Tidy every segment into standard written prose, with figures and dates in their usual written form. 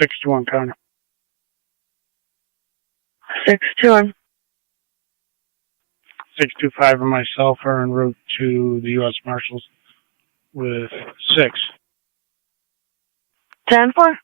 621 Connor. 621. 625 and myself are en route to the U.S. Marshals with 6. 10-4.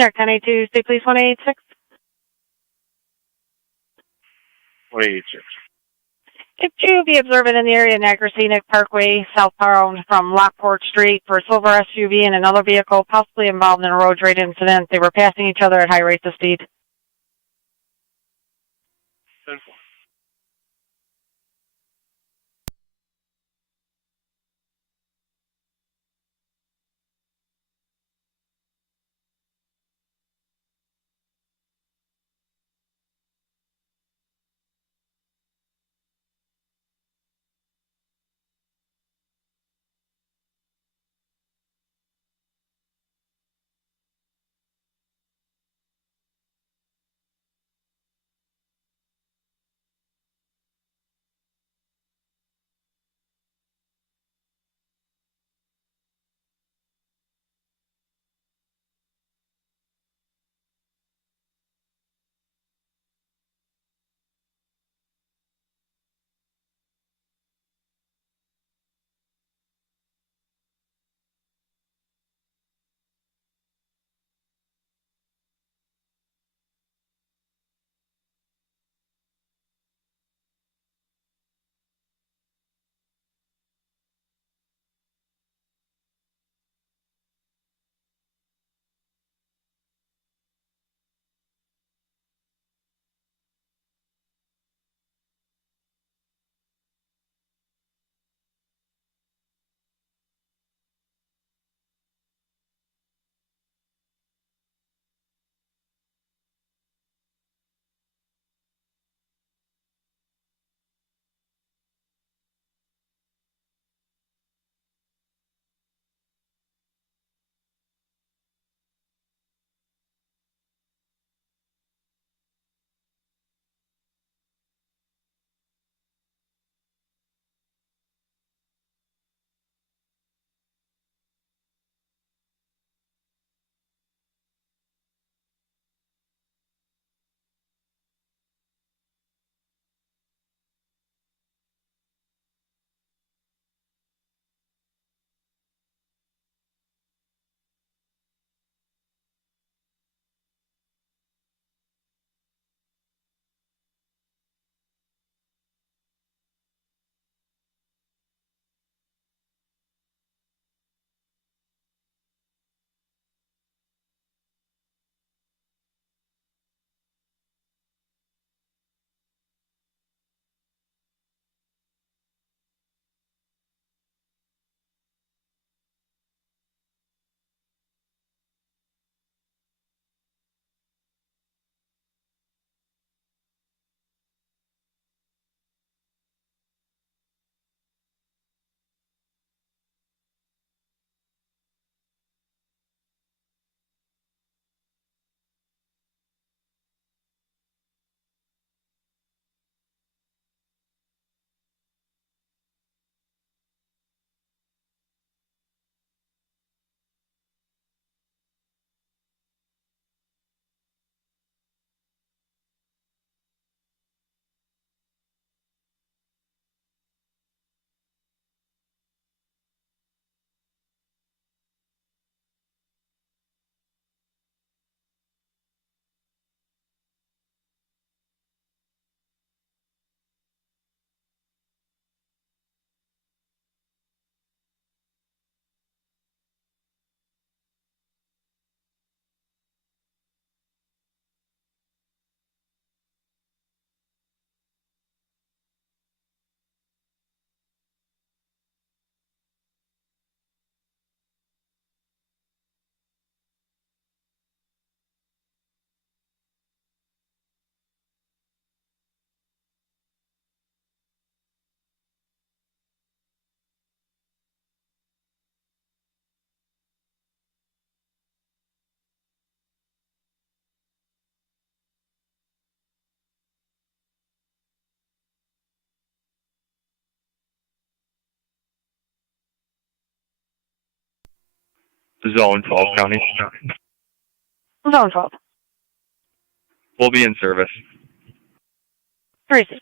There, County 2, State Police 186. 186. If you be observing in the area of Niagara Scenic Parkway, southbound from Lockport Street for a silver SUV and another vehicle possibly involved in a road rage incident. They were passing each other at high rates of speed. 10-4. Zone 12 County. Zone 12. We'll be in service. 3-6.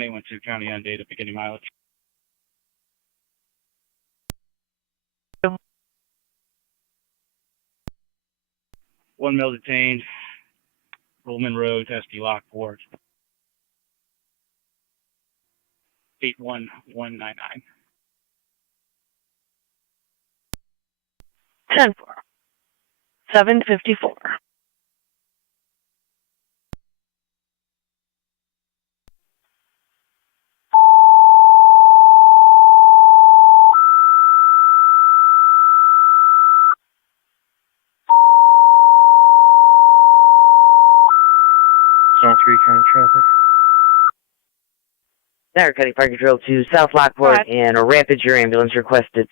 1812 County on data beginning mileage. One mil detained. Roman Road, SD Lockport. 81199. 10-4. 754. Zone 3 County traffic. Niagara County Fire Control to South Lockport and a rapid your ambulance requested.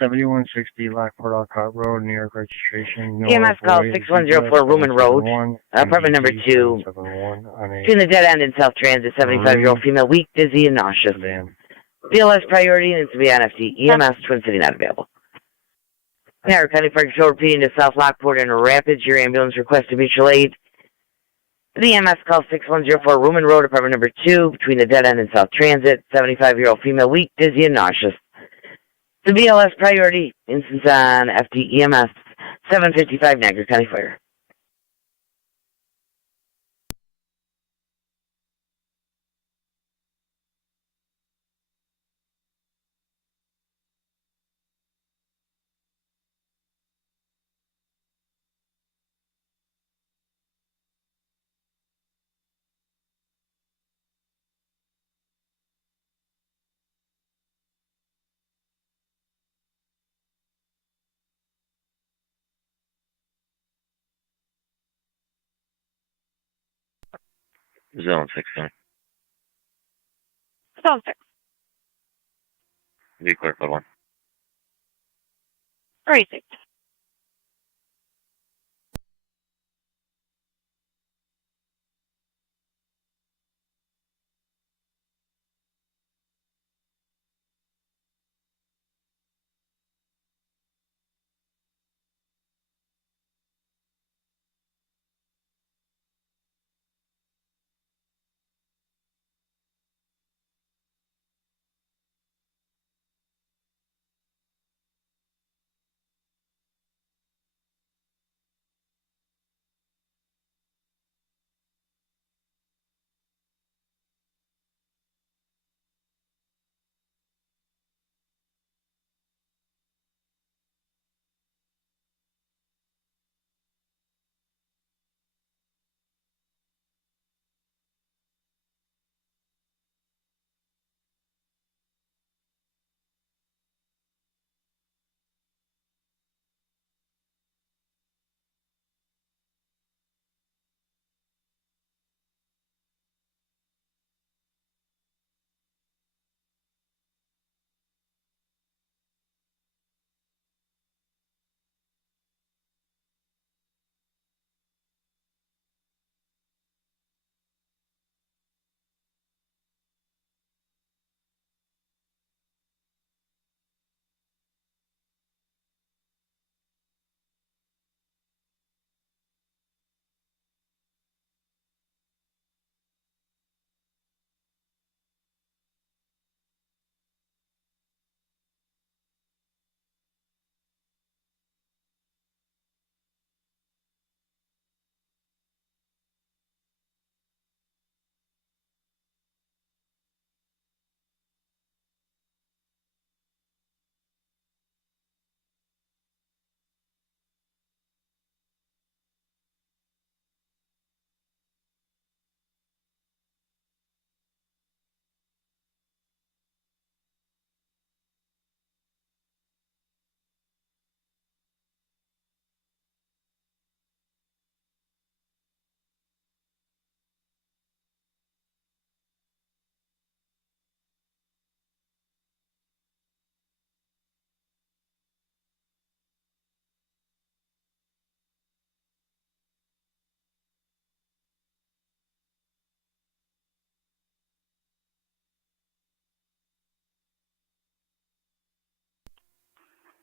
7160 Lockport Alcott Road, New York registration. EMS call 6104 Rumen Road, apartment number 2. Between the dead end and South Transit, 75-year-old female, weak, dizzy, and nauseous. BLS priority needs to be on FT. EMS Twin City not available. Niagara County Fire Control repeating to South Lockport and a rapid your ambulance requested mutual aid. The EMS call 6104 Rumen Road, apartment number 2, between the dead end and South Transit, 75-year-old female, weak, dizzy, and nauseous. The BLS priority instance on FT EMS 755 Niagara County Fire. Zone 6 County. Zone 6. Be clear for 1. Received.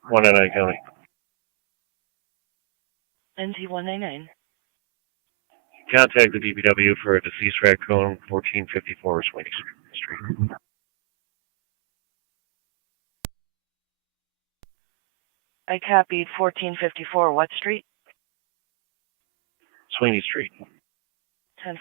One in County. NT 199. Contact the DPW for a deceased raccoon, 1454 Sweeney Street. I copied 1454 what street? Sweeney Street. 10-4.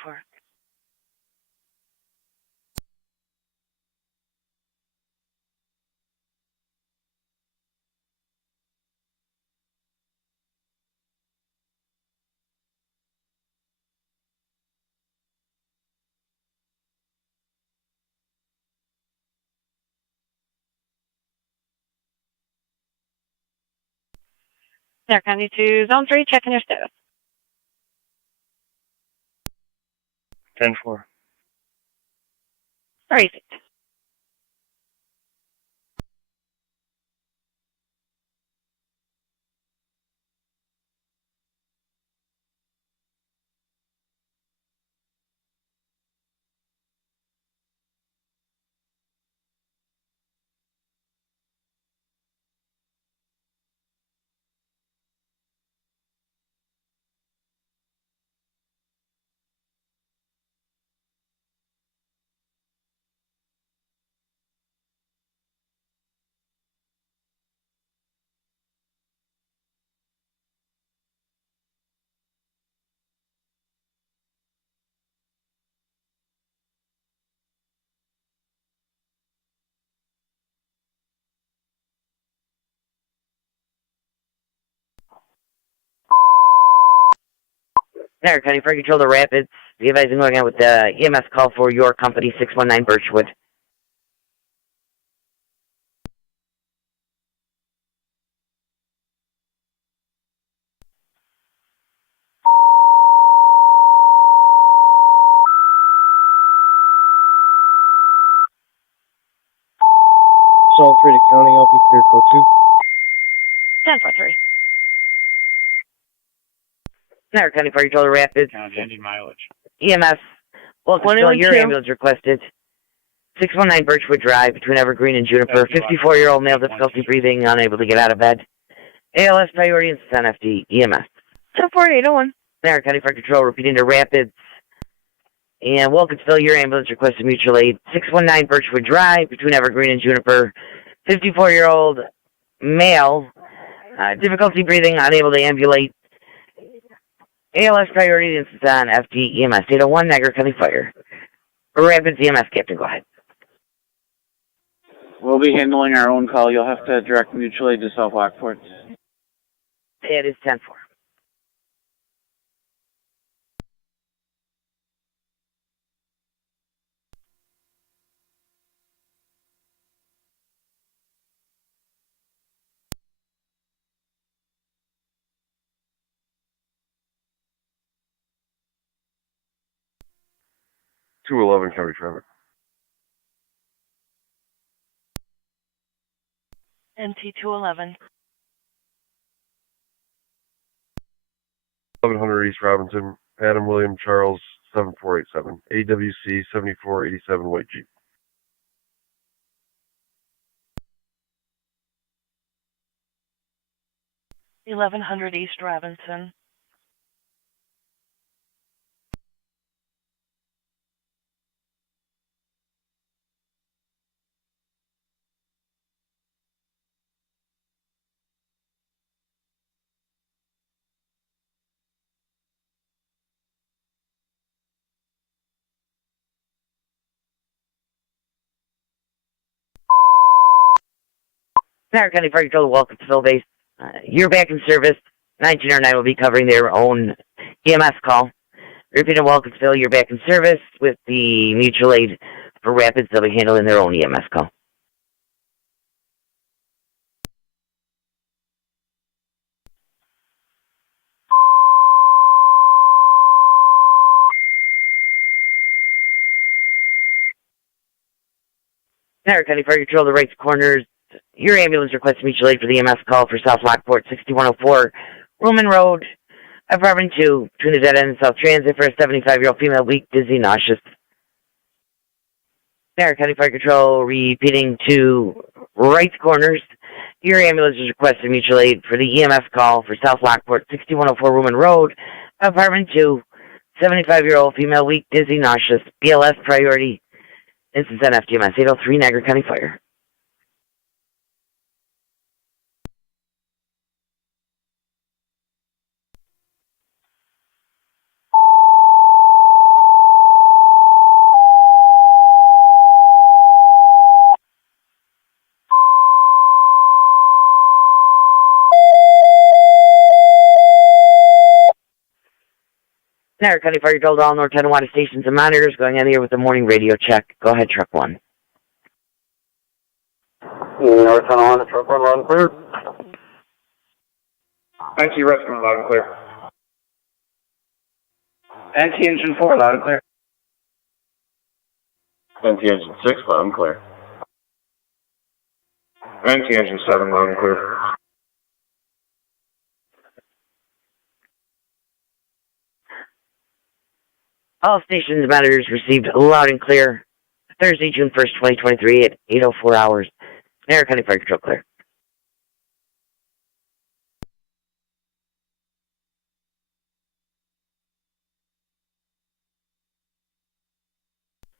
Niagara County to Zone 3, checking your status. 10-4. Where is it? Niagara County Fire Control, the Rapids. The advising going out with the EMS call for your company, 619 Birchwood. Zone 3 to County, LP clear code 2. 10-4-3. Niagara County Fire Control, the Rapids. County Indy mileage. EMS. Welcome to your 112. ambulance requested. 619 Birchwood Drive between Evergreen and Juniper. 54-year-old male, difficulty breathing, unable to get out of bed. ALS priority and NFD EMS. 10-4-801. Niagara County Fire Control repeating to Rapids. And Wilkinsville, your ambulance requested mutual aid. 619 Birchwood Drive between Evergreen and Juniper. 54-year-old male, difficulty breathing, unable to ambulate. ALS priority and FD EMS. 801 Niagara County Fire. Rapids EMS, Captain, go ahead. We'll be handling our own call. You'll have to direct mutual aid to South Lockport. It is 10-4. County traffic. NT211. 1100 East Robinson, Adam William Charles 7487, AWC 7487 White Jeep. $1100 East Robinson. Niagara County Fire Control, Wilkinsville base. You're back in service. 1909 will be covering their own EMS call. Repeat in Wilkinsville, you're back in service with the mutual aid for Rapids. They'll be handling their own EMS call. Niagara County Fire Control, the right corners. Your ambulance requests mutual aid for the EMS call for South Lockport, 6104 Roman Road, apartment 2, between the dead end and South Transit for a 75-year-old female, weak, dizzy, nauseous. Niagara County Fire Control repeating to right corners. Your ambulance is requesting mutual aid for the EMS call for South Lockport, 6104 Roman Road, apartment 2, 75-year-old female, weak, dizzy, nauseous. BLS priority. Instance NFGMS 803, Niagara County Fire. Niagara County Fire told all North Tonawanda stations and monitors going in here with the morning radio check. Go ahead, truck 1. North Tonawanda, truck 1, loud and clear. 90 rescue, loud and clear. NT engine 4, loud and clear. NT engine 6, loud and clear. NT engine 7, loud and clear. All stations and monitors received loud and clear Thursday, June 1st, 2023 at 8:04 hours. Niagara County Fire Control clear.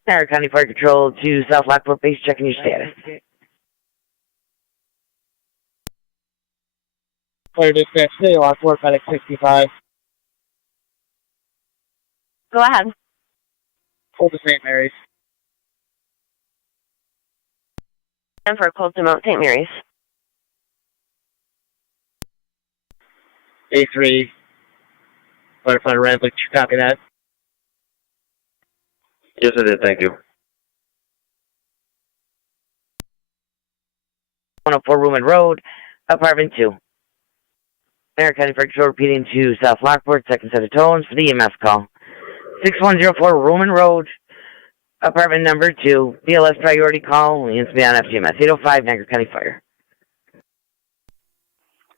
Niagara County Fire Control to South Lockport Base, checking your status. Fire dispatch, stay Lockport, FedEx 65. Go ahead. Hold to St. Mary's. And for close to Mount St. Mary's. A3. Firefighter Radley, copy that. Yes, I did. Thank you. 104 Rumen Road, apartment 2. Niagara County Fire Control repeating to South Lockport, second set of tones for the EMS call. 6104 Rumen Road, apartment number 2. BLS priority call, needs to be on FGMS 805 Niagara County Fire.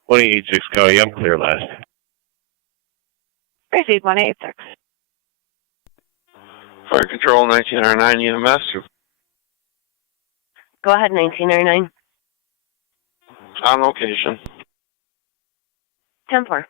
186 County, I'm clear last. Received 186. Fire Control 1909 EMS. Go ahead, 1999. On location. 10-4.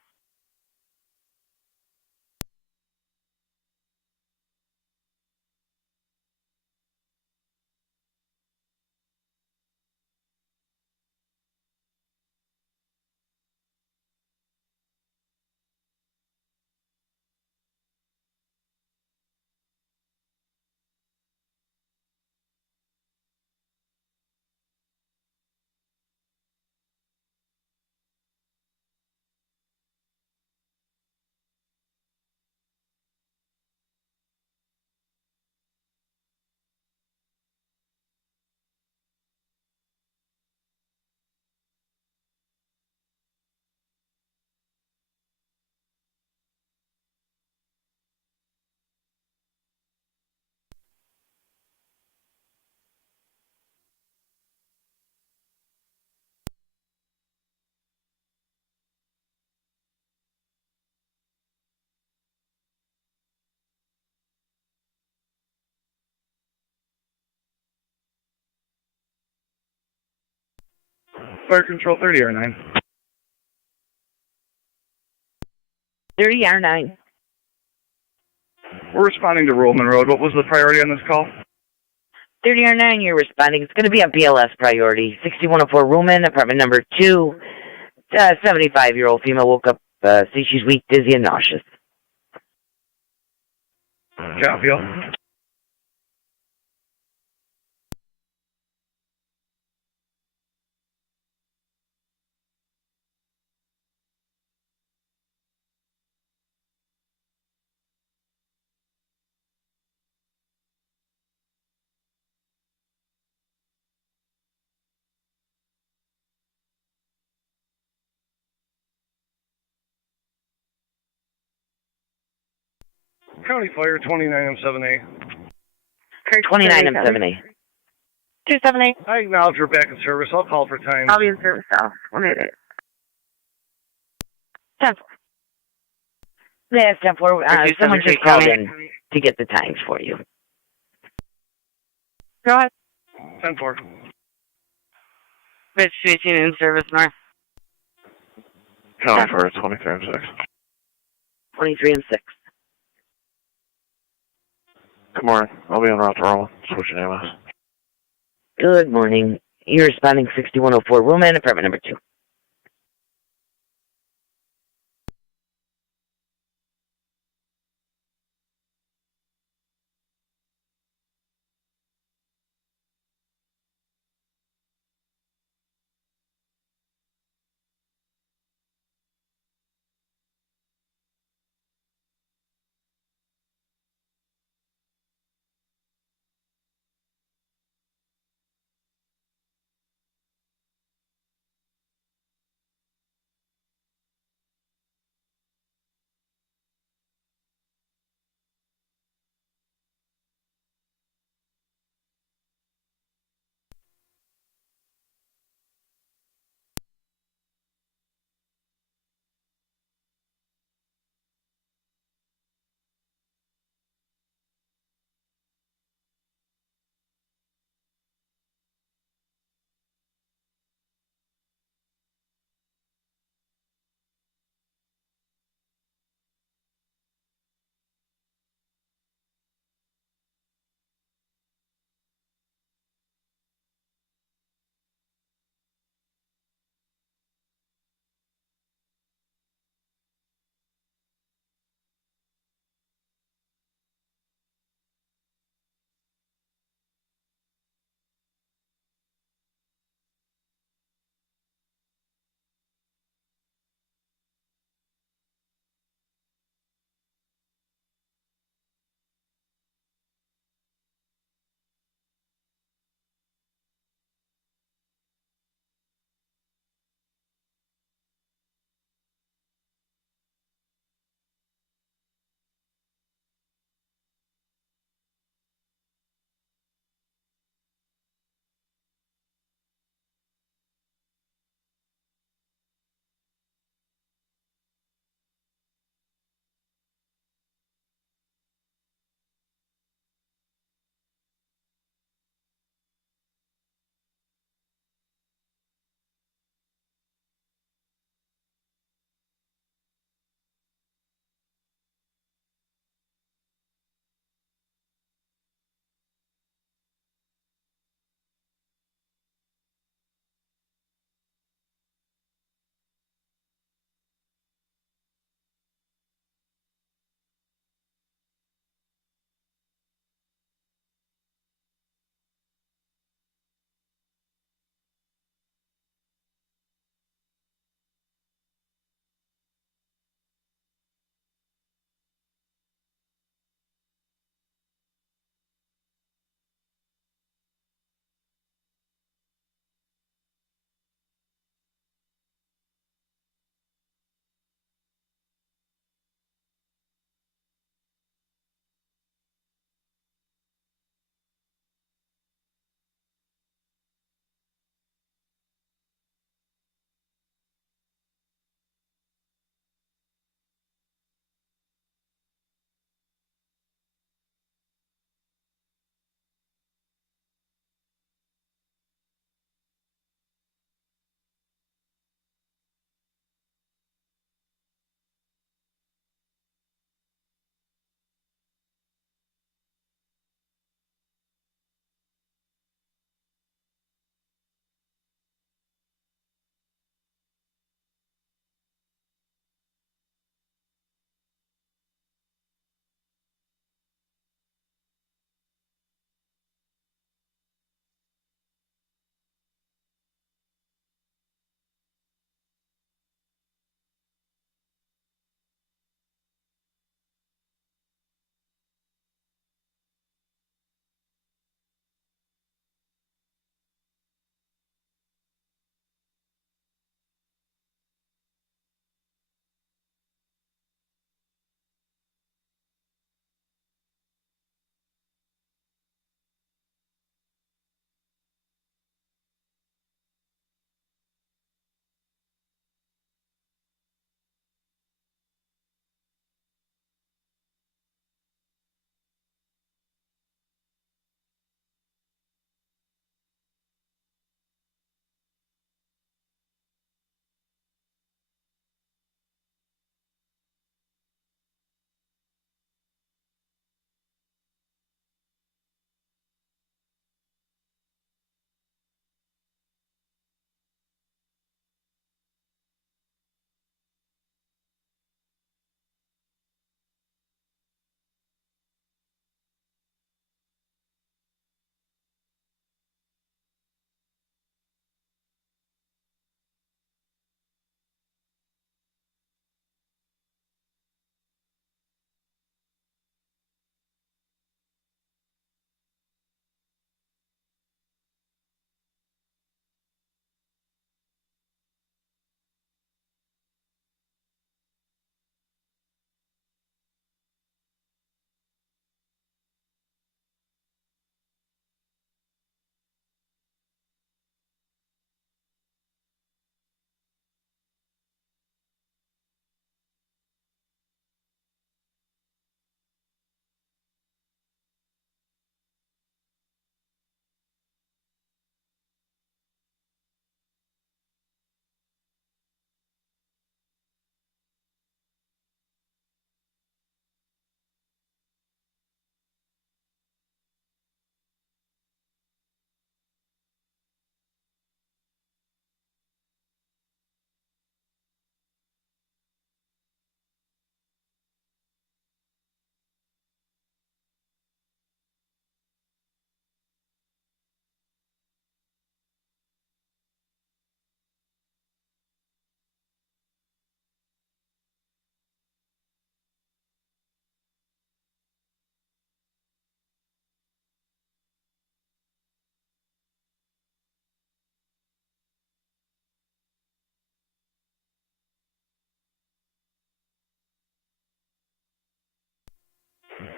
Fire Control 30 or 9. 30 R9. We're responding to Ruhlman Road. What was the priority on this call? 30 R9, you're responding. It's going to be a BLS priority. 6104 Rumen, apartment number 2. 75-year-old female woke up, see she's weak, dizzy, and nauseous. Copy. County Fire 29M7A. 29M7A. 278. I acknowledge we're back in service. I'll call for time. I'll be in service now. 188. 10-4. Yeah, it's 10-4. Someone just called in to get the times for you. Go ahead. 10-4. Bridge 18 in service north. County Fire 23 and 6. 23 and 6. Good morning. I'll be en route to Roland. Switching AMS. Good morning. You're responding 6104 Roman, apartment number 2.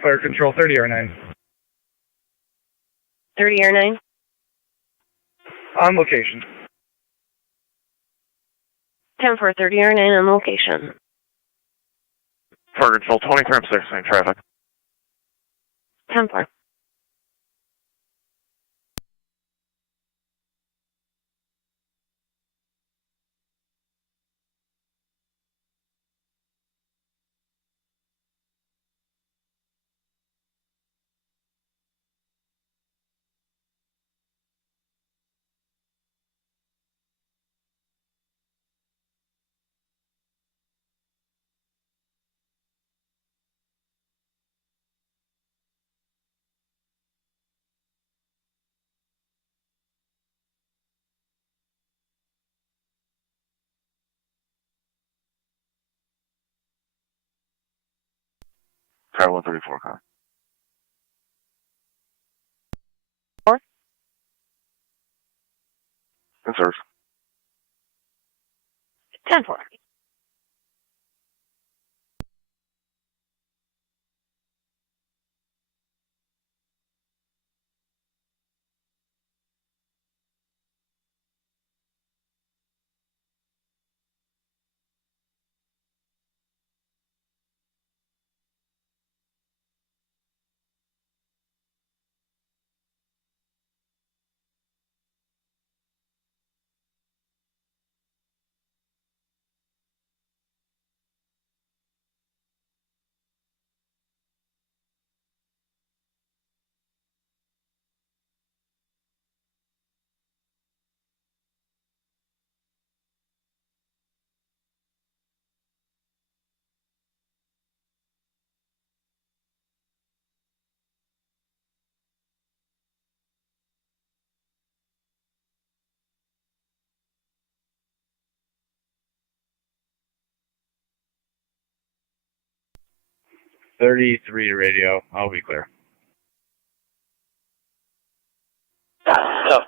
Fire Control 30R9. 30R9. On location. 10-4, 30R9 on location. Fire Control 2036, same traffic. 10-4. Travel 134, car. 4. In service. 10-4. Radio, I'll be clear. Go.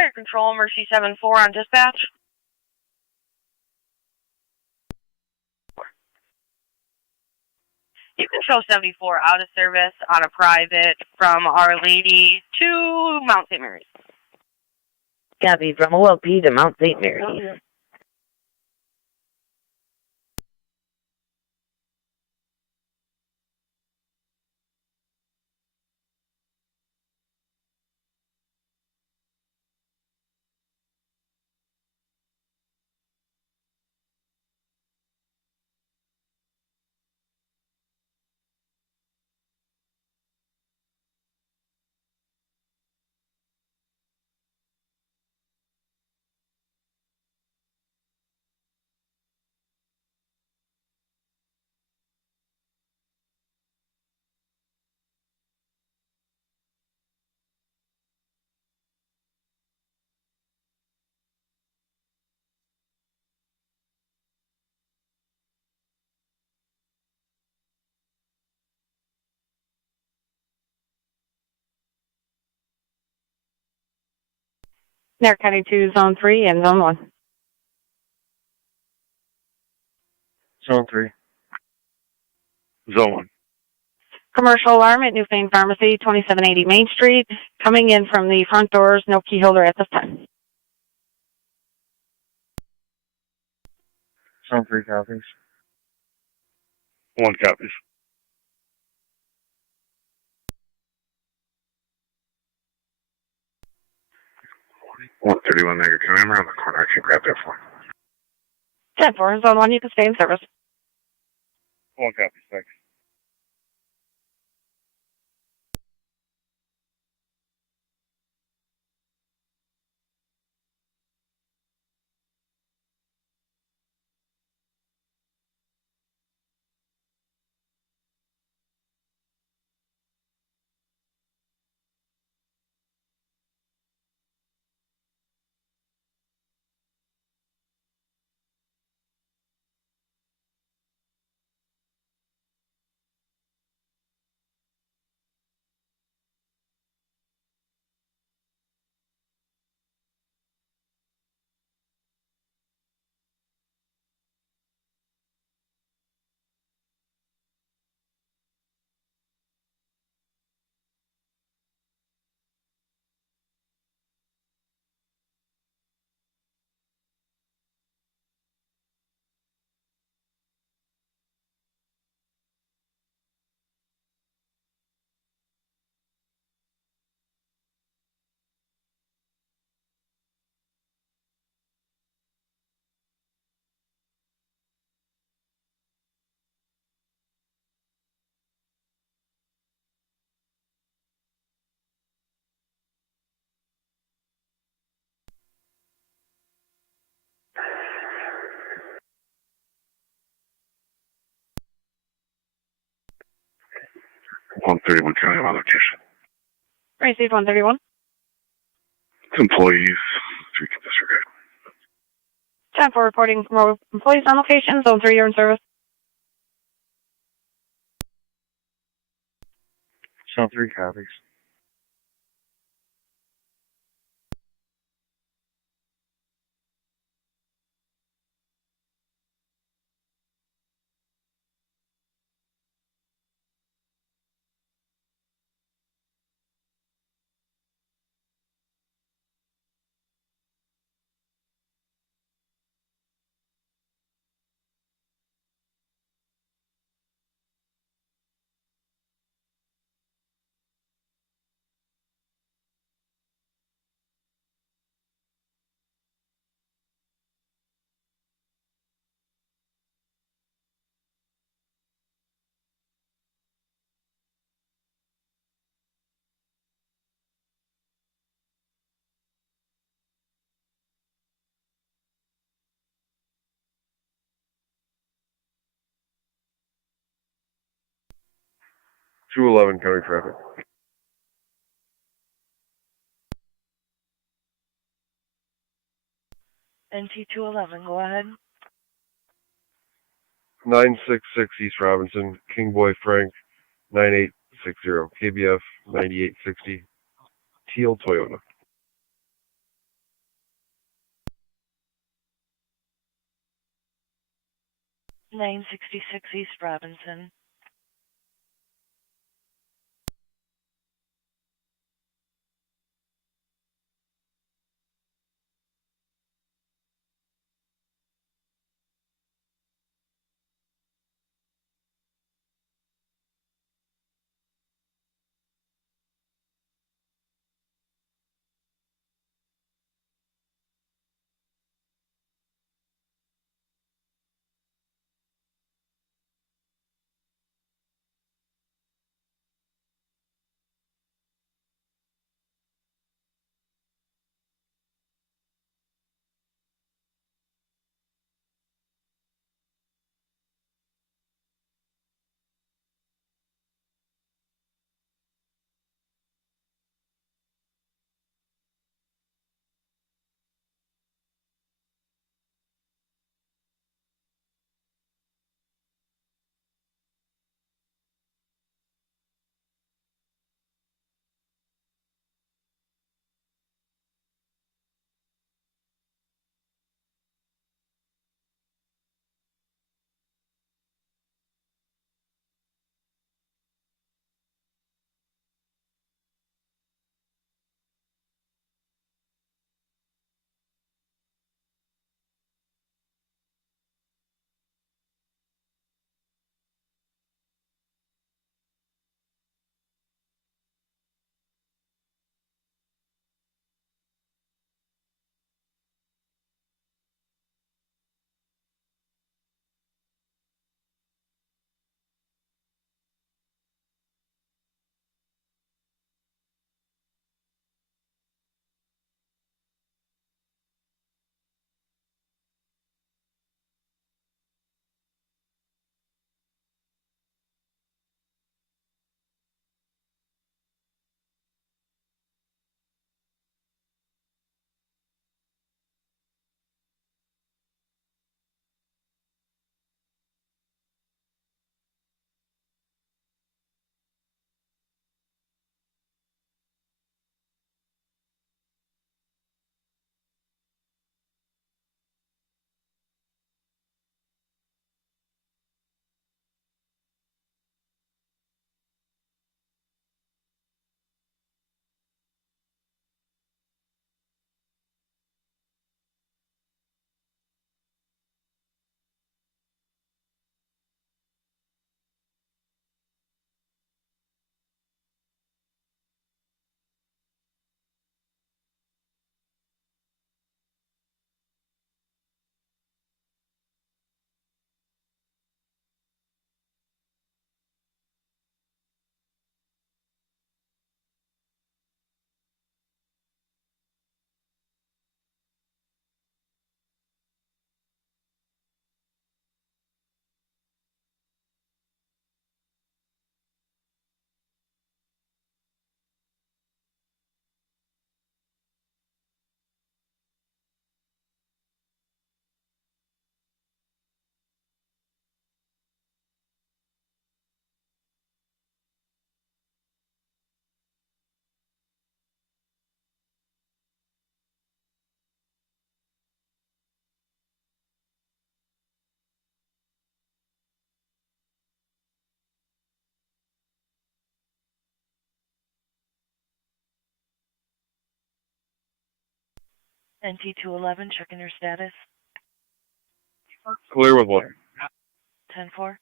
Fire Control, Mercy 7-4 on dispatch. You can show 74 out of service on a private from Our Lady to Mount St. Mary's. Copy from OLP to Mount St. Mary's. Niagara County 2, Zone 3, and Zone 1. Zone 3. Zone 1. Commercial alarm at Newfane Pharmacy, 2780 Main Street. Coming in from the front doors, no key holder at this time. Zone 3 copies. 1 copies. Niagara County. I'm around the corner. I can grab that for 10-4, Zone 1, you can stay in service. 1 copy. Thanks. County. I'm on location. Received 131. It's employees. 3 can disregard. 10-4, reporting from employees on location. Zone 3, you're in service. Zone 3 copies. County traffic. NT211, go ahead. 966 East Robinson, King Boy Frank, 9860, KBF 9860, Teal Toyota. 966 East Robinson. NT211, checking your status. Clear with what? 10-4.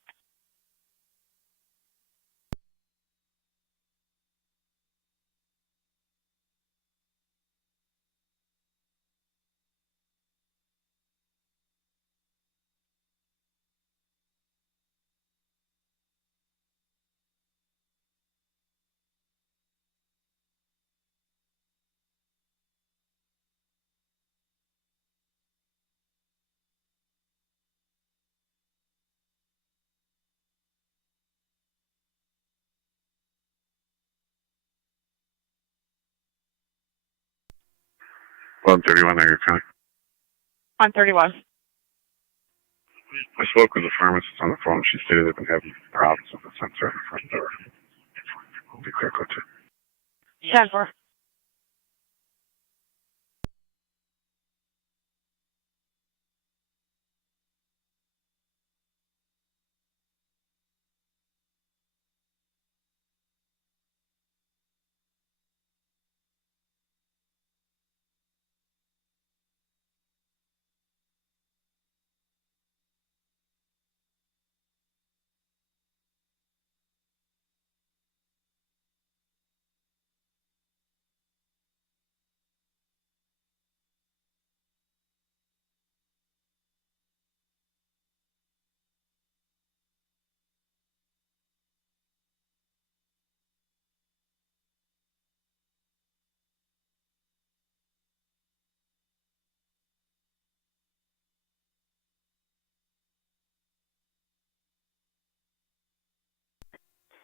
One 31 Niagara County. 131. I spoke with the pharmacist on the phone. She stated they've been having problems with the sensor in the front door. We'll be quick with it. 10-4.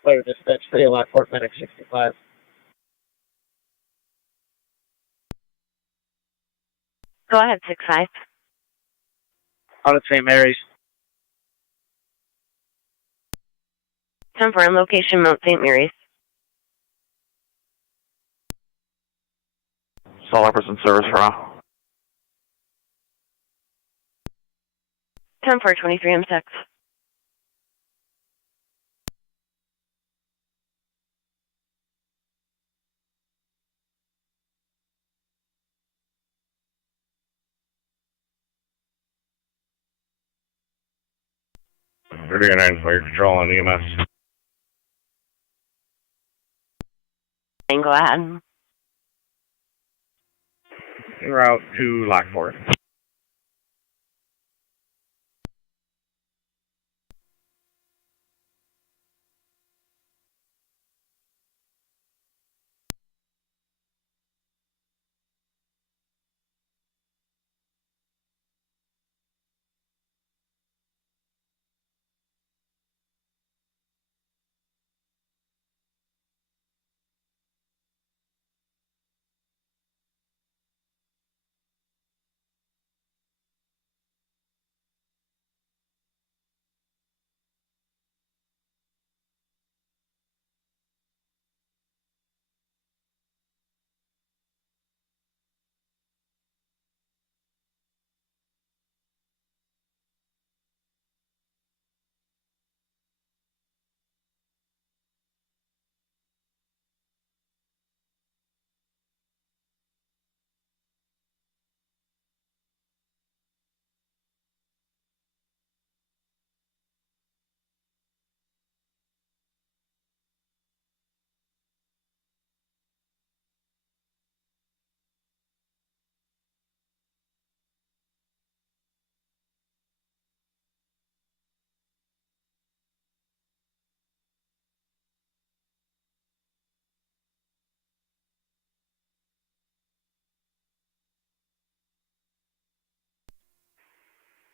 Fire dispatch, City of Lockport, medic 65. Go ahead, 6-5. Out of St. Mary's. 10-4, location Mount St. Mary's. Assault Officers in service for now. 10-4, 23 M6. $39 fire control on EMS. And go ahead. En route to Lockport.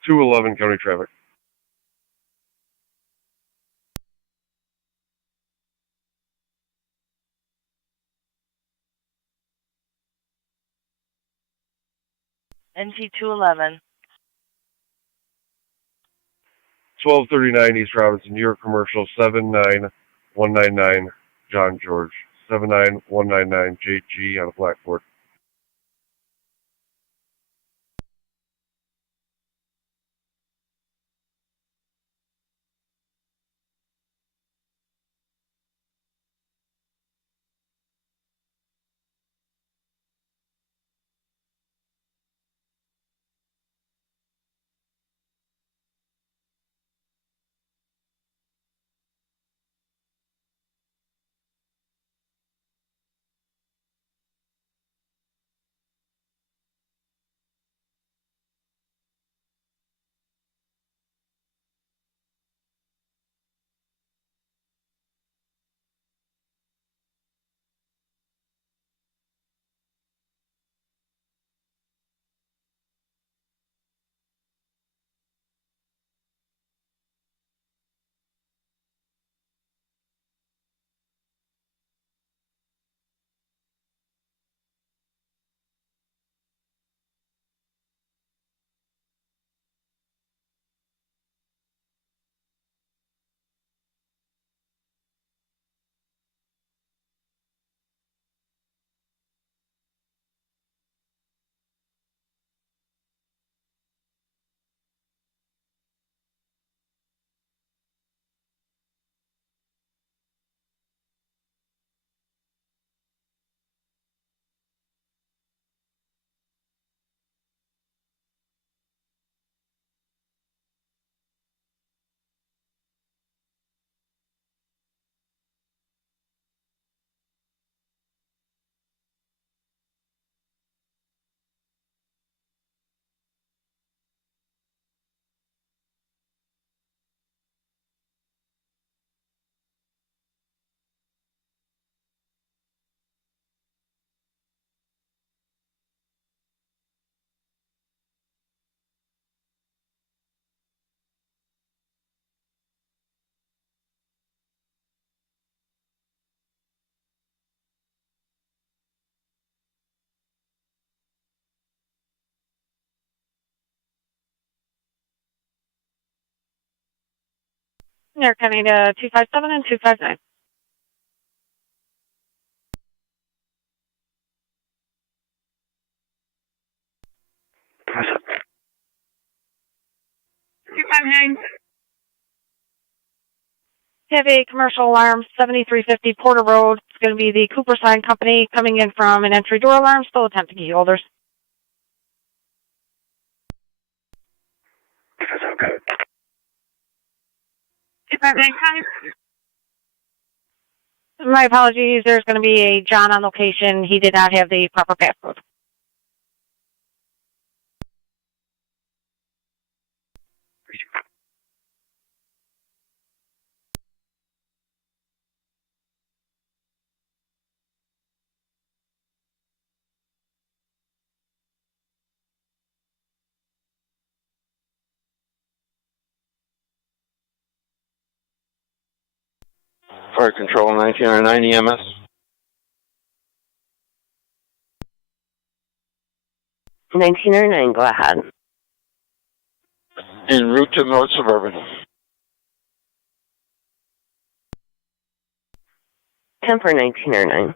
Two 11 county traffic. NT211. 1239 East Robinson, New York Commercial 79199 John George. 79199 JG out of Blackport. They're coming to 257 and 259. What's up? 259. Have a commercial alarm, 7350 Porter Road. It's going to be the Cooper Sign Company coming in from an entry door alarm, still attempting key holders. That's okay. 259. My apologies. There's going to be a John on location. He did not have the proper passcode. Fire Control 1909 EMS. Go ahead. En route to North Suburban. 10 for 1909.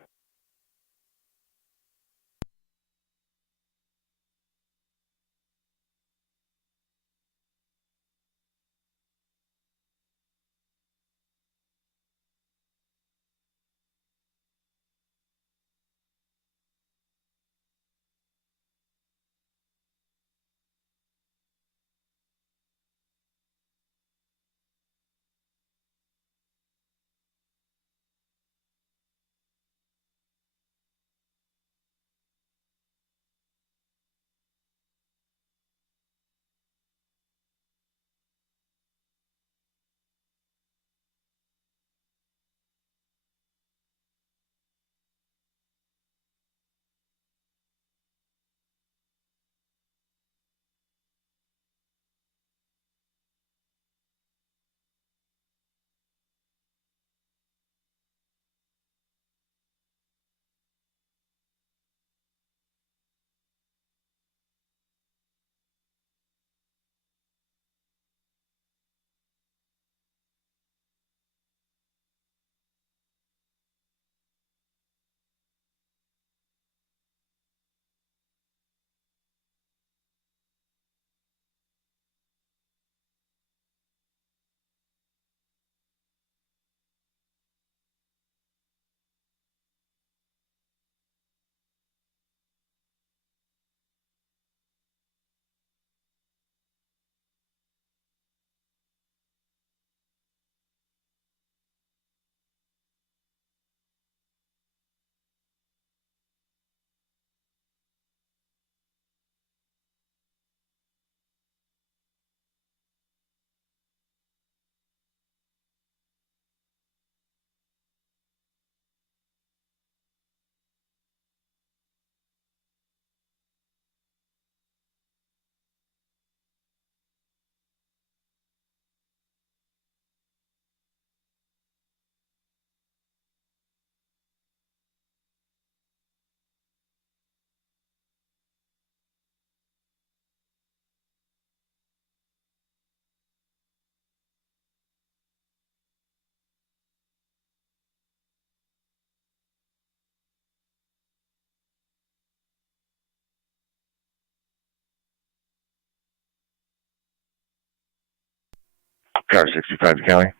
Car 65 to County.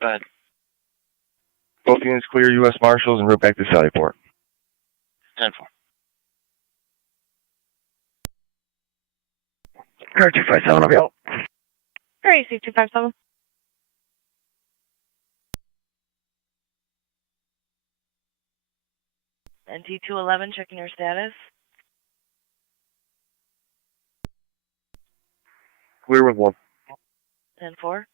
Go ahead. Both units clear U.S. Marshals and route back to Sallyport. 10-4. Car 257 available. AC 257. NT 211, checking your status. Clear with 1. 10-4.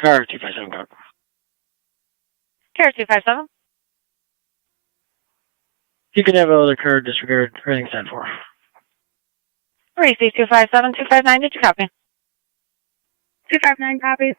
Car 257 car. Car 257. You can have other car disregard. Everything's set for. Racy 257, 259, did you copy? 259 copies.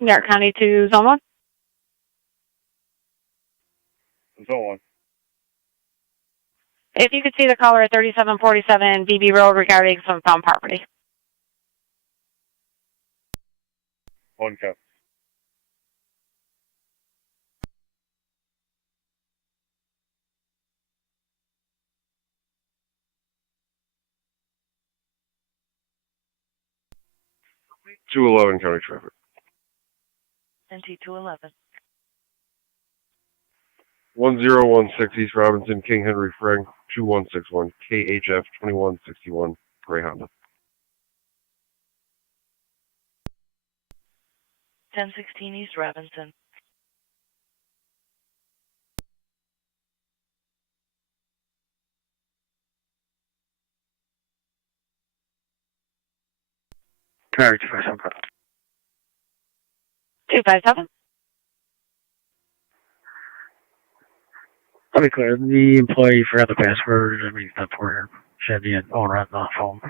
York County to Zone 1. Zone 1. If you could see the caller at 3747 BB Road regarding some found property. 1 cap. .211 County Traffic. NT 211. 1016 East Robinson, King Henry Frank, 2161, KHF 2161, Gray Honda. 1016 East Robinson. Car 257 car. 257. I'll be clear. The employee forgot the password. I mean, that's for her. She had the owner on the phone.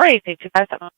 Racy 257.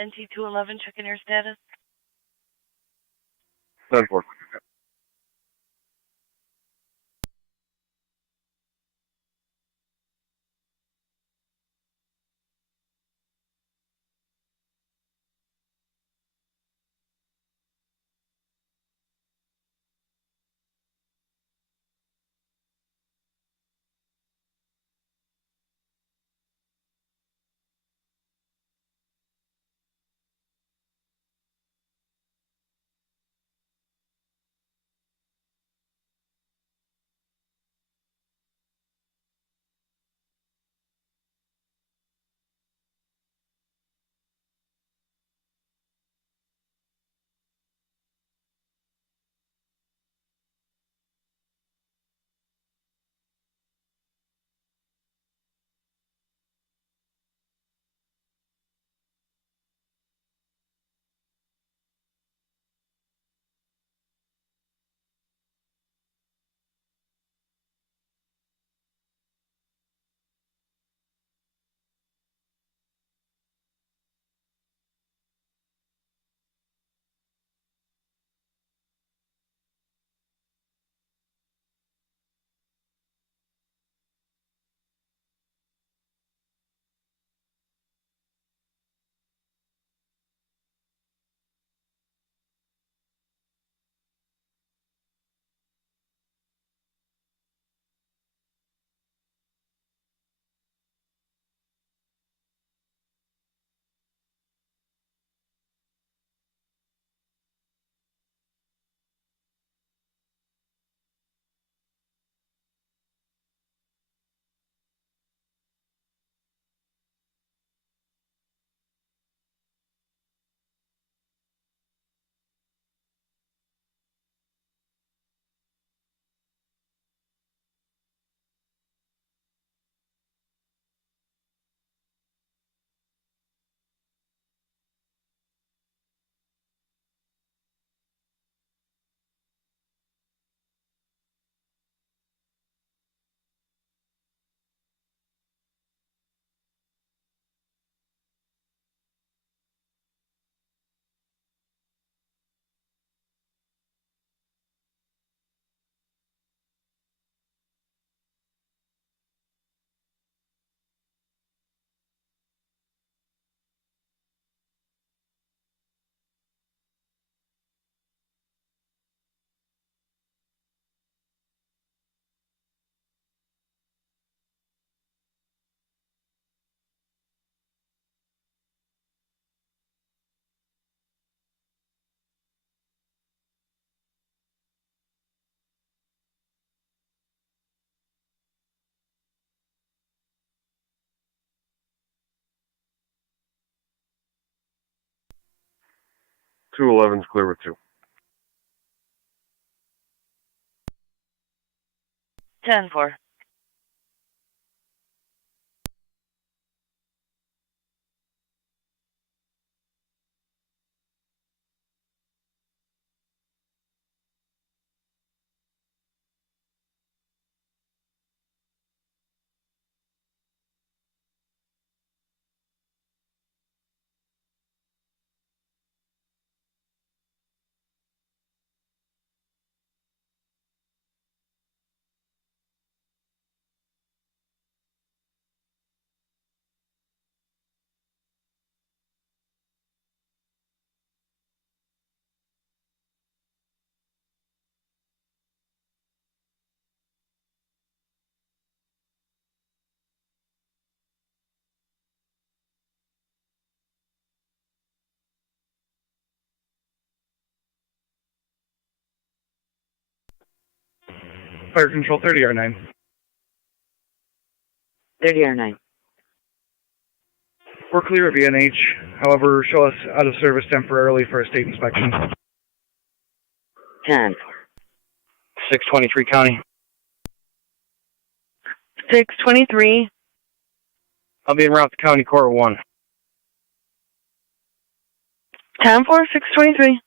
NT211, checking your status. 10-4. Two 11's clear with 2. 10-4. Fire control 30R9. 30R9. We're clear of ENH. However, show us out of service temporarily for a state inspection. 10. 623 County. 623. I'll be en route to County Court 1. 10-4, 623.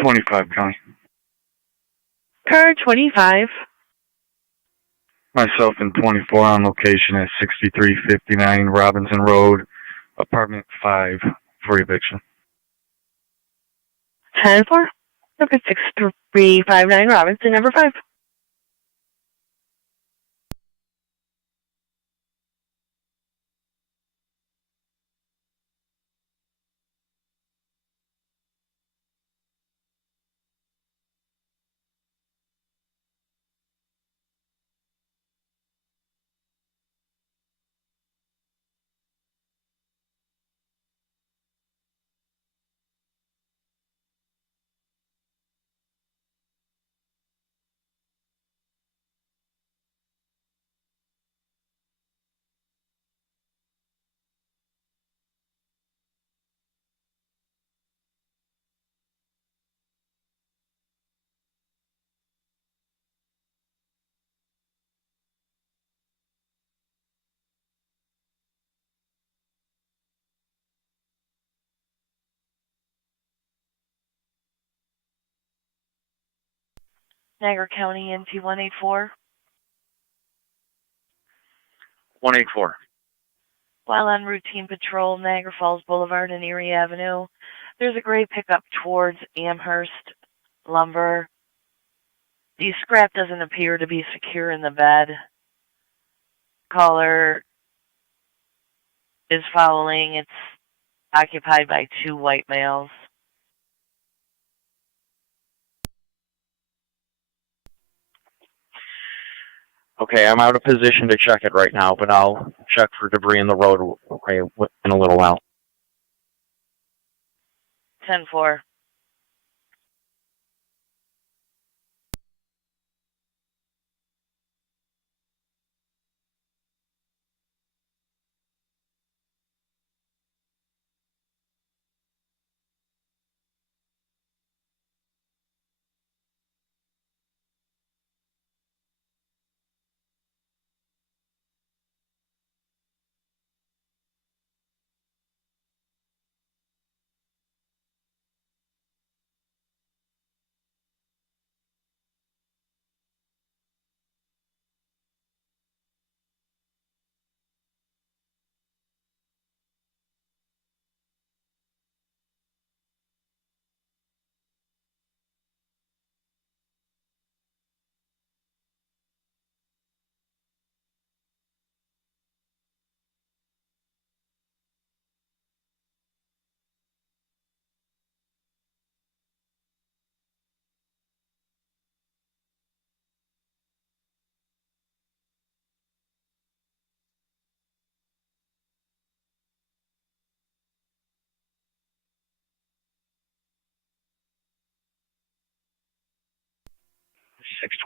25, County. Car 25. Myself in 24 on location at 6359 Robinson Road, apartment 5 for eviction. 10-4. Okay, 6359 Robinson, number 5. Niagara County NT 184. 184. While on routine patrol, Niagara Falls Boulevard and Erie Avenue, there's a gray pickup towards Amherst Lumber. The scrap doesn't appear to be secure in the bed. Caller is following. It's occupied by 2 white males. Okay, I'm out of position to check it right now, but I'll check for debris in the road in a little while. 10-4.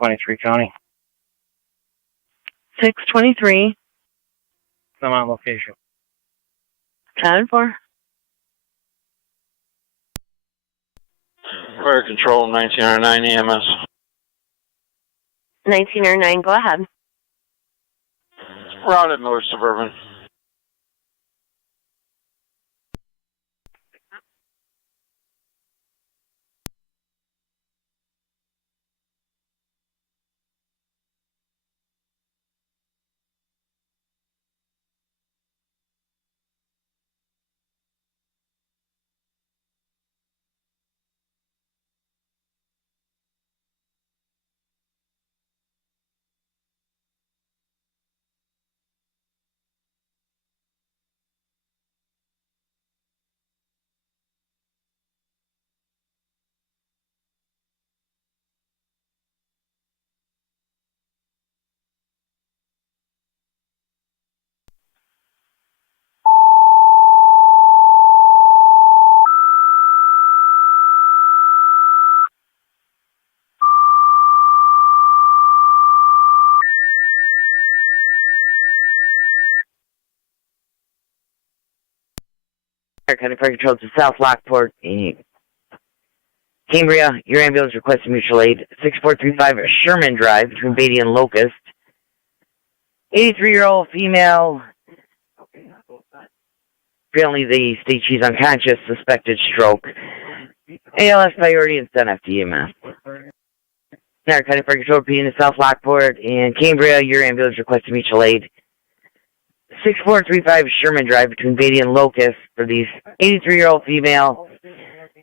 .623 County. 623. I'm on location. 10-4. Fire Control 1909 EMS. 1909, go ahead. Route at Miller Suburban. County Fire Control to South Lockport, Cambria. Your ambulance requesting mutual aid. 6435 Sherman Drive between Beatty and Locust. 83-year-old female. Apparently they state she's unconscious, suspected stroke. ALS priority and send FDMS. Niagara County Fire Control repeating to South Lockport and Cambria, your ambulance requesting mutual aid. 6435 Sherman Drive between Beatty and Locust for these 83-year-old female.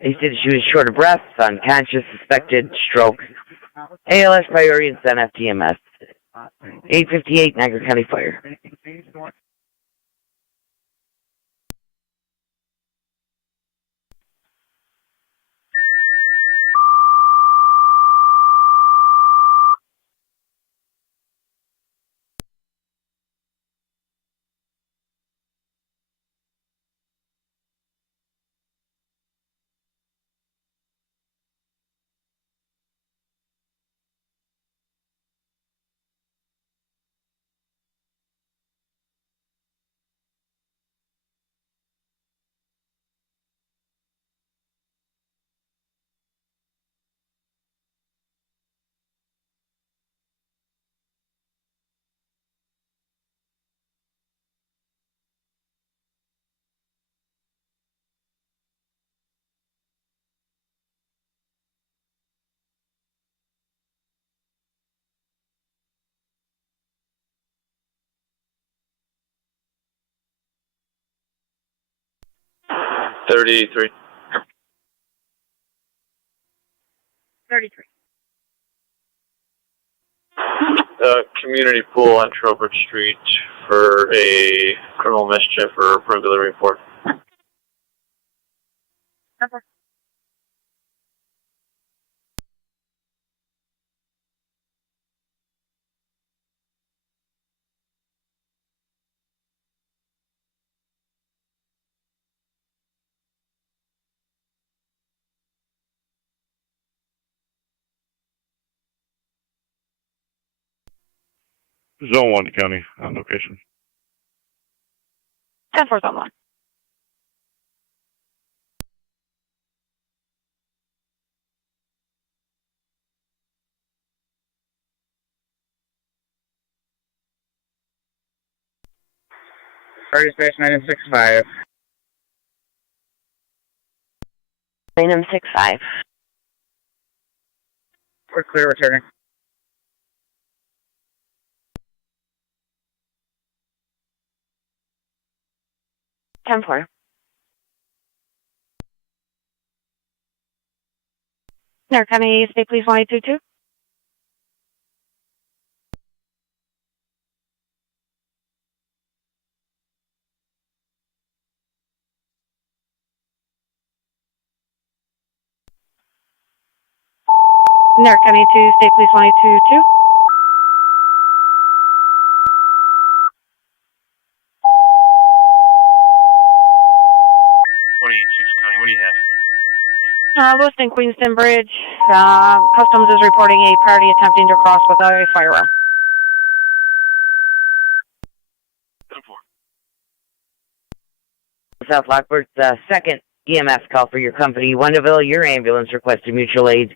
They said she was short of breath, unconscious, suspected stroke. ALS priority and send FDMS. 858 Niagara County Fire. $33. 33. Community pool on Trowbridge Street for a criminal mischief or burglary report. Zone 1 County on location. 10-4 Zone 1. Fire dispatch 965. 965. We're clear returning. Ten-4. Niagara County State Police 1822. Niagara County 2 State Police 1822. 286 County, what do you have? Lewiston Queenston Bridge. Customs is reporting a party attempting to cross without a firearm. 10-4. South Lockport's second EMS call for your company. Wendellville, your ambulance requesting mutual aid.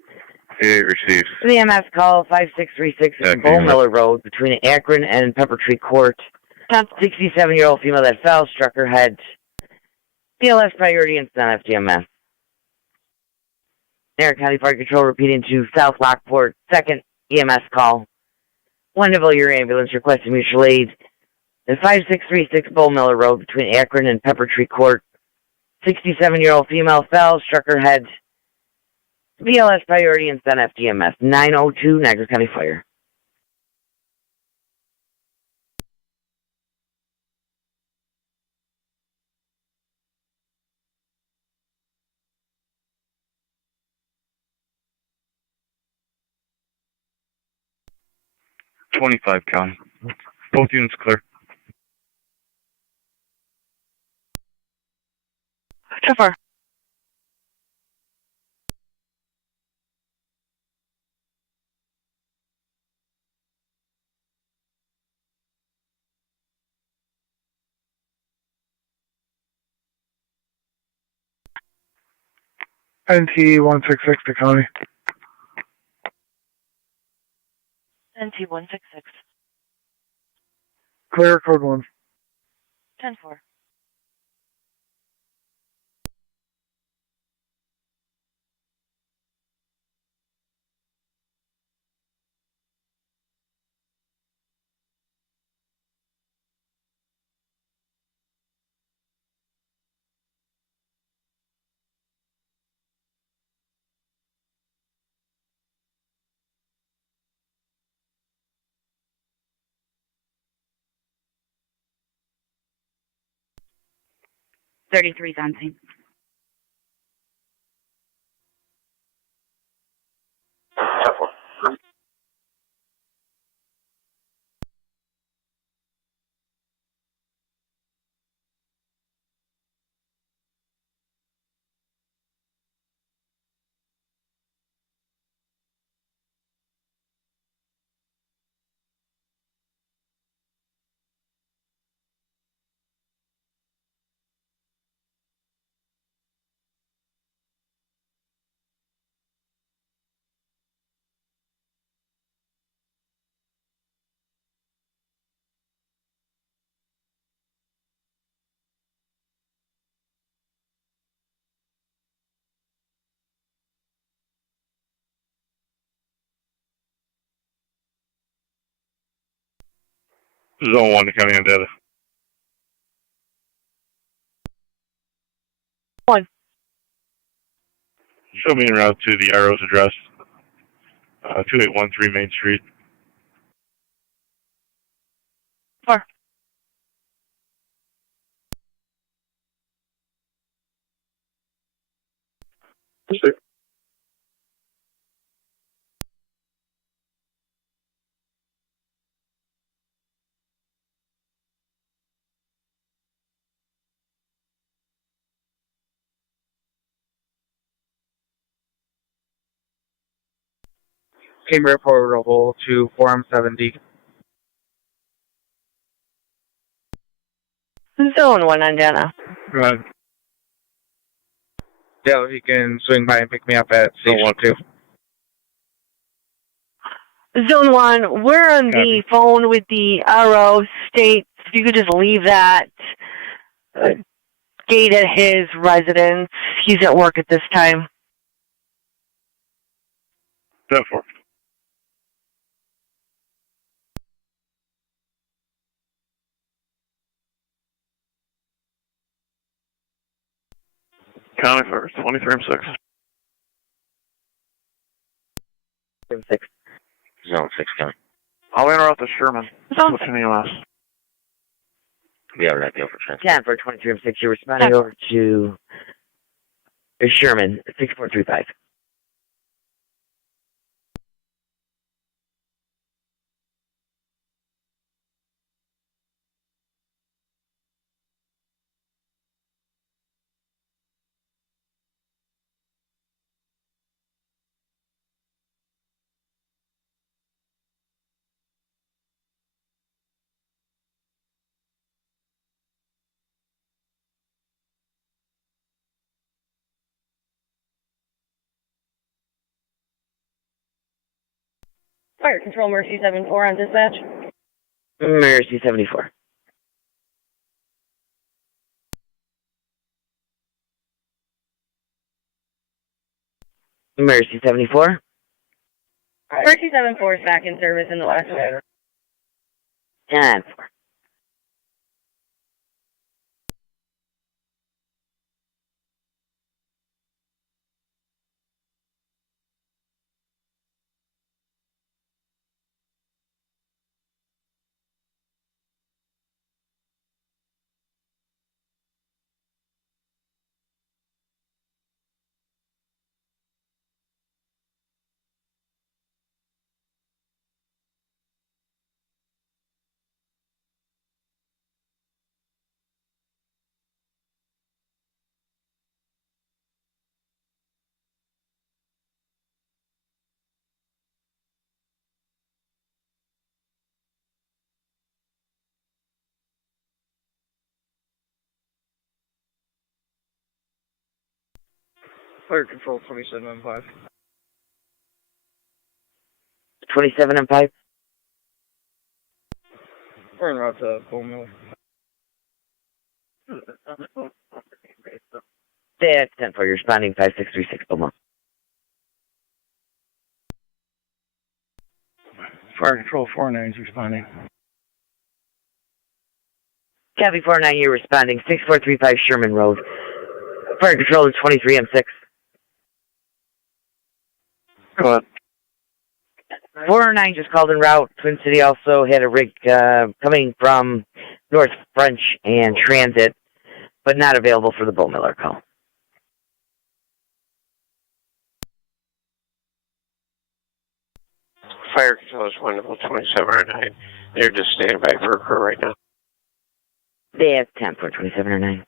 88 received. The EMS call 5636 Bull Miller Road between Akron and Pepper Tree Court. 67-year-old female that fell, struck her head. PLS priority and send FDMS. Niagara County Fire Control repeating to South Lockport, second EMS call. Wendellville, your ambulance requesting mutual aid. At 5636 Bull Miller Road between Akron and Pepper Tree Court. 67-year-old female fell, struck her head. BLS priority and send FDMS. 902 Niagara County Fire. .25 County. Both units clear. 2-4. NT 166 to County. NT 166. Clear code 1. 10-4. 33 on scene. Zone 1 to County on data. 1. Show me en route to the Arrows address, 2813 Main Street. 4. Cambria portable to Forum 70. Zone 1 on data. Go ahead. Yeah, he can swing by and pick me up at Station 2. Zone 1, we're on the phone with the Arrow State. If you could just leave that gate at his residence. He's at work at this time. 10-4. County first, 23 and 6. Zone 6. Zone 6 County. I'll interrupt the Sherman. Zone 6 EMS. We are right there for transfer. 10 for 23 and 6. You're responding over to Sherman, 6435. Fire Control Mercy 74 on dispatch. Mercy 74. Mercy 74. Mercy 74 is back in service in the west. 10-4. Fire Control 27 and 5. 27 and 5. We're en route to Bowmiller. That's 10-4. You're responding 5636 Beaumont. Fire Control 49 is responding. Copy 49, you're responding 6435 Sherman Road. Fire Control is 23 and 6. Go ahead. 409 just called en route. Twin City also had a rig coming from North French and Transit. but not available for the Bull Miller call. Fire control is 12709. They're just standing by for a crew right now. They have 10-4-2709.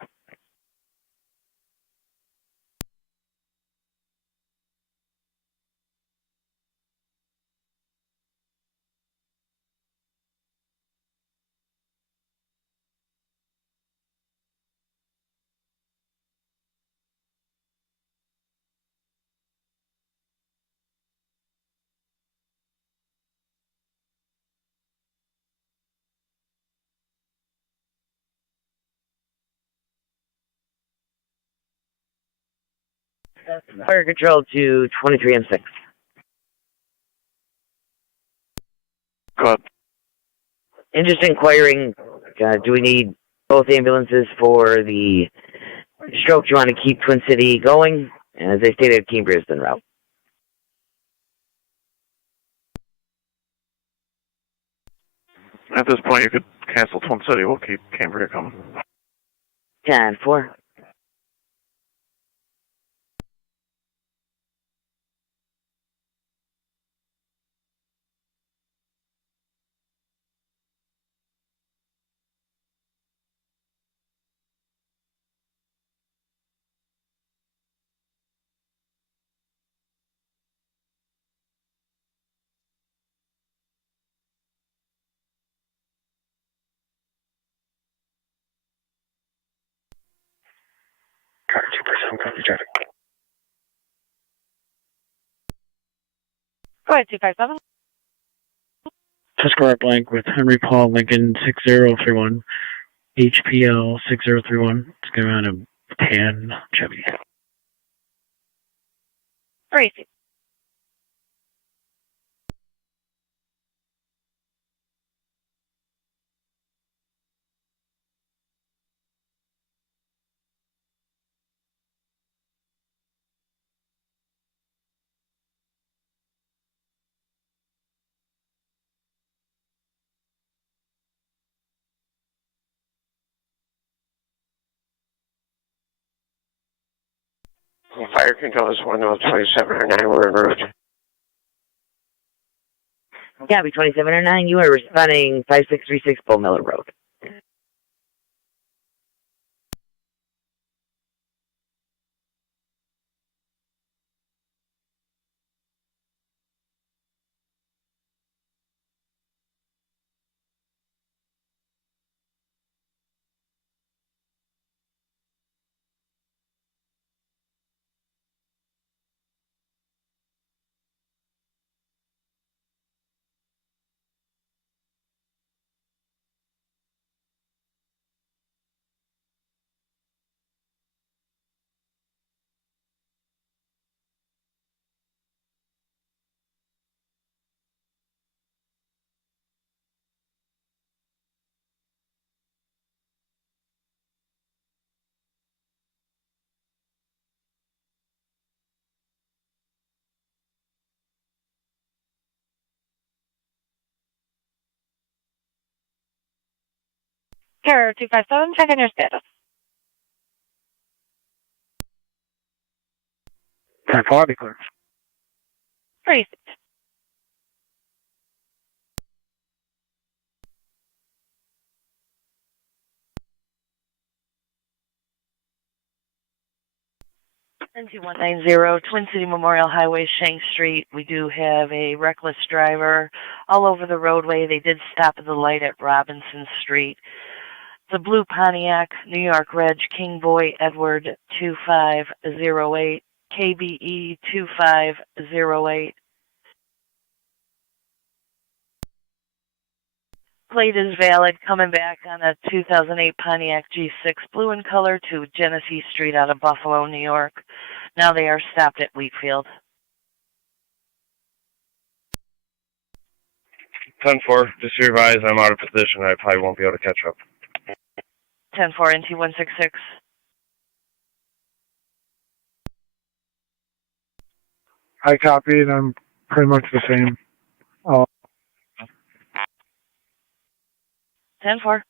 Fire control to 23M6. Go up. And just inquiring, do we need both ambulances for the stroke? Do you want to keep Twin City going? As they stated, Cambria is en route. At this point, you could cancel Twin City. We'll keep Cambria coming. 10-4. Car 247, copy traffic. Go ahead, 257. Tuscarora blank with Henry Paul Lincoln 6031, HPL 6031. It's going on a tan Chevy. Tracy. Fire control is 12709. We're en route. Copy 2709. You are responding 5636 Bull Miller Road. Carrier 257, check in your status. 10-4, be clear. Tracy. NT190, Twin City Memorial Highway, Shank Street. We do have a reckless driver all over the roadway. They did stop at the light at Robinson Street. The blue Pontiac, New York Reg, King Boy Edward 2508, KBE 2508. Plate is valid, coming back on a 2008 Pontiac G6, blue in color, to Genesee Street out of Buffalo, New York. Now they are stopped at Wheatfield. 10-4, just to revise, I'm out of position. I probably won't be able to catch up. 10-4, NT166. I copied. I'm pretty much the same. 10-4.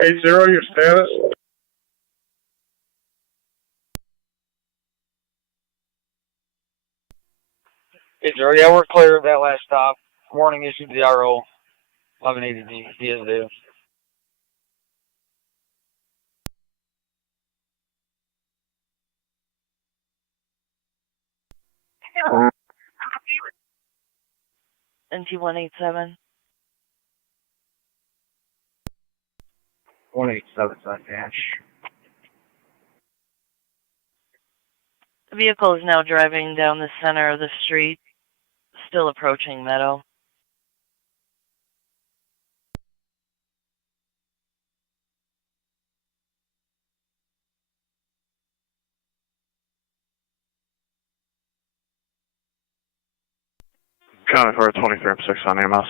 80, your status? 80, yeah, we're clear of that last stop. Warning issued to the RO. 1180D, he is due. NT187. 187 on dash. The vehicle is now driving down the center of the street, still approaching Meadow. County for 23 on AMS.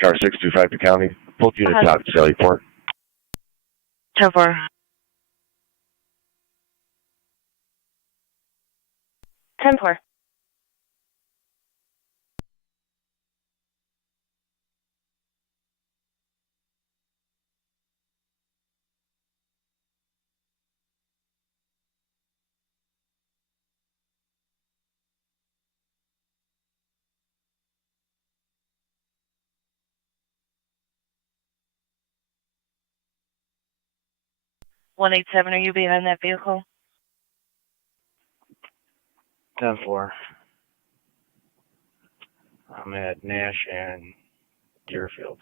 Car 625 to county. Both units out to Lewiston. 10-4. 10-4. Are you behind that vehicle? 10-4. I'm at Nash and Deerfield.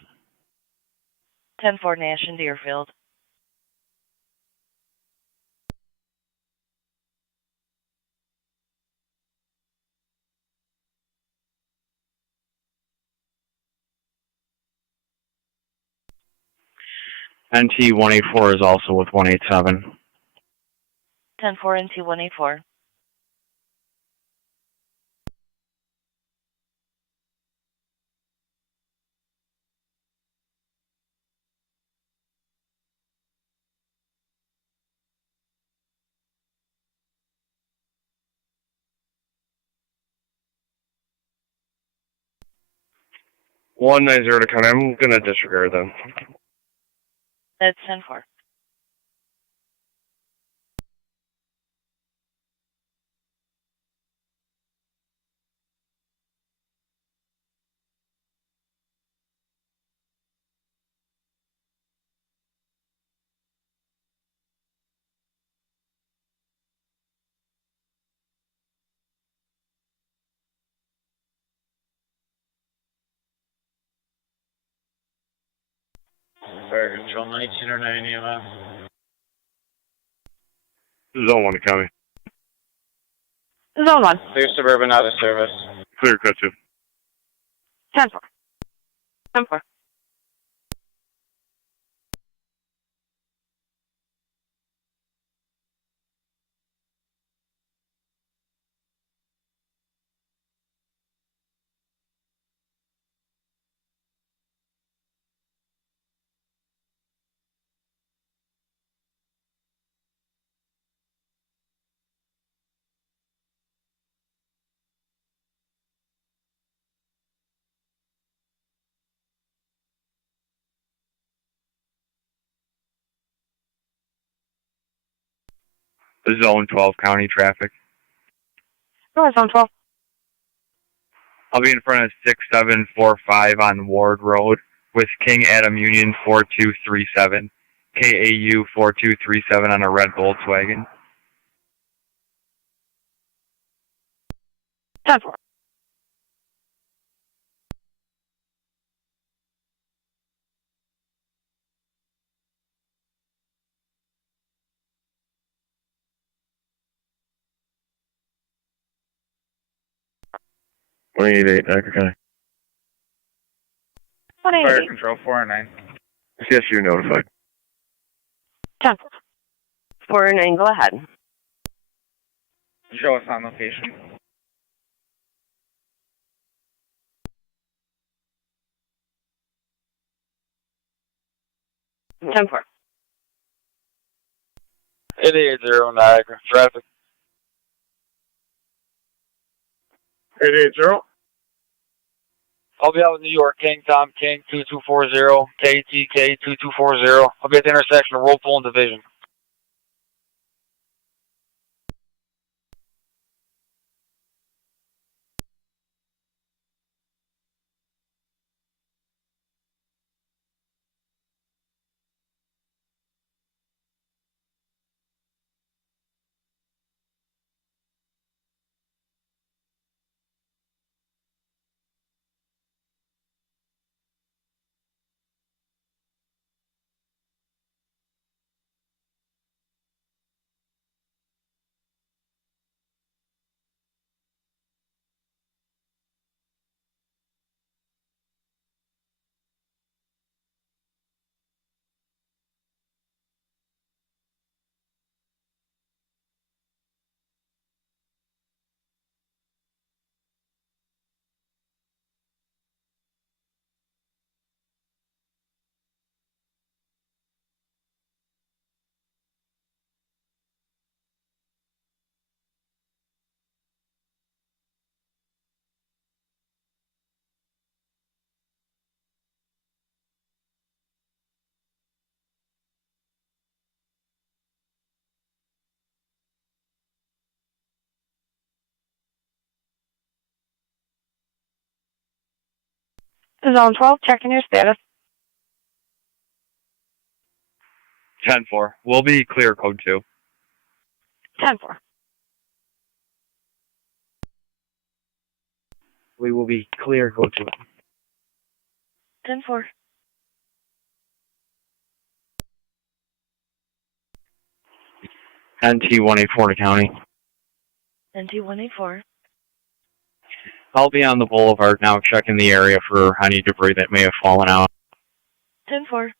10-4 Nash and Deerfield. NT184 is also with 187. 10-4 NT184. One 90 to county. I'm gonna disregard them. That's 10-4. Fire Control 1909 EMS. Zone 1 to county. Zone 1. Clear Suburban out of service. Clear cut 2. 10-4. 10-4. Zone 12 county traffic. Go ahead, Zone 12. I'll be in front of 6745 on Ward Road with King Adam Union 4237. KAU 4237 on a red Volkswagen. 10-4. Niagara County. 188. Fire Control 409. CSU notified. 10-4. 409, go ahead. Show us on location. Ten four. 880 Niagara. Traffic. 880. I'll be out with New York, King, Tom King, 2240, KTK 2240. I'll be at the intersection of Whirlpool and Division. Zone 12, checking your status. 10-4. We'll be clear code 2. 10-4. We will be clear, go to 10-4. NT-184 to county. NT-184. I'll be on the boulevard now checking the area for any debris that may have fallen out. 10-4.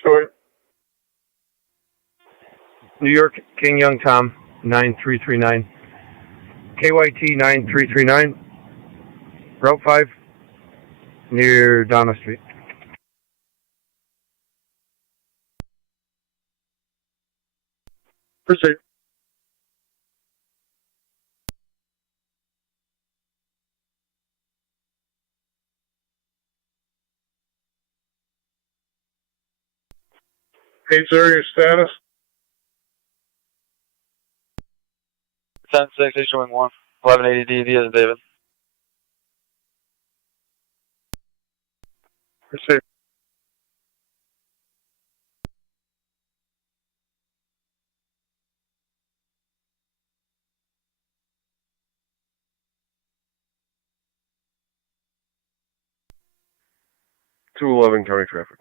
Sorry. New York, King Young Tom, 9339. KYT 9339. Route 5, near Donna Street. Proceed. Hey, sir, your status? 10-6, issuing 1. 1180 D, as David. Proceed. .211 county traffic.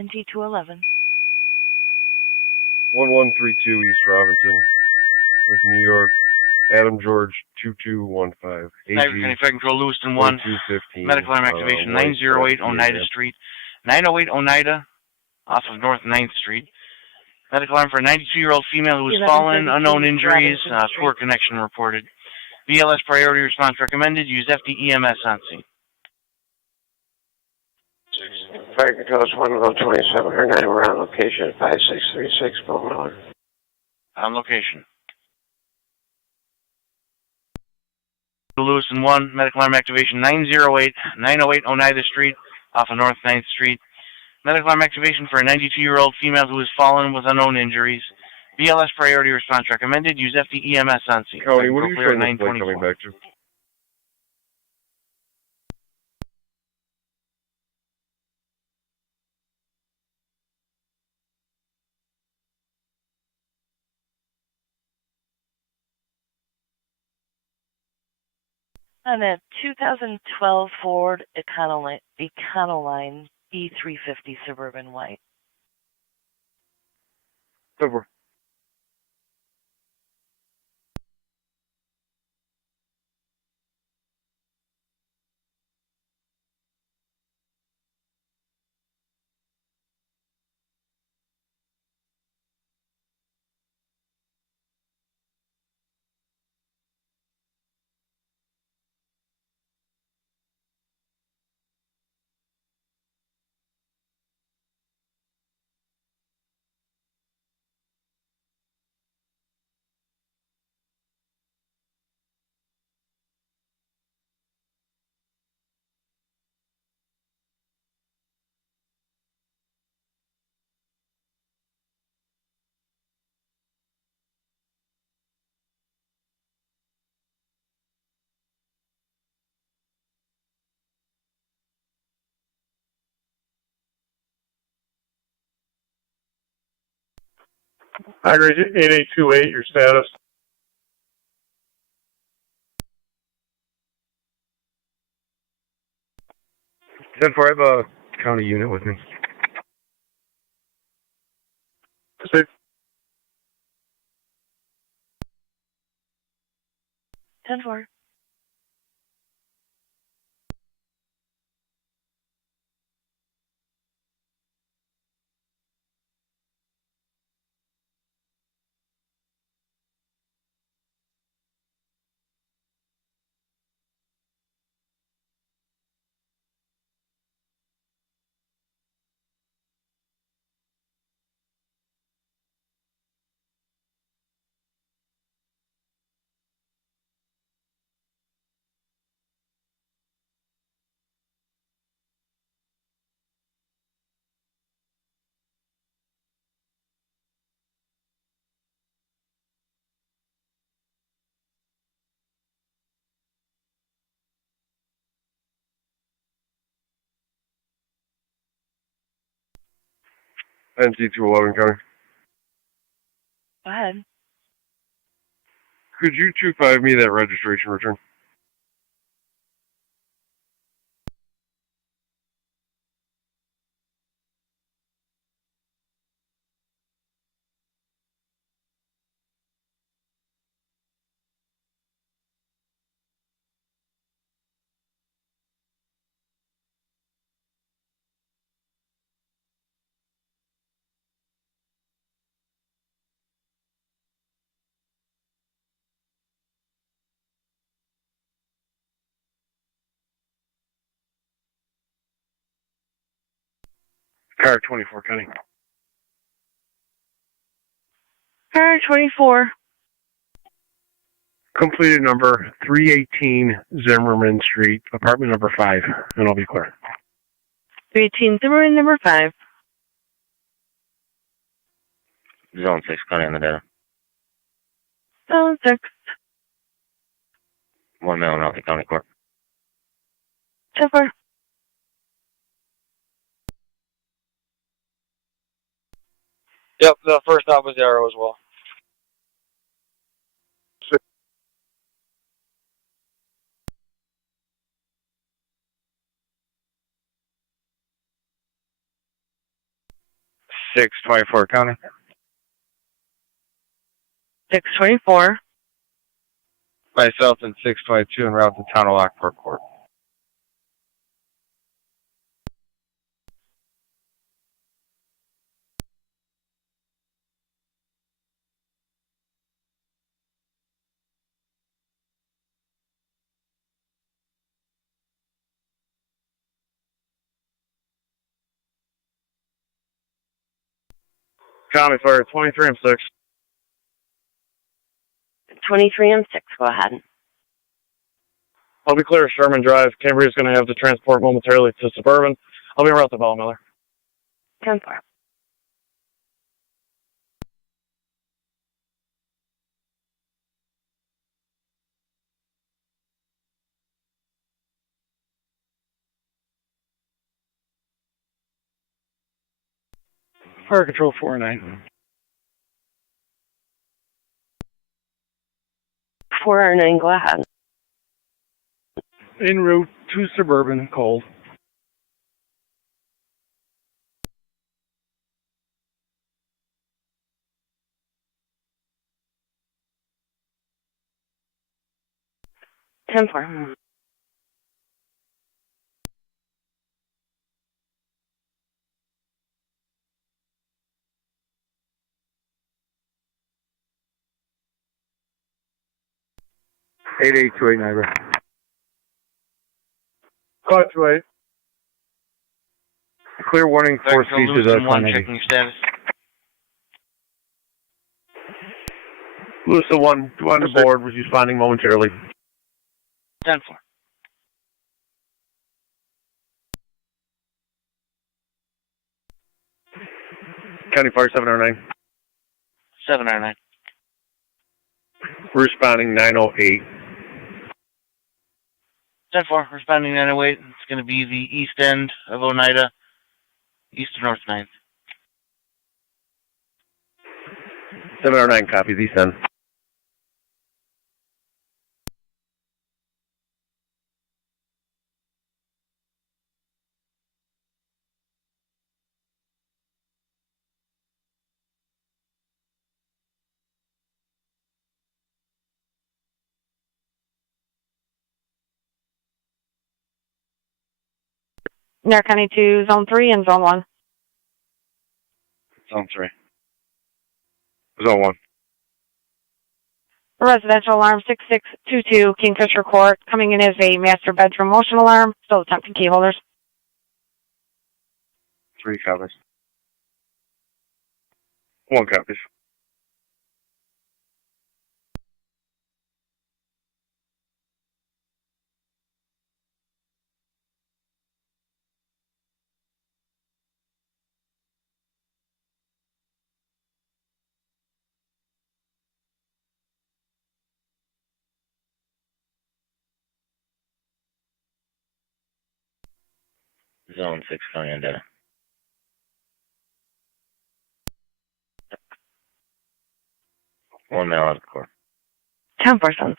NT-211. 1132 East Robinson with New York, Adam George 2215. Niagara County Fire Control, Lewiston 1. 2215. Medical alarm activation 908 Oneida Street. 908 Oneida off of North 9th Street. Medical alarm for a 92-year-old female who was fallen, unknown injuries, poor connection reported. BLS priority response recommended. Use FDEMS on scene. Fire Control is 12709. We're on location 5636 Bowmiller. On location. Lewiston 1, medical alarm activation 908 Oneida Street off of North 9th Street. Medical alarm activation for a 92-year-old female who was fallen with unknown injuries. BLS priority response recommended. Use FDEMS on scene. Cody, what are you showing this plate coming back to? On a 2012 Ford Econoline E350 Suburban White. Over. Niagara 8828, your status. 10-4, I have a county unit with me. 10-4. NC211 County. Go ahead. Could you 25 me that registration return? Car 24 County. Car 24. Completed number 318 Zimmerman Street, apartment number 5, and I'll be clear. 318 Zimmerman, number 5. Zone 6 County on the data. Zone 6. 1 mile in Rocky County Court. 10-4. Yep, the first stop was the RO as well. Six 24 County. 624. Myself and 622 en route to town of Lockport Court. County Fire 23 and 6. 23 and 6, go ahead. I'll be clear, Sherman Drive. Cambria is going to have to transport momentarily to Suburban. I'll be around to Bell Miller. 10-4. Fire Control 49. 4R9, go ahead. En route to Suburban, cold. Ten four. Eight 828 Niagara. 528. Clear warning, 4 speed to the Lewiston 1, Carnegie. checking status. Lewiston 1, on the board, was responding momentarily. 10-4. County Fire 709. 709. Responding 908. 10-4, responding 908. It's going to be the east end of Oneida, east of North 9th. 709 copies, East End. Niagara County to Zone 3 and Zone 1. Zone 3. Zone 1. Residential alarm 6622 Kingfisher Court, coming in as a master bedroom motion alarm, still attempting key holders. 3 copies. 1 copies. Zone 6, Tonawanda. One male out of the court. 10%.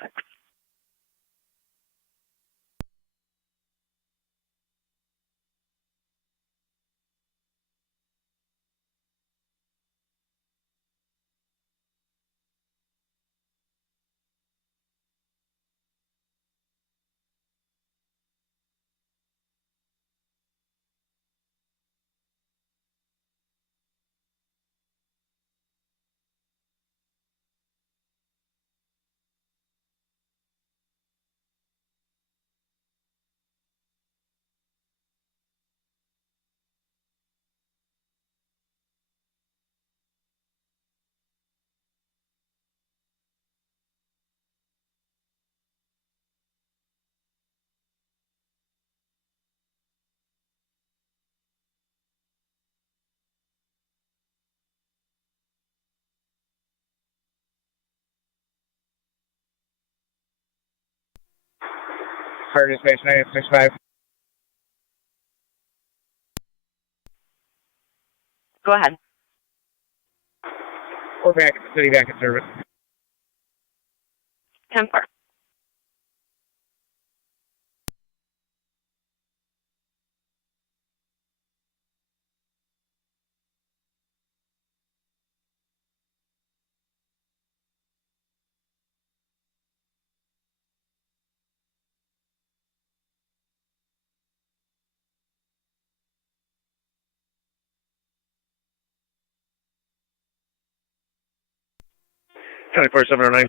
Fire Dispatch 9865. Go ahead. We're back at the city, back in service. 10-4. County 4709.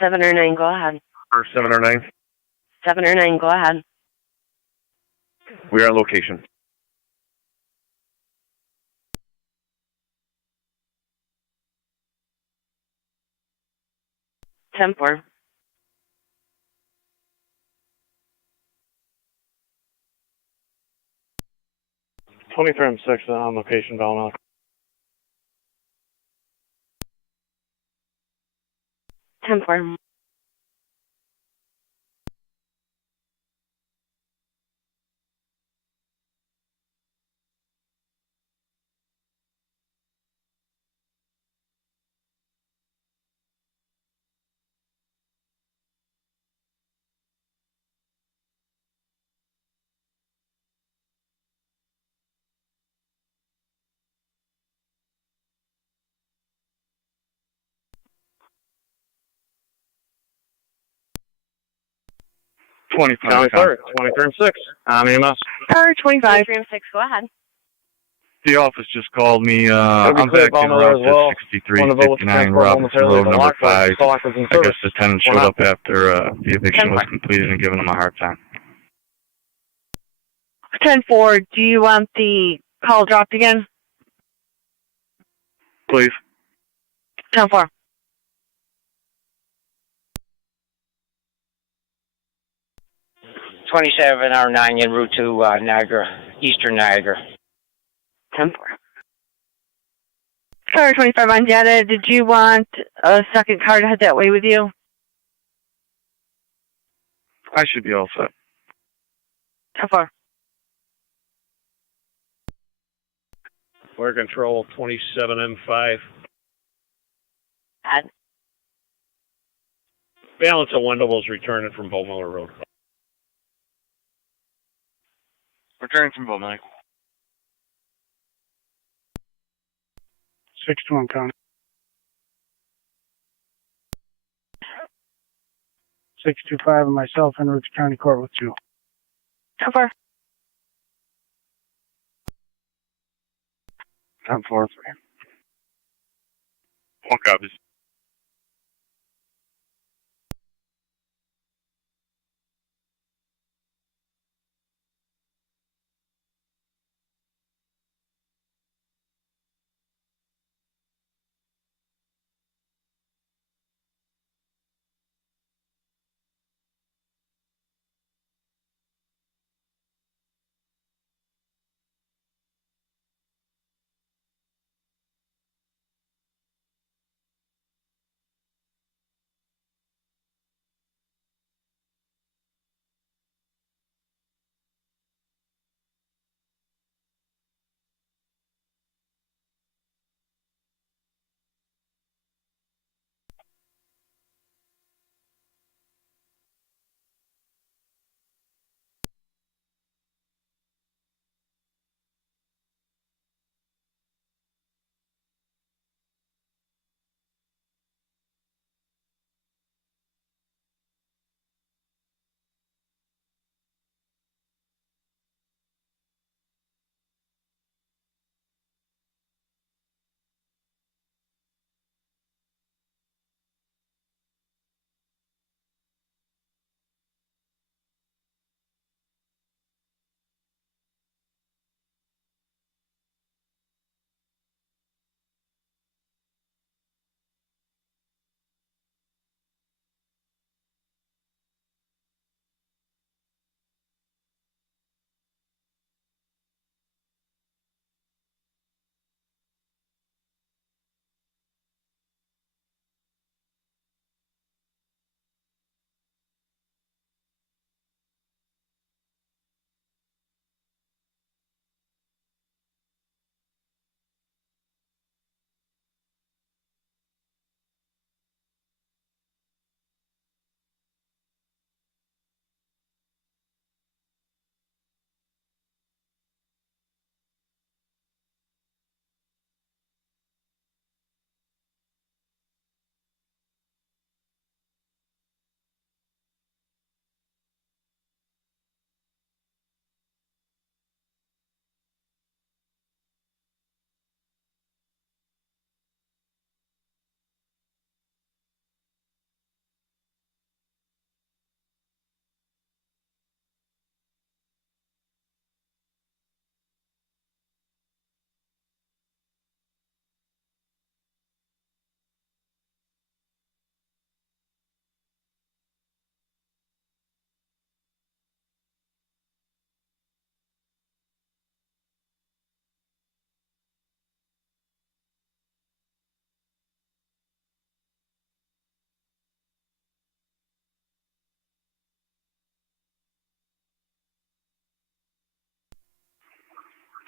Seven or nine, go ahead. 709. 7 or 9, go ahead. We are on location. 10-4. 23M6 on location, Belmont. 10-4. 25. 23M6. EMS. Car 25. 23M6, go ahead. The office just called me. I'm back en route to 6359 Robinson Road, number 5. I guess the tenant showed up after the eviction was completed and giving them a hard time. 10-4, do you want the call dropped again? Please. 10-4. 2709 en route to Niagara, eastern Niagara. 10-4. Car 25 on data, did you want a second car to head that way with you? I should be all set. How far? Fire control 27M5. Add. Balance of Wendel's returning from Bowmiller Road. Returning from Bowmiller. 6-1 County. 625 and myself en route to County Court with 2. How far? 10-4-3. 1 copies.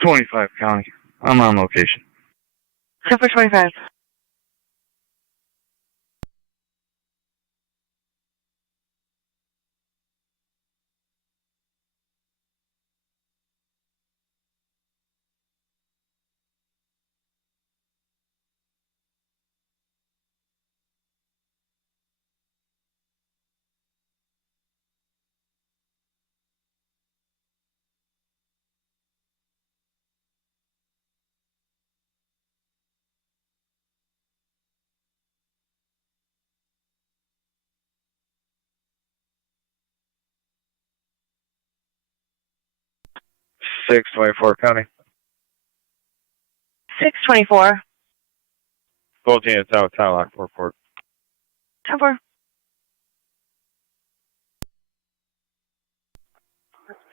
$25 County. I'm on location. Except for 25. Six 24 County. 624. Both units out of town, Lockport Port. How far?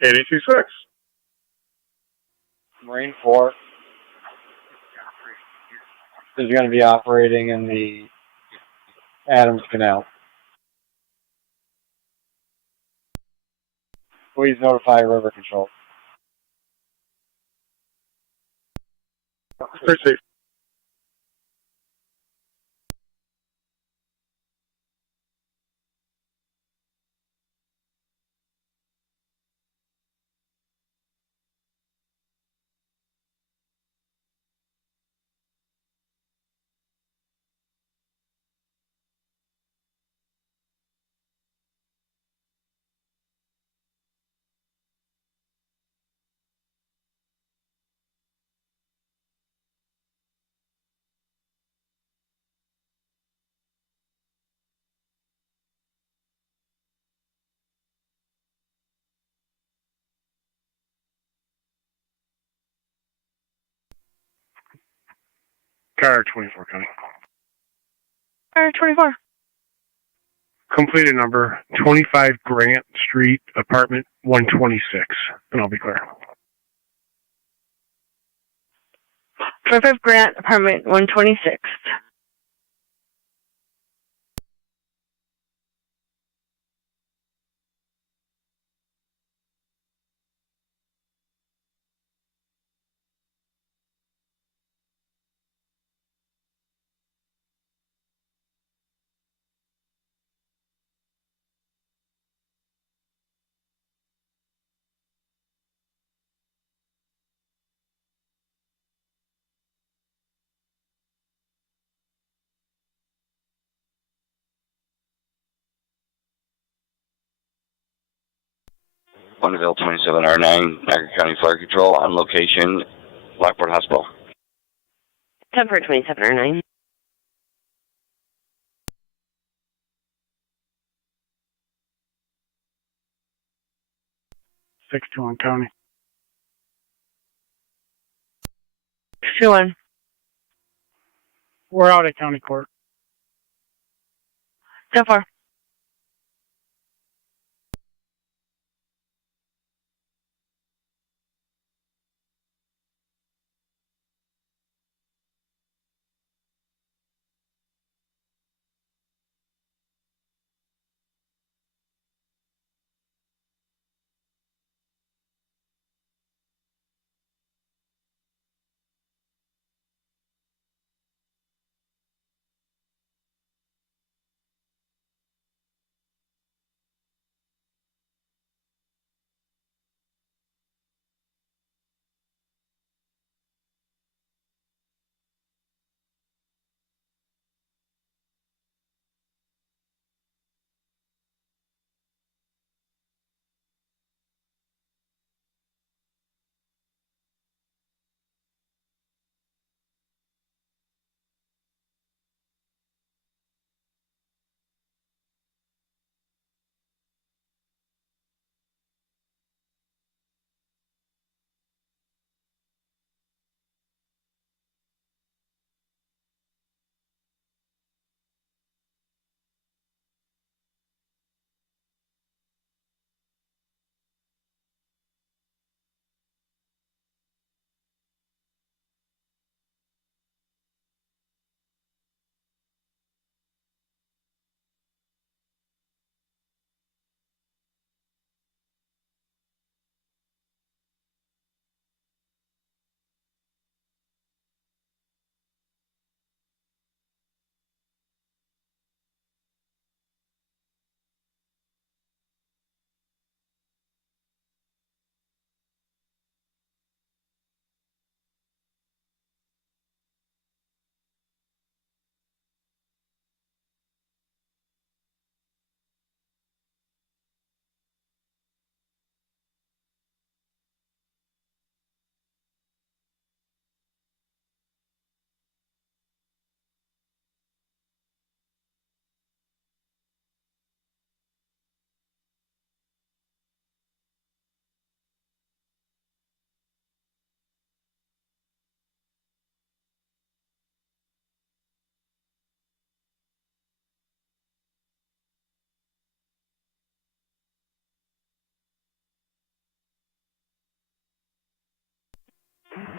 826. Marine 4 is going to be operating in the Adams Canal. please notify River Control. Appreciate. Car 24 County. Car 24. Completed number 25 Grant Street, apartment 126, and I'll be clear. 25 Grant, apartment 126. Bonneville 27R9, Niagara County Fire Control, on location, Lockport Hospital. 10 for 27R9. Six to one County. 2-1. We're out at County Court. 10-4.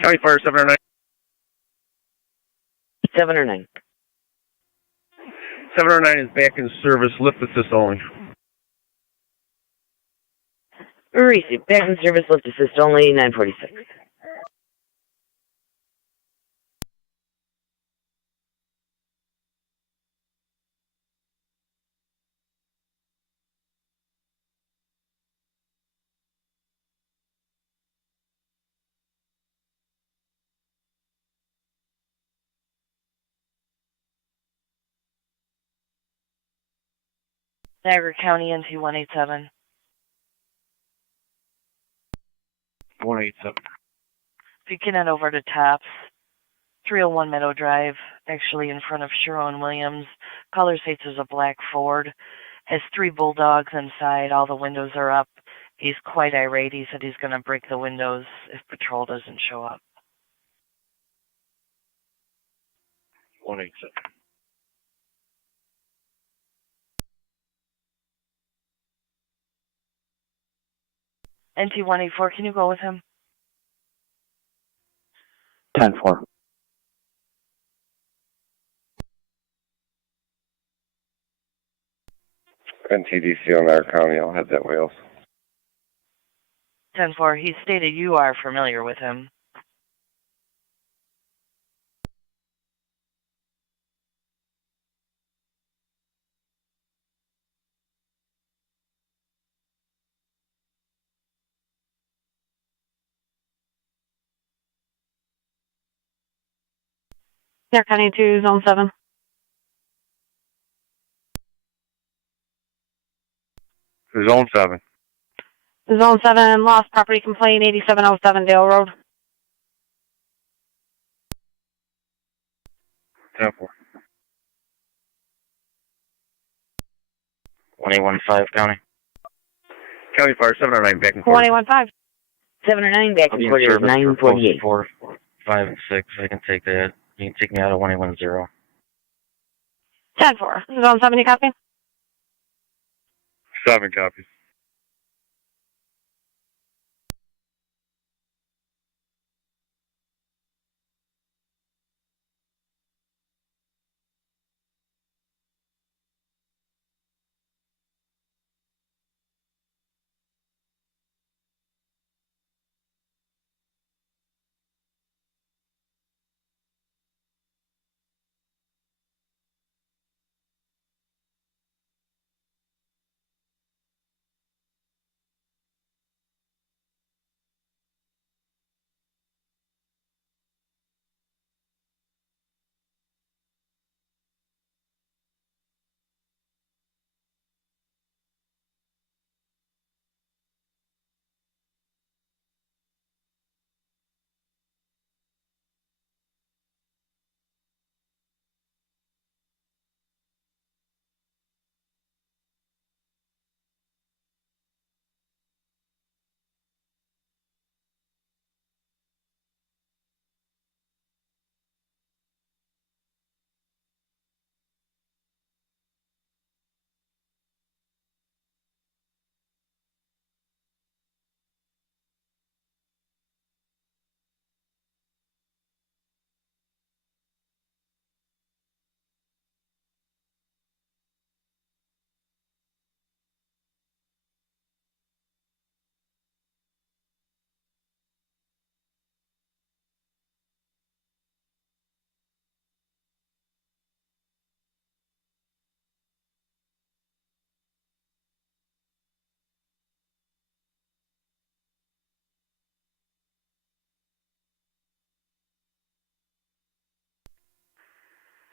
County Fire 709. 709. 709 is back in service, lift assist only. Receive. Back in service, lift assist only, 946. Niagara County NT 187. 187. If you can head over to TAPS, 301 Meadow Drive, actually in front of Sharon Williams. Color states is a black Ford. Has 3 bulldogs inside. All the windows are up. He's quite irate. He said he's going to break the windows if patrol doesn't show up. 187. NT 184, can you go with him? 10-4. NTDC on our county. I'll head that way also. 10-4, he stated you are familiar with him. Niagara County 2, Zone 7. Zone 7. Zone 7, lost property complaint, 8707 Dale Road. 10-4. 115 County. County Fire 709 back and forth. 115. 709 back and forth is 948. 4, 5, and 6. I can take that. You can take me out of 110. 10-4. Zone 7, you copy? 7 copies.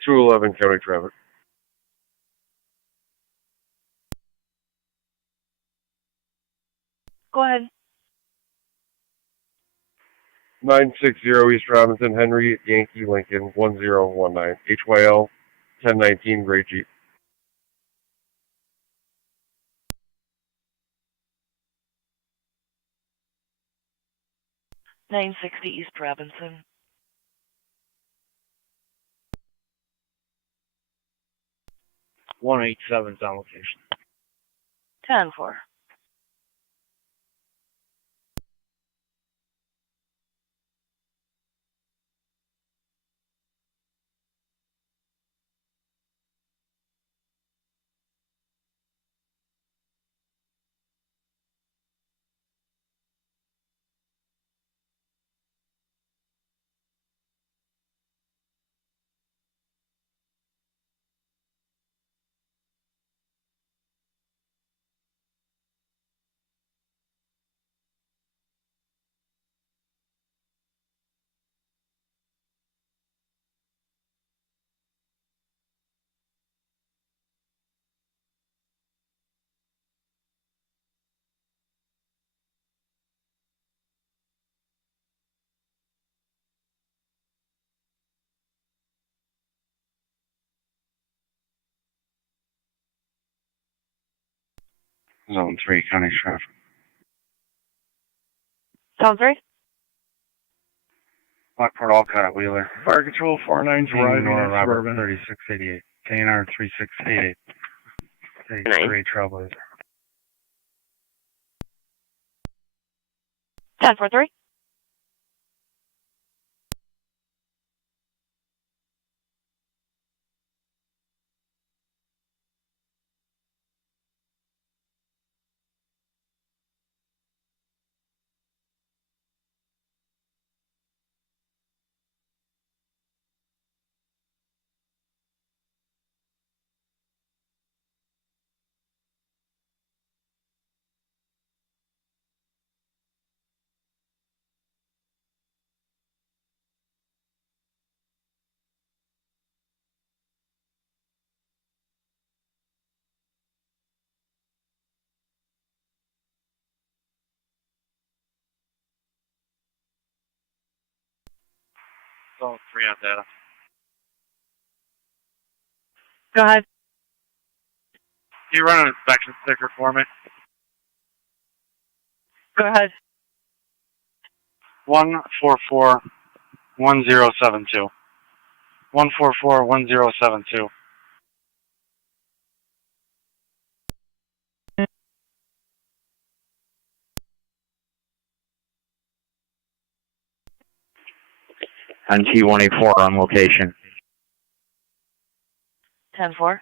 Through 11 county traffic. Go ahead. 960 East Robinson, Henry, Yankee, Lincoln, 1019. HYL, 1019, Gray Jeep. 960 East Robinson. 187 is on location. 10-4. Zone 3, county traffic. Zone 3? Lockport, Alcott, Wheeler. Fire Control 49's arriving in Robert, Suburban. 3688. KNR 3688. Hey, great Trailblazer. 10-4-3. Zone 3 on data. Go ahead. Can you run an inspection sticker for me? Go ahead. 144-1072. 144-1072. On T184 on location. 10-4.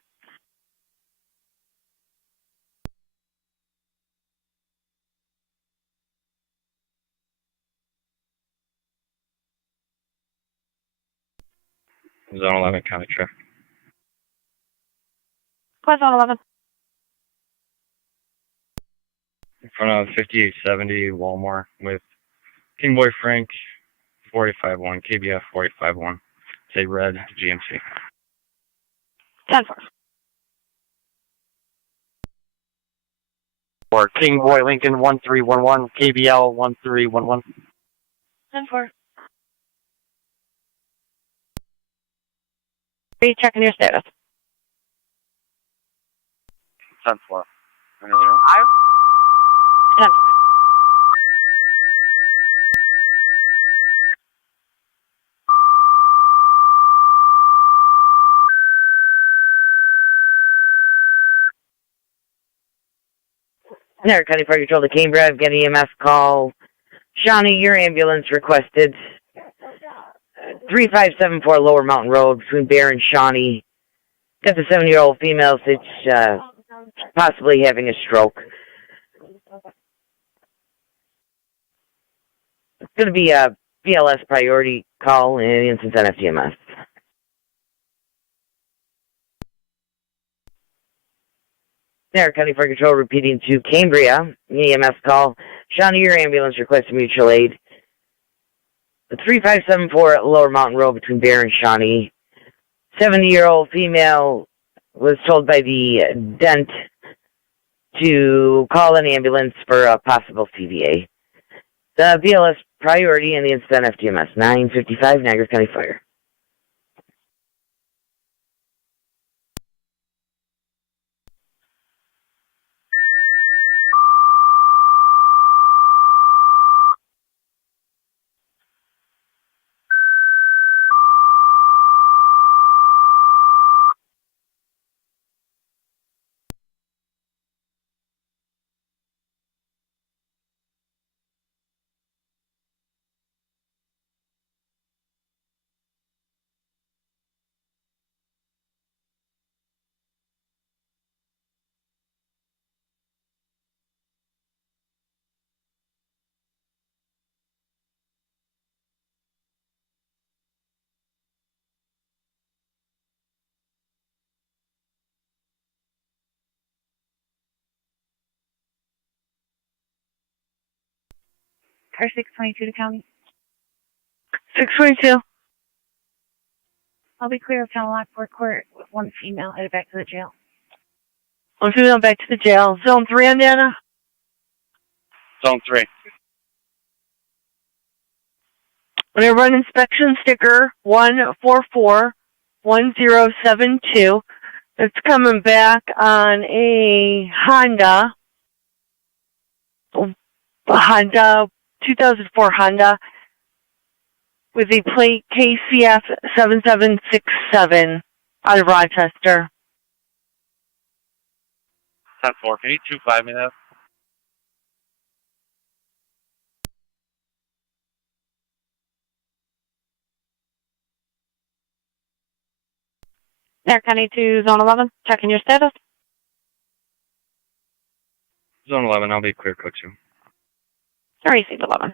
Zone 11, county traffic. Go ahead, Zone 11. In front of 5870 Walmart with King Boy Frank 451, KBF 451. Say red GMC. 10-4. Or King Boy Lincoln 1311, KBL 1311. 10-4. Checking your status. 10-4. 10-4. Niagara County Fire Control to Cambria, I've got an EMS call. Shawnee, your ambulance requested. 3574 Lower Mountain Road between Bear and Shawnee. Got the 7-year-old female that's possibly having a stroke. It's going to be a BLS priority call in the instance on FTMS. Niagara County Fire Control repeating to Cambria, EMS call. Shawnee, your ambulance requested mutual aid. The 3574 Lower Mountain Road between Bear and Shawnee. 70-year-old female was told by the dent to call an ambulance for a possible CVA. The BLS priority in the incident FTMS, 955 Niagara County Fire. Car 622 to county. 622. I'll be clear of town Lockport Court with one female headed back to the jail. One female back to the jail. Zone 3 on data? Zone 3. I'm going to run inspection sticker 144-1072. It's coming back on a Honda Honda, 2004 Honda, with a plate KCF 7767 out of Rochester. 10-4, can you 2-5 me that? Air County to Zone 11, checking your status. Zone 11, I'll be clear code 2. Received 11.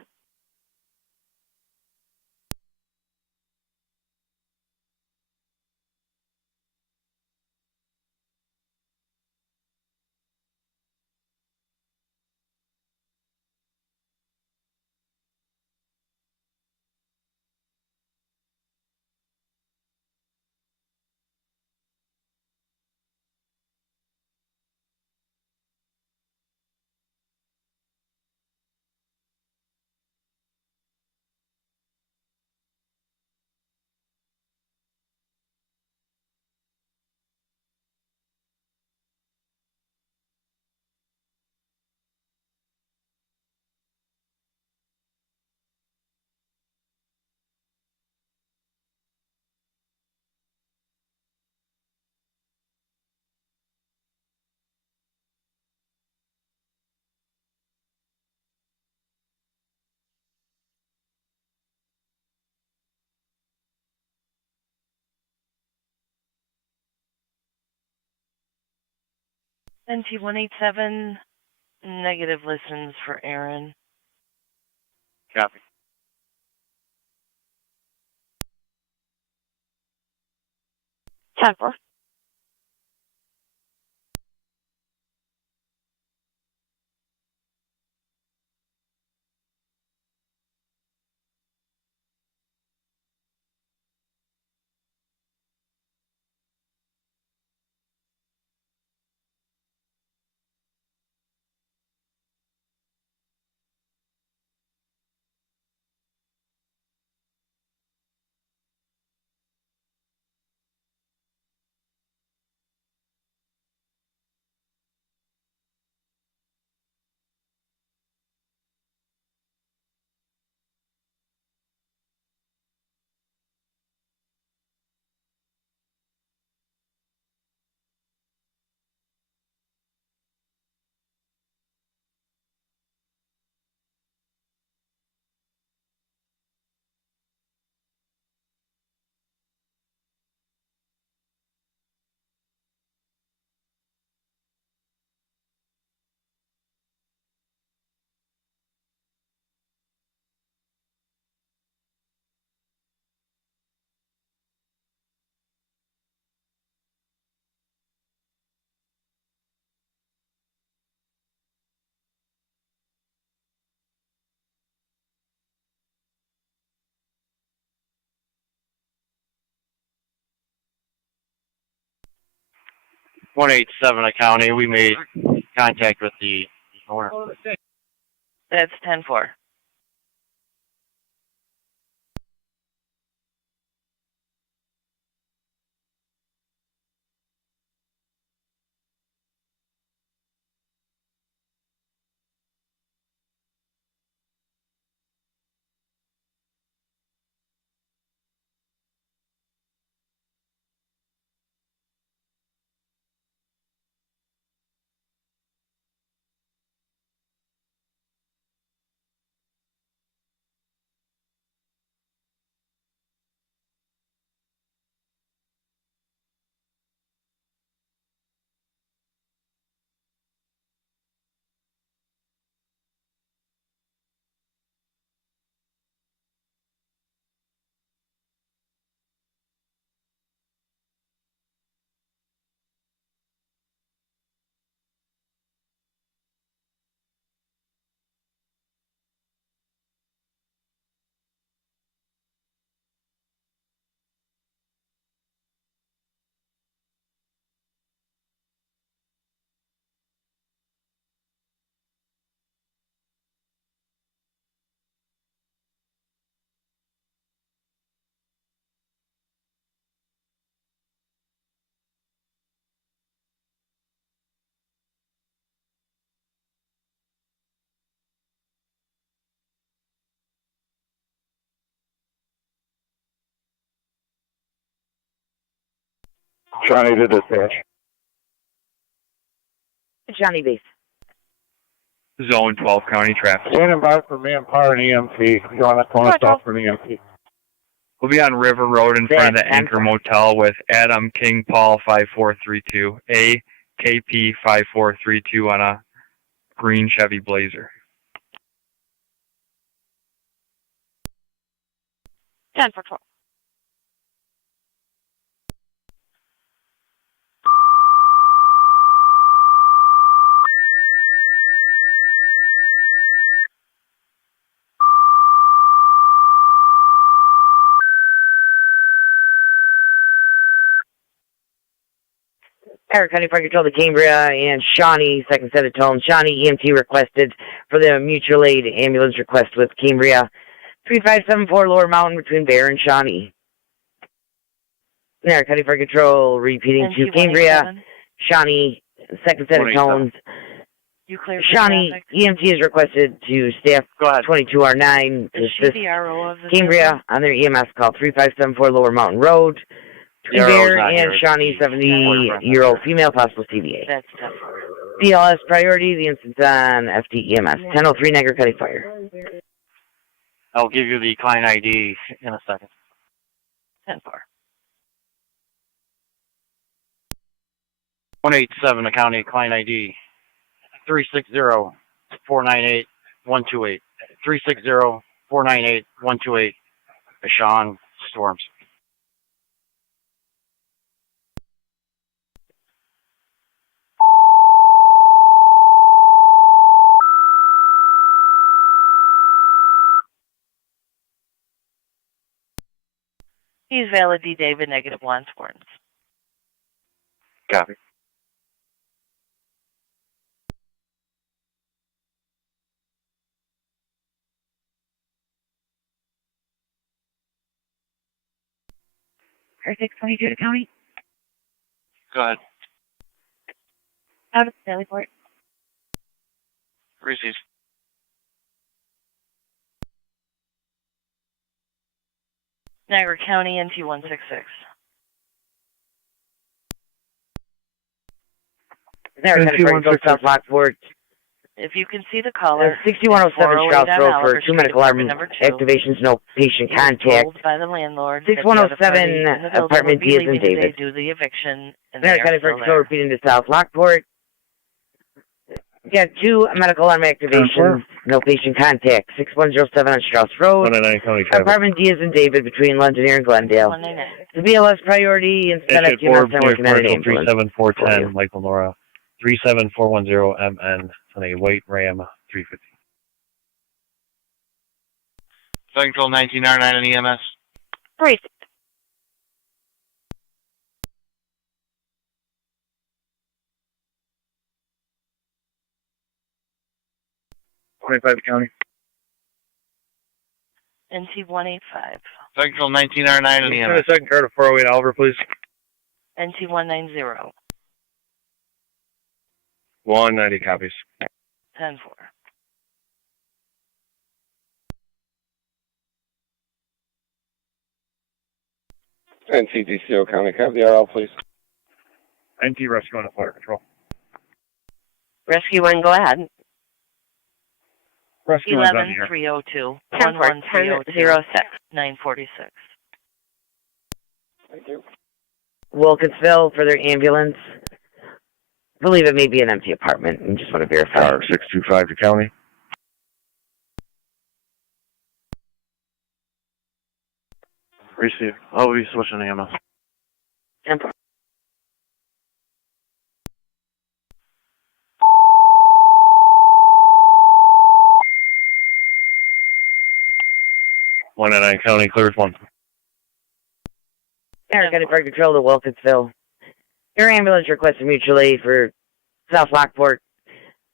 NT187, negative listens for Aaron. Copy. 10-4. .187 County, we made contact with the owner. That's 10-4. Johnny to dispatch. Johnny base. Zone 12 county traffic. Standing by for manpower and EMT. You want to call us off for an EMT? We'll be on River Road in front of the Anchor Motel with Adam King Paul 5432, AKP 5432 on a green Chevy Blazer. 10 for 12. Niagara County Fire Control to Cambria and Shawnee, second set of tones. Shawnee EMT requested for the mutual aid ambulance request with Cambria 3574 Lower Mountain between Bear and Shawnee. Niagara County Fire Control repeating to Cambria, Shawnee, second set of tones. You clear for Shawnee traffic. EMT is requested to staff 22R9 to assist CDRO of the Cambria on their EMS call 3574 Lower Mountain Road. Between Bear and Shawnee, 70-year-old female, possible CVA. That's tough. BLS priority, the instance on FDEMS. 1003 Niagara County Fire. I'll give you the client ID in a second. 10-4. 187 county client ID. 360-498-128. 360-498-128. Sean Storms. He's valid D. David, -1 Sports. Copy. Car 622 to county. Go ahead. Out of Lewiston. Received. Niagara County, NT166. Niagara County Fire Control, South Lockport. If you can see the caller, 6107 Strauss Road for 2 medical alarm activations, no patient contact. By the landlord. 6107 apartment D is in David. Do the eviction. Niagara County Fire Control repeating to South Lockport. Yeah, 2 medical alarm activations, no patient contact. 6107 on Strauss Road. 199 County Traffic. Apartment D is in David between Londonderry and Glendale. 199. The BLS priority instead of TMS and working on an ambulance. 37410 Michael Nora. 37410 MN on a white Ram 350. Central 1999 on EMS. Great. County. NT185. Central 1999 on Can you EMS. send a second car to 408 Oliver, please? NT190. 190 copies. 10-4. NCDCO County, can I have the RL, please? NT Rescue on the Fire Control. Rescue 1, go ahead. Rescue 11302. 11306. 946. Thank you. Wilkesville for their ambulance. I believe it may be an empty apartment. I just want to verify. Car 625 to county. Receive. I'll be switching to EMS. 10-4. One and 9 County clears 1. Niagara County Fire Control to Wilkesville. Your ambulance requested mutual aid for South Lockport.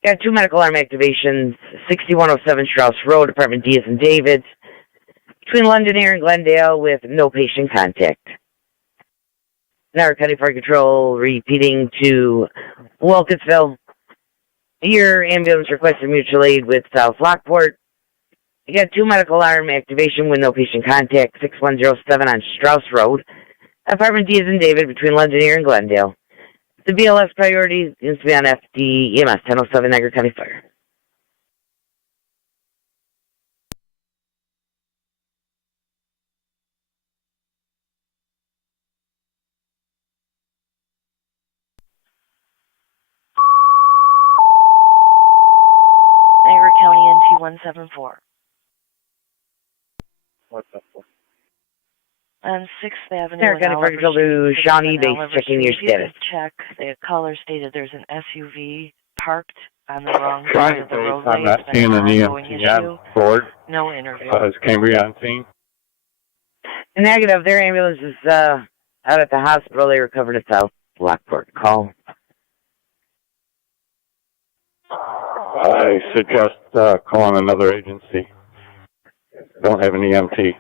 Got 2 medical alarm activations. 6107 Strauss Road, Apartment D is in David. Between Londonderry and Glendale with no patient contact. Niagara County Fire Control repeating to Wilkesville. Your ambulance requested mutual aid with South Lockport. You got 2 medical alarm activation with no patient contact. 6107 on Strauss Road. Apartment D is in David between Londonier and Glendale. The BLS priority is to be on FD EMS 1007 Niagara County Fire. Niagara County NT 174. What's up for? On 6th Avenue. Niagara County Fire Control to Shawnee Base, checking your status. Check. The caller stated there's an SUV parked on the wrong side of the roadway. I'm not seeing an EMT on board. No interview. Is Cambria on scene? Negative. Their ambulance is out at the hospital. They recovered at South Lockport. Call. I suggest calling another agency. Don't have an EMT.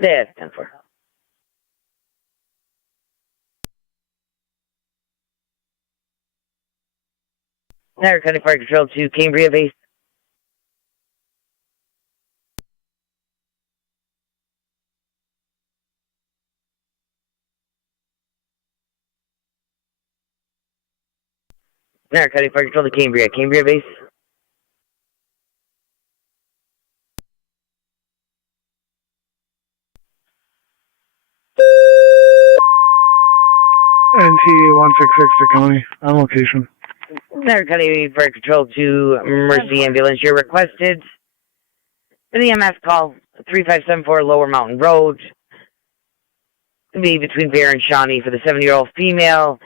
There, 10-4. Niagara County Fire Control to Cambria Base. Niagara County Fire Control to Cambria. Cambria Base. NT 166 to County, on location. Niagara County Fire Control to Mercy Ambulance. You're requested for the EMS call 3574 Lower Mountain Road. To be between Bear and Shawnee for the 70-year-old female.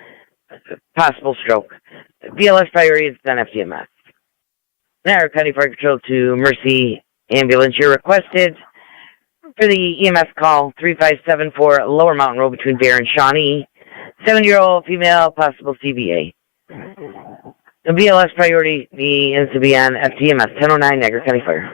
Possible stroke. BLS priority is on FDMS. Niagara County Fire Control to Mercy Ambulance. You're requested for the EMS call 3574 Lower Mountain Road between Bear and Shawnee. 70-year-old female, possible CVA. The BLS priority is to be on FTMS 1009 Niagara County Fire.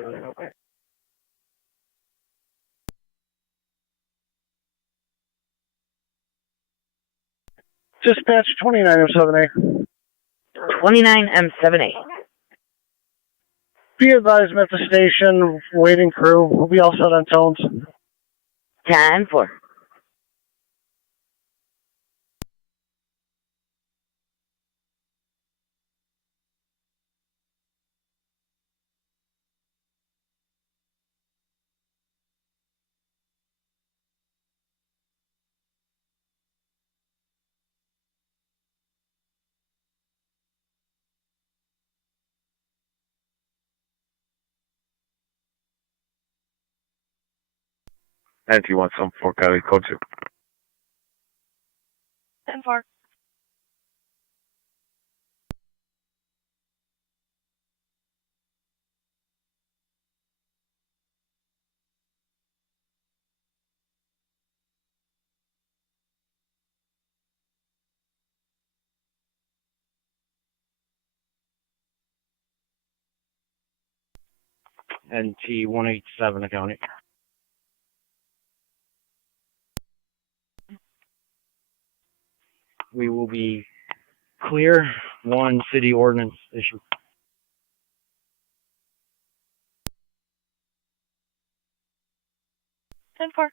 Dispatch 29M7A. 29M7A. Be advised, I'm at the station, waiting crew. We'll be all set on tones. 10-4. NT-174 County Code 2. 10-4. NT-187 County. We will be clear. 1 city ordinance issue. Ten four.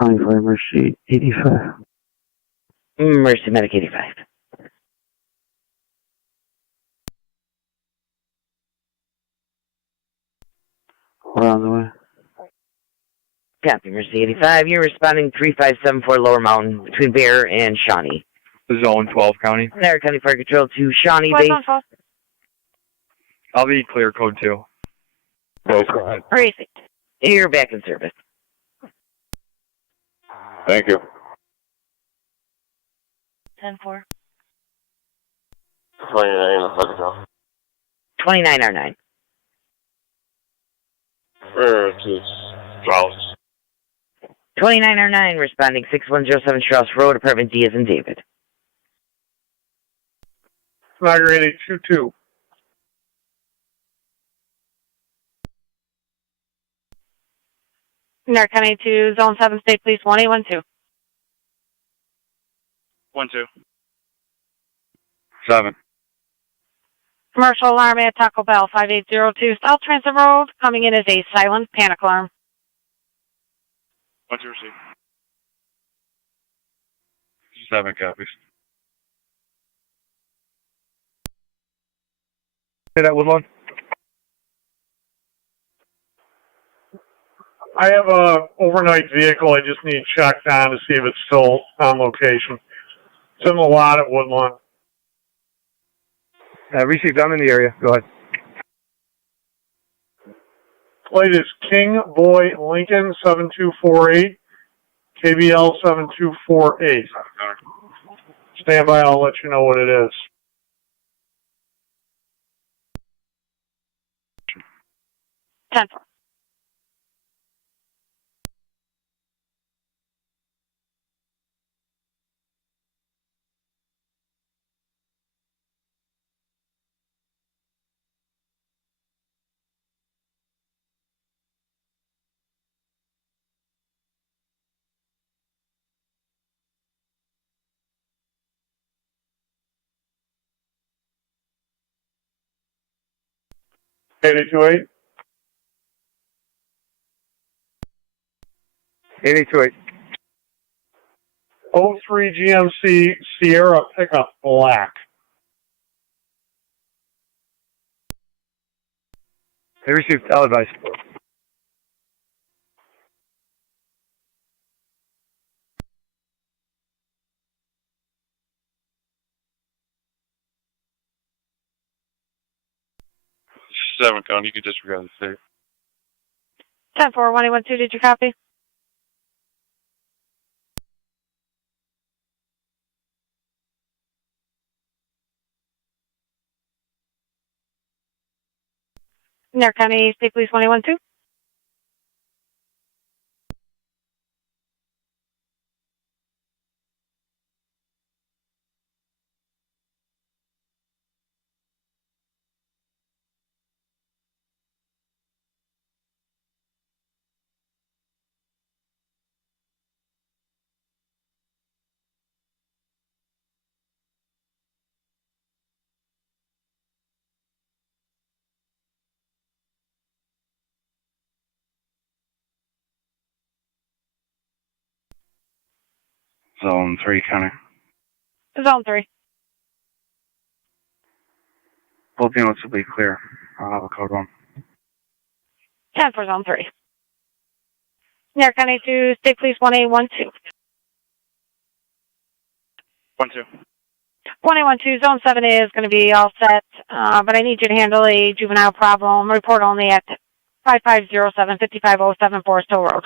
County Fire Mercy 85. Mercy Medic 85. We're on the way. Copy, Mercy 85. You're responding 3574 Lower Mountain between Bear and Shawnee. Zone 12 County. Niagara County Fire Control to Shawnee Base. I'll be clear code 2. Go ahead. Perfect. You're back in service. Thank you. 10-4. 29 29R9. to Flowers. 2909 responding 6107 Strauss Road, apartment D as in David. Niagara 8822. Niagara County to Zone 7, State Police 1812. 1-2. 7. Commercial alarm at Taco Bell 5802 South Transit Road, coming in as a silent panic alarm. 1-2 receive. 7 copies. Hey, that Woodlawn. I have a overnight vehicle. I just need checked on to see if it's still on location. It's in the lot at Woodlawn. Received. I'm in the area. Go ahead. Plate is King Boy Lincoln 7248, KBL 7248. Stand by, I'll let you know what it is. Central. $828. 8828. 03 GMC Sierra pickup black. They received. I'll advise. 7 count. You could disregard the 6. 10-4, 1812, did you copy? Niagara County State Police 1812. Zone 3 counter. Zone 3. Both units will be clear. I'll have a code 1. 10 for Zone 3. Niagara County to State Police 1812. 1-2. 1812, Zone 7 is going to be all set, but I need you to handle a juvenile problem. Report only at 5507 55007 Forest Hill Road.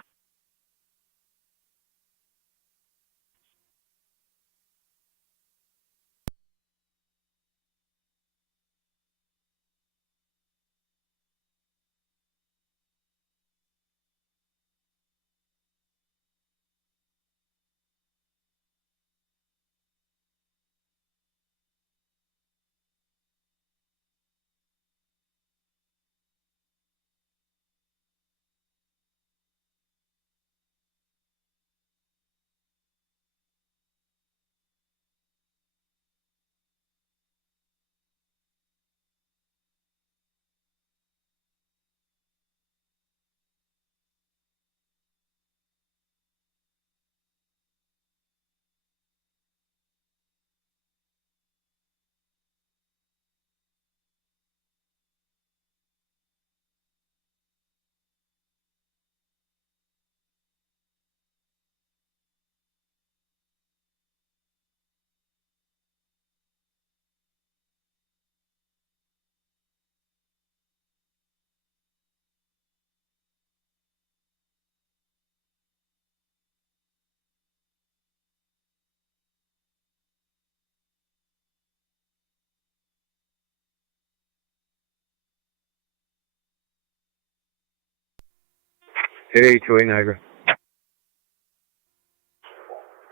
828 Niagara.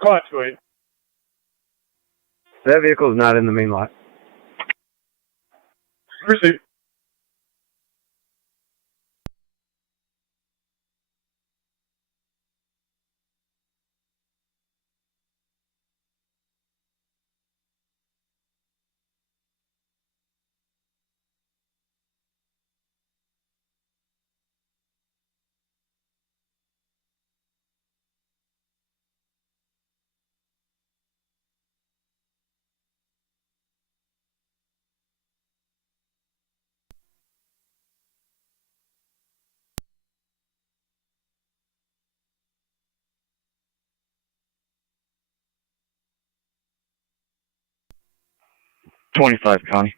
Go on, 28. That vehicle is not in the main lot. Receive. $25, Connie.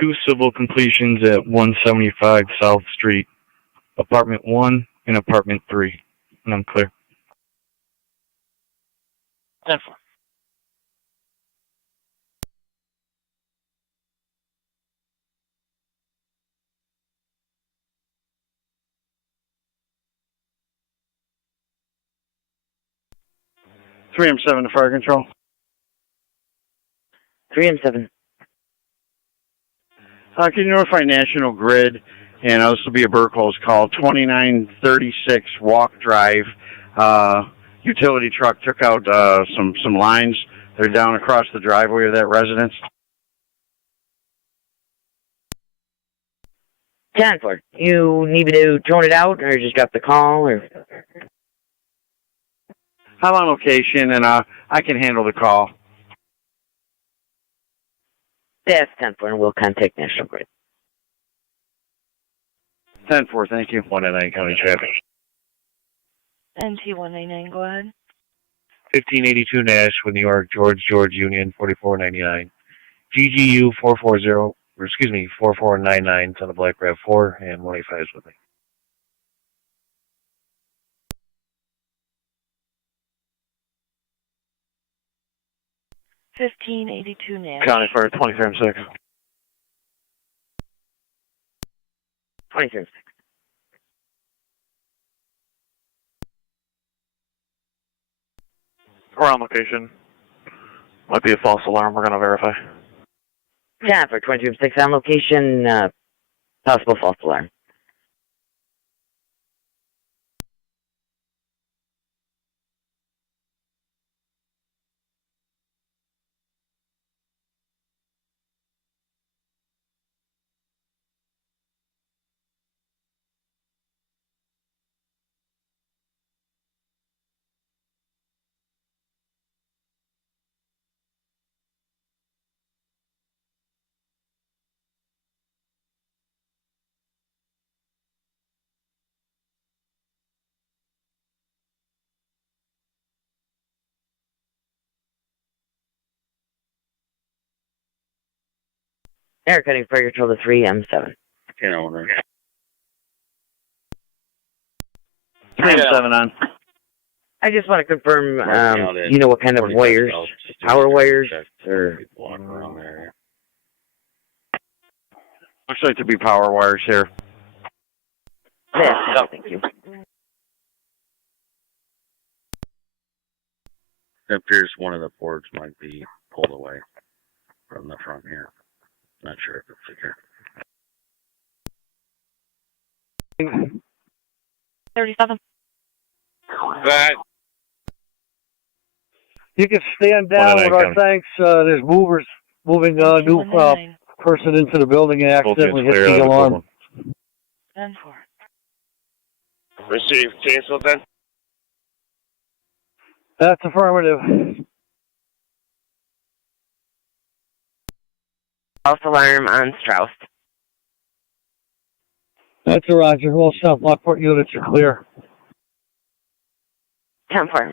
Two civil completions at 175 South Street, apartment 1 and apartment 3, and I'm clear. 10-4. Three M7 to fire control. 3M7. Can you notify National Grid, and this will be a Burkholz call, 2936 Walk Drive. Utility truck took out some lines. They're down across the driveway of that residence. 10-4. You need me to drone it out, or just drop the call, or? I'm on location, and I can handle the call. That's 10-4, and we'll contact National Grid. 10-4, thank you. 199 County Traffic. NT199, go ahead. 1582 Nash with New York, George Union, 4499. GGU 4499, Son of Black Rav 4, and 185 is with me. $15.82 Nash. County Fire 23M6. 23M6. We're on location. Might be a false alarm. We're going to verify. 10-4, 23M6 on location. Possible false alarm. Air cutting fire control to 3M7. 10 owner. 3M7 on. I just want to confirm, you know what kind of wires? Power wires, or? Looks like to be power wires here. Yeah, thank you. It appears one of the boards might be pulled away from the front here. Not sure if it's secure. 37. That. You can stand down with our thanks. There's movers moving a new person into the building and accidentally hit the alarm. 10-4. Receive. Cancel then? That's affirmative. False alarm on Strauss. That's a roger. All South Lockport units are clear. 10-4.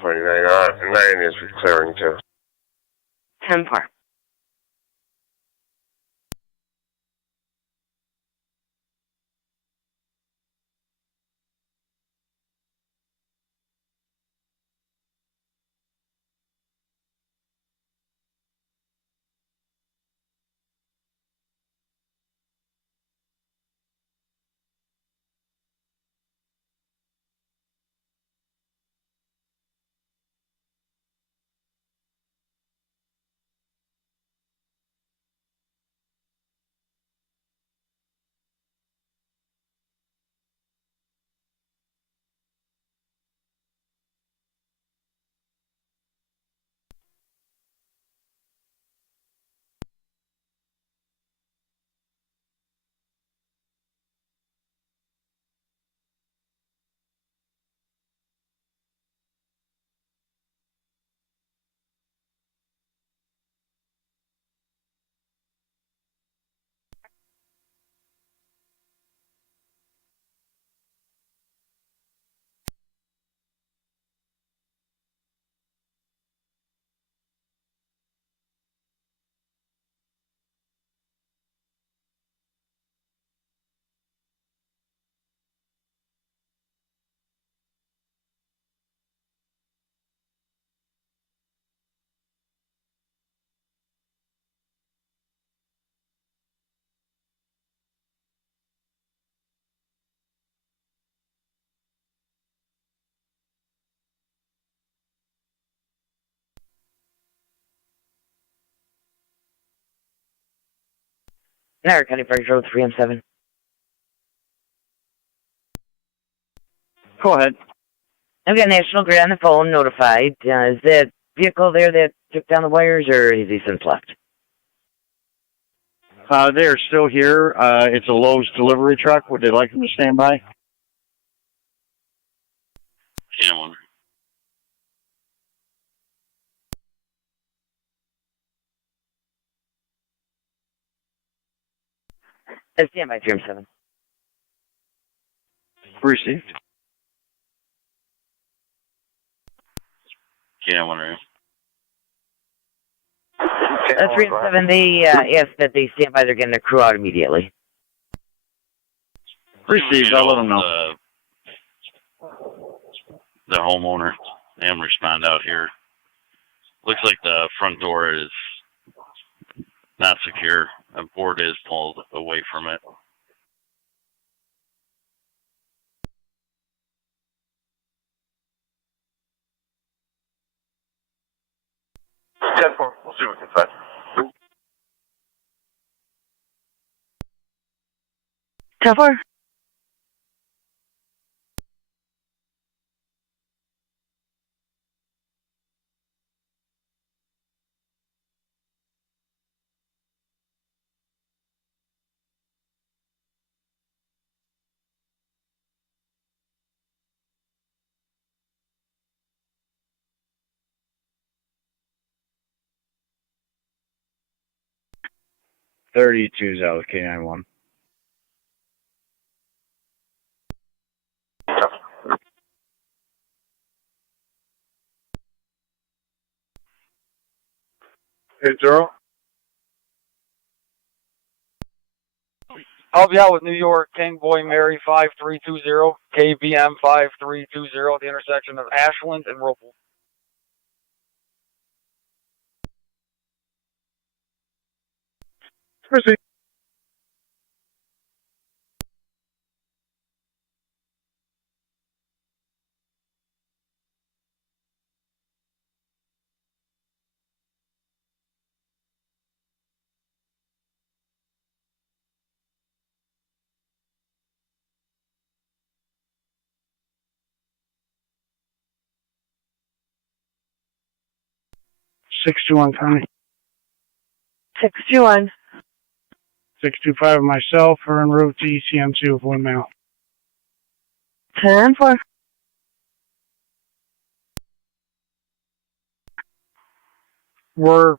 29 is clearing too. 10-4. Niagara County Park Road 3M7. Go ahead. I've got National Grid on the phone, notified. Is that vehicle there that took down the wires, or is he since left? They're still here. It's a Lowe's delivery truck. Would they like them to stand by? Yeah, one. Stand by 3M7. Received. Yeah, one. 3M7, they asked that they stand by. They're getting their crew out immediately. Received. I'll let them know. The homeowner, and respond out here. Looks like the front door is not secure. A board is pulled away from it. We'll see what we can find. 10-4. $32 out K91. Hey, Zero. I'll be out with New York, King Boy Mary 5320, KBM 5320 at the intersection of Ashland and Rupel. Proceed. County. 621. 625 myself, or en route to ECM2 with 1 mile. 10-4. We're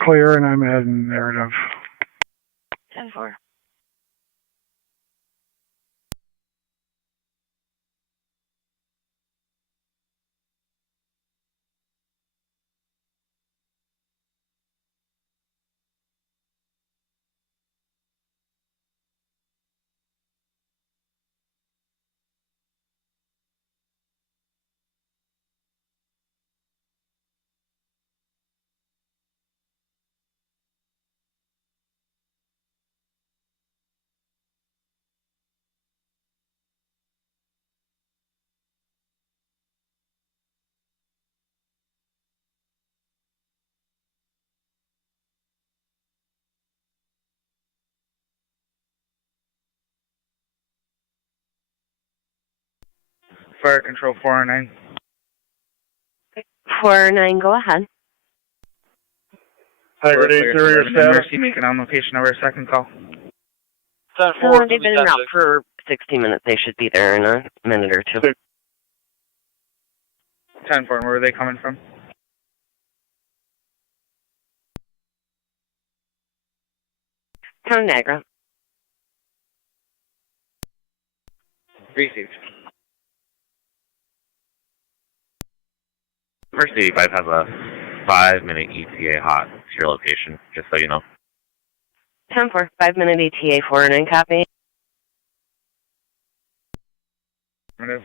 clear, and I'm heading narrative. 10-4. Fire Control 409. 409, go ahead. Tiger 8-3, status. Emergency making on location over a second call. 10-4, They've been en route for 60 minutes. They should be there in a minute or two. 10-4, where are they coming from? Town Niagara. Received. First 85 has a 5-minute ETA hot to your location, just so you know. 10-4, 5-minute ETA, 409, copy. Affirmative.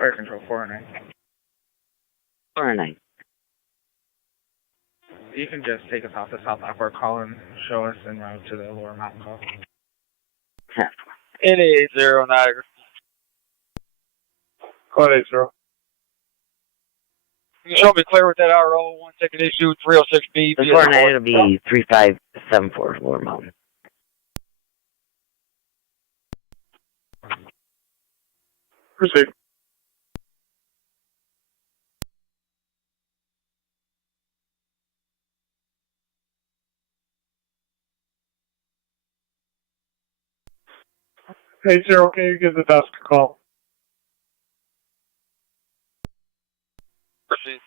Fire Control 409. 409. You can just take us off the South Lockport call and show us en route to the Lower Mountain call. 8080 Niagara. Code 80. Can you show me clear with that RO, one ticket issue, 306B? The 409 will be 3574 Lower Mountain. Proceed. Hey, Zero, can you give the desk a call? Proceed.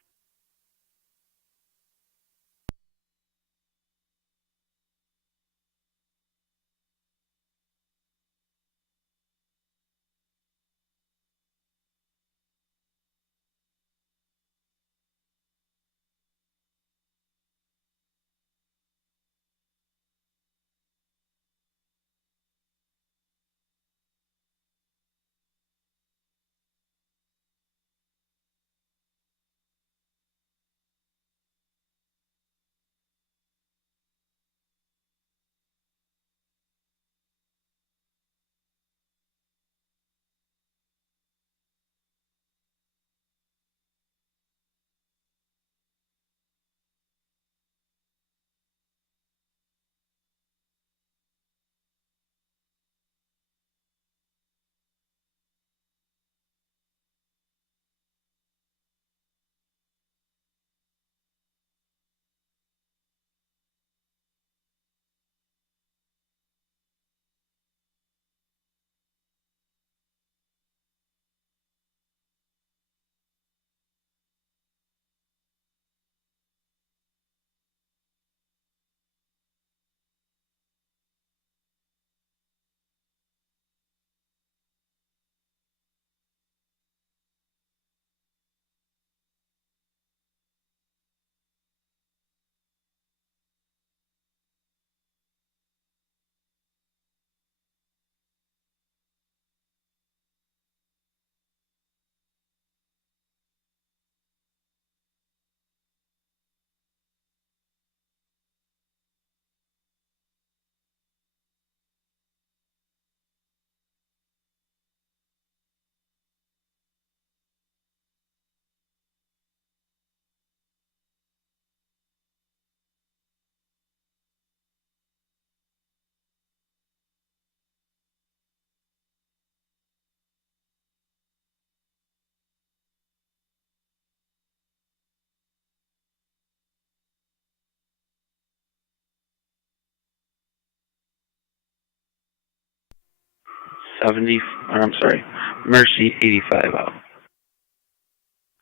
Mercy 85 out.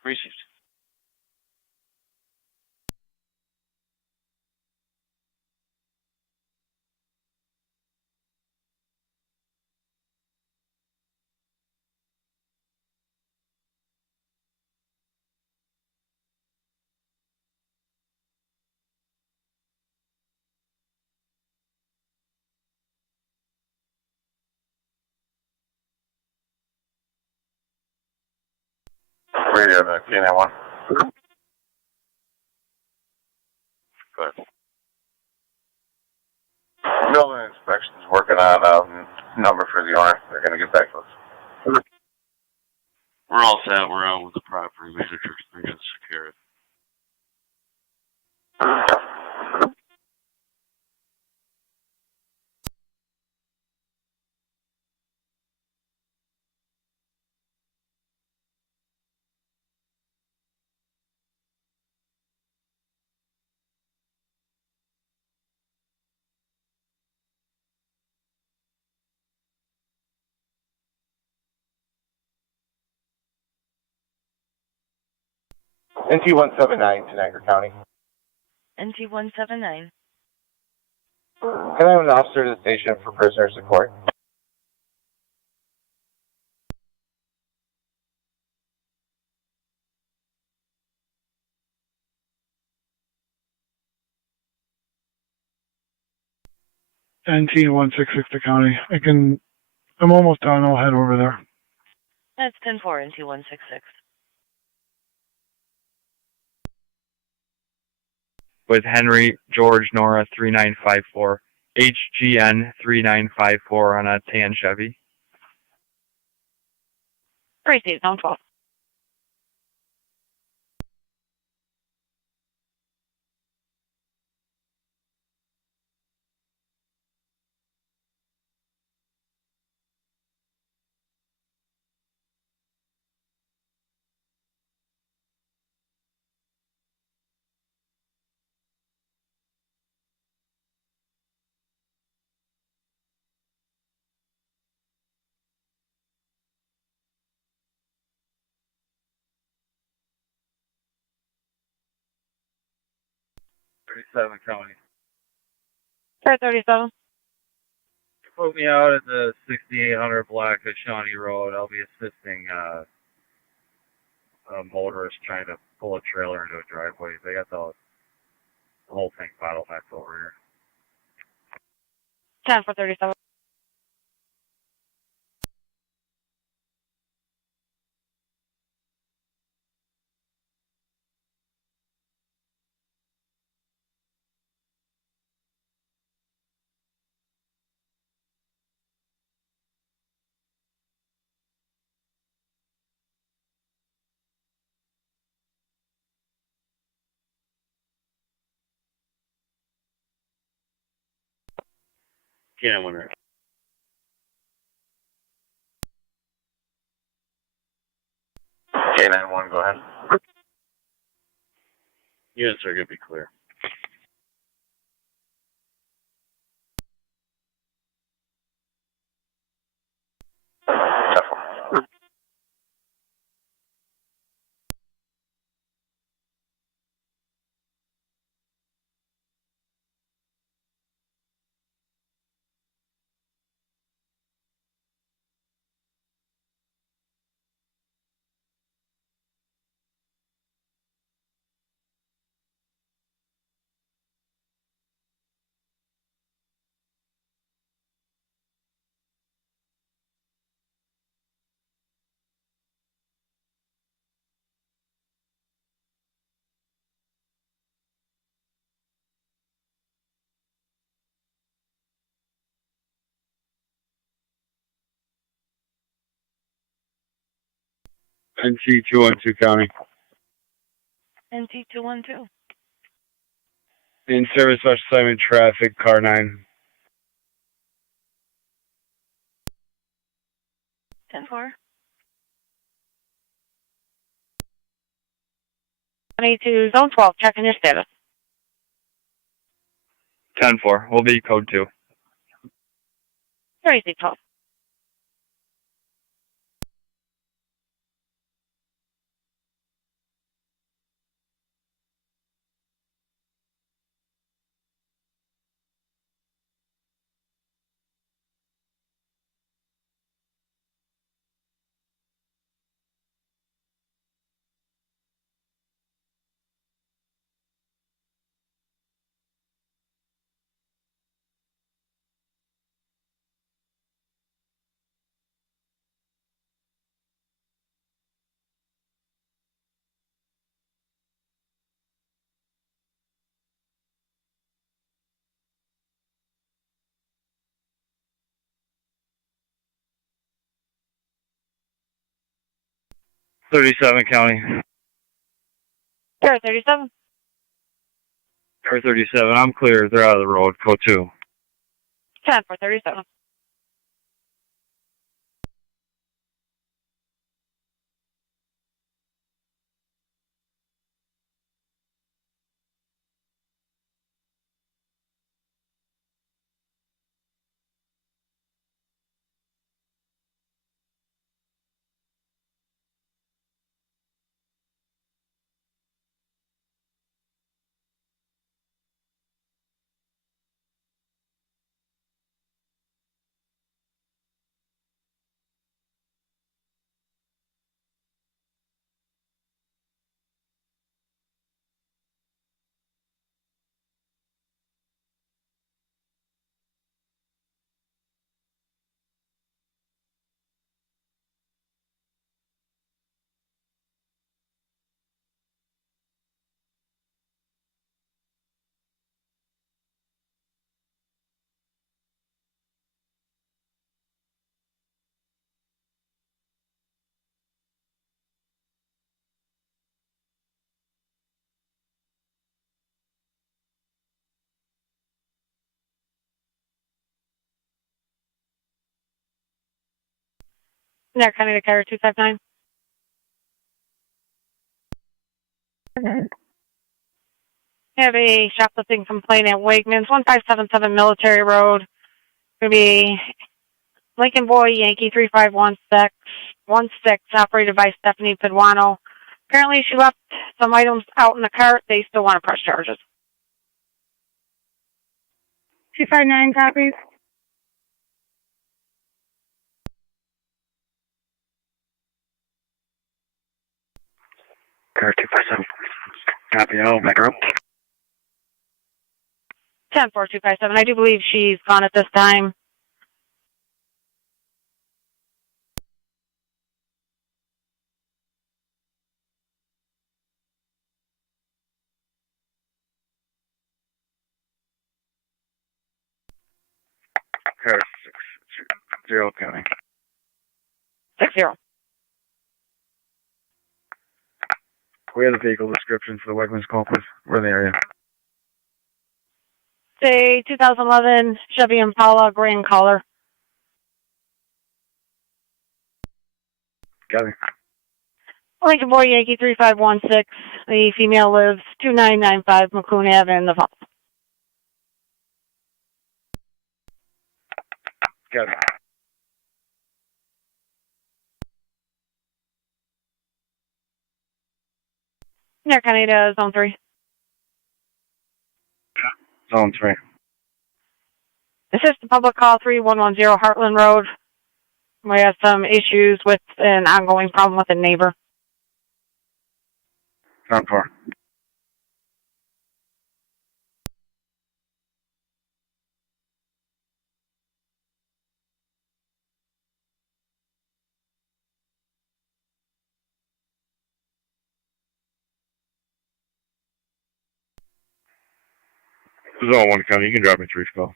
Received. Radio, K91. Good. Building inspections working on a number for the owner. They're going to get back to us. We're all set. We're out with the property managers. They're going to secure it. NT179 to Niagara County. NT179. Can I have an officer to the station for prisoner support? NT166 to county. I'm almost done. I'll head over there. That's 10-4 NT 166. With Henry George Nora 3954, HGN 3954 on a tan Chevy. Receive, zone 12. County. Sir, 37. Put me out at the 6800 block of Shawnee Road. I'll be assisting a motorist trying to pull a trailer into a driveway. They got the whole thing bottlenecked over here. 10 for 37. Can't win it. K91, go ahead. Units are going to be clear. NC 212 County. NT 212. In service special assignment traffic, car 9. 10-4. 22, zone 12, checking your status. 10-4. We'll be code 2. Receive, 12. .37 County. Sir, 37. Car 37. I'm clear. They're out of the road. Code 2. 10 for 37. Niagara County to Carrier 259. Have a shoplifting complaint at Wegmans, 1577 Military Road. Going to be Lincoln Boy Yankee 3516, operated by Stephanie Peduano. Apparently she left some items out in the cart. They still want to press charges. 259 copies. Car 257. Copy, oh, Metro. 10-4257. I do believe she's gone at this time. Car 6-0 County. 6-0. We have the vehicle description for the Wegmans culprit. We're in the area. Say 2011 Chevy Impala, gray in color. Got it. Lincoln Boy Yankee 3516. The female lives 2995 McCoon Ave in the Falls. Got it. Niagara County to Zone 3. Zone 3. This is the public call 3110 Heartland Road. We have some issues with an ongoing problem with a neighbor. Zone 4. Zone 1 County, you can drop me 3 call.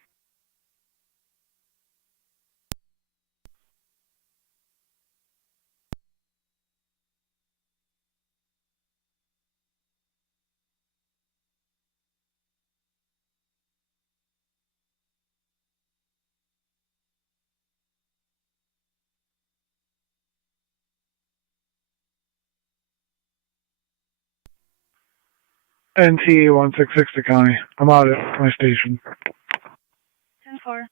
NT 166 to County. I'm out at my station. 10-4.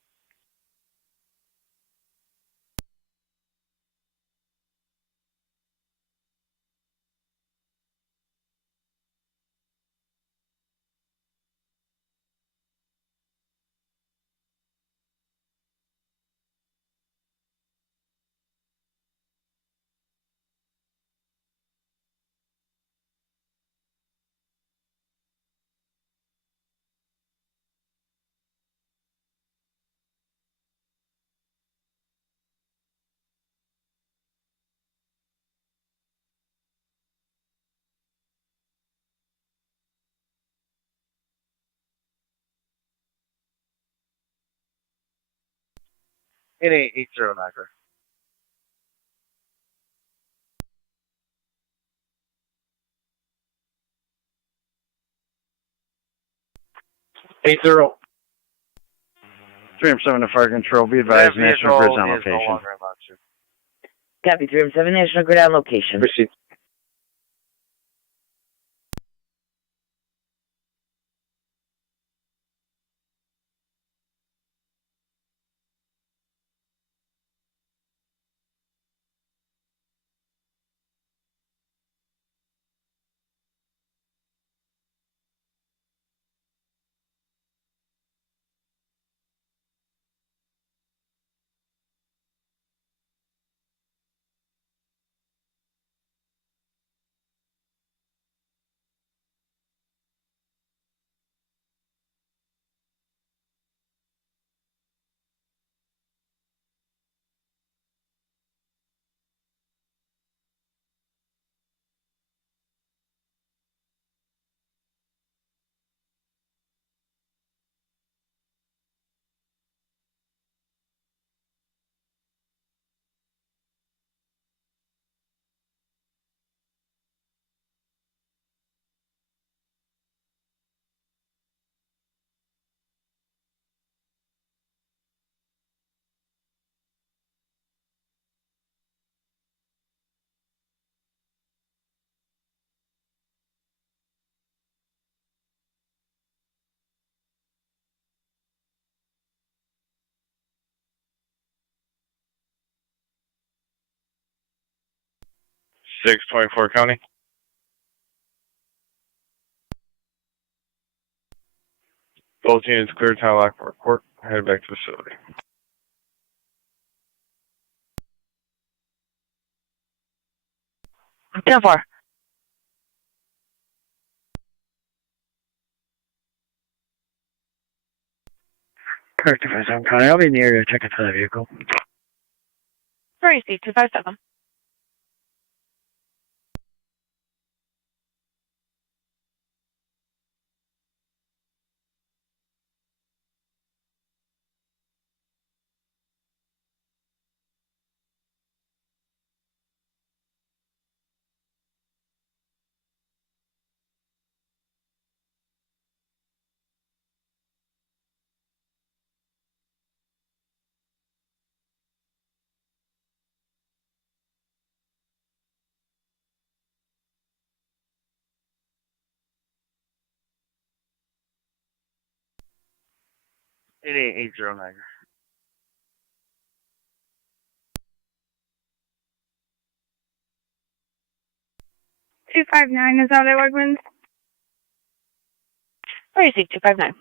NA 80 Niagara. Eight zero. 307 to fire control. Be advised, National Grid's on location. Copy 307 National Grid on location. Proceed. 624 County. Both units cleared town Lockport Court. Head back to the facility. Ten four. Correct, 257 County. I'll be in the area checking for that vehicle. Tracy, 257. Niagara. 259 is out at Wegmans. Tracy, 259.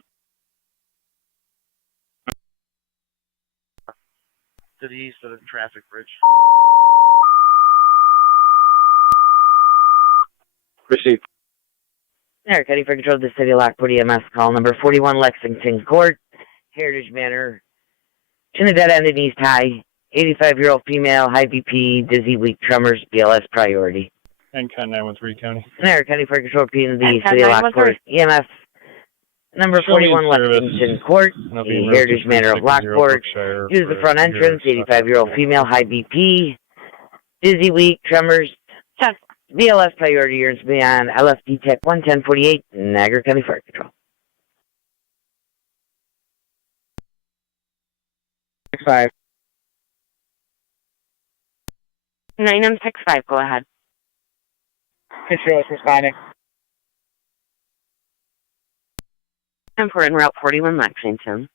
To the east of the traffic bridge. Proceed. Niagara County for control of the city of Lockport EMS call number 41 Lexington Court, Heritage Manor, in the dead end in East High, 85-year-old female, high BP, dizzy, weak tremors, BLS priority. NCON 913 County. Niagara County for control of the city of Lockport EMS number 41 Lexington Court, the Heritage Manor of Lockport. Use the front entrance, 85-year-old female, high BP, dizzy, weak tremors, BLS priority units beyond LFD Tech 11048, Niagara County Fire Control. 65. 9165, go ahead. Control responding. And we're en route 41 Lexington.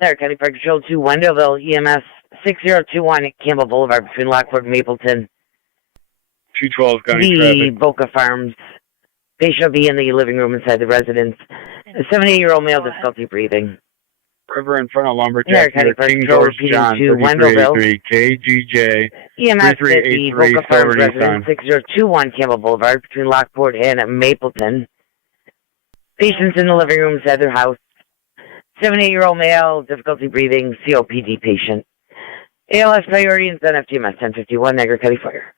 Niagara County Fire Control to Wendellville EMS 6021 at Campbell Boulevard between Lockport and Mapleton. 212 County traffic. Boca Farms. Patient will be in the living room inside the residence. A 78-year-old male, difficulty breathing. River in front of Lumberjack. Niagara County Fire Control repeating to Wendellville. KGJ. EMS at the Boca Farms residence 6021 Campbell Boulevard between Lockport and Mapleton. Patients in the living room inside their house. 78-year-old male, difficulty breathing, COPD patient. ALS priority and then FTMS 1051, Niagara County Fire.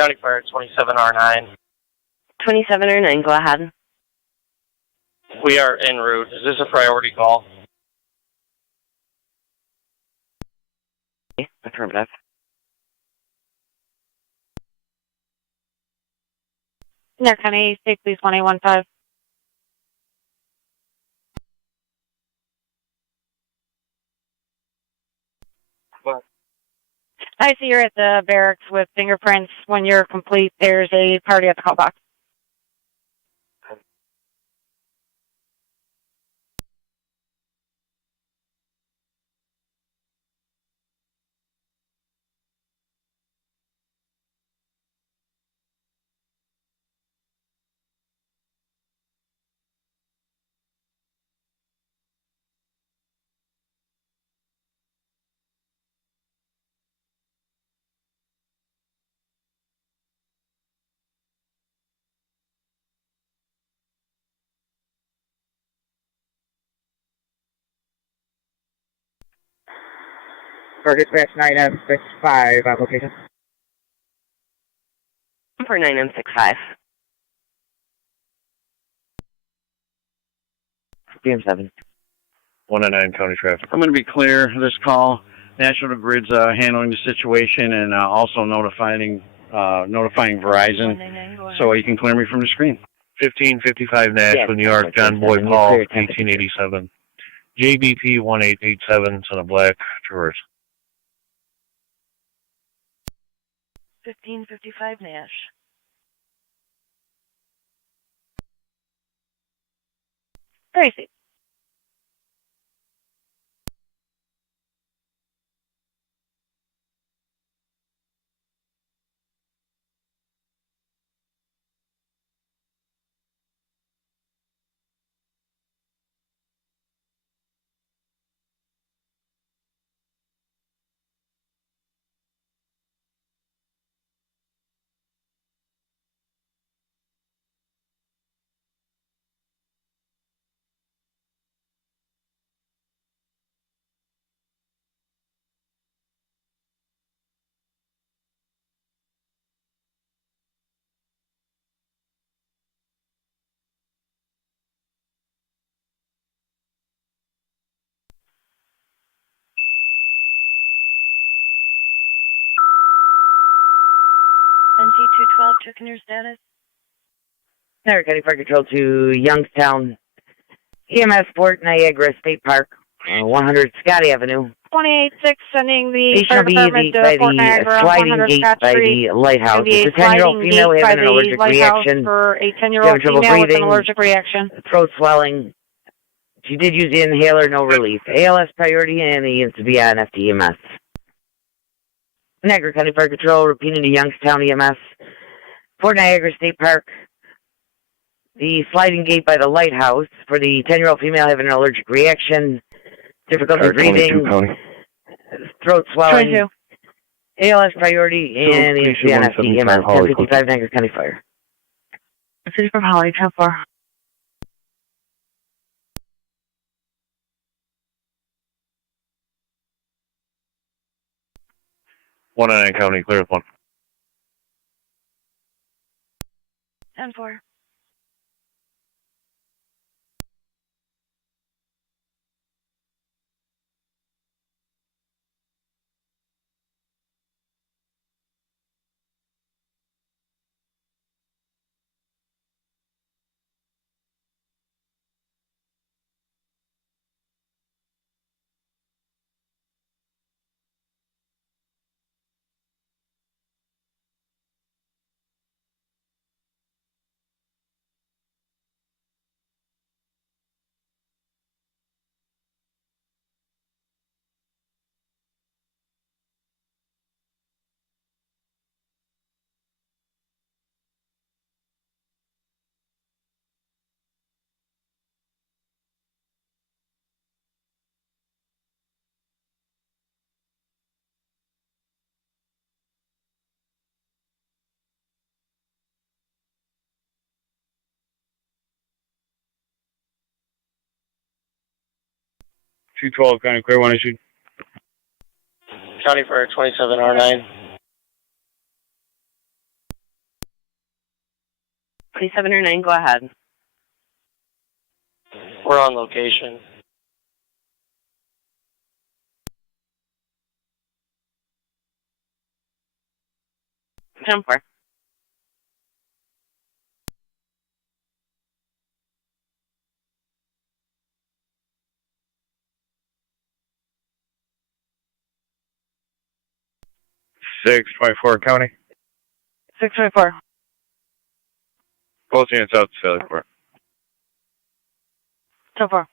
County Fire 27R9. 27R9, go ahead. We are en route. Is this a priority call? Affirmative. Niagara County State Police 1815. I see you're at the barracks with fingerprints. When you're complete, there's a party at the call box. For dispatch 9M65 application. For 9M65. PM7. 109 County Traffic. I'm going to be clear, this call, National Grid's handling the situation and also notifying Verizon, so you can clear me from the screen. 1555 Nashville, New York, John Boy Paul, 1887. JBP 1887, Son of Black, Traverse. 1555 Nash. Tracy. NG212, checking your status. Niagara County Fire Control to Youngstown, EMS Fort Niagara State Park, 100 Scotty Avenue. 286 sending the fire Station department by to Fort Niagara, the sliding 100 gate Scott by Street. the lighthouse. It's It's a 10-year-old female by having an the allergic lighthouse reaction. for a 10-year-old Having trouble female with an breathing, allergic reaction. throat swelling. She did use the inhaler, no relief. ALS priority and the needs to be on FDEMS. Niagara County Fire Control repeating to Youngstown EMS. Fort Niagara State Park. The sliding gate by the lighthouse for the 10-year-old female having an allergic reaction. Difficulty breathing. Throat swelling. 22. ALS priority and the needs to be on FDEMS. 1055 Niagara County Fire. City from Holly, 10-4. One on County, clear with one. 10-4. $212 County Clear, one issued. County Fire 27R9. 27 or 9, go ahead. We're on location. Ten four. Six five four County. 654. Both units out to Sallyport. 10-4.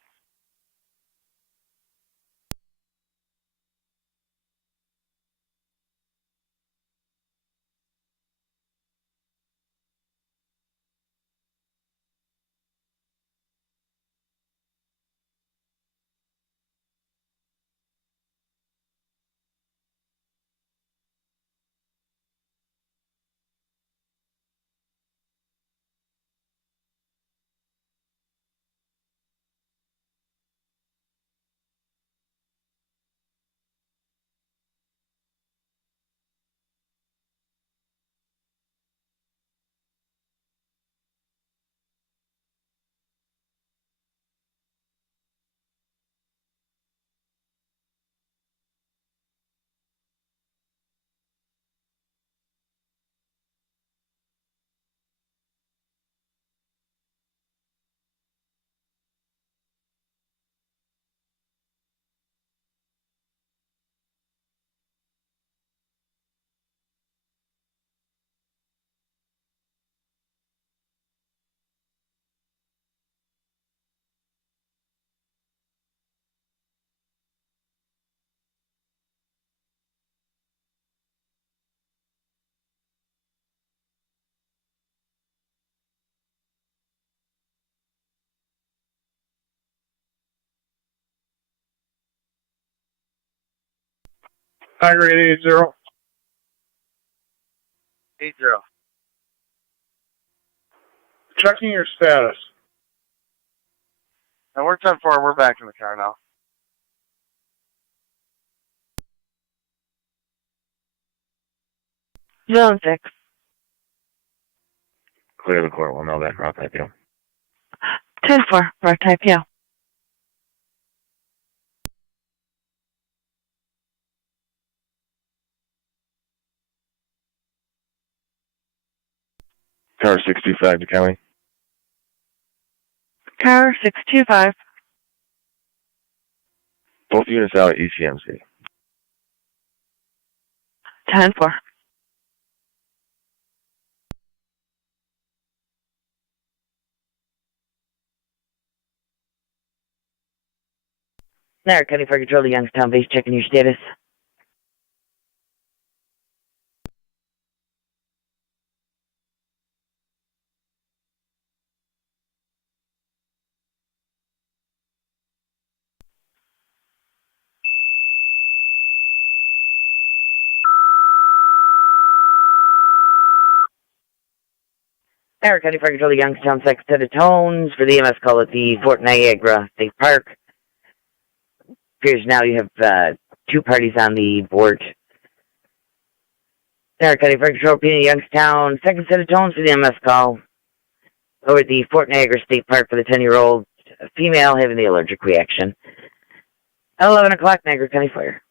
Tiger 880. 80. Checking your status. Now we're 10-4. We're back in the car now. Zone 6. Clear the court. We'll know that. Route type you. 10-4. Route type you. Car 625 to County. Car 625. Both units out at ECMC. 10-4. Niagara County Fire Control to Youngstown base, checking your status. Niagara County Fire Control to Youngstown, second set of tones for the EMS call at the Fort Niagara State Park. Appears now you have two parties on the board. Niagara County Fire Control, repeating Youngstown, second set of tones for the EMS call over at the Fort Niagara State Park for the 10-year-old female having the allergic reaction. At 11 o'clock, Niagara County Fire.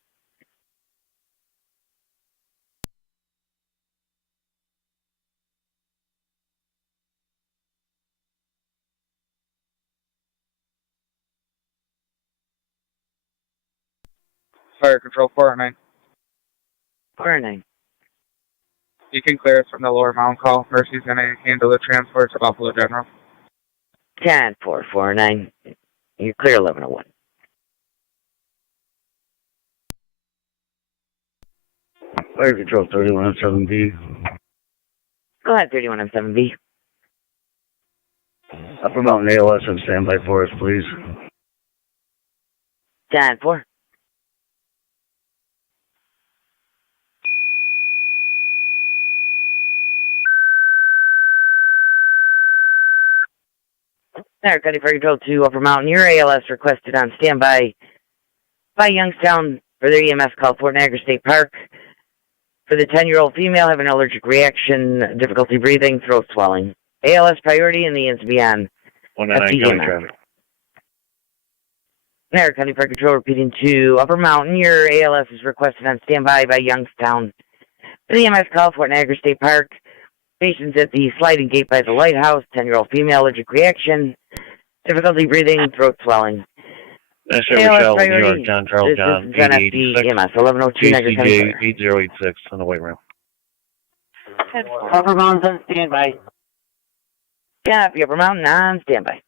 Fire Control 409. 409. You can clear us from the lower mountain call. Mercy's going to handle the transport to Buffalo General. 10-449. You're clear 1101. Fire Control 3107B. Go ahead, 3107B. Upper Mountain ALS on standby for us, please. 10-4. Niagara County Fire Control to Upper Mountain. Your ALS requested on standby by Youngstown for their EMS call, Fort Niagara State Park. For the 10-year-old female having an allergic reaction, difficulty breathing, throat swelling. ALS priority and the ends to be on 199 County traffic. Niagara County Park Control repeating to Upper Mountain. Your ALS is requested on standby by Youngstown. For the EMS call, Fort Niagara State Park. Patients at the sliding gate by the lighthouse. 10-year-old female, allergic reaction. Difficulty breathing, throat swelling. That's Rochelle, New York, John Charles John, 8086. EMS 1102 Niagara County JCJ 8086 on the white round. Upper Mountain on standby. Yeah, Upper Mountain on standby.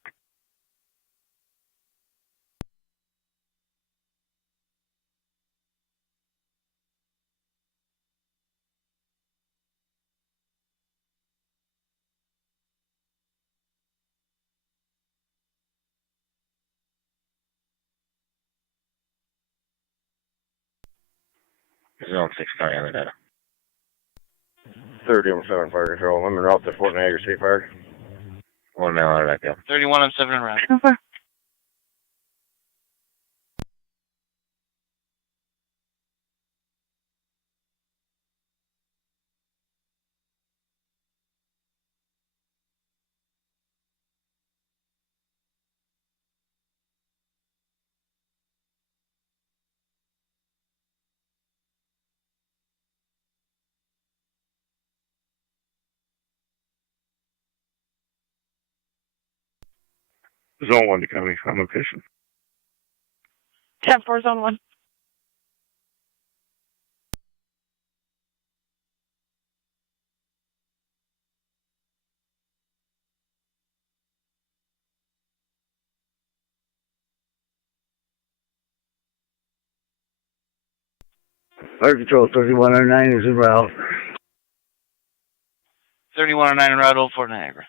Zone 6 County on the data. 30-7 Fire Control. I'm en route to Fort Niagara State Park. 1 mile out of that, 31 on 7 en route. Over. Zone 1 to County on location. 10-4, Zone 1. Fire Control 3109 is en route. 3109 en route, Old Fort Niagara.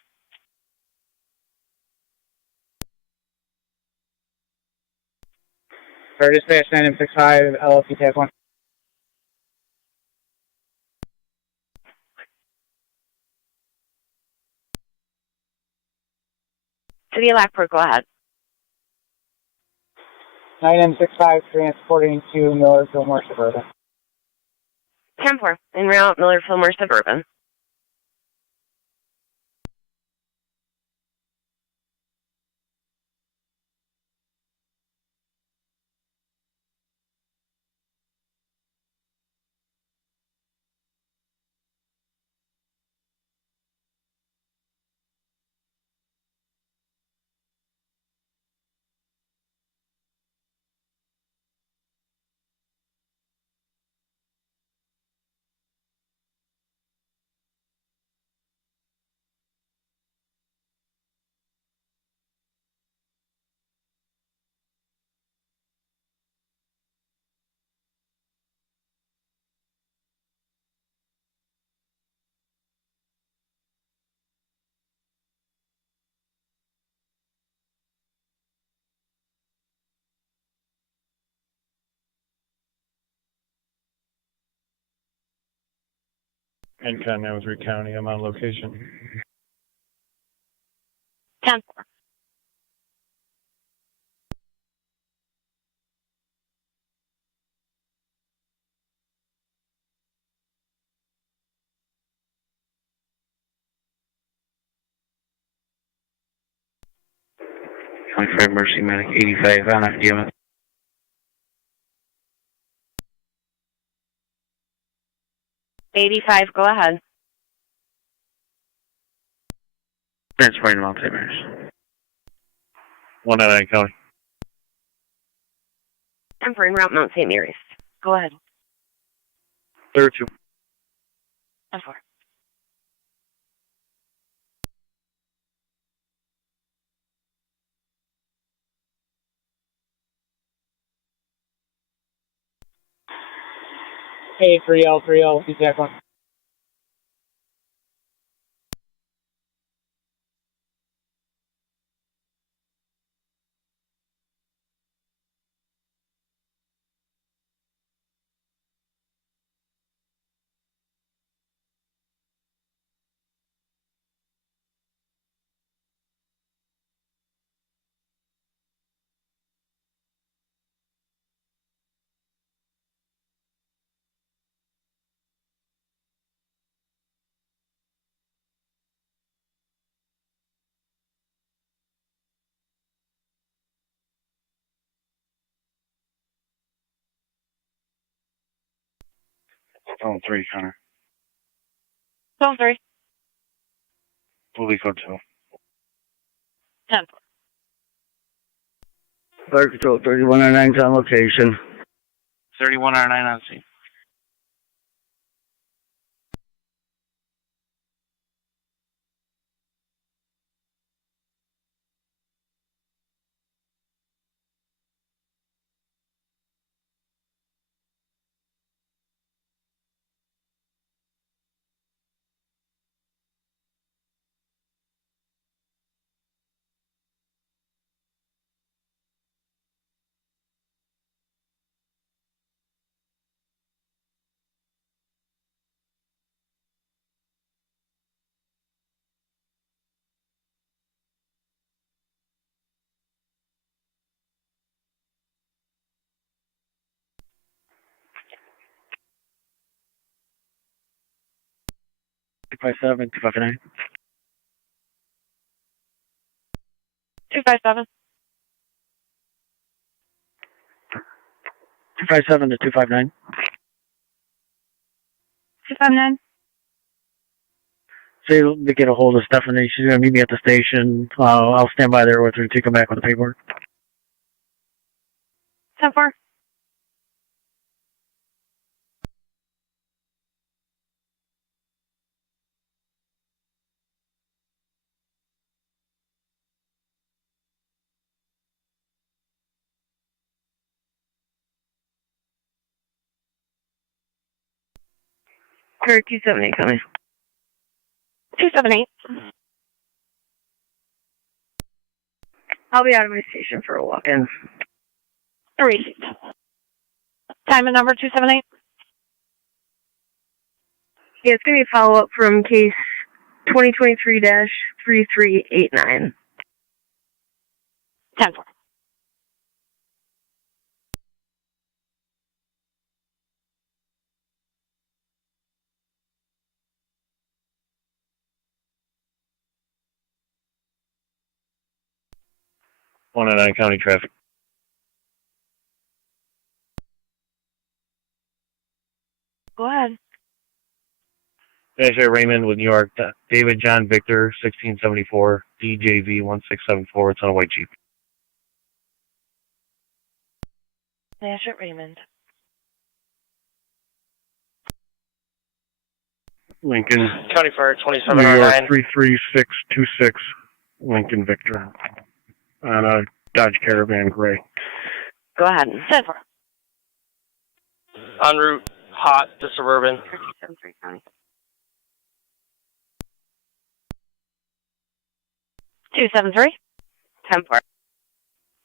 Fire Dispatch 965, LLC TAC 1. City of Lockport, go ahead. 9M65 transporting to Miller Fillmore Suburban. 10-4, en route, Miller Fillmore Suburban. Encon, Ellsworth County, I'm on location. 10-4. Mercy Medic 85 on FDM. $85, go ahead. Transporting Mount St. Mary's. 199 County. 10-4, en route, Mount St. Mary's. Go ahead. 32. 10-4. Hey, 3L, TAC 1. Zone 3, Connor. Zone 3. Movie code 2. 10. Fire Control 3109 is on location. 3109 on scene. Two 259. 257. 257 to 259. 259. Say to get a hold of Stephanie. She's going to meet me at the station. I'll stand by there with her to come back with the paperwork. 10-4. Kurt, 278 coming. 278. I'll be out of my station for a walk-in. Receipt. Time and number 278. Yeah, it's going to be a follow-up from case 2023-3389. 10-4. One and 9 county traffic. Go ahead. Dash Raymond with New York. David John Victor, 1674, DJV 1674. It's on a white Jeep. Nash at Raymond. Lincoln. County Fire New York 2709. 33626. Lincoln Victor. On a Dodge Caravan gray. Go ahead. 10-4. En route, hot to Suburban. 73 County. 273. 10-4.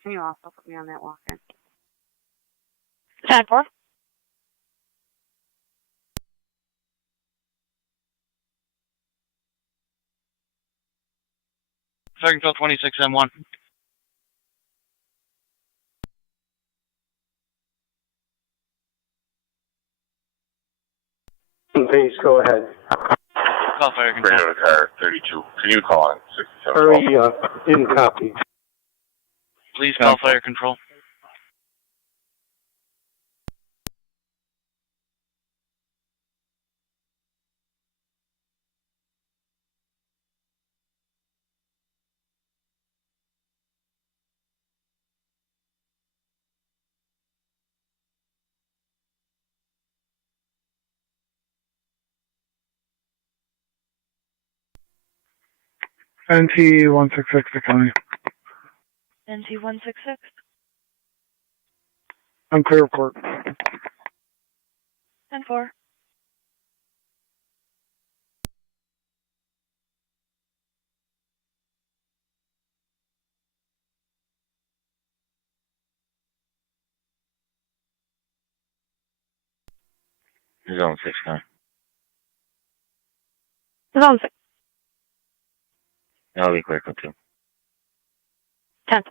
Can you also put me on that walk-in? 10-4. Fire Control 26M1. Please go ahead. Call Fire Control. Radio to car 32. Can you call on 67? Hurry up. In copy. Please call Fire Control. NT 166 to County. NT 166. I'm clear of court. 10-4. Zone 6, Connor. Zone 6. That'll be clear code 2. 10-4.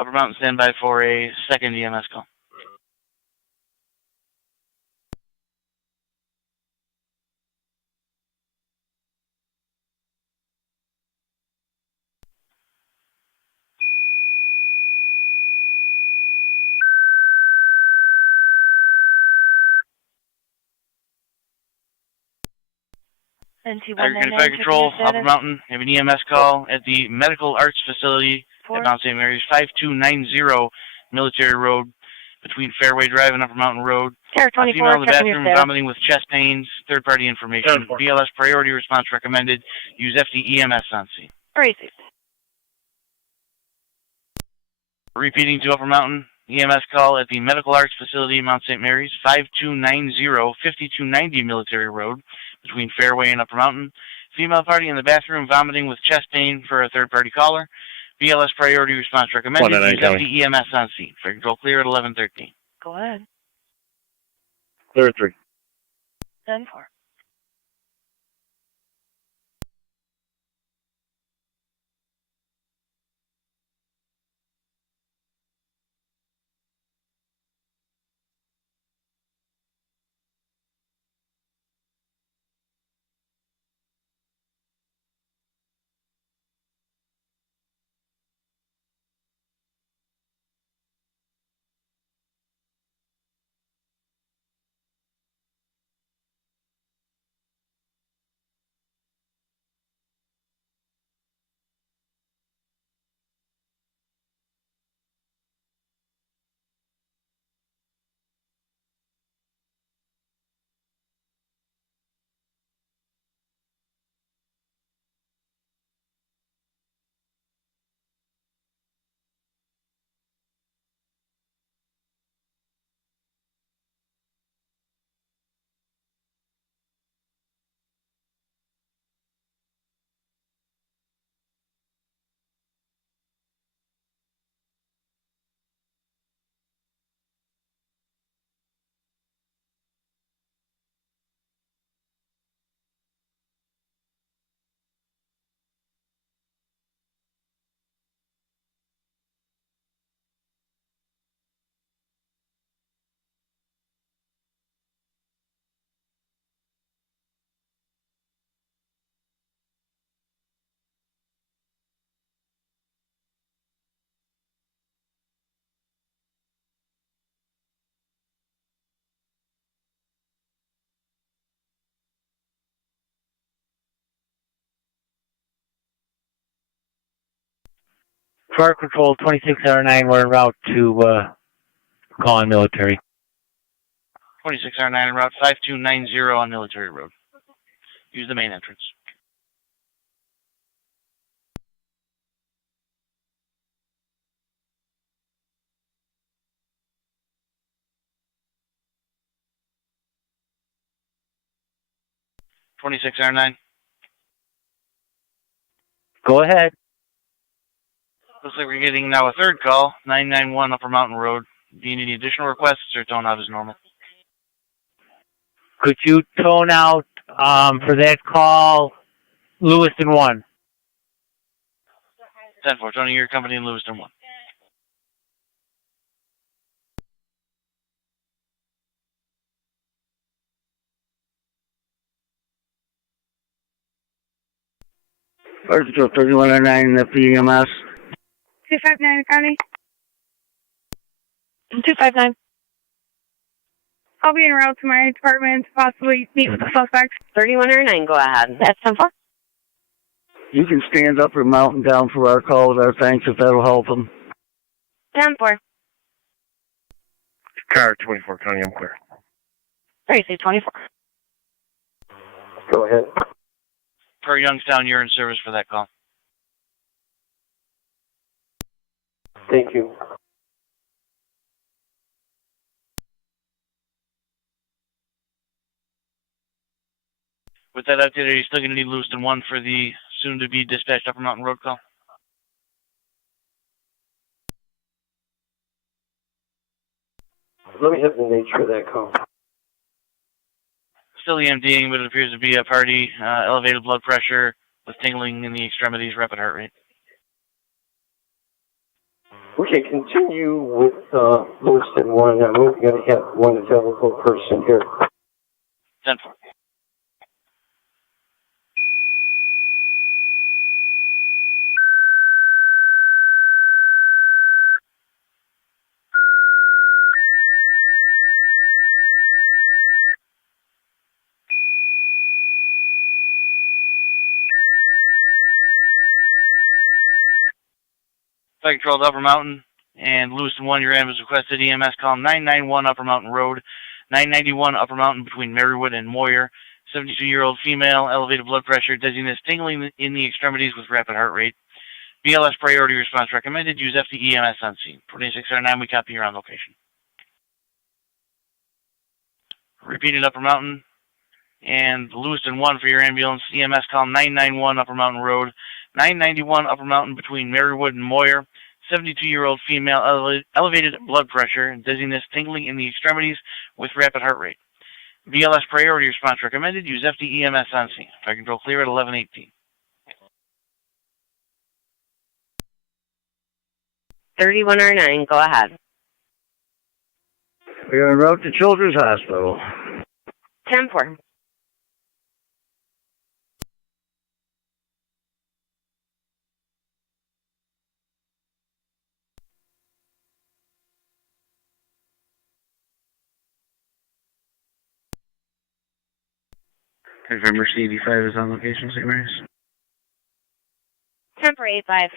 Upper Mountain, standby for a second EMS call. Niagara Fire Control, Upper Mountain, have an EMS call at the Medical Arts Facility at Mount St. Mary's, 5290 Military Road, between Fairway Drive and Upper Mountain Road. Female in the bathroom, vomiting with chest pains, third-party information. BLS priority response recommended. Use FD EMS on scene. Repeating to Upper Mountain, EMS call at the Medical Arts Facility, Mount St. Mary's, 5290 Military Road, between Fairway and Upper Mountain. Female party in the bathroom, vomiting with chest pain for a third-party caller. BLS priority response recommended. Use FD EMS on scene. Fire control clear at 11:13. Go ahead. Clear at 3. 10-4. Fire Control 2609, we're en route to call on military. 2609 en route, 5290 on Military Road. Use the main entrance. $2609. Go ahead. Looks like we're getting now a third call, 991 Upper Mountain Road. Do you need any additional requests or tone out as normal? Could you tone out for that call, Lewiston 1? 10-4, toning your company in Lewiston 1. Fire Control 3109, the PEMS. 259 County. 259. I'll be en route to my department to possibly meet with the suspect. 3109, go ahead. That's 10-4. You can stand up or mountain down for our call with our thanks if that'll help them. 10-4. Car 24 County, I'm clear. Tracy, 24. Go ahead. Per Youngstown, you're in service for that call. Thank you. With that update, are you still going to need Lewiston 1 for the soon-to-be dispatched Upper Mountain Road call? Let me have the nature of that call. Still EMDing, but it appears to be a party, elevated blood pressure with tingling in the extremities, rapid heart rate. We can continue with Lewiston 1. I'm only going to have one available person here. 10-4. Flight Control to Upper Mountain and Lewiston 1, your ambulance requested. EMS call 991 Upper Mountain Road, 991 Upper Mountain between Marywood and Moyer. 72-year-old female, elevated blood pressure, dizziness, tingling in the extremities with rapid heart rate. BLS priority response recommended. Use FD EMS on scene. 4609, we copy your on location. Repeated Upper Mountain and Lewiston 1 for your ambulance. EMS call 991 Upper Mountain Road, 991 Upper Mountain between Marywood and Moyer. 72-year-old female, elevated blood pressure, dizziness, tingling in the extremities with rapid heart rate. BLS priority response recommended. Use FD EMS on scene. Fire control clear at 1118. 3109, go ahead. We're en route to Children's Hospital. 10-4. Confirm Mercy 85 is on location, St. Mary's. 10-4-85.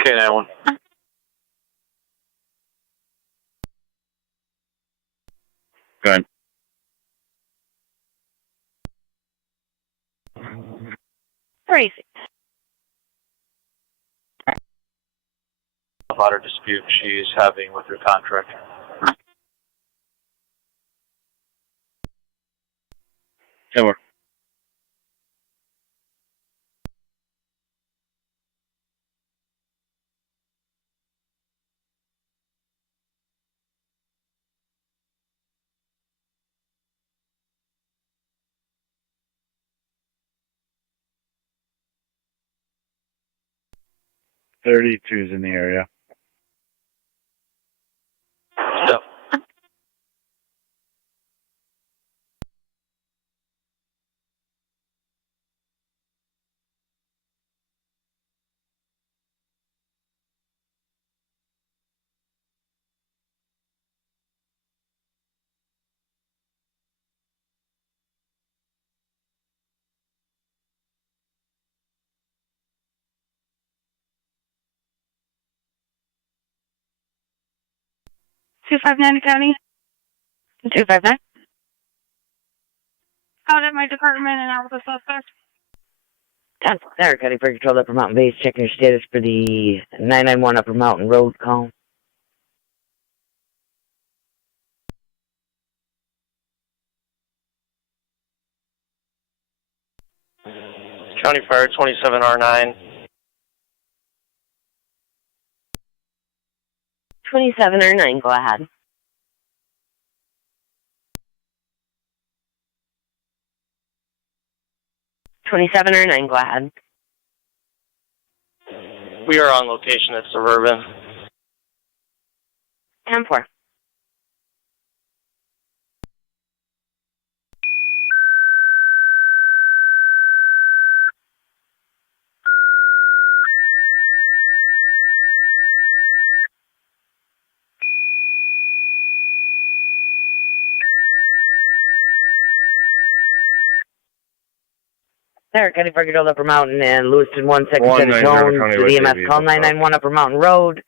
Okay, that one. Go ahead. Crazy. About a dispute she's having with her contractor. Over. .32's in the area. Yep. 259 County. 259. Out at my department and out with the suspect. 10 there, County Fire Control, Upper Mountain Base, checking your status for the 991 Upper Mountain Road call. County Fire 27R9. 27R9, go ahead. (27R9) go ahead. We are on location at Suburban. 10-4. There, County Fire Control, Upper Mountain and Lewiston 1 second set of tone to the EMS call 991 Upper Mountain Road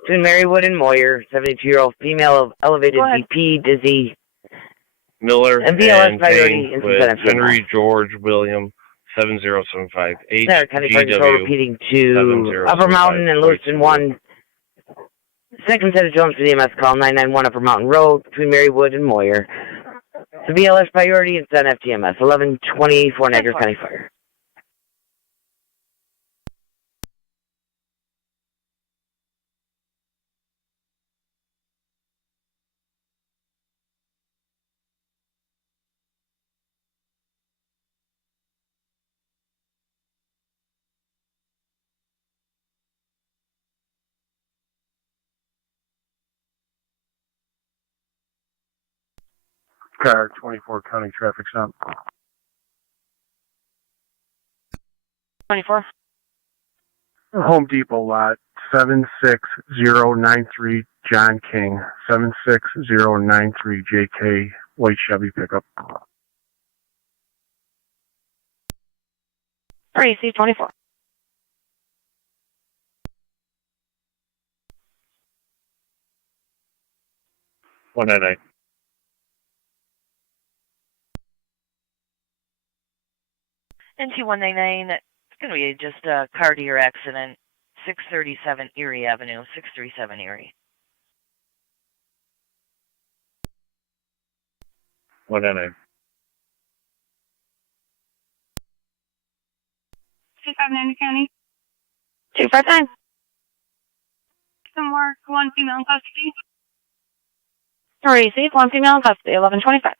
between Marywood and Moyer, 72-year-old female of elevated BP, dizzy. Miller and BLS priority King with Henry George William 7075 There, County Fire Control repeating to Upper Mountain and Lewiston 1 second set of tone to the EMS call 991 Upper Mountain Road between Marywood and Moyer. The BLS priority is on FTMS, 1124 Niagara County Fire. Car 24 County Traffic Stop. 24. Home Depot lot 76093 John King 76093 JK white Chevy pickup. 3C 24. One nine. NT 199, it's going to be just a car deer accident, 637 Erie Avenue, 637 Erie. 199. 259 County. 259. Some more, one female in custody. 3C, one female in custody, 1125.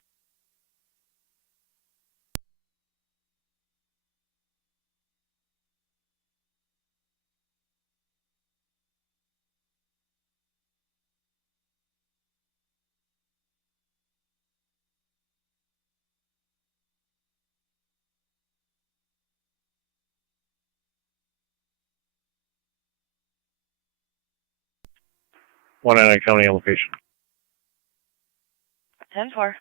One nine County location. 10-4.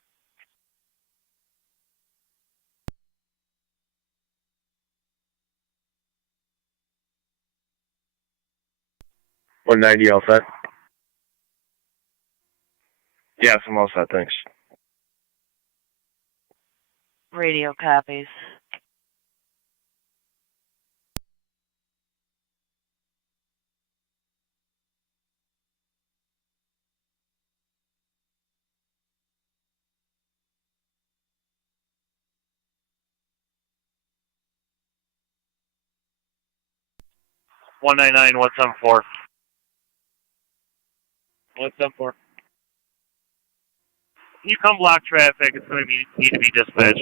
One 90 all set? Yes, I'm all set, thanks. Radio copies. One 199, what's on 4? What's on 4? You come block traffic, it's going to need to be dispatched.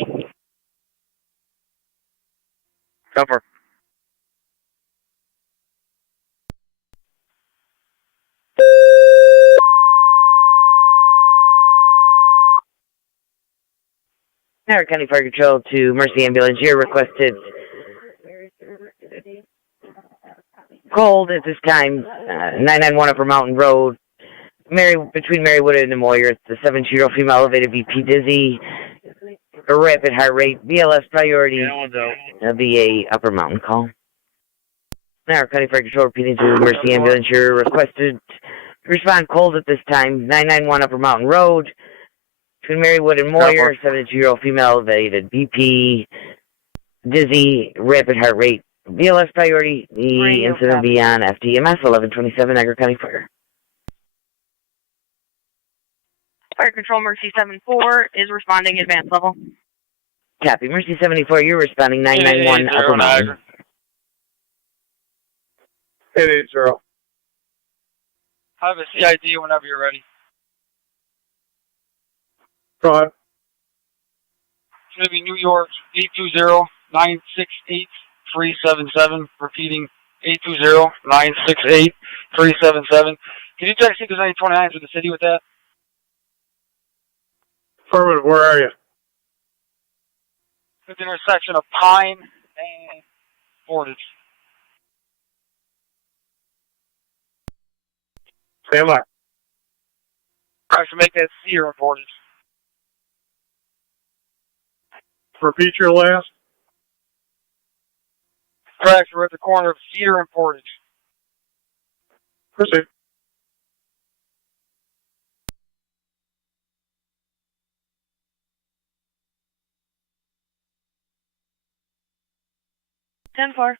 Cover. Niagara County Fire Control to Mercy Ambulance. You're requested cold at this time. 991 Upper Mountain Road, between Marywood and Moyer. It's the 17-year-old female elevated BP dizzy, a rapid heart rate, BLS priority. That'll be a Upper Mountain call. Niagara County Fire Control repeating to Mercy Ambulance. You're requested Respond cold at this time. 991 Upper Mountain Road. Between Marywood and Moyer, 72-year-old female, elevated BP, dizzy, rapid heart rate. BLS priority. The incident be on FDMS 1127 Niagara County Fire. Fire Control Mercy 74 is responding advanced level. Copy. Mercy 74, you're responding 991 Upper Mountain. 880. Have a CID whenever you're ready. Go ahead. It's going to be New York 820-968-377. Repeating 820-968-377. Can you check see if there's any 29s in the city with that? Affirmative, where are you? At the intersection of Pine and Portage. Stand by. I should make that C or Portage. Repeat your last. Correct, we're at the corner of Cedar and Portage. Proceed. Ten four.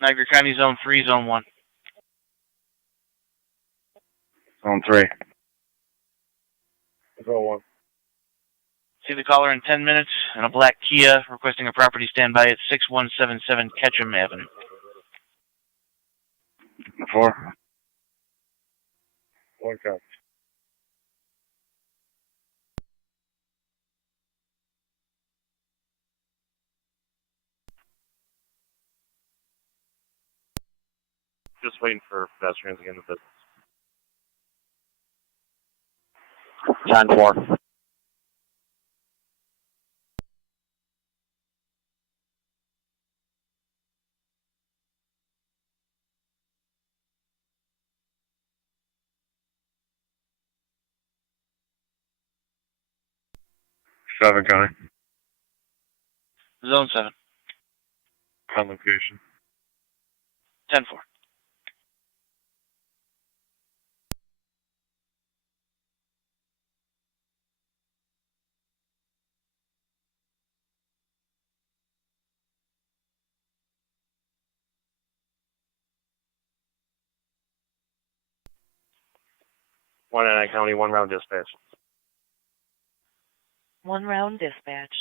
Niagara County Zone 3, Zone 1. Zone 3. Zone 1. See the caller in 10 minutes in a black Kia requesting a property standby at 6177 Ketchum Avenue. 4. 1 copy. Just waiting for pedestrians to get in the business. John 4. Seven County. Zone 7. On location. 10-4. One in County, 1 round dispatch. 1 round dispatched.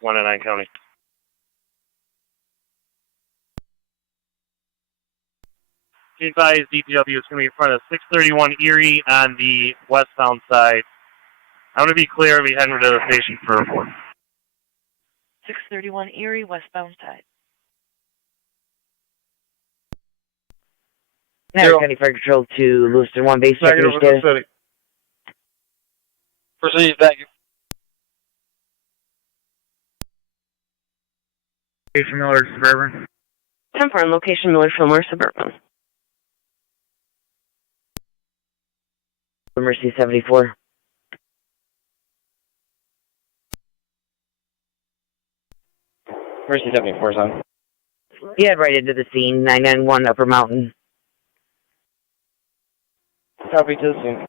One in County. Be advised, DPW is going to be in front of 631 Erie on the westbound side. I'm going to be clear. I'll be heading to the station for a report. 631 Erie, westbound side. Niagara County Fire Control to Lewiston 1 base. Negative with the city. Proceed, thank you. Location Miller Suburban. 10-4 on location Miller Fillmore Suburban. Mercy 74. Mercy 74 is on. You head right into the scene, 991 Upper Mountain. Copy to the scene.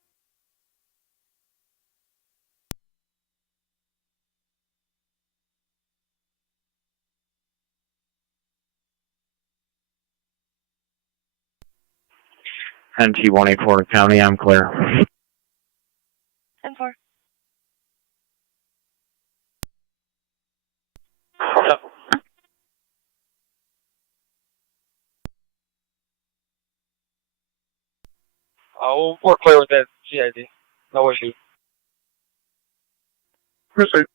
NT 184 County, I'm clear. 10-4. We're clear with that CID. No issue. Proceed.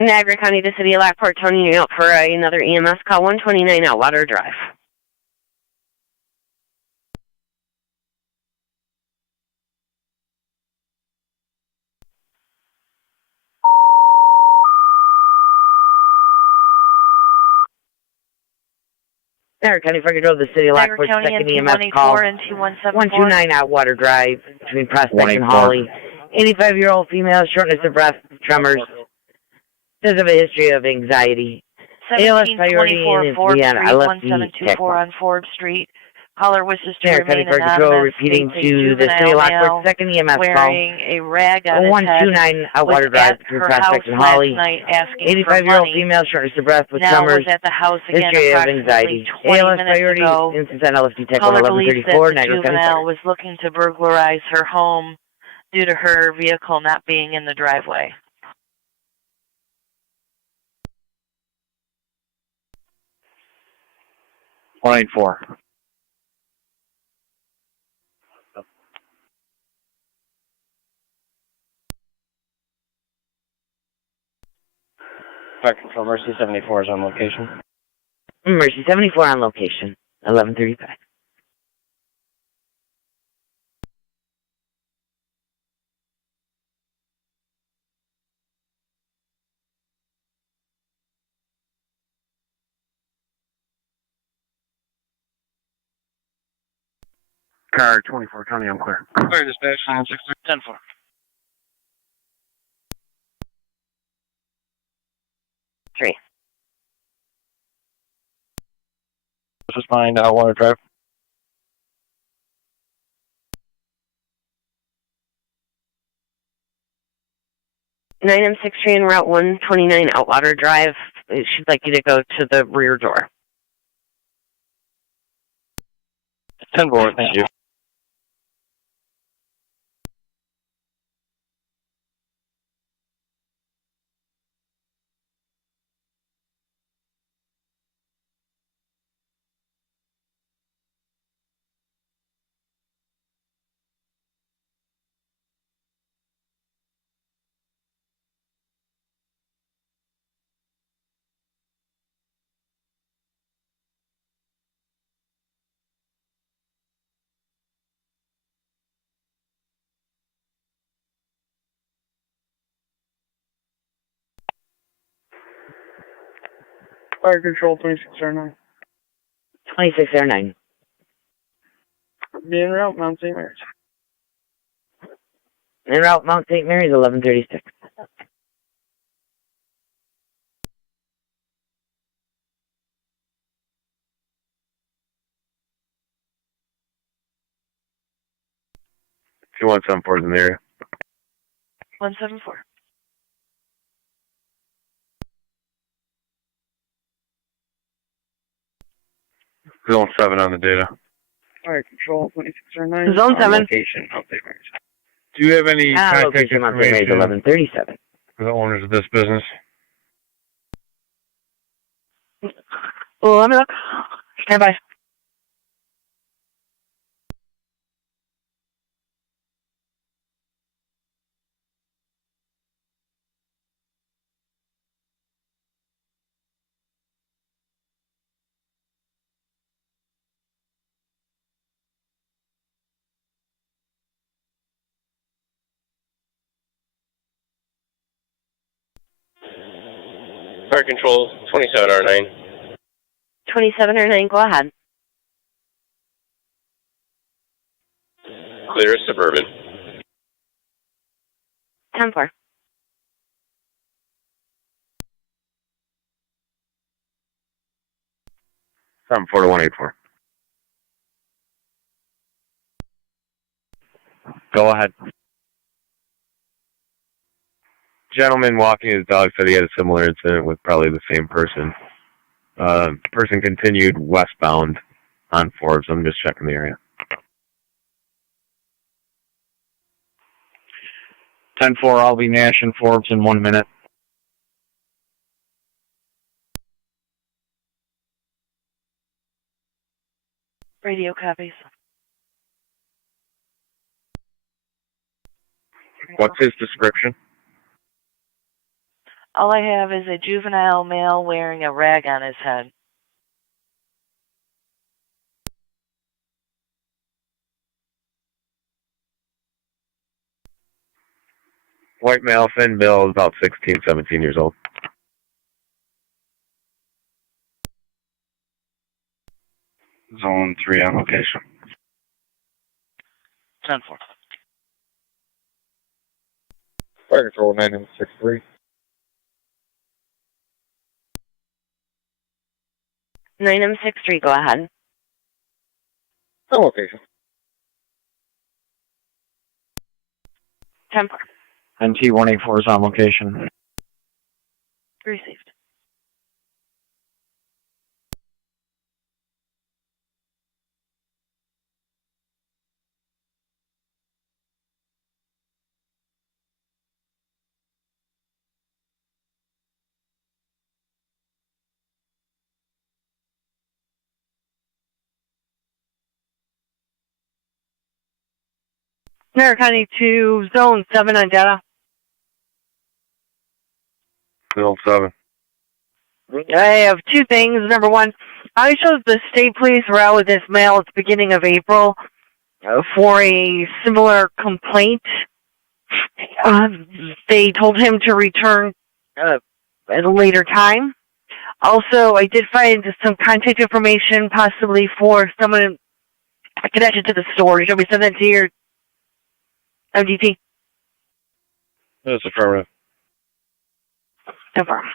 Niagara County, the city of Lockport, turning out for another EMS call, 129 Outwater Drive. Niagara County, Frederick Road, the city of Lockport, second EMS call, 129 Outwater Drive, between Prospect and Holly. 85-year-old female, shortness of breath, tremors, does have a history of anxiety. ALS priority and Forbes is Street, 1724 on Forbes Street. Caller wishes to remain anonymous. Repeating to the city of Lockport, second EMS wearing call. a rag on his head. 129 Outwater Drive between Prospect and Holly. 85-year-old female, shortness of breath with tremors. Was at the house again history of anxiety. 20 ALS minutes priority ago. instance on LFD Tech Caller believes that 1134, the Niagara County. juvenile was looking to burglarize her home due to her vehicle not being in the driveway. Line 4. Fire Control, Mercy 74 is on location. Mercy 74 on location, 1135. Car 24, County, I'm clear. Fire dispatch, 10-4. Three. This is mine, Water Drive. M6 train route 129 Outwater Drive. She'd like you to go to the rear door. 10-4, thank you. Fire Control, 2609. 2609. Be en route, Mount St. Mary's. En route, Mount St. Mary's, 1136. Two 174 is in the area. 174. Zone 7 on the data. Fire Control, 2609. Zone 7. Location, Mount St. Mary's. Do you have any contact location, Mount St. Mary's, information 1137. for the owners of this business? Well, let me look. Stand by. Fire Control, 27R9. 2709, go ahead. Clear Suburban. 10-4. Seven 4 to 184. Go ahead. Gentleman walking his dog said he had a similar incident with probably the same person. Person continued westbound on Forbes. I'm just checking the area. 10-4, I'll be Nash and Forbes in 1 minute. Radio copies. What's his description? All I have is a juvenile male wearing a rag on his head. White male, thin bill, about 16, 17 years old. Zone 3 on location. 10-4. Fire Control, 963. 963, go ahead. On location. 10-4. NT-184 is on location. Received. Niagara County to Zone 7 on data. Bill 7. I have two things. Number one, I chose the state police route with this male at the beginning of April for a similar complaint. They told him to return at a later time. Also, I did find some contact information possibly for someone connected to the store. Did we send that to your MDT? That's affirmative. No problem.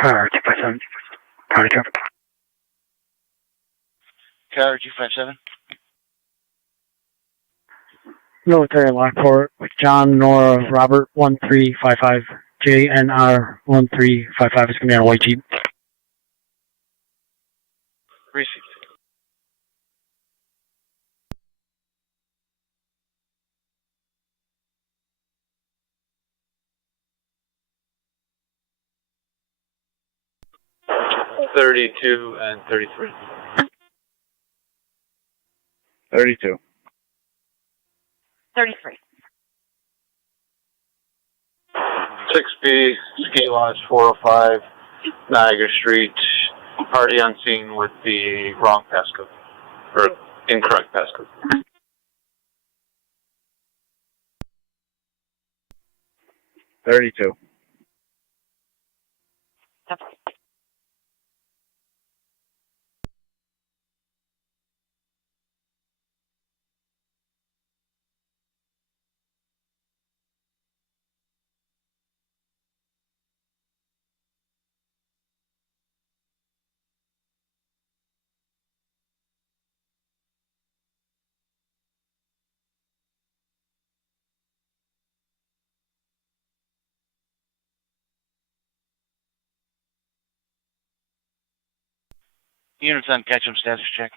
Car 257. County traffic. Car 257. Military Lockport with John, Nora, Robert 1355. JNR 1355 is going to be on a white Jeep. Received. 32 and 33. 32. 33. 6B, Ski Lodge 405, Niagara Street. Party on scene with the wrong passcode, or incorrect passcode. 32. Units on catch-up status check.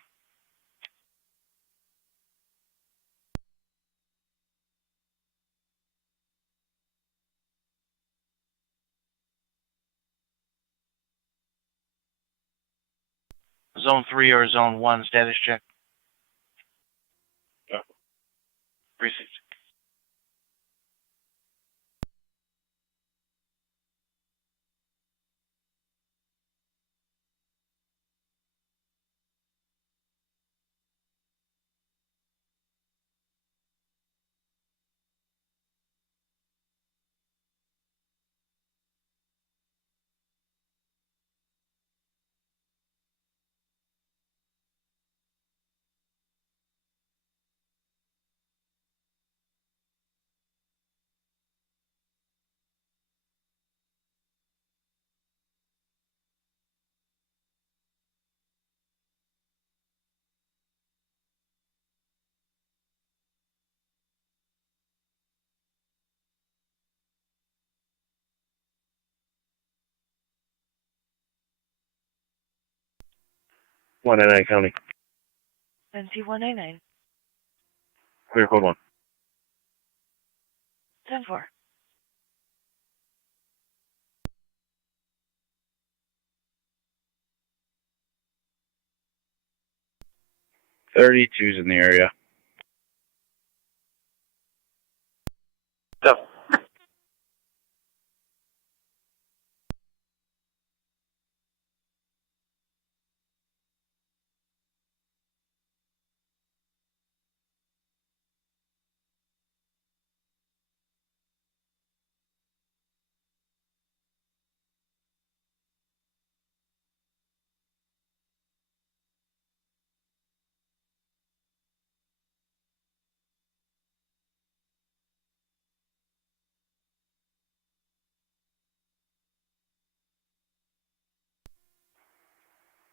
Zone 3 or Zone 1 status check. Yeah. Precinct. One in County. NC199. Clear code 1. 10-4. 32's in the area. Yep.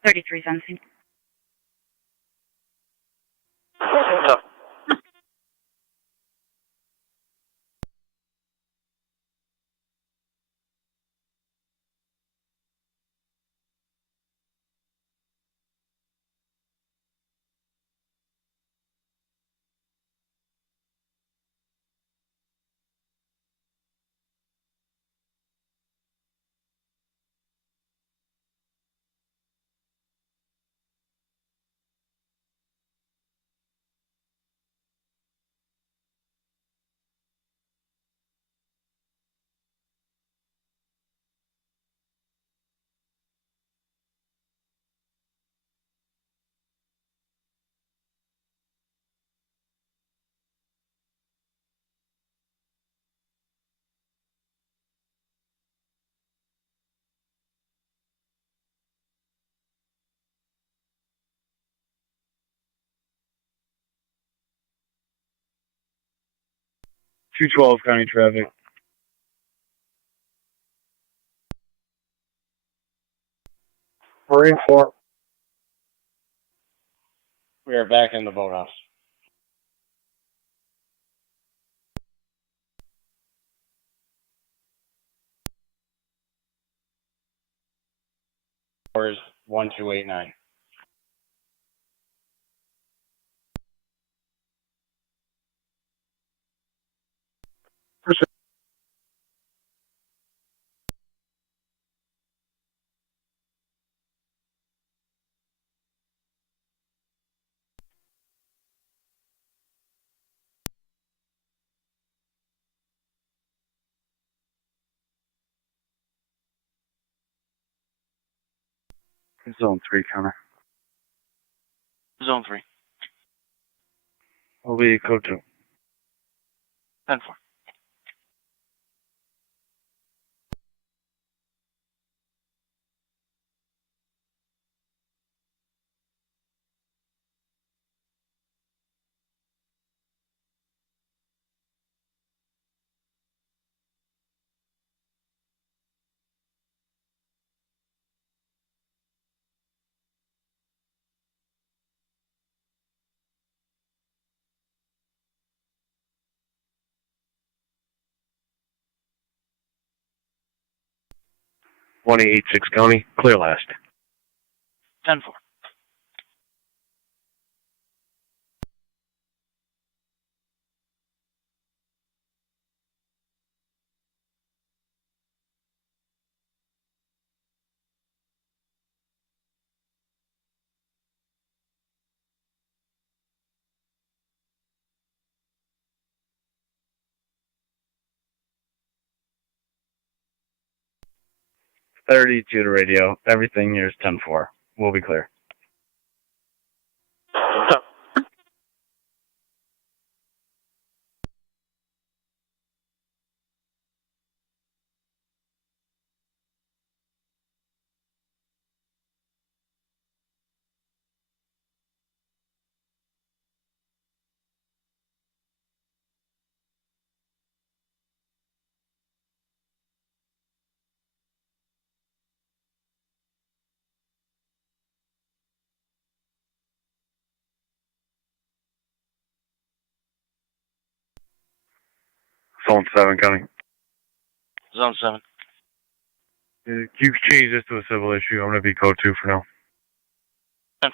33 sensing. Yep. 212 County traffic. Marine 4. We are back in the boathouse. Or is 1289. Zone 3, counter. Zone 3. Will be code 2. 10-4. One 886 County, clear last. 10-4. .32 to radio. Everything here is 10-4. We'll be clear. Zone 7 County. Zone 7. You change this to a civil issue. I'm going to be code 2 for now. 10-4.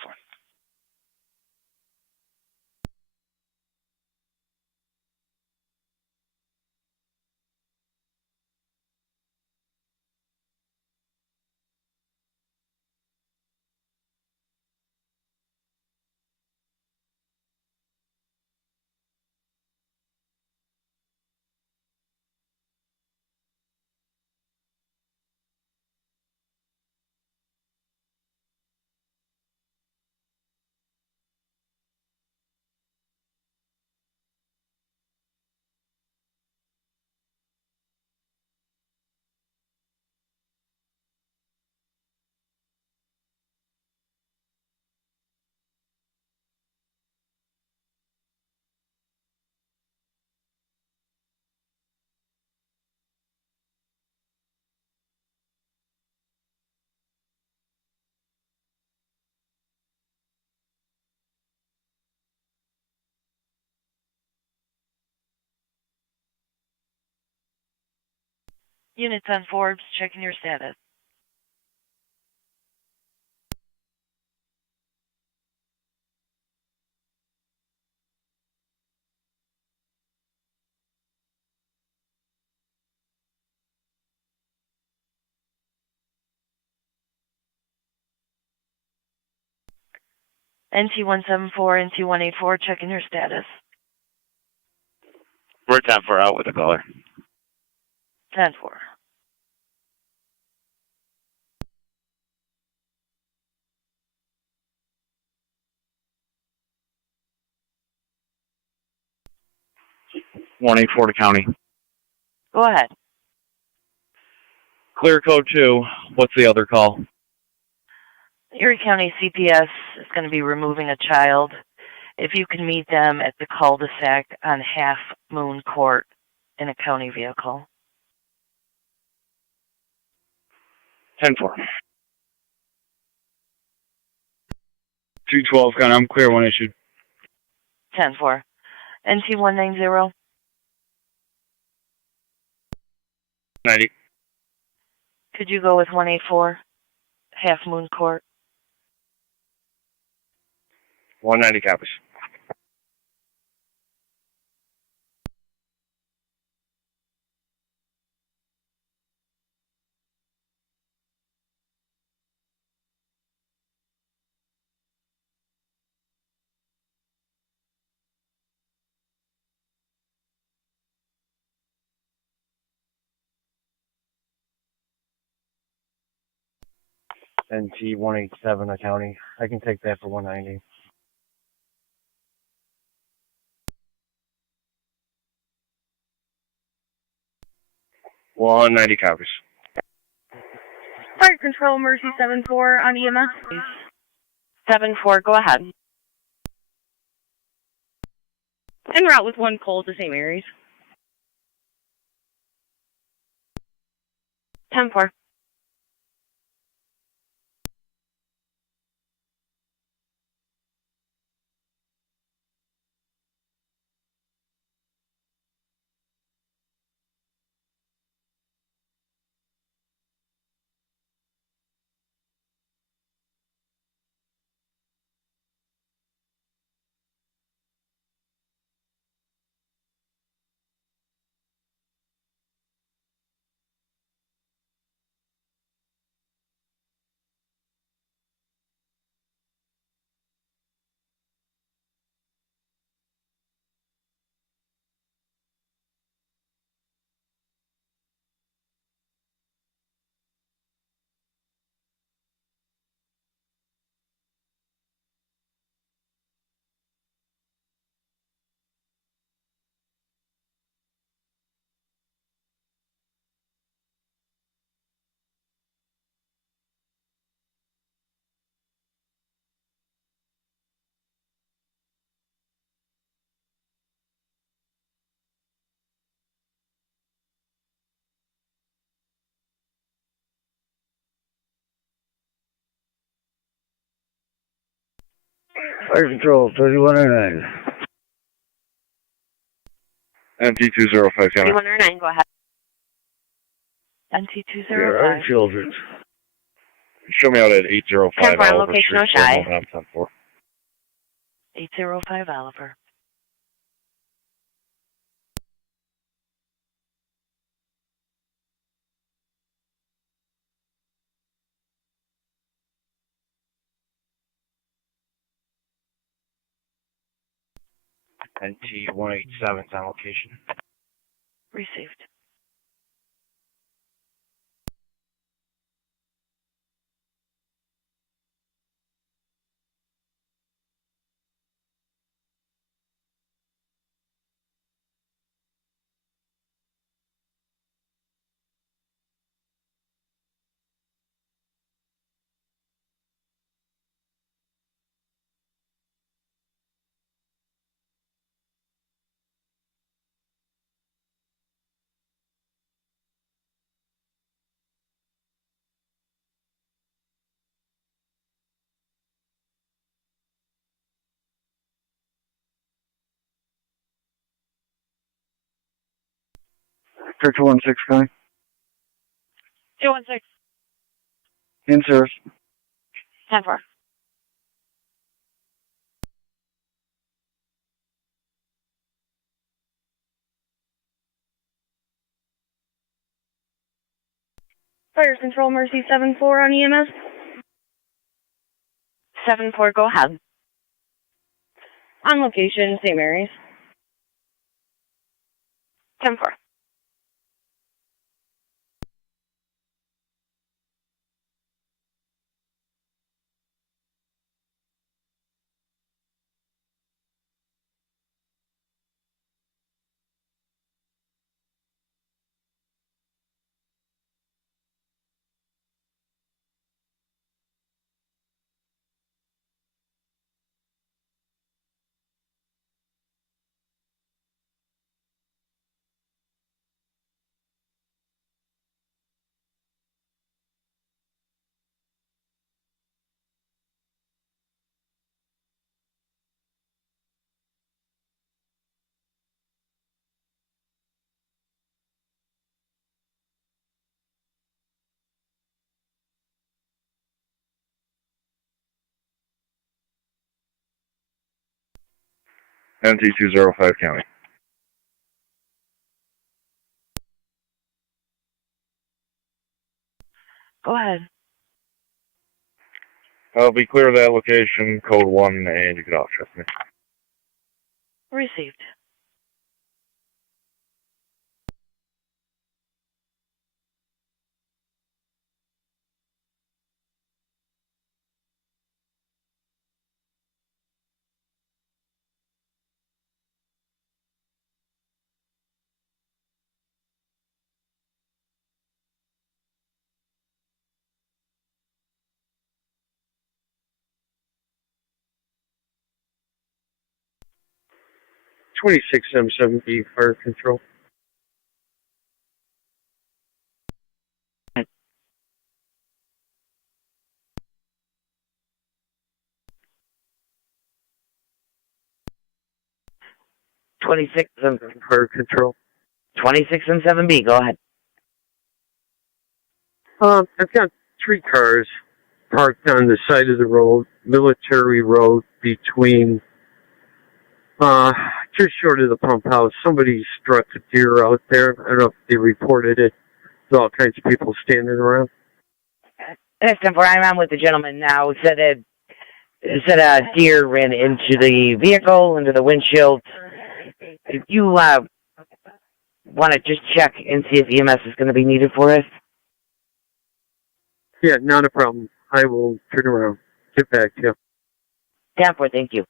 Unit 10 Forbes, checking your status. NT174, NT184, checking your status. We're 10-4 out with the caller. 10-4. One 8-4 to county. Go ahead. Clear code 2. What's the other call? Erie County CPS is going to be removing a child. If you can meet them at the cul-de-sac on Half Moon Court in a county vehicle. 10-4. 212 county. I'm clear when issued. 10-4. NT190. 90. Could you go with 184? Half Moon Court. 190 copies. NT 187 a county. I can take that for 190. 190 copies. Fire Control, Mercy 7-4 on EMS. 7-4, go ahead. En route with 1 cold to St. Mary's. 10-4. Fire Control, 3109. NT205 county. 3109, go ahead. There NT205. are children. Show me out at 805 10-4 on Oliver location, Street. O'Shea. 10-4. 805 Oliver. NT 187 on location. Received. Victor 216 coming. 216. In service. 10-4. Fire Control, Mercy 7-4 on EMS. 7-4, go ahead. On location, St. Mary's. 10-4. NT205 county. Go ahead. I'll be clear of that location, code 1, and you can off shift me. Received. 26M7B, fire control. Fire control. 26M7B, go ahead. I've got 3 cars parked on the side of the road, Military Road, between, just short of the pump house. Somebody struck a deer out there. I don't know if they reported it. There's all kinds of people standing around. That's 10-4. I'm on with the gentleman now. Said a deer ran into the vehicle, into the windshield. If you want to just check and see if EMS is going to be needed for us. Yeah, not a problem. I will turn around. Get back to you. 10-4, thank you.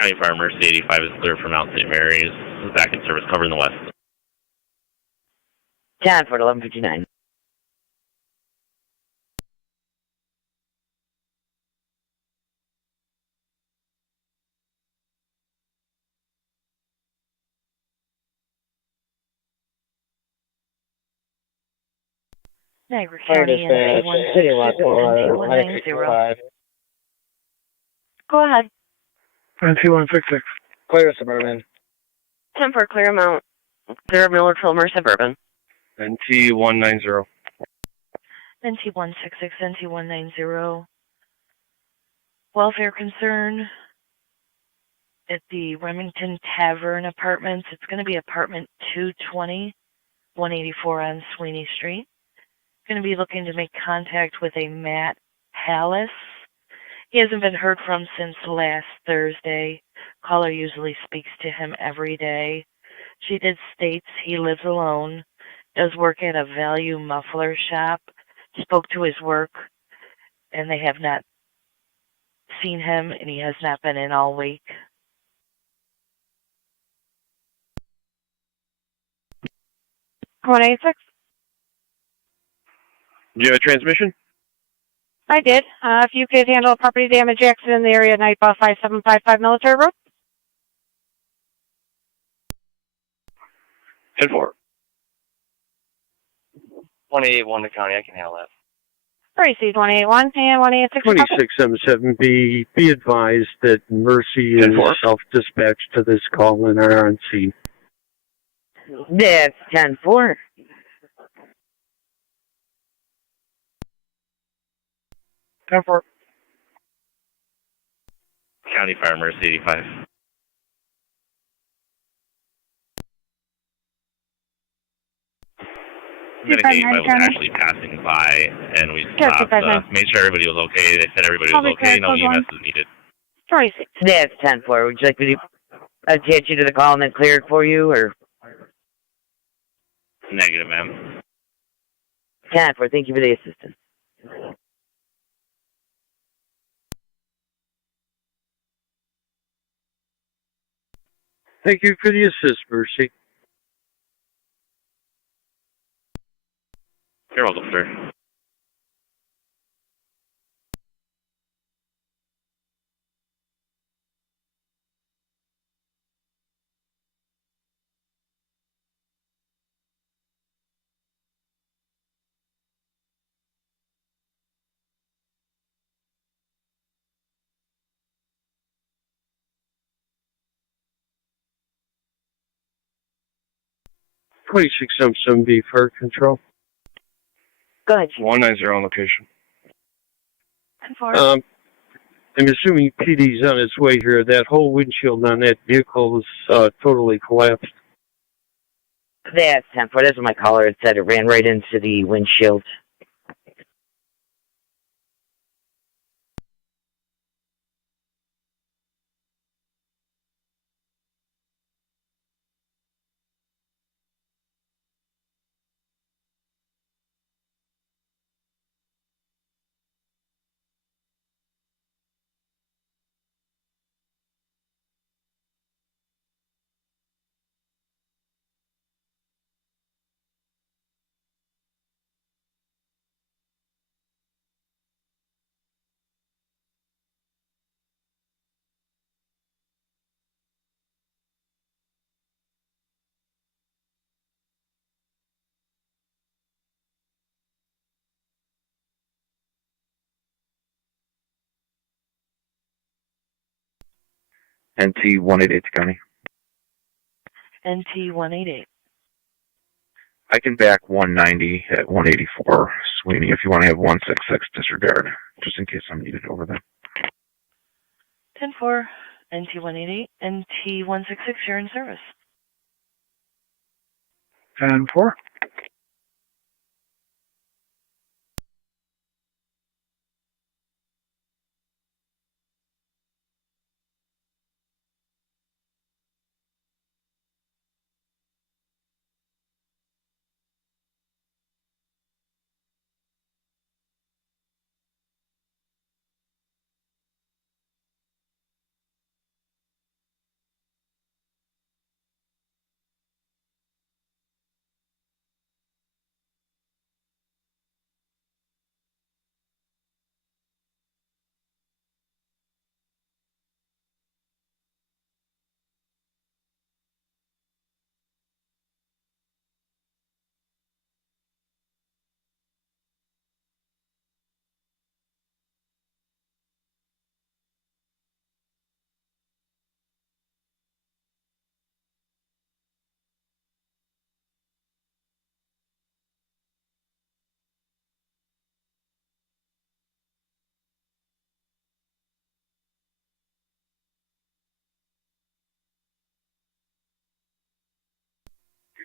County Fire Emergency 85 is clear from Mount St. Mary's. Back in service, covering the west. 10-4 to 11:59. Niagara County, NC166, Go ahead. NC166. Clear Suburban. 10-4, clear amount. Clear Millerville, Suburban. NT190. NT166, NT190. Welfare concern at the Remington Tavern Apartments. It's going to be apartment 220, 184 on Sweeney Street. Going to be looking to make contact with a Matt Hallis. He hasn't been heard from since last Thursday. Caller usually speaks to him every day. She did states he lives alone, does work at a value muffler shop, spoke to his work, and they have not seen him, and he has not been in all week. One 86. Do you have a transmission? I did. If you could handle a property damage accident in the area at night, bus 5755 Military Road. 10-4. 181 to county, I can handle that. Received 181 and 186. 26M7B, be advised that Mercy is 10-4. self-dispatched to this call and are on scene. That's 10-4. 10-4. County Fire Emergency 85. Medicaid, I was actually passing by, and we stopped, made sure everybody was okay. They said everybody was okay. No EMS is needed. 26. That's 10-4. Would you like me to attach you to the call and then clear it for you, or? Negative, ma'am. 10-4. Thank you for the assistance. Thank you for the assist, Mercy. You're welcome, sir. B, fire control. Go ahead. 190 on location. 10-4. I'm assuming PD's on its way here. That whole windshield on that vehicle is totally collapsed. That's 10-4. That's what my caller had said. It ran right into the windshield. NT 188 County. NT 188. I can back 190 at 184, Sweeney, if you want to have 166 disregard, just in case I'm needed over there. 10-4, NT 188, NT 166, you're in service. 10-4.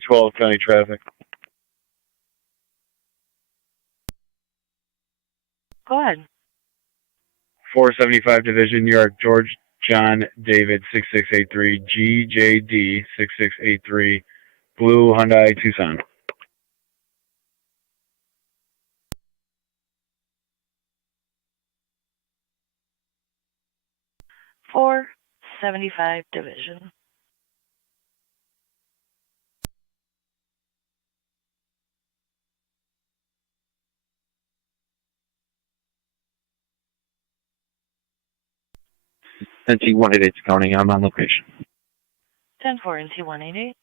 Twelve County traffic. Go ahead. 475 Division, New York, George John David 6683, GJD 6683, Blue Hyundai Tucson. Four 75 Division. NT 188 County, I'm on location. 10-4, NT 188.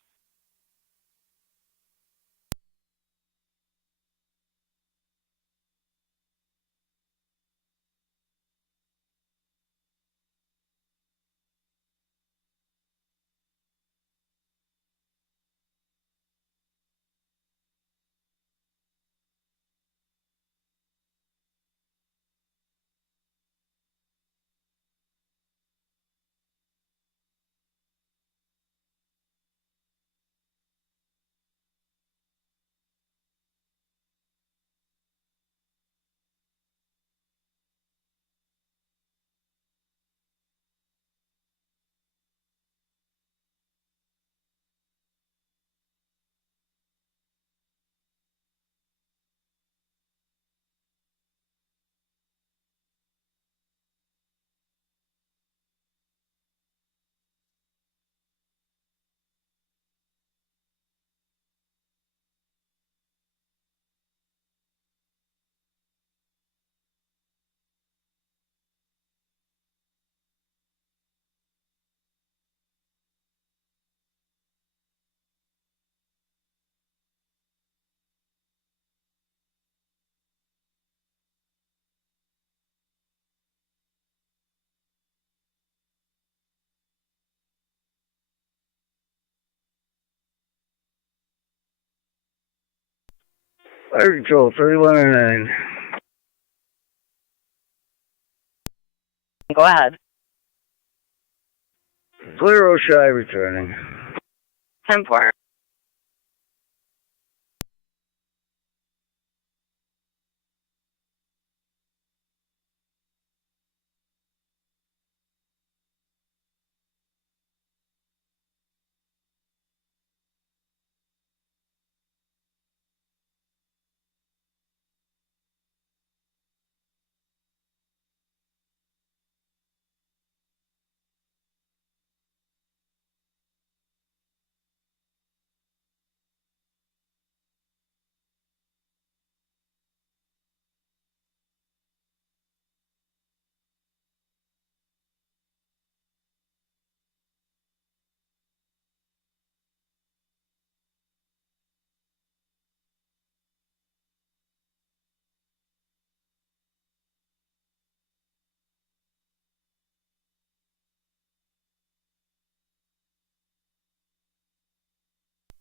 Fire Control 3109. Go ahead. Clear O'Shea returning. 10-4.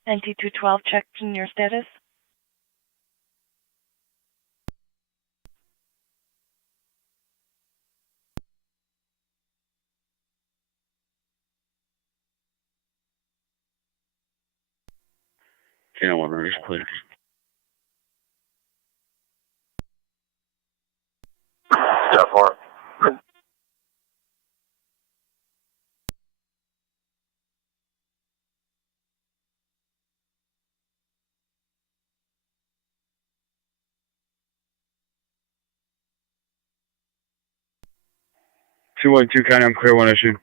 NT212, check in your status. Channel 1 is clear. Step 4. Two 1-2 county, I'm clear, one issue.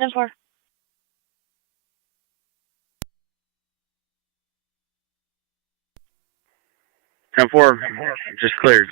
10-4. Ten four, just cleared.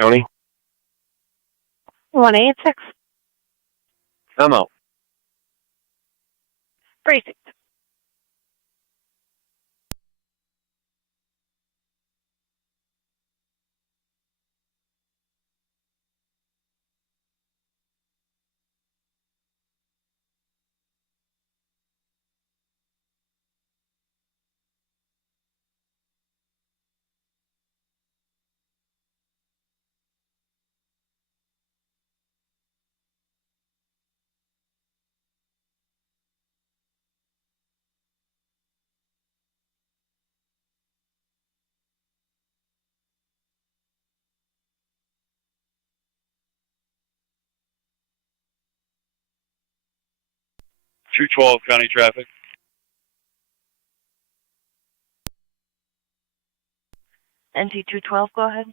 County. 186. I'm out. Precinct. Two 12 county traffic. NT212, go ahead.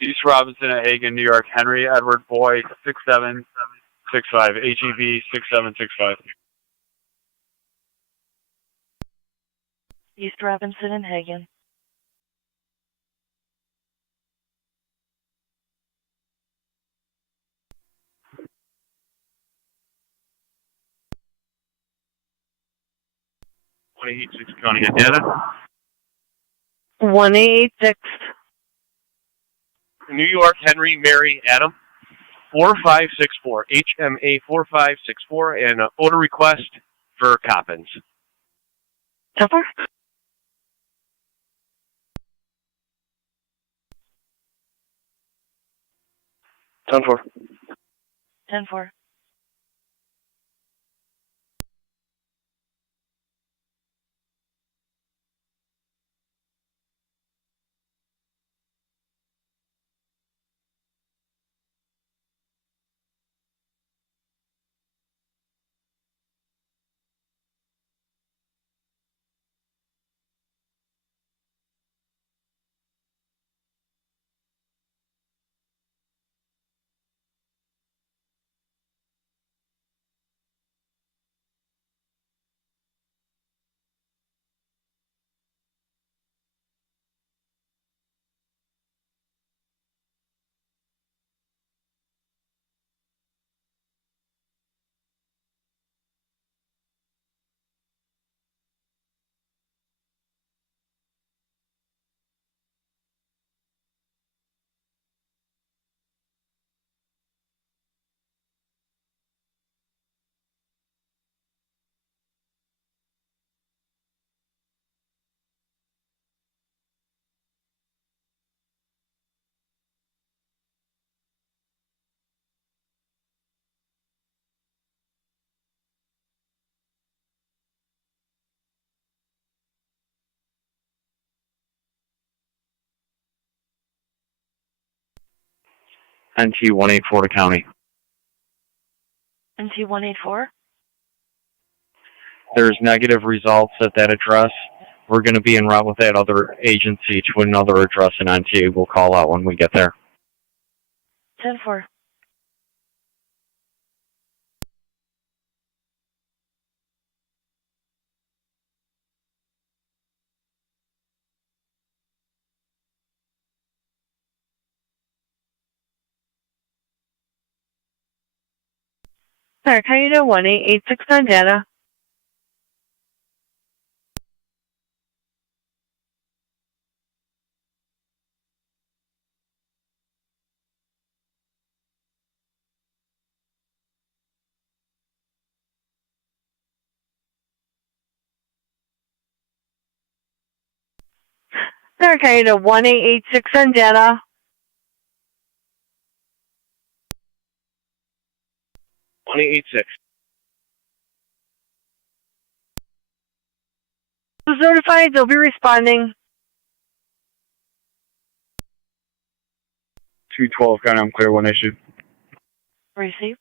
East Robinson at Hagen, New York, Henry Edward Boyd, 6765, HEV 6765. East Robinson and Hagen. County, Indiana. 186. New York, Henry, Mary, Adam, 4564, HMA 4564, and order request for Coppins. 10-4. Done for. 10-4. NT184 to county. NT184? There's negative results at that address. We're going to be en route with that other agency to another address in NT. We'll call out when we get there. 10-4. Sorry, can you do 1886 on data? Sorry, can you do 1886 on data? Certified, they'll be responding. 212, county, I'm clear, one issue. Received.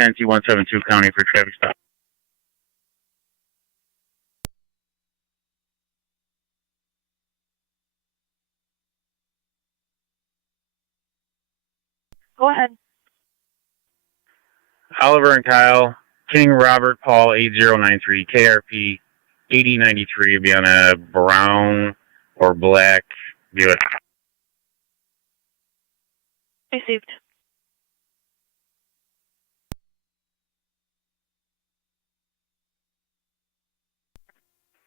NT172 county for traffic stop. Go ahead. Oliver and Kyle, King Robert Paul 8093, KRP 8093, be on a brown or black Buick. Received.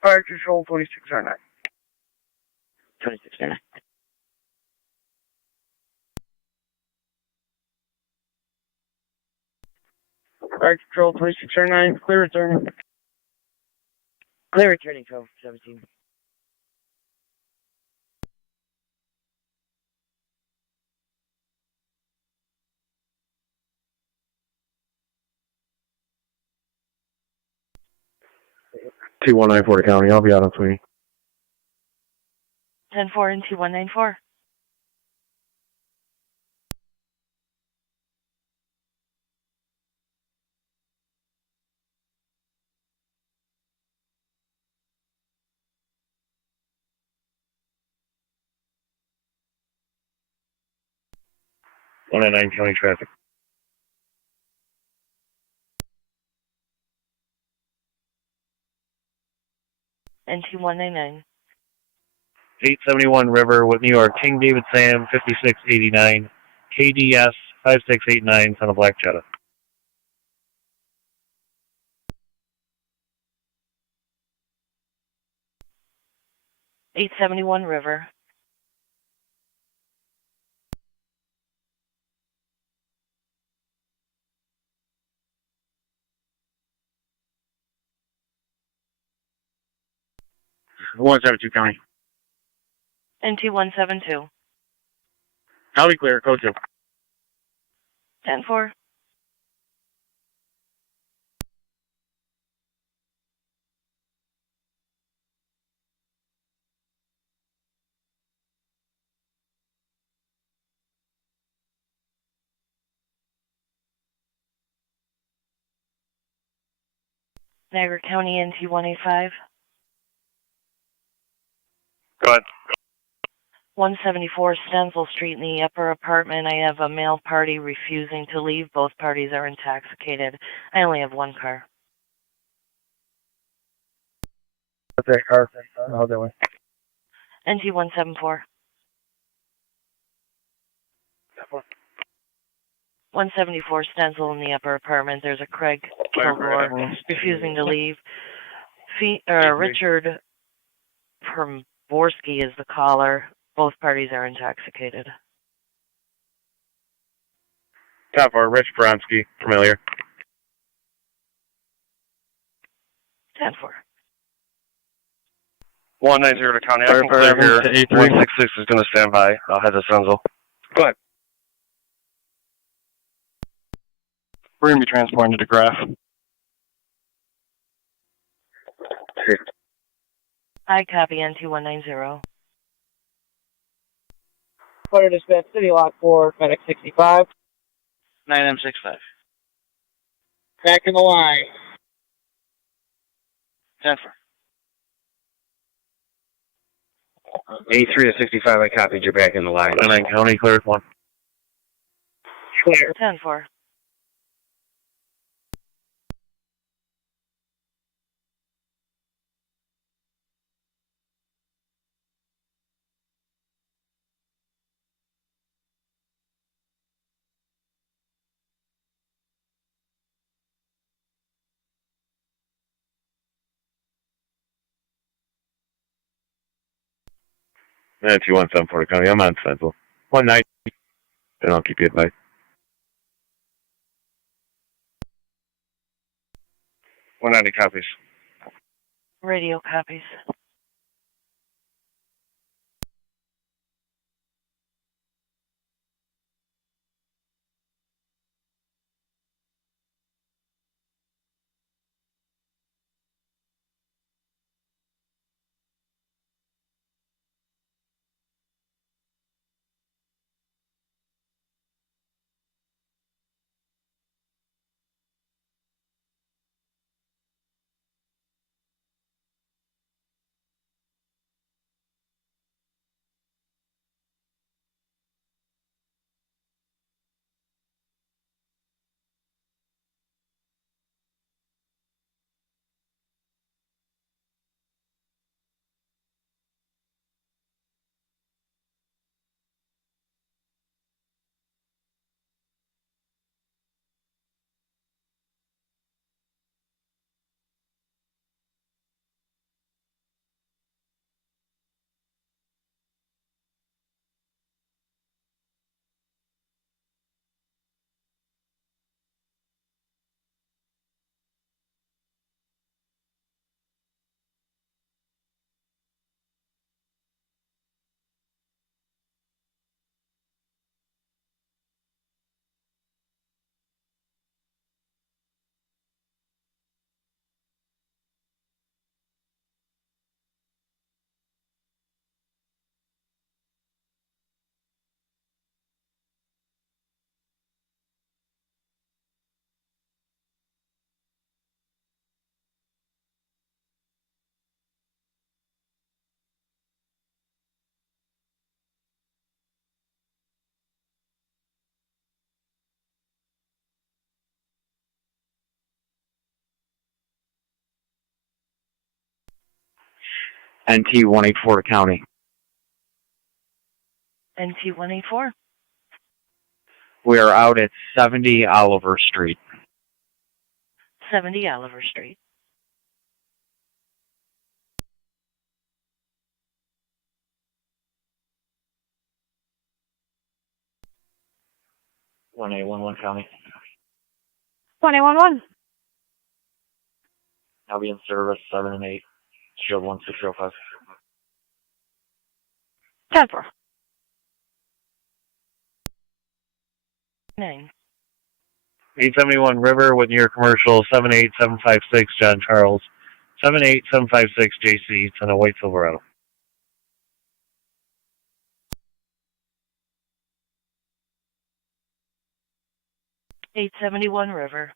Fire control 2609. 2609. Fire control 2609, clear return. Clear returning 1217. T194 to county, I'll be out on swing. 10-4 and T194. One at 9 county traffic. NT199. 871 River with New York, King David Sam 5689, KDS 5689, son of Black Jetta. 871 River. One 72 county. NT172. I'll be clear, code 2. 10-4. Niagara County NT185. Go ahead. 174 Stenzel Street in the upper apartment. I have a male party refusing to leave. Both parties are intoxicated. I only have one car. What's that car? How that way? NT174. 174 Stenzel in the upper apartment. There's a Craig Kilgore refusing to leave. Richard Borski is the caller. Both parties are intoxicated. Top 4, Rich Bronsky, familiar. 10-4. 190 to county. I can clear here. 166 is going to stand by. I'll head to Senzel. Go ahead. We're going to be transporting to DeGraff. I copy NT190. Fire dispatch, City Lockport, medic 65. 9M65. Back in the line. 10-4. 83 to 65, I copied. You're back in the line. And then county cleared 1. Clear. 10-4. Yeah, 2174 county. I'm on Central. 190. Then I'll keep you advised. One 90 copies. Radio copies. NT184 county. NT184. We are out at 70 Oliver Street. 70 Oliver Street. One 811 county. 21-1. I'll be in service 7 and 8. Shield 1605. 10-4. 9. 871 River with your commercial 78756 John Charles. 78756 JC. It's on a white Silverado. $871 River.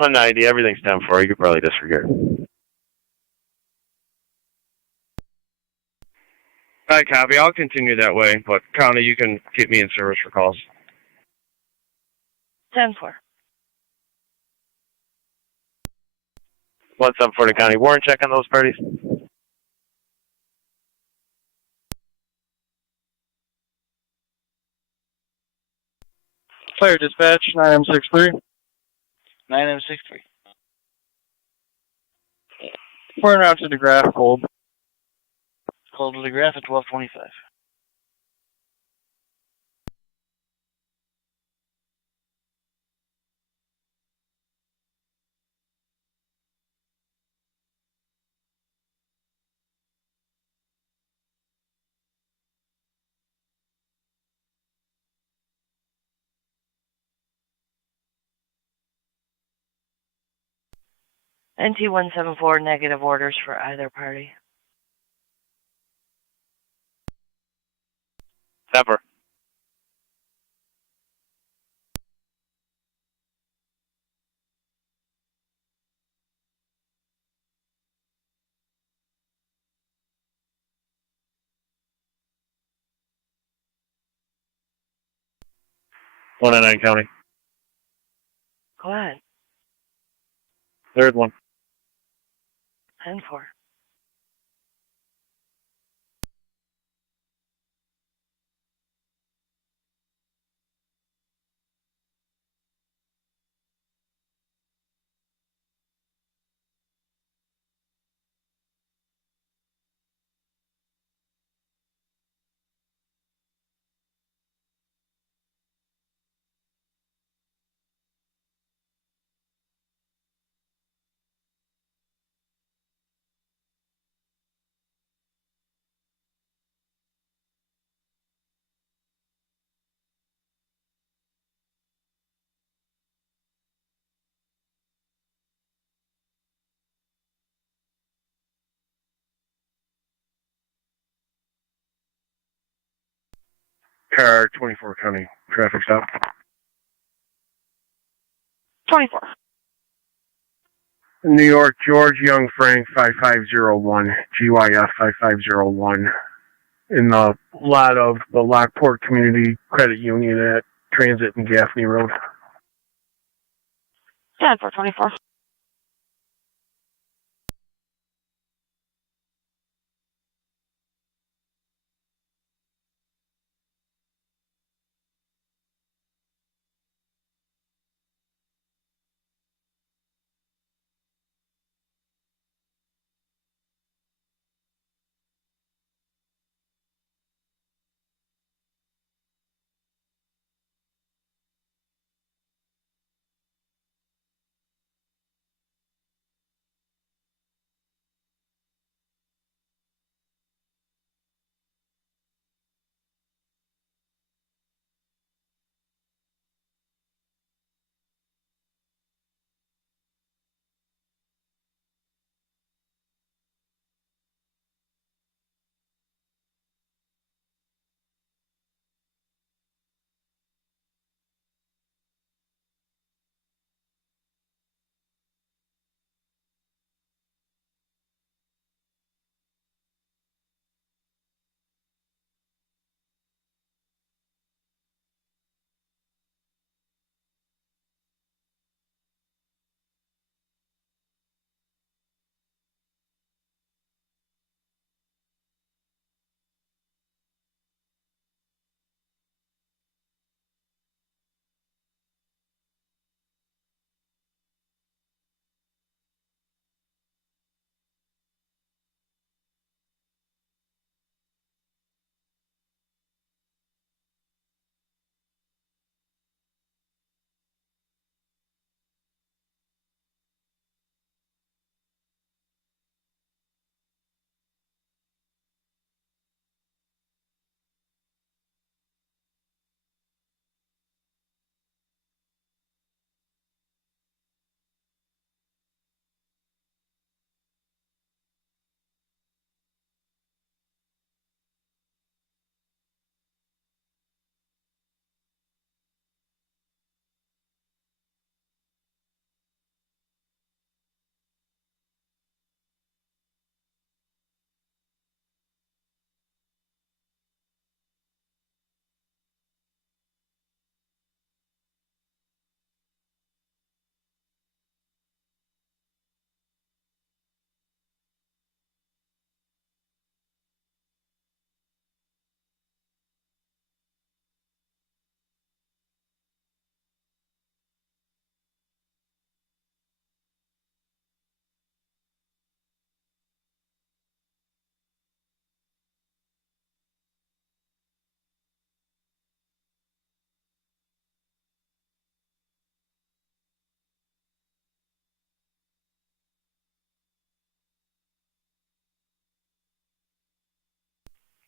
On 90, everything's down for you. You could probably disregard. I copy. I'll continue that way, but county, you can keep me in service for calls. 10-4. 1740 County. Warrant check on those parties. Fire dispatch, 9M63. 9M63. We're en route to DeGraff, cold. Cold to the graph at 1225. NT174, negative orders for either party. Never. One in 9 County. Go ahead. Third one. 10-4. Car 24 County. Traffic stop. 24. New York, George Young Frank 5501, GYF 5501, in the lot of the Lockport Community Credit Union at Transit and Gaffney Road. 10-4-24.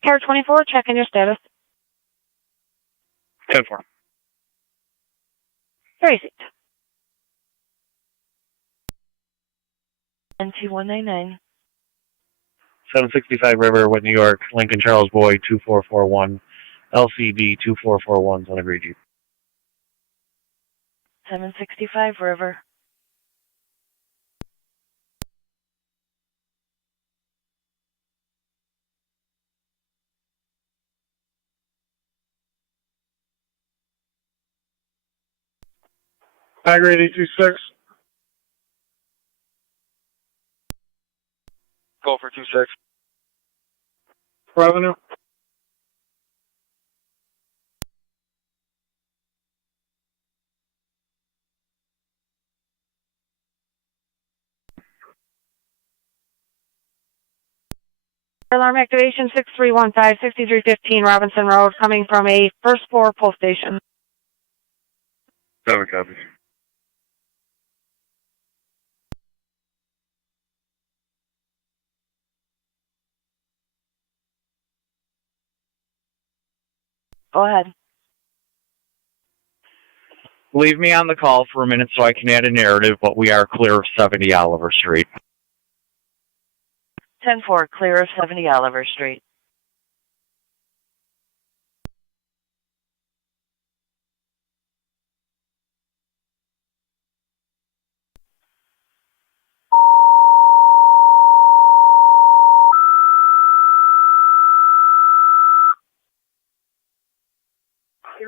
Air 24, checking your status. 10-4. Received. NT199. 765 River with New York, Lincoln Charles Boy 2441, LCD 2441's on a grade Jeep. 765 River. Niagara 826. Go for 26. Revenue. Alarm activation 6315-6315 Robinson Road, coming from a first floor pull station. 7 copies. Go ahead. Leave me on the call for a minute so I can add a narrative, but we are clear of 70 Oliver Street. 10-4, clear of 70 Oliver Street.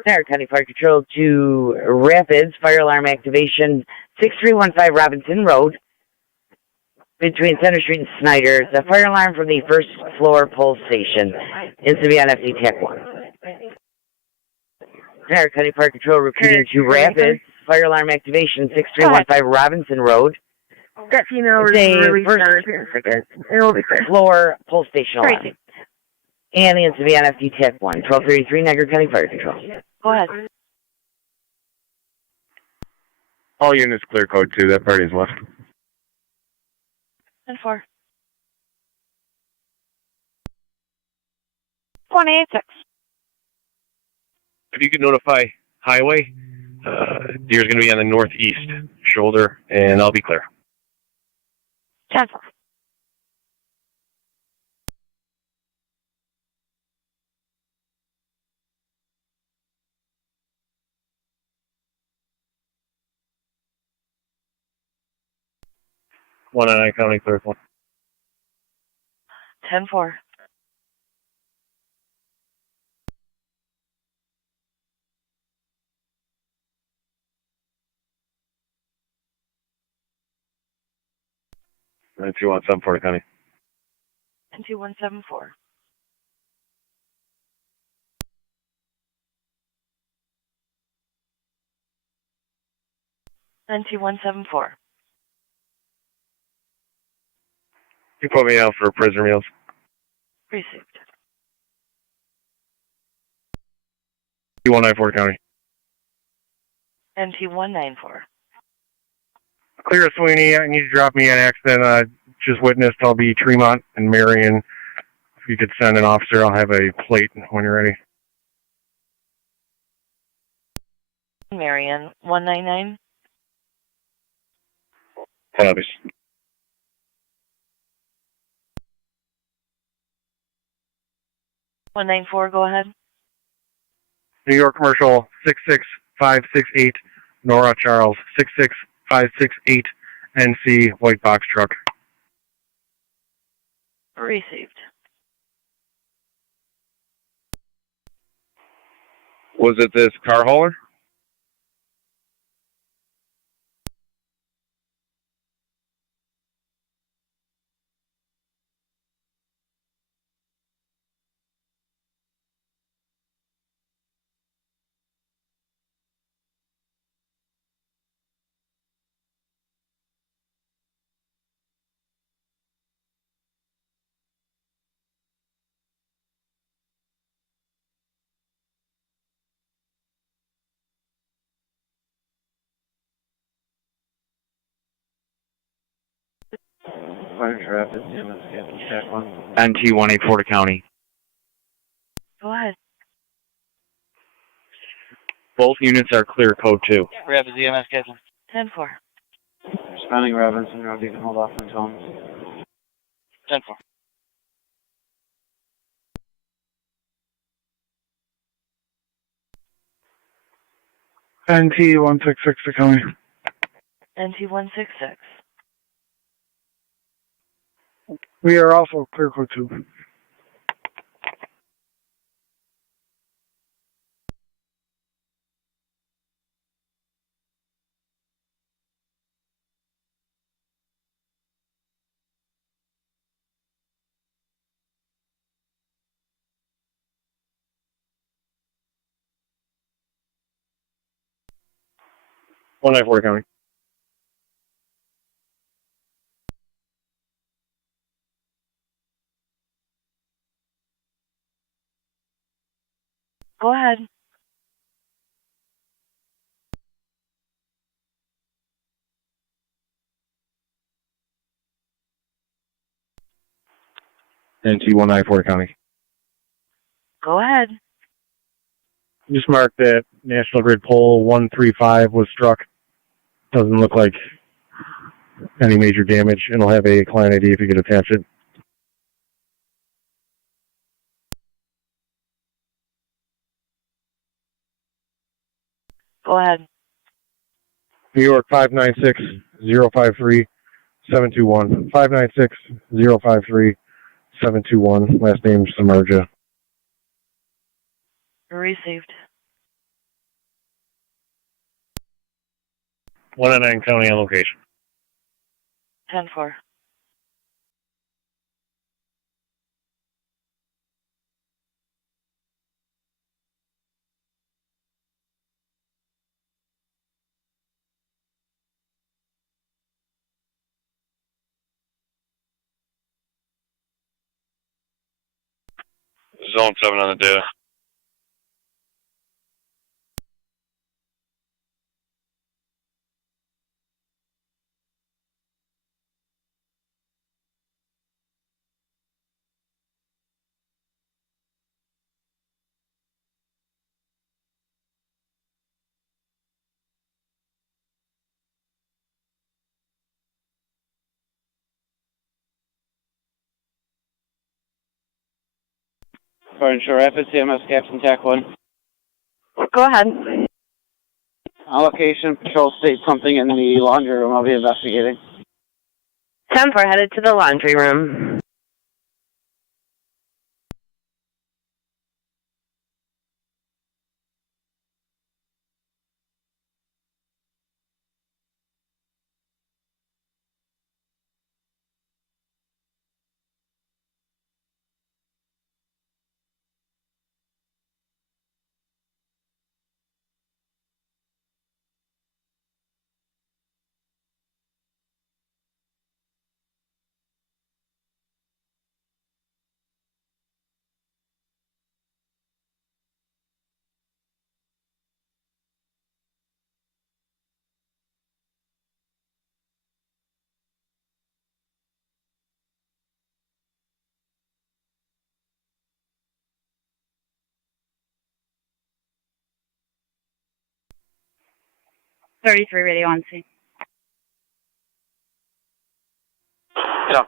Niagara County Fire Control to Rapids, fire alarm activation 6315 Robinson Road between Center Street and Snyder. The fire alarm from the first floor pull station is to be on FD TAC 1. Niagara County Fire Control repeating to Rapids, fire alarm activation 6315 Robinson Road. That female is really it will be clear. Floor pull station alarm. And it's to be on FD TAC 1, 1233 Niagara County Fire Control. Go ahead. All units clear code 2. That party is left. 10-4. 186. If you could notify highway, deer's going to be on the northeast shoulder, and I'll be clear. 10-4. One on I County, clear 1. 10-4. And 2174 County. NT174. NT174. You put me out for prisoner meals. Received. 2194 County. NT194. Clear Sweeney, I need to drop me an accident. Just witnessed. I'll be Tremont and Marion. If you could send an officer, I'll have a plate when you're ready. Marion, 199. Copies. Go ahead. New York Commercial 66568, Nora Charles 66568, NC white box truck. Received. Was it this car hauler? NT184 to County. Go ahead. Both units are clear code 2. Rapids EMS, Captain. 10-4. Responding Robinson Road, you can hold off until 10-4. NT-166 to County. NT-166. We are also clear code 2. One night 40 County. Go ahead. NT-194 County. Go ahead. Just mark that National Grid pole 135 was struck. Doesn't look like any major damage, and it'll have a client ID if you could attach it. Go ahead. New York 596-053-721. 596-053-721. Last name Samarja. Received. 109 County on location. 10-4. Zone 7 on the data. Pardon, Shore Rapids, CMS Captain TAC 1. Go ahead. On location, patrol states something in the laundry room. I'll be investigating. 10-4, headed to the laundry room. .33 radio on scene. Yeah.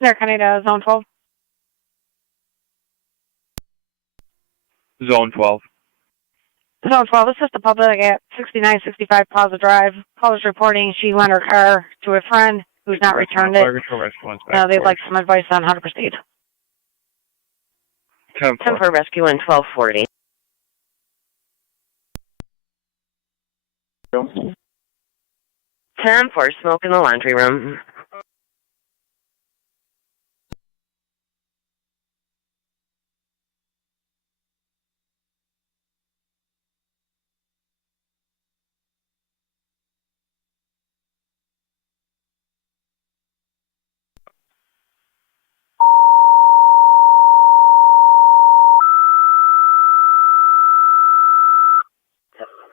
There, County to Zone 12. Zone 12. Zone 12, this is the public at 6965 Plaza Drive. Caller's reporting she lent her car to a friend who's not returned it. They'd like some advice on how to proceed. 10-4 rescue in 1240. 10-4 smoke in the laundry room.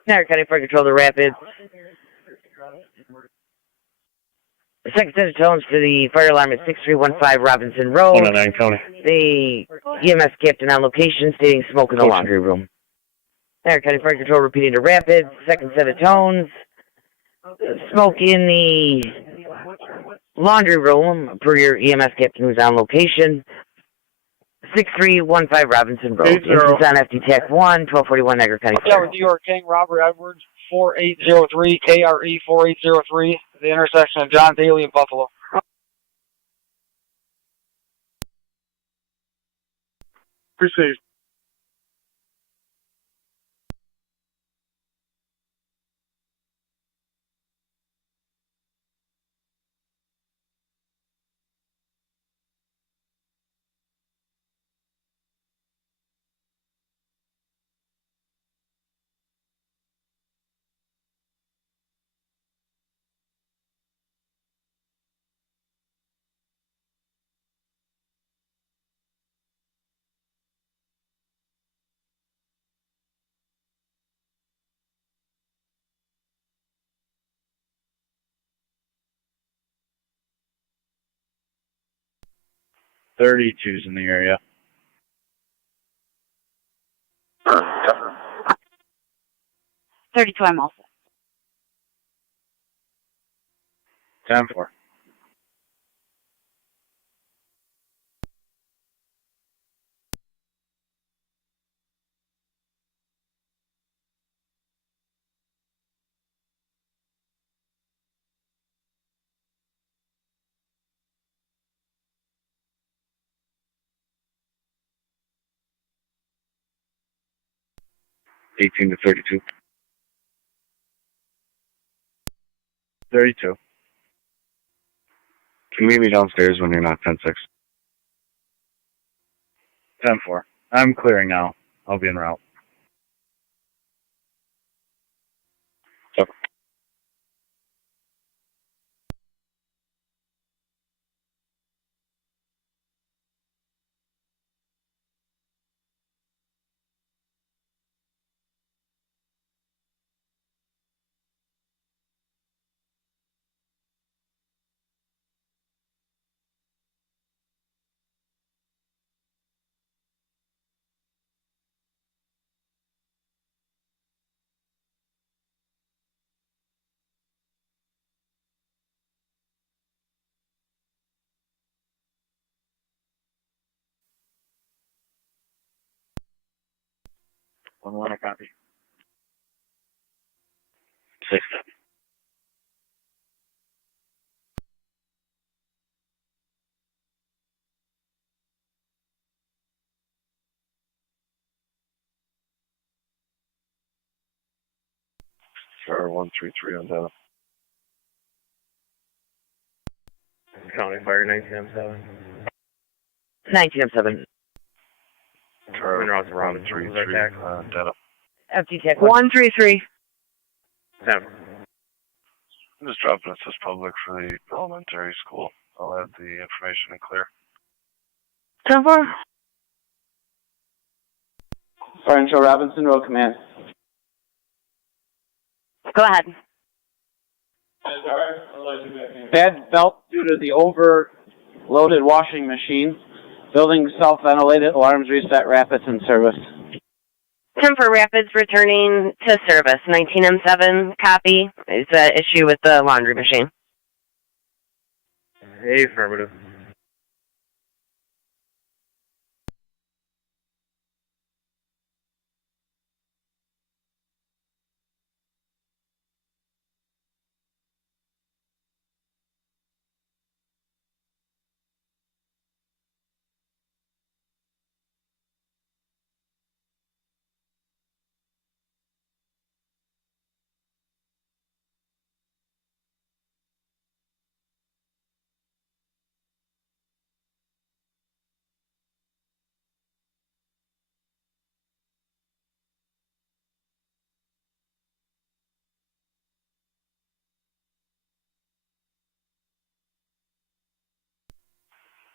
Niagara County for control the rapids. Second set of tones to the fire alarm at 6315 Robinson Road. 109 County. The EMS captain on location stating smoke in the laundry room. Niagara County Fire Control repeating to Rapids. Second set of tones. Smoke in the laundry room per your EMS captain who's on location. 6315 Robinson Road. Instance on FD TAC 1, 1241 Niagara County. Yeah, with New York King, Robert Edwards, 4803, KRE 4803, the intersection of John Daly and Buffalo. Received. .32's in the area. 32, I'm also. 10-4. $18 to $32. 32. Can you meet me downstairs when you're not 10-6? 10-4. I'm clearing now. I'll be en route. One, I copy. 6. Sure, 133 on data. County Fire 19M7. 19M7. Turn around to Robin 33 data. FD TAC 133. 10. I'm just dropping this public for the elementary school. I'll add the information and clear. 10-4. Sergeant Joe Robinson, Road Command. Go ahead. Bad belt due to the overloaded washing machine. Building self-ventilated. Alarms reset. Rapids in service. 10 for Rapids returning to service. 19M7 copy. It's an issue with the laundry machine. Hey, affirmative.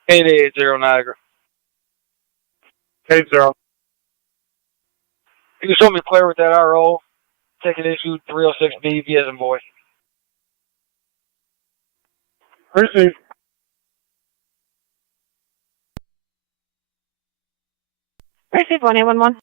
Eight eight zero Niagara. 80. You just want me clear with that RO. Ticket issue 306B, V as in boy. Receive. Receive 1811.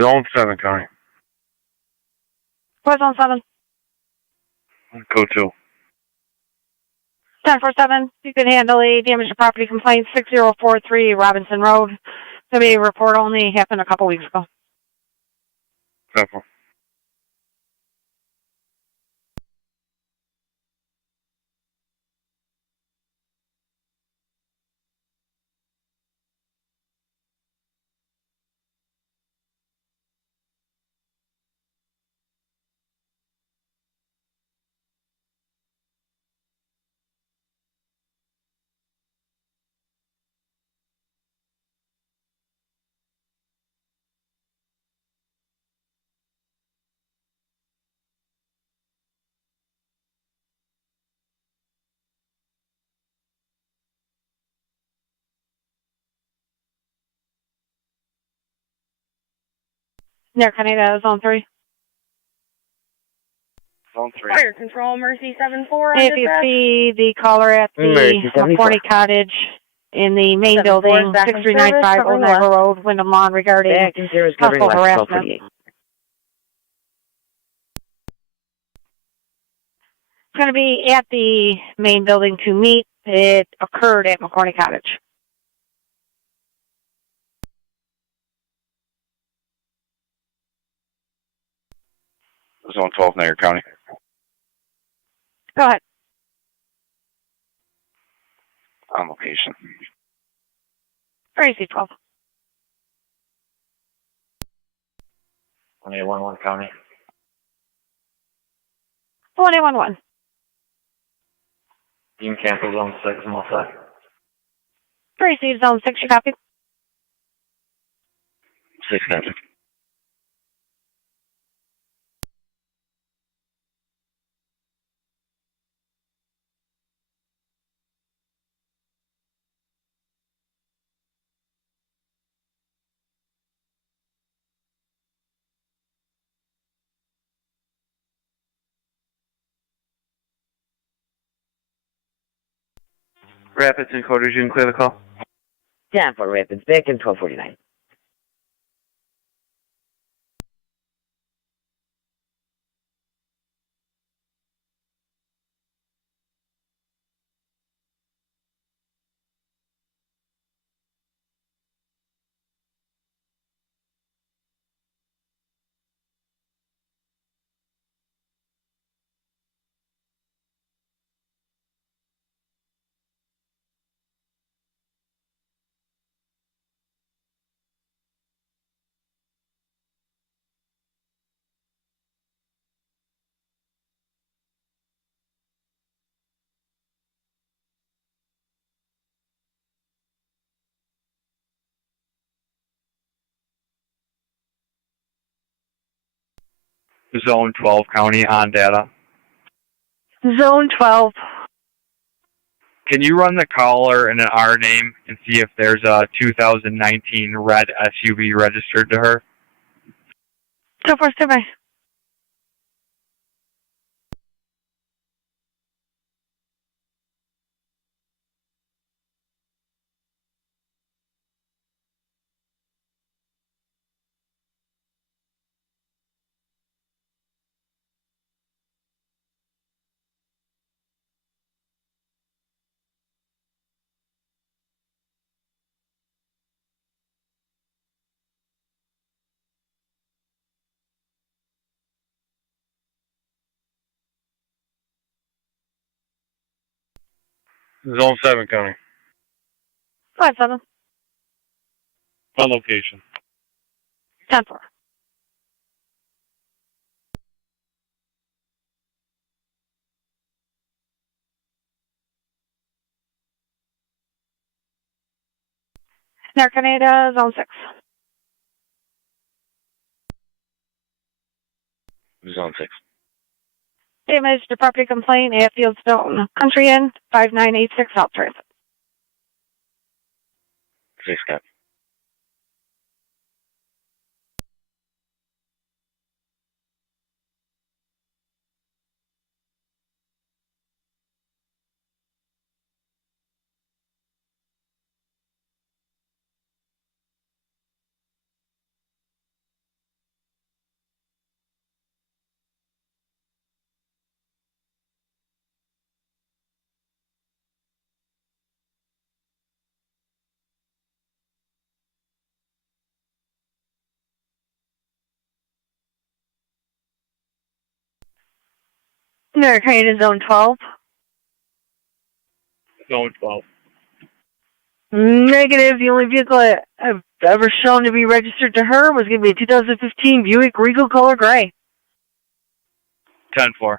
Zone 7, County. Where's on 7? Go to. 1047. You can handle a damage to property complaint 6043 Robinson Road. To be a report only happened a couple weeks ago. Simple. Niagara County, Zone 3. Zone 3. Fire control, Mercy 74 on If you dispatch. see the caller at the McCorney Cottage in the main 74 building, back in service, 6395 covering Niagara west. Road, Wyndham Lawn, regarding Back in service covering possible west, harassment. 1248. It's going to be at the main building to meet. It occurred at McCorney Cottage. Zone 12, Niagara County. Go ahead. On location. Crazy 12. 1811 County. 1811. You can cancel Zone 6 and all set. Receive Zone 6, you copy? 6 copy. Rapids and Coders, you can clear the call. 10 for Rapids, back in 1249. Zone 12, County, on data. Zone 12. Can you run the caller in an R name and see if there's a 2019 red SUV registered to her? So far, stand by. Zone 7, County. 57. On location. 10-4. Canada, Zone 6. Zone 6. Damage to property complaint at Fieldstone Country Inn, 5986 South Transit. 6 cap. Canada, Zone 12. Zone 12. Negative. The only vehicle I've ever shown to be registered to her was going to be a 2015 Buick Regal Color Gray. 10-4.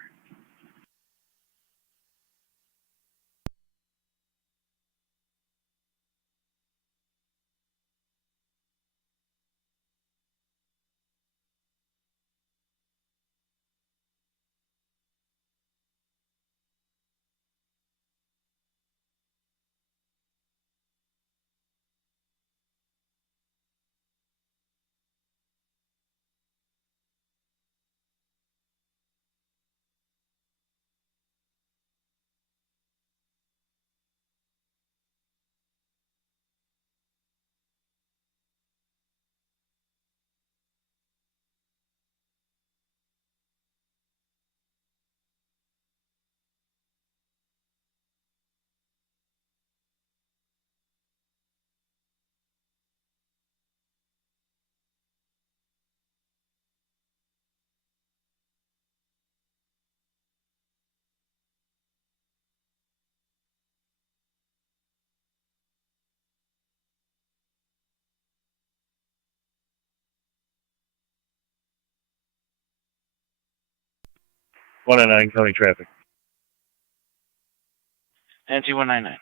One and 9 county traffic. NT 199.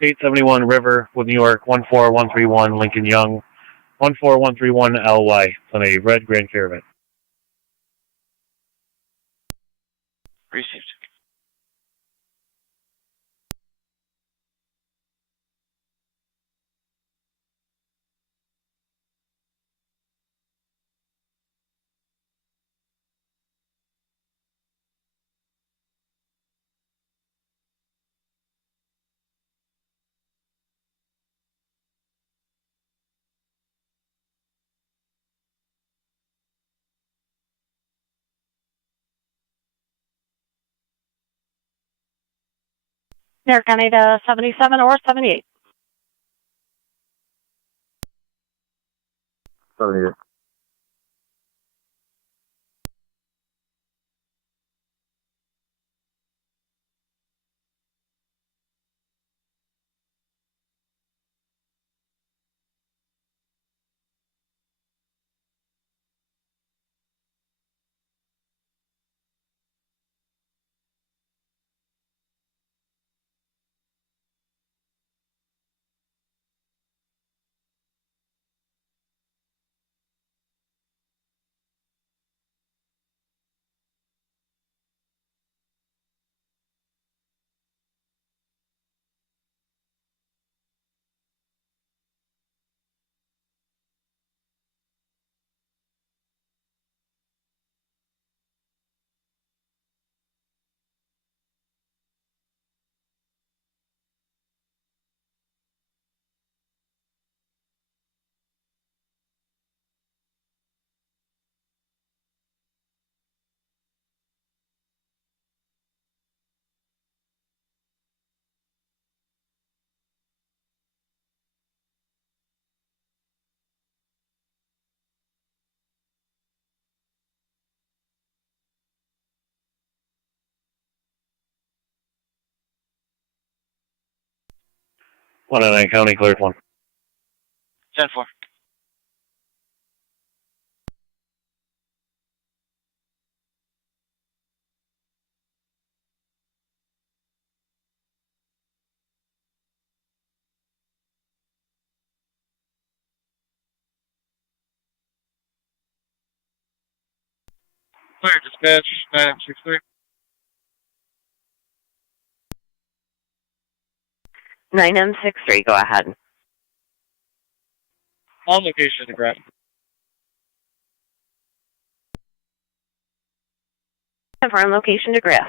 871 River with New York, 14131 Lincoln Young, 14131 LY on a red Grand Caravan. Received. Canada, 77 or 78. 78. One and 9 county cleared 1. 10-4. Clear, dispatch 963. 9M63, go ahead. On location to graph. Confirm location to graph.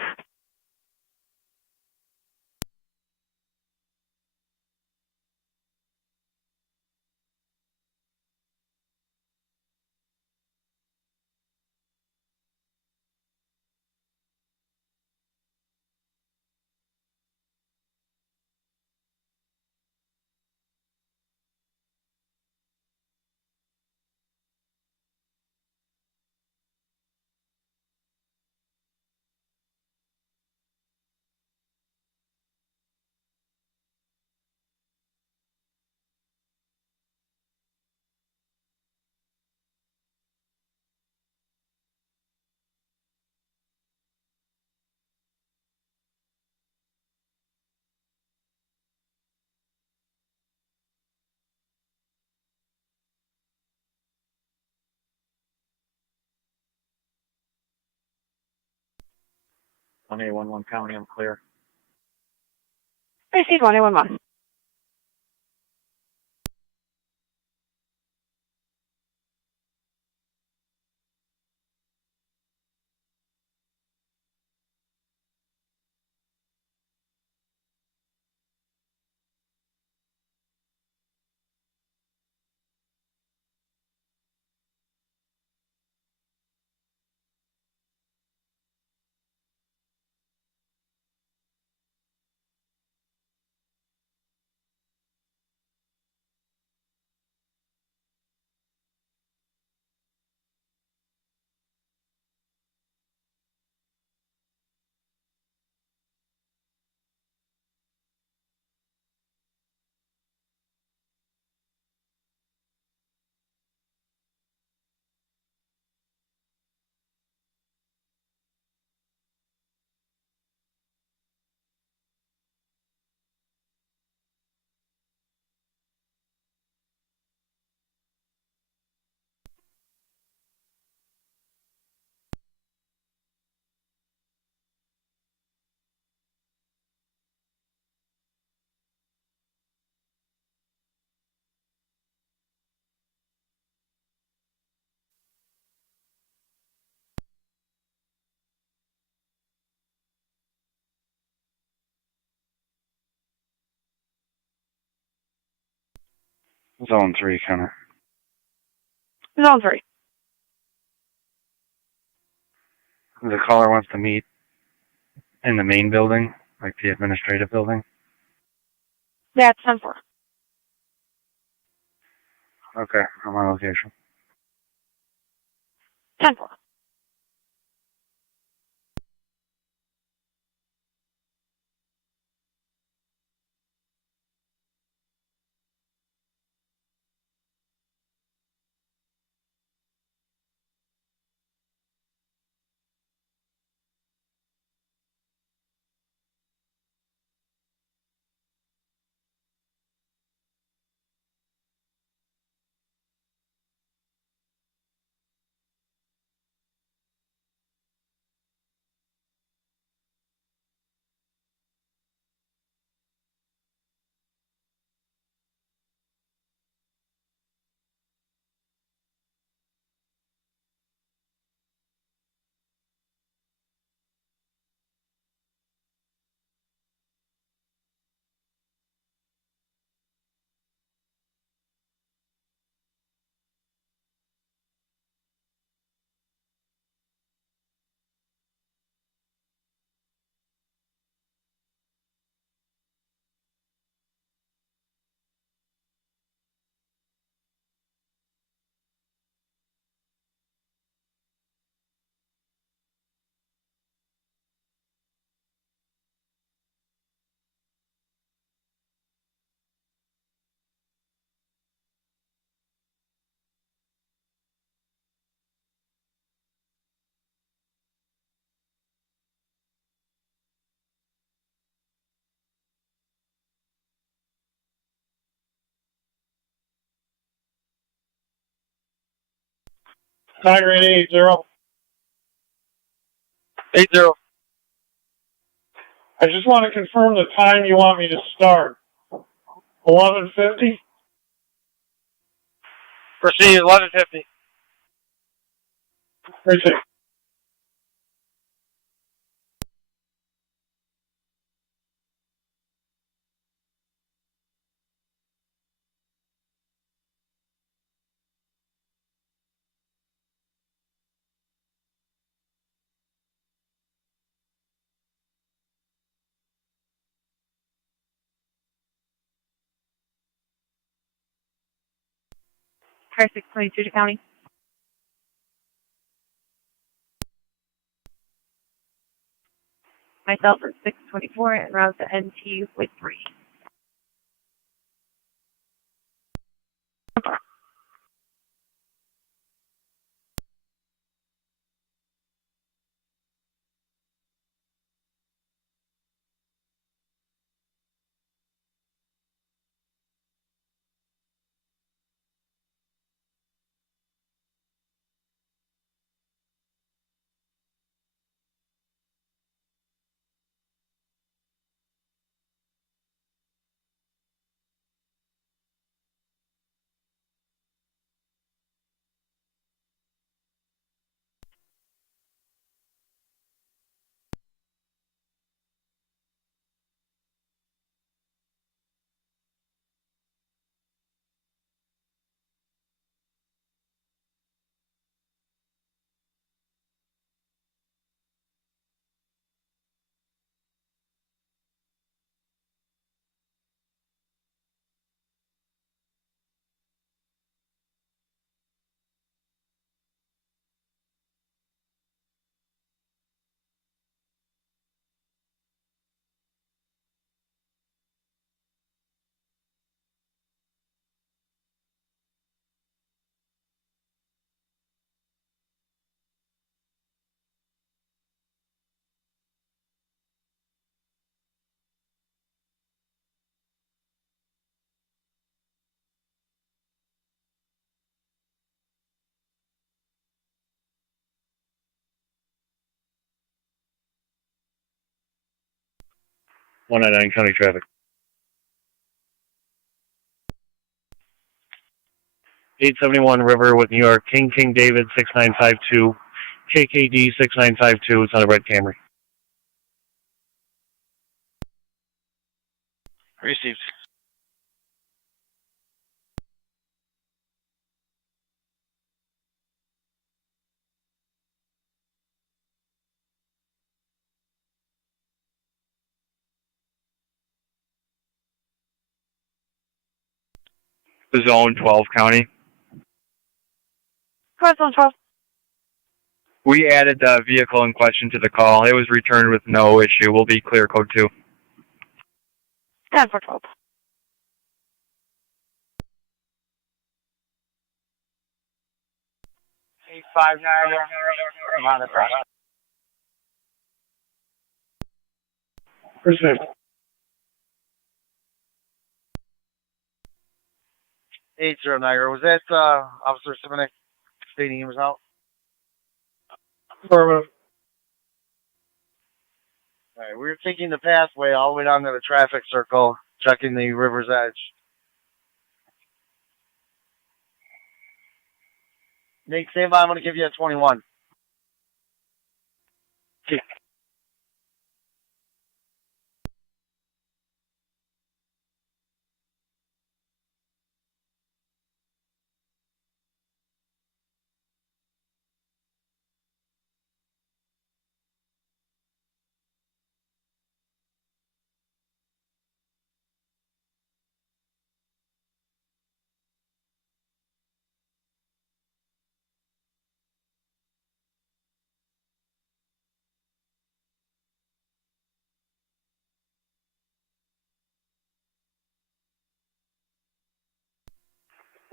On A11 County, I'm clear. Receive 1A11. Zone 3, Connor. Zone 3. The caller wants to meet in the main building, like the administrative building. That's 10-4. Okay, I'm on location. 10-4. Tiger 880. 80. I just want to confirm the time you want me to start. 11:50? Proceed 11:50. Appreciate. Car 622 to county. Myself for 624 and route to NT with 3. .199 county traffic. 871 River with New York, King David 6952, KKD 6952. It's on a red Camry. Received. Zone 12 county. Car zone 12. We added the vehicle in question to the call. It was returned with no issue. We'll be clear code 2. 10 for 12. I'm on the process. Appreciate. 80 Niagara. Was that Officer Simonek stating he was out? Affirmative. All right, we were taking the pathway all the way down to the traffic circle, checking the river's edge. Nate, stand by. I'm going to give you a 21.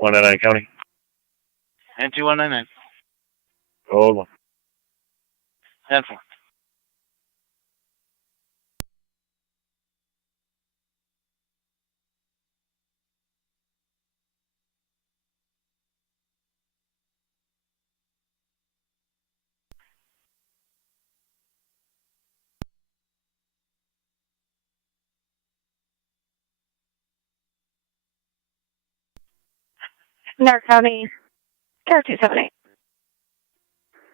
.199 county. And 2199. Code 1. 10 4. Niagara County, Car 278.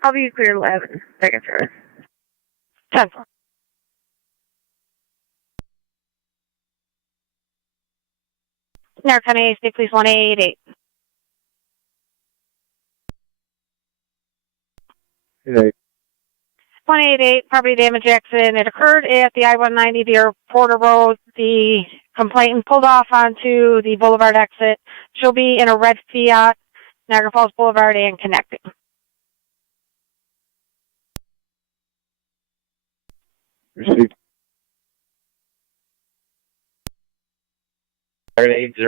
I'll be clear 11 seconds service. 10. Niagara County State Police 188. 188, property damage accident. It occurred at the I-190 near Porter Road. The complainant pulled off onto the Boulevard exit. She'll be in a red Fiat, Niagara Falls Boulevard and connecting. Received. 80. 80.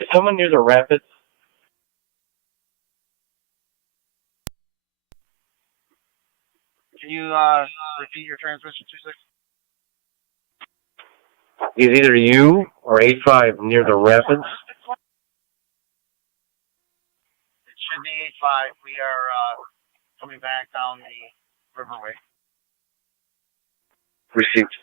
Is someone near the rapids? Can you repeat your transmission 26? Is either you or 85 near the rapids? It should be 85. We are coming back down the riverway. Received.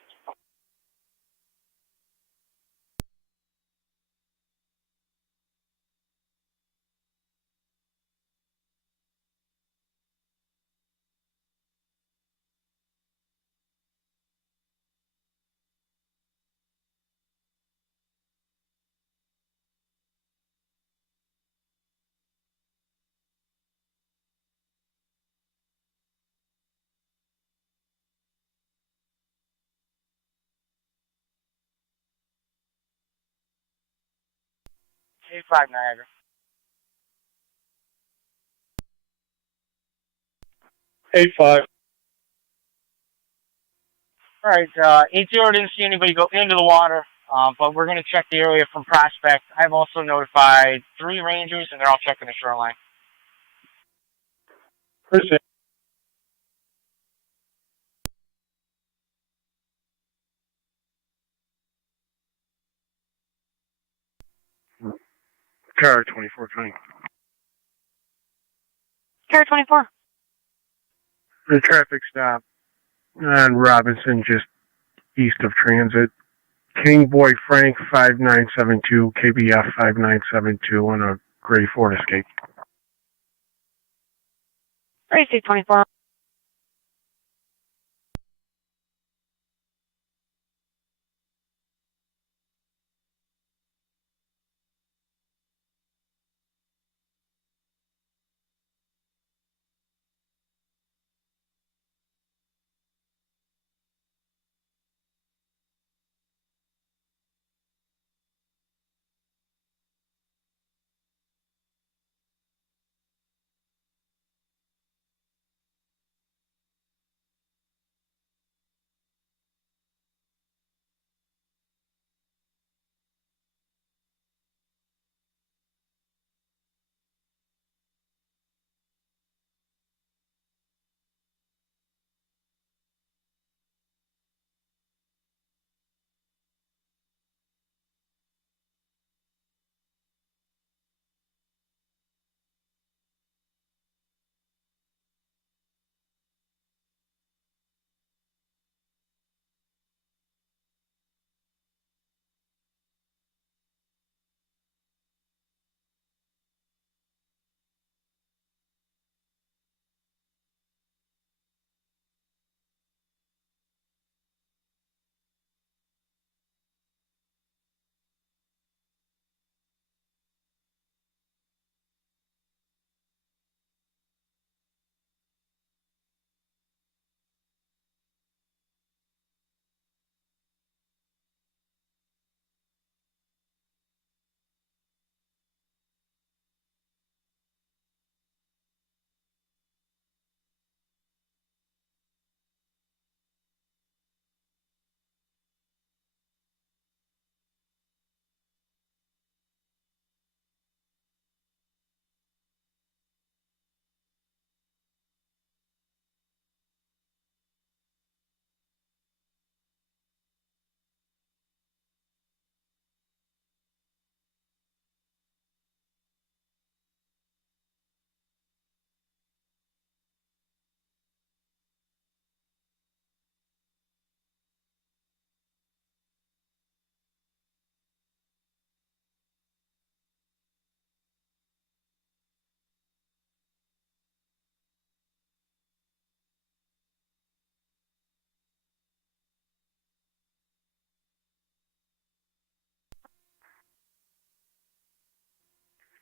A5 Niagara. 85. All right, 80 didn't see anybody go into the water, but we're going to check the area from Prospect. I've also notified 3 rangers, and they're all checking the shoreline. Appreciate. Car 24 20. Car 24. The traffic stop on Robinson, just east of Transit. King Boy Frank 5972, KBF 5972 on a gray Ford Escape. Receive 24.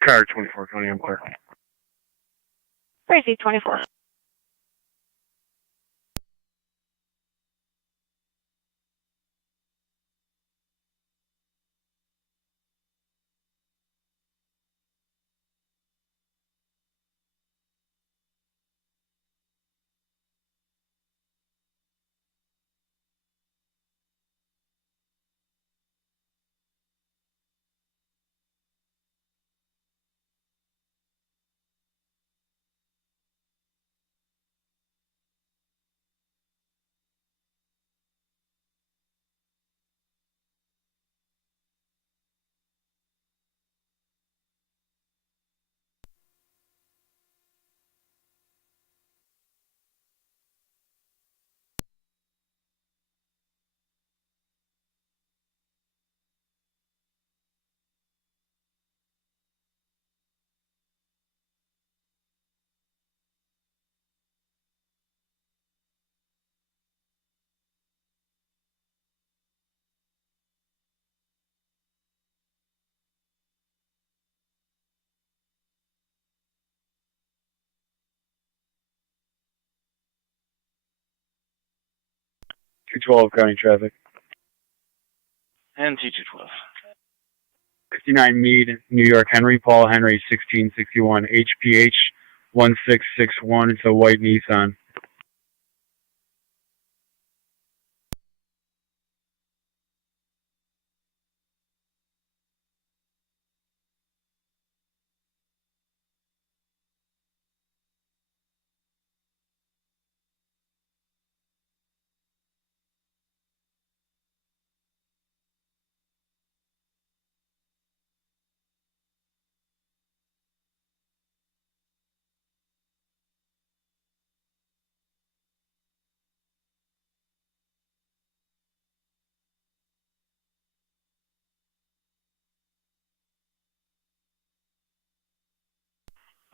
Car 24 County, I'm clear. Tracy, 24. County traffic. And T212. 59 Mead, New York, Henry, Paul Henry, 1661, HPH 1661. It's a white Nissan.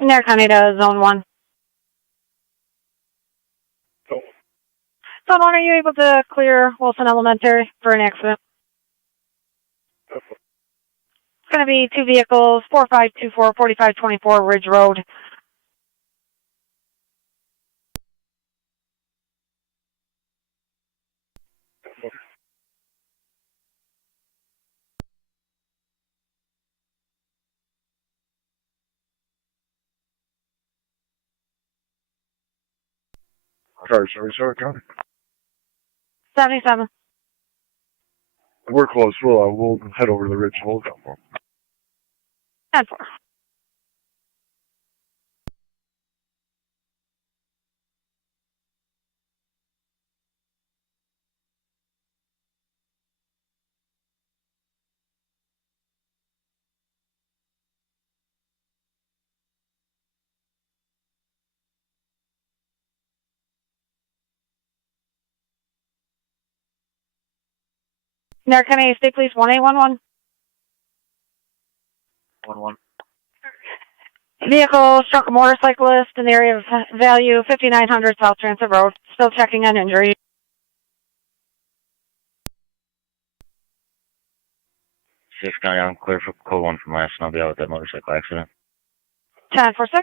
Niagara County to Zone 1. Zone 1, are you able to clear Wilson Elementary for an accident? It's going to be 2 vehicles, 4524, 4524 Ridge Road. Car service, County. 77. We're close. We'll head over to the ridge and hold down for 10-4. Niagara County State Police 1811. 1-1. Vehicle struck a motorcyclist in the area of value 5900 South Transit Road. Still checking on injury. Six County, I'm clear for code 1 from last, and I'll be out with that motorcycle accident. 10-4-6.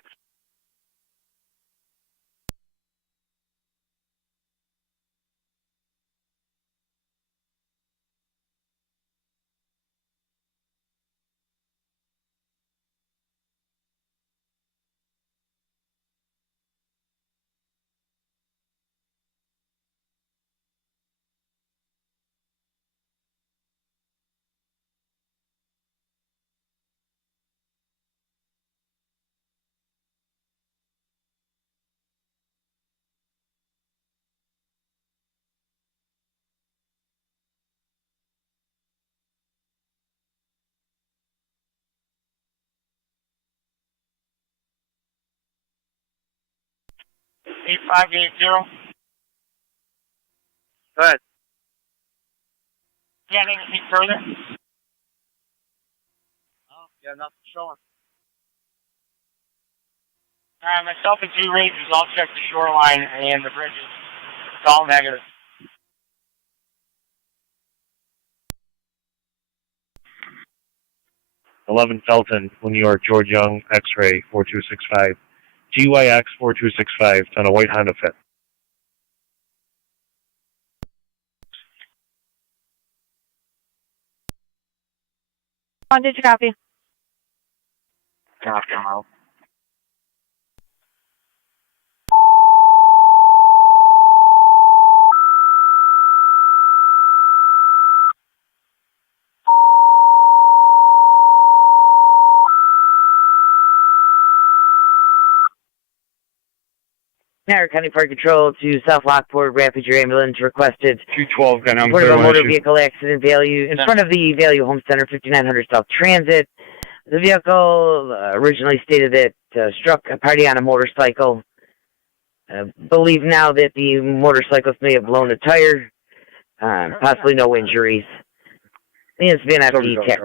Eight five eight zero. Go ahead. Yeah, anything further? Oh, yeah, nothing showing. Myself and 2 rangers all checked the shoreline and the bridges. It's all negative. 11 Felton, New York, George Young, X-ray 4265. GYX 4265 on a white Honda Fit. Did you copy? Copy, I'm out. Niagara County Fire Control to South Lockport, rapid your ambulance requested. 212, gun on Report of a clear motor 1 vehicle accident value in front of the Value Home Center, 5900 South Transit. The vehicle originally stated that struck a party on a motorcycle. Believe now that the motorcyclist may have blown a tire. Possibly no injuries. It's been at the tech.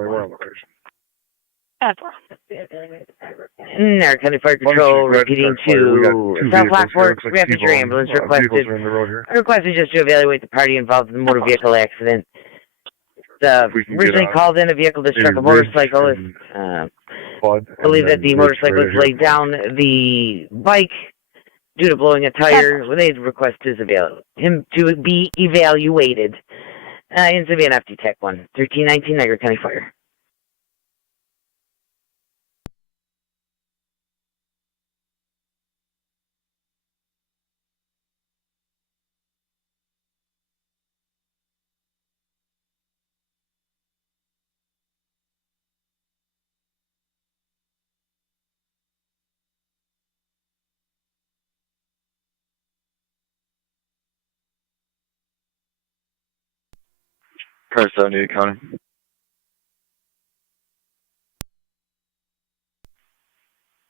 Niagara County Fire Control repeating to South Lockport, rapid your ambulance requested. Requested just to evaluate the party involved in the motor vehicle accident. Originally called in a vehicle that struck a motorcyclist. Believe that the motorcyclist laid down the bike due to blowing a tire. They request him to be evaluated. In Savannah FD Tech 1, 1319 Niagara County Fire. Car 78 County.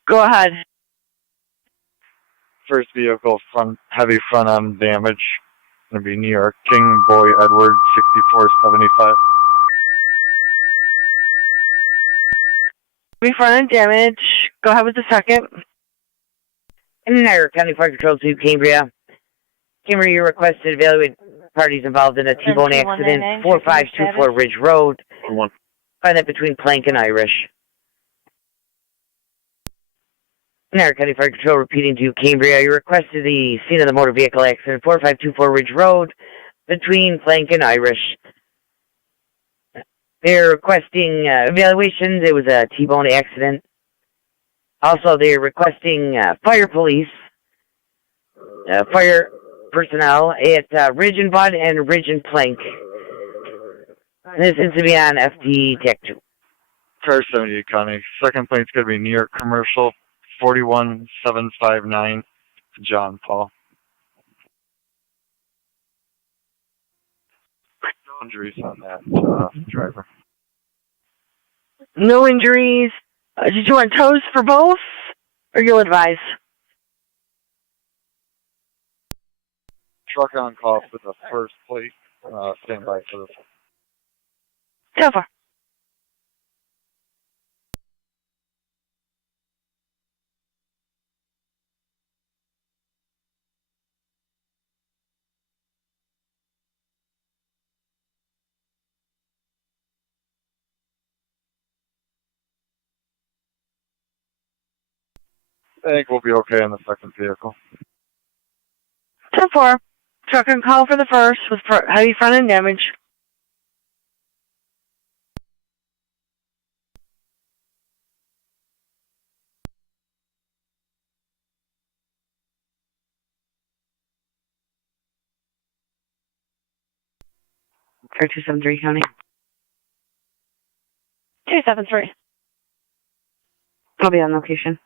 Go ahead. First vehicle, heavy front end damage. Going to be New York, King Boy Edward 6475. Front end damage. Go ahead with the second. Niagara County Fire Control to Cambria. Cambria, you requested evaluate parties involved in a T-bone accident, 4524 Ridge Road. Find that between Plank and Irish. Niagara County Fire Control repeating to Cambria, you requested the scene of the motor vehicle accident, 4524 Ridge Road, between Plank and Irish. They're requesting evaluations. It was a T-bone accident. Also, they're requesting fire police, fire personnel at Ridge and Bud and Ridge and Plank. This is to be on FD Tech 2. Car 78 County. Second plane's going to be New York Commercial 41759 John Paul. No injuries on that driver. No injuries. Did you want tows for both, or you'll advise? Truck on call for the first plate. Stand by for this. So far. I think we'll be okay on the second vehicle. 10-4. Truck on call for the first with heavy front end damage. Car 273 County. 273. I'll be on location.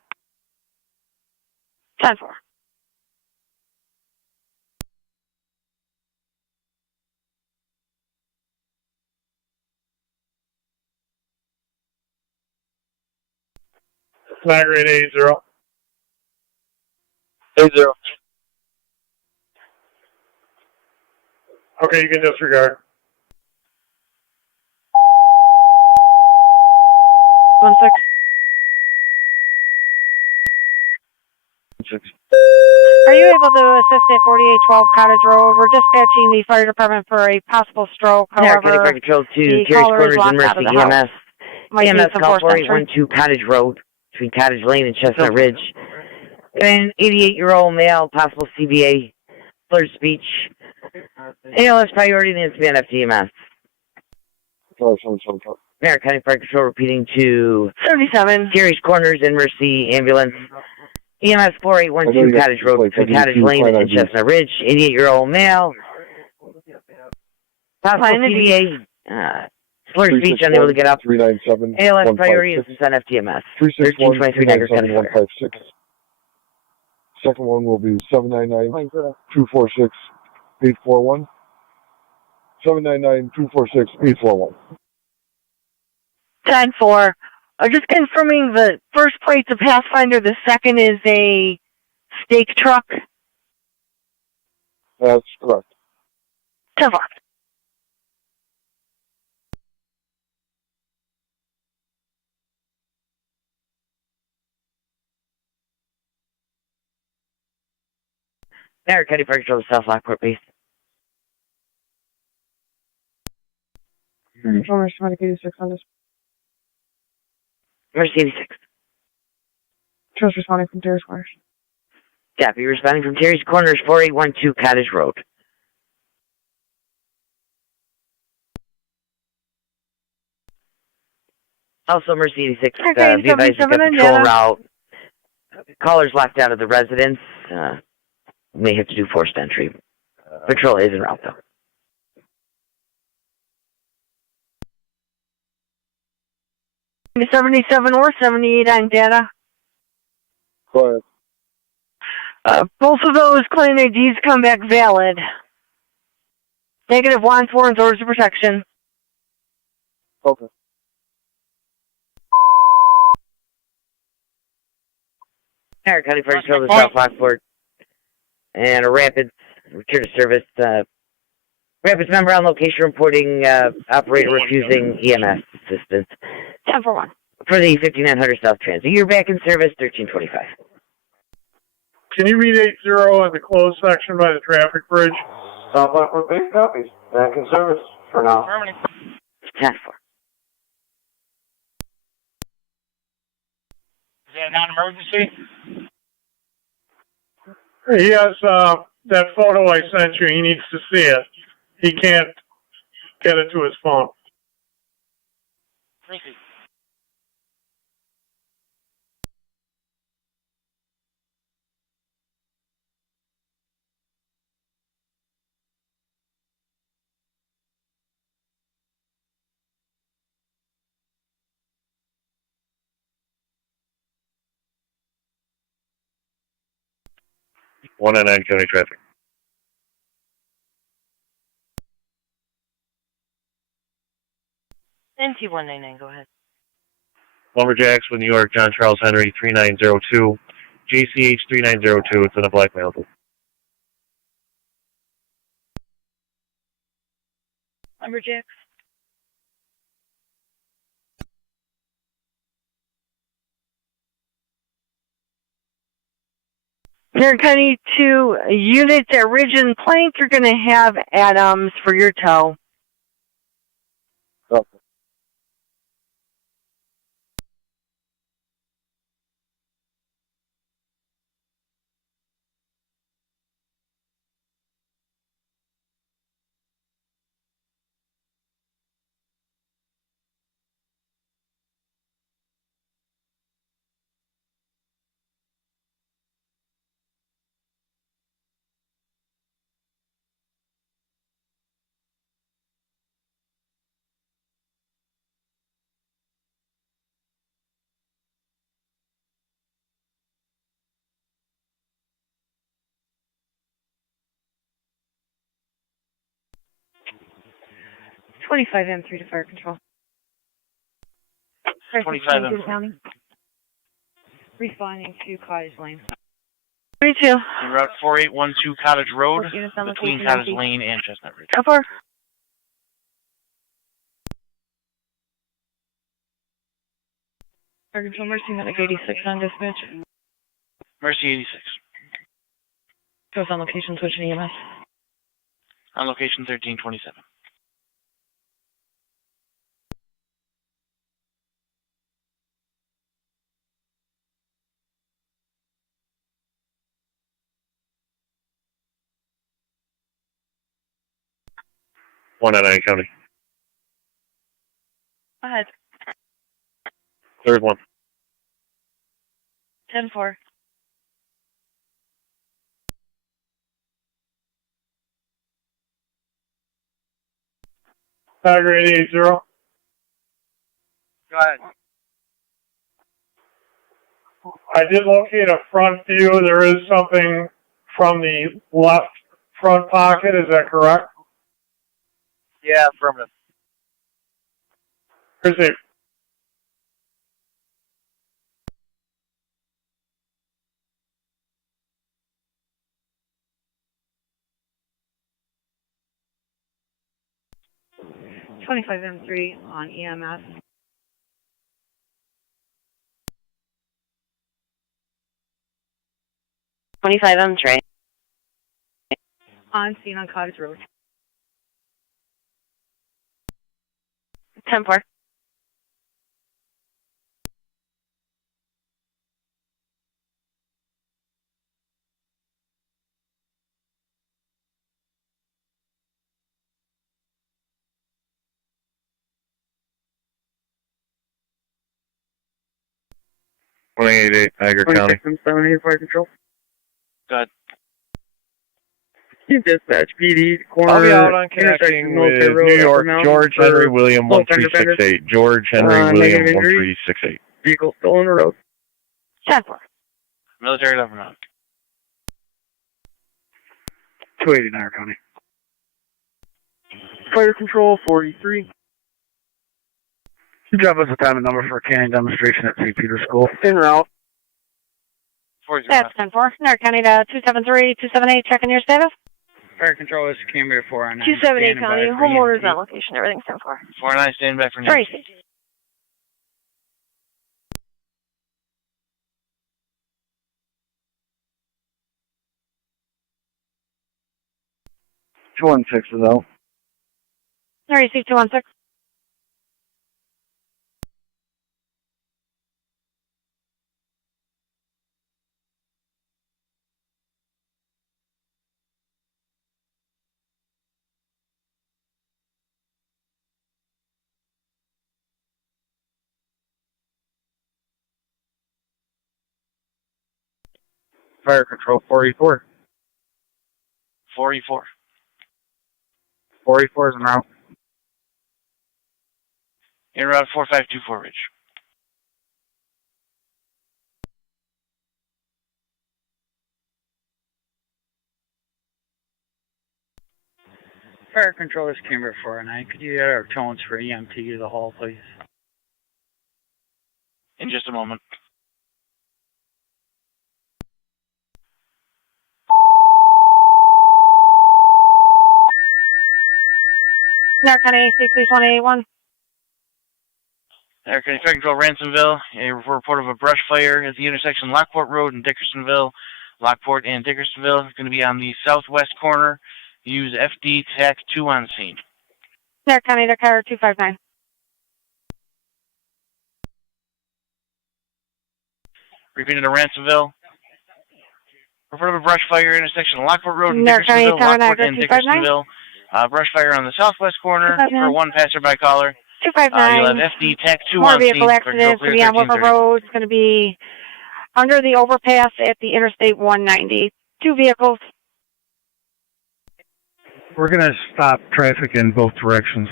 10-4. Niagara 80. 80. Okay, you can disregard. 16. Are you able to assist at 4812 Cottage Road? We're dispatching the fire department for a possible stroke. Niagara County However, Fire Control to the Terry's caller is Quarters and locked out Mercy of the house. EMS. Might need EMS some call forced entry. 4812 Cottage Road between Cottage Lane and Chestnut Ridge. An 88-year-old male, possible CBA, slurred speech. ALS priority needs to be an FTMS. Merritt County Fire Control repeating to 77. Gary's Corners in Mercy Ambulance. EMS 4812 Cottage Road between Cottage Lane and Chestnut Ridge. 88-year-old male. Possible CBA. Slurred speech, unable to get up. 397. ALS priority is to send FTMS. 1323 Niagara County Fire. 156. Second one will be 799-246-841. 799-246-841. 10-4. I'm just confirming the first plate's a Pathfinder, the second is a stake truck. That's correct. 10-4. Merritt County Fire Control, South Lockport base. Control, Mercy 86 on this. Mercy 86. Trust responding from Terrace Corners. Copy, responding from Terry's Corners, 4812 Cottage Road. Also, Mercy 86, Okay, be advised you've got patrol route. Callers locked out of the residence. May have to do forced entry. Patrol is en route, though. The 77 or 78 on data. Go ahead. Both of those claim IDs come back valid. Negative warrants, orders of protection. Okay. Merritt County Fire Control, South Lockport. And a Rapids return to service. Rapids member on location reporting operator refusing EMS assistance. 10-1. For the 5900 South Transit. You're back in service, 1325. Can you read 80 on the closed section by the traffic bridge? South Lockport base copies. Back in service for now. 10-4. Is that a non-emergency? He has that photo I sent you. He needs to see it. He can't get it to his phone. One County traffic. NT199, go ahead. Lumberjacks with New York, John Charles Henry, 3902. JCH 3902, it's in a blackmail. Lumberjacks. Merritt County 2 units at Ridge and Plank, you're going to have Adams for your tow. Okay. M3 to fire control. 25 M3. County. Responding to Cottage Lane. 32. En route 4812 Cottage Road, Units on between location, Cottage empty. Lane and Chestnut Ridge. How far? Fire control, Mercy, medic 86 on dispatch. Mercy 86. Goes on location, switching EMS. On location 1327. 109 County. Go ahead. Third one. 10-4. Tiger 880. Go ahead. I did locate a front view. There is something from the left front pocket. Is that correct? Yeah, affirmative. Received. M3 on EMS. M3. On scene on Cottage Road. 10-4. Tiger County. 78 Fire Control. Go ahead. Dispatch PD corner. I'll be out on connecting with New York, George Henry William 1368. George Henry William 1368. Vehicle still on the road. 10-4. Military government. 280 Niagara County. Fire Control 43. You drop us a time and number for a canine demonstration at St. Peter's School. En route. That's 10-4. Niagara County to 273-278. Checking your status. Fire Control is Cambria 409. 278 County. Homeowners on location. Everything's 10-4. 49, stand back for next. Tracy. Two 216 is out. Receive 216. Fire Control 44. 44. 44 is en route. En route 4524 Ridge. Fire Control is Cambria 409. Could you get our tones for EMT to the hall, please? In just a moment. Niagara County AC Police 181. Niagara County Fire Control, Ransomville. A report of a brush fire at the intersection Lockport Road and Dickersonville. Lockport and Dickersonville is going to be on the southwest corner. Use FD TAC 2 on scene. Niagara County to Car 259. Repeating to Ransomville. Report of a brush fire intersection Lockport Road and Niagara County Dickersonville. Tower Lockport Niagara and 259. Dickersonville. Brush fire on the southwest corner for one passerby caller. 259. You'll have FD TAC 2 More on scene. vehicle accidents to be on River Road. It's going to be under the overpass at the Interstate 190. Two vehicles. We're going to stop traffic in both directions.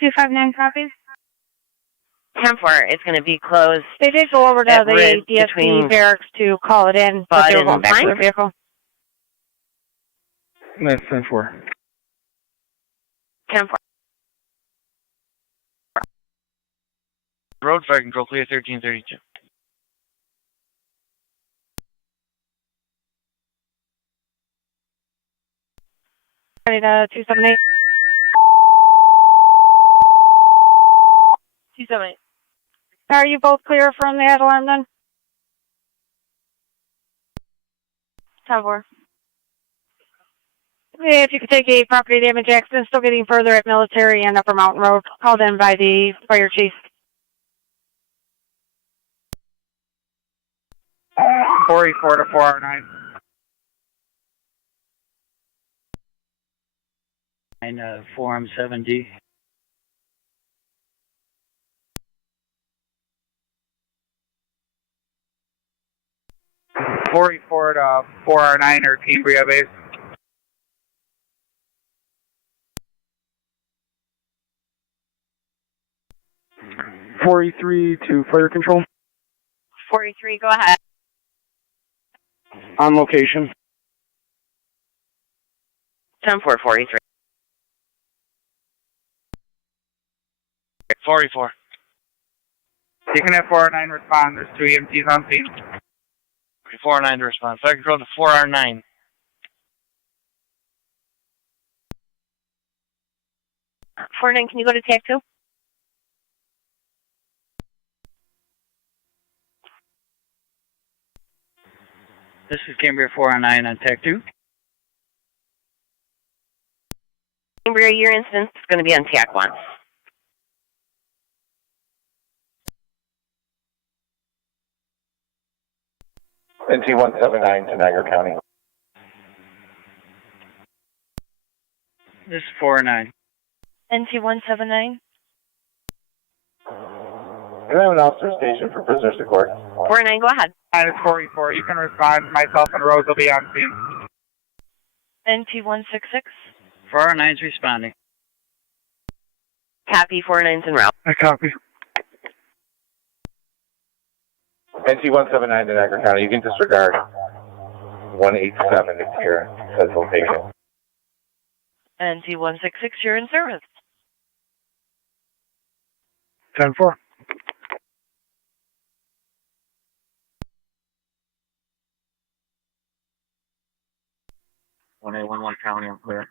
259 copies. 10-4. It's going to be closed. They did go over to at the Ridge DSP between barracks to call it in, but Bud they were and going back to Frank. their vehicle. That's 10-4. 10-4. Road Fire Control, clear 1332. Ready to 278. 278. Are you both clear from that alarm then? 10-4. If you could take a property damage accident, still getting further at Military and Upper Mountain Road, called in by the fire chief. 44 to 409. Forum 7D. Ford 4R9 or Cambria base. .43 to fire control. 43, go ahead. On location. 10-4-43. 44. Taking that 4R9 respond. There's 2 EMTs on scene. 4R9 to respond. Fire control to 4R9. Can you go to TAC 2? This is Cambria 409 on TAC 2. Cambria, your instance is going to be on TAC 1. NT-179 to Niagara County. This is 409. NT-179. Can I have an officer stationed for prisoners to court? 49, go ahead. It's 44. You can respond. Myself and Rose will be on scene. NT-166. 409's responding. Copy, 49's en route. I copy. NT-179 to Niagara County. You can disregard 187 is here. Says location. NT-166, you're in service. 10-4. One County, I'm clear.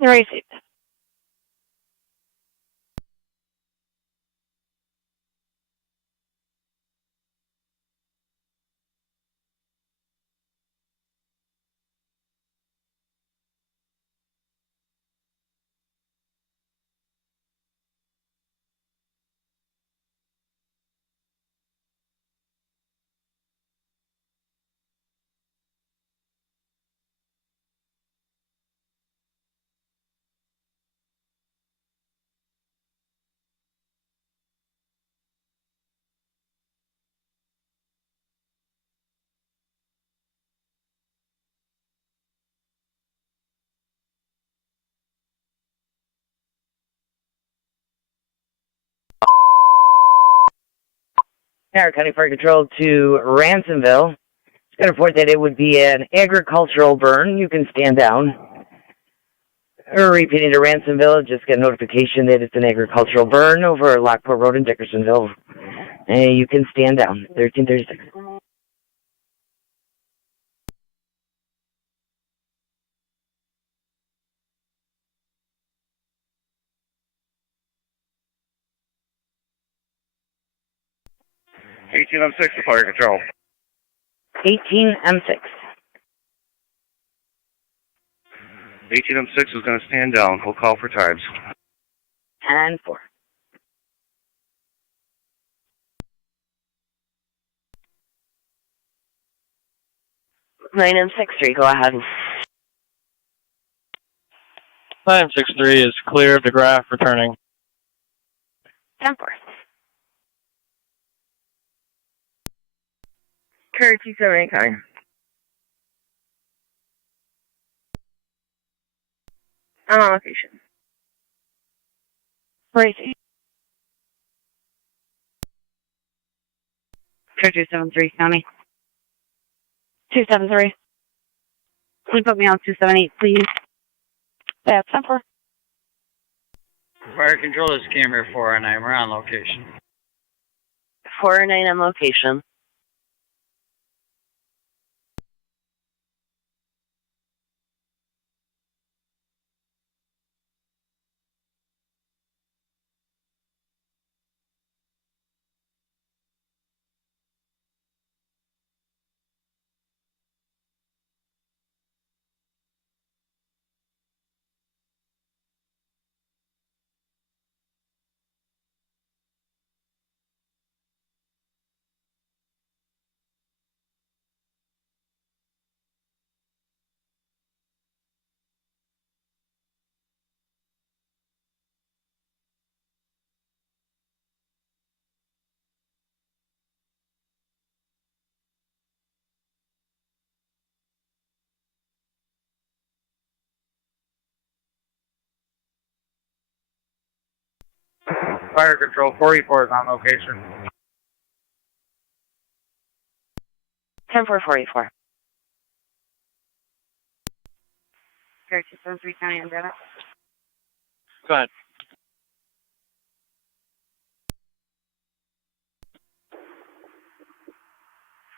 Received. Niagara County Fire Control to Ransomville. It's going to report that it would be an agricultural burn. You can stand down. Or repeating to Ransomville, just get a notification that it's an agricultural burn over Lockport Road in Dickersonville. And you can stand down. 1336. M6 to Fire Control. 18M6. 18M6 is going to stand down. We'll call for times. 10-4. Nine M63, go ahead. 963 is clear of the graph returning. 10-4. Courier 278 coming. I'm on location. Racing. Courier 273 county. 273. Can you put me on 278, please? That's 10-4. Fire control is Cambria 409. We're on location. 409 on location. Fire Control 44 is on location. 10-4-44. Gary 273 County on data. Go ahead.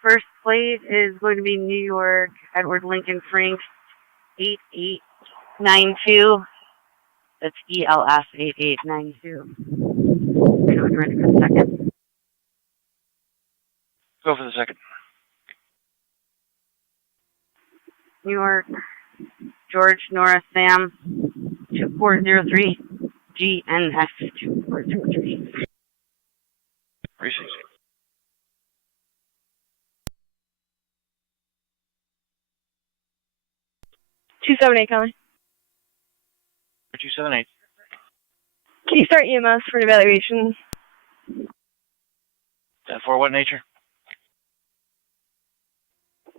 First plate is going to be New York, Edward Lincoln Frank, 8892. That's ELS 8892. Ready for the second. Go for the second. New York, George Nora Sam, 2403, GNS 2403. Receive. 278 coming. 278. Can you start EMS for an evaluation? 10-4, what nature?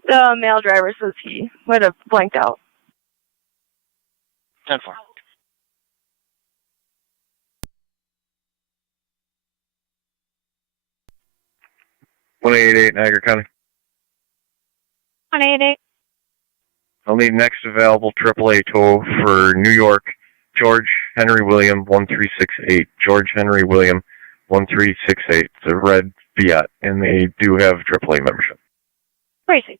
The male driver says he might have blanked out. 10-4. One 188 Niagara County. 188. I'll need next available AAA tow for New York, George Henry William 1368. George Henry William 1368. It's a red Fiat, and they do have AAA membership. Racing.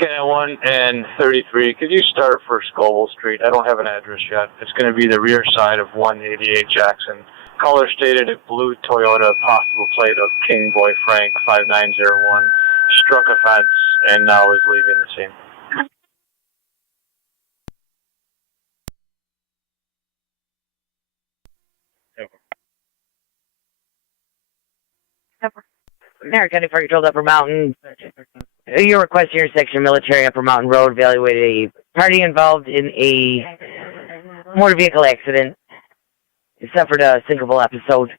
Can 1 and 33, could you start for Scoville Street? I don't have an address yet. It's going to be the rear side of 188 Jackson. Caller stated a blue Toyota, possible plate of King Boy Frank 5901. Struck a fence and now is leaving the scene. Niagara County Fire Control Upper Mountain. Your request intersection Military Upper Mountain Road evaluated a party involved in a motor vehicle accident. It suffered a sinkable episode.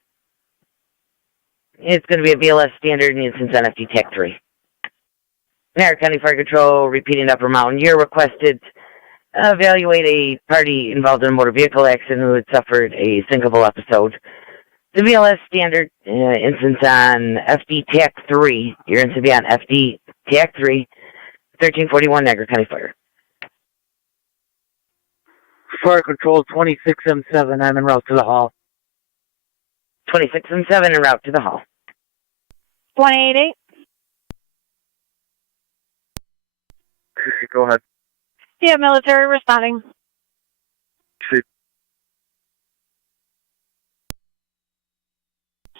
It's going to be a BLS standard and instance NFD TAC 3. Niagara County Fire Control repeating Upper Mountain. Your requested evaluate a party involved in a motor vehicle accident who had suffered a sinkable episode. The BLS standard instance on FD TAC 3. Your instance will be on FD TAC 3, 1341 Niagara County Fire. Fire Control 26M7. I'm en route to the hall. 26M7 en route to the hall. 188. Go ahead. Yeah, military responding. Shoot.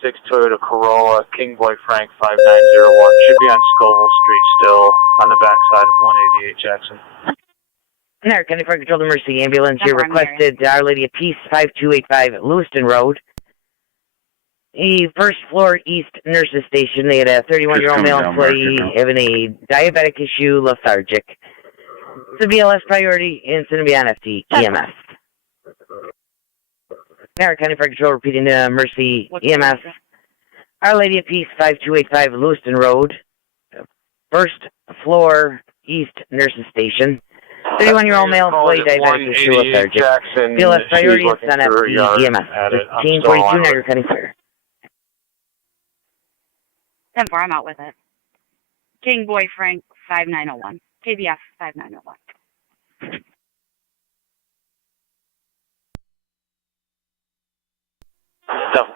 6 Toyota Corolla, King Boy Frank 5901. Should be on Scoville Street still, on the backside of 188 Jackson. Niagara County Fire Control Emergency Ambulance. You requested Our Lady of Peace 5285 at Lewiston Road. A first floor east nurses station. They had a 31-year-old male employee having a diabetic issue, lethargic. It's a BLS priority, and it's going to be on FT EMS. Niagara County Fire Control repeating Mercy EMS. Our Lady of Peace 5285 Lewiston Road. First floor east nurses station. 31-year-old male employee diabetic issue, lethargic. BLS priority, it's on FT EMS. 1542 Niagara County Fire. 10-4, I'm out with it. King Boy Frank 5901. KBF 5901. Double.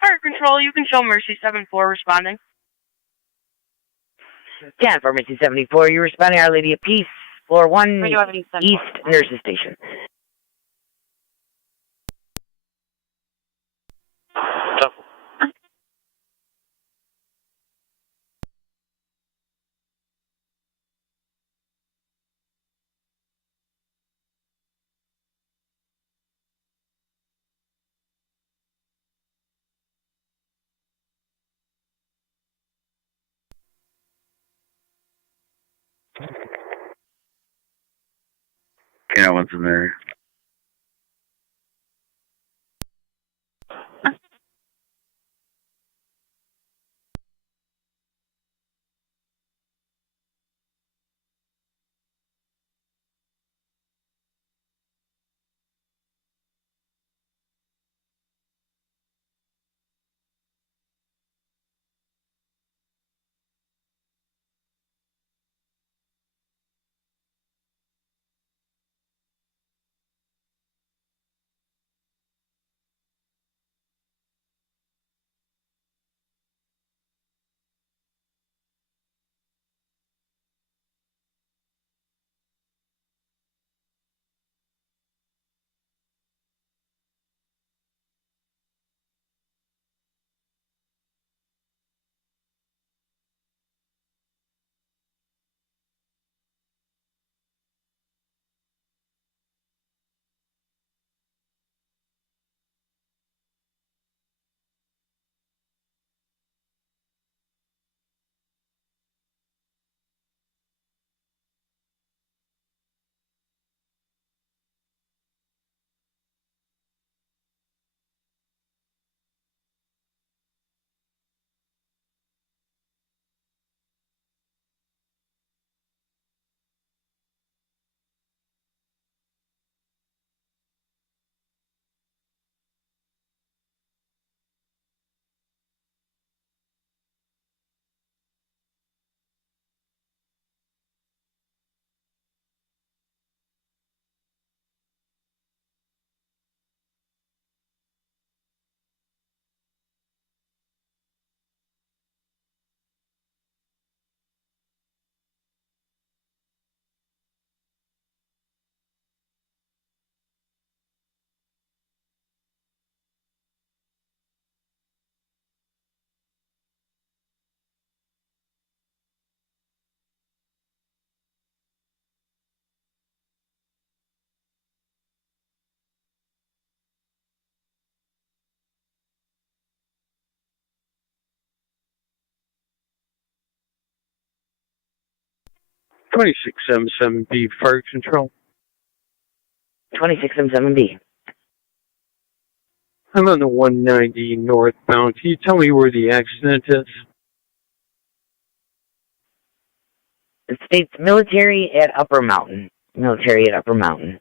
Fire Control, you can show Mercy 74 responding. 10 for Mercy 74. You're responding Our Lady of Peace, floor 1 east nurses station. Double. Yeah, one's in there. B Fire Control. 2677B. I'm on the 190 northbound. Can you tell me where the accident is? It states military at Upper Mountain. Military at Upper Mountain.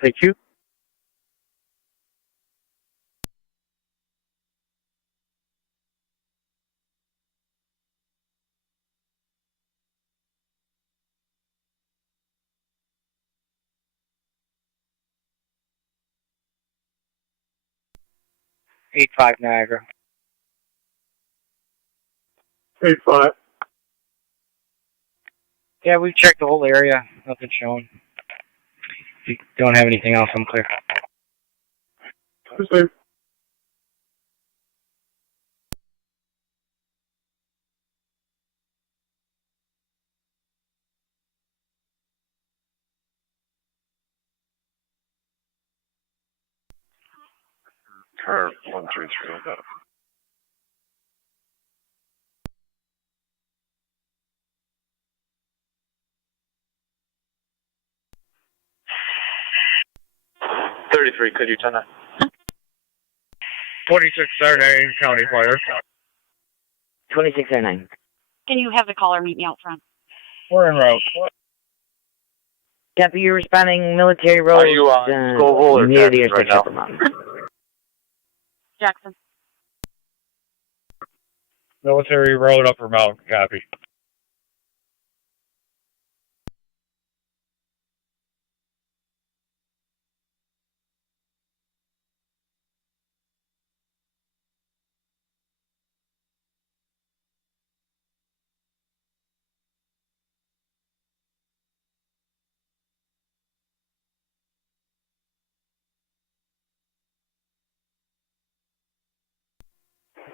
Thank you. '85 Niagara. 8-5. Yeah, we've checked the whole area. Nothing shown. If you don't have anything else, I'm clear. Safe. Car 133. 33, could you turn that? 2609 County Fire. 2609. Can you have the caller meet me out front? We're en route. Copy, you're responding Military Road. Are you on Scoville or near the Jackson right intersection now? of Upper Mountain. Jackson. Military Road, Upper Mountain. Copy.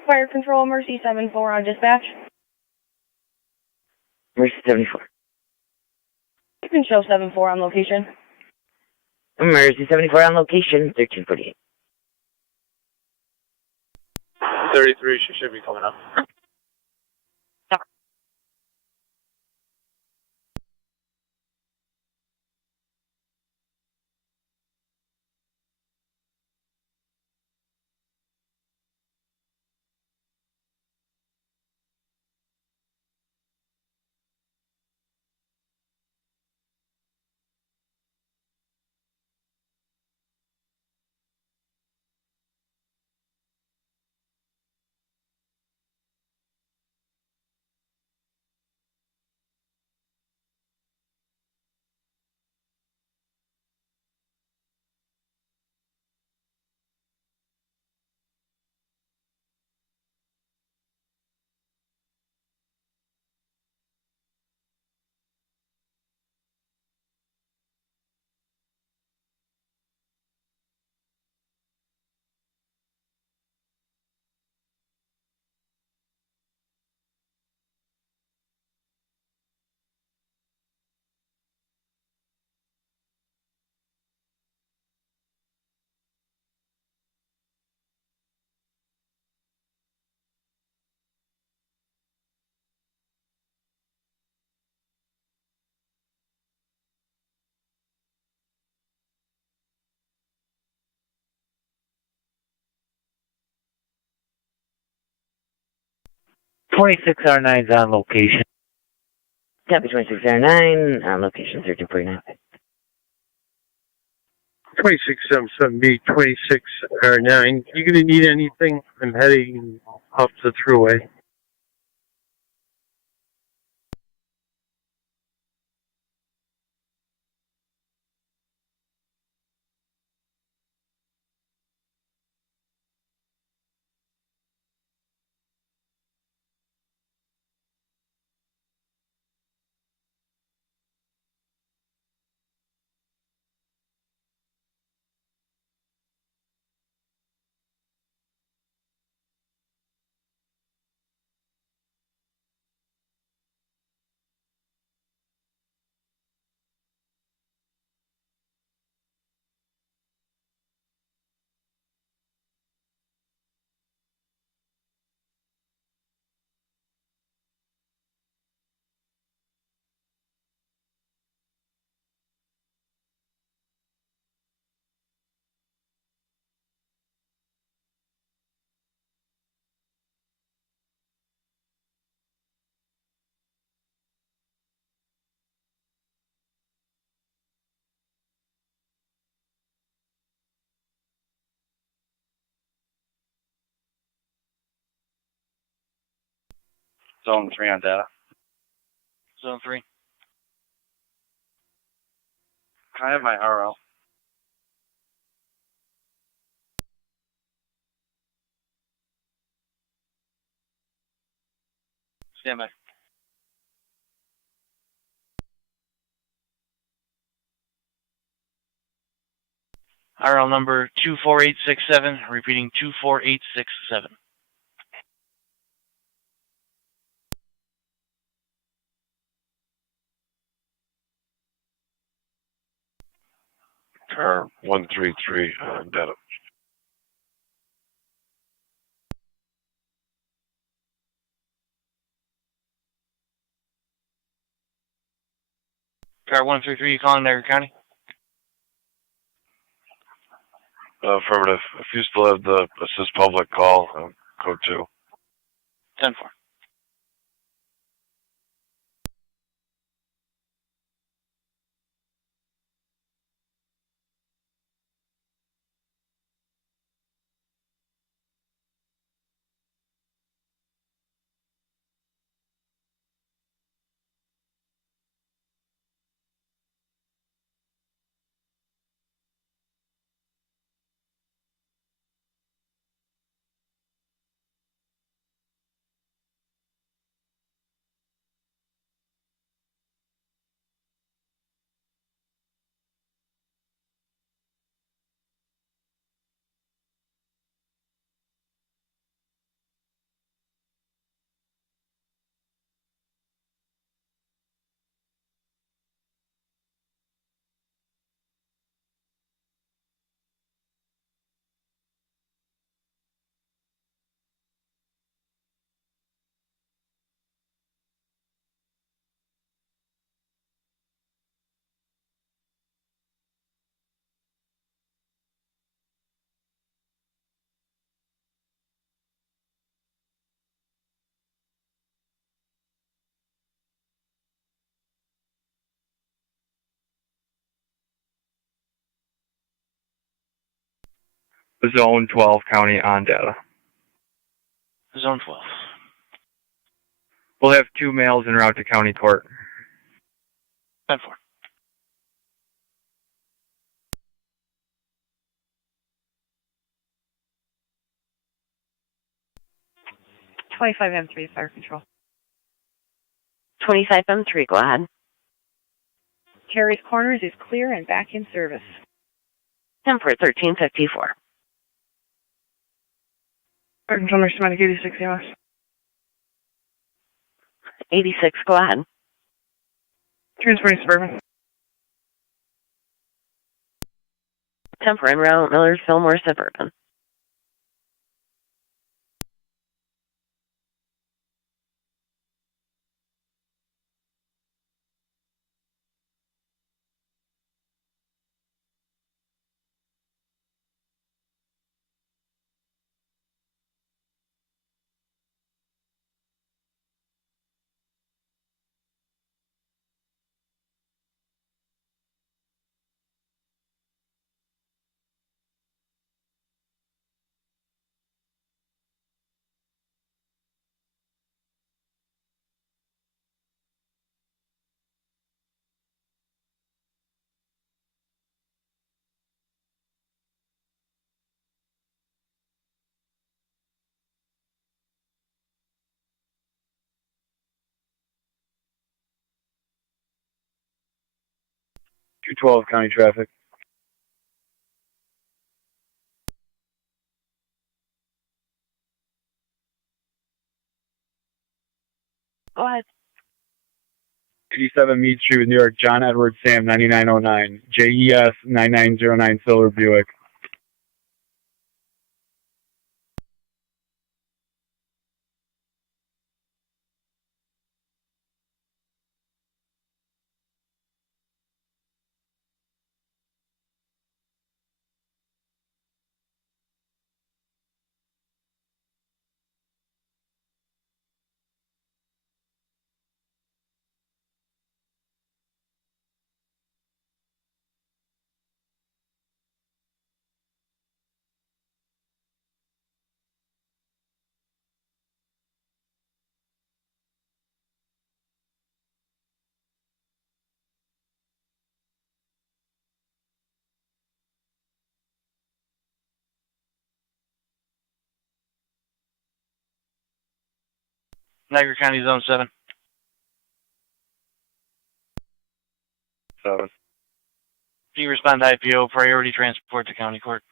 Fire Control, Mercy 74 on dispatch. Mercy 74. You can show 74 on location. Mercy 74 on location, 1348. 33, she should be coming up. 26R9's on location. Copy 26R9, on location 1349. 2677B, 26R9. You gonna need anything? I'm heading up the thruway. Zone 3 on data. Zone 3. Can I have my RL? Stand by. RL number 24867, repeating 24867. Car 133 data. Car 133, you calling Niagara County? Affirmative. If you still have the assist public call, code 2. 10-4. Zone 12 county on data. Zone 12. We'll have 2 males en route to county court. 10-4. M3, fire control. 25M3, go ahead. Terry's Corners is clear and back in service. 10 for 1354. Fire control, nurse, 86 EMS. 86, go ahead. Transporting Suburban. 10 for en route, Millers, Fillmore, Suburban. 212 county traffic. Go ahead. 87 Mead Street with New York, John Edward Sam 9909, JES 9909 Silver Buick. Niagara County Zone 7. 7. Do you respond to IPO, priority transport to county court?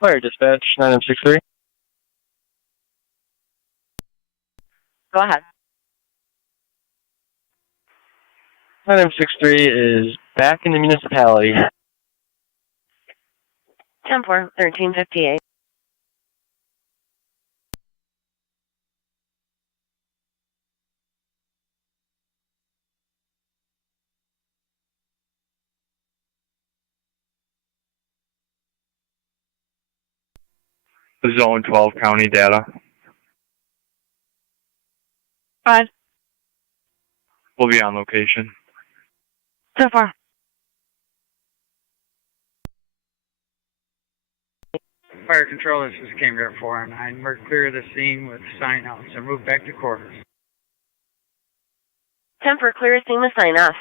Fire dispatch 9M63. Go ahead. 9M63 is back in the municipality. 10-4, 1358. Zone 12 county data. Go ahead. We'll be on location. So far. Fire control, this is Camera 409. We're clear of the scene with sign outs and move back to quarters. 10 for clear scene with sign off.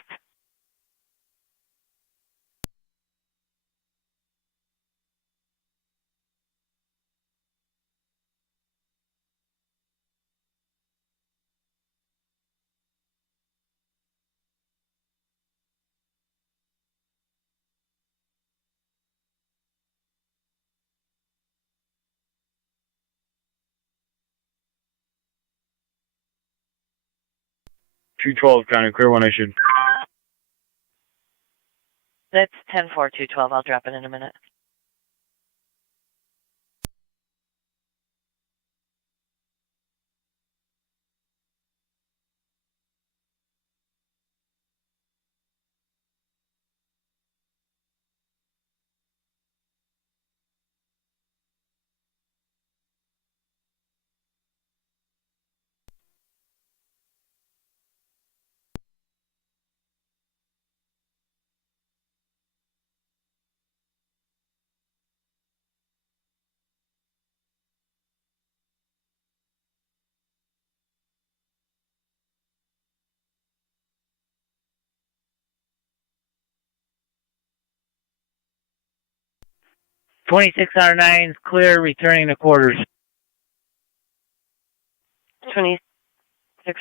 Two 12 county clear when I should. That's 10-4, 212. I'll drop it in a minute. $26.09 clear, returning to quarters. 26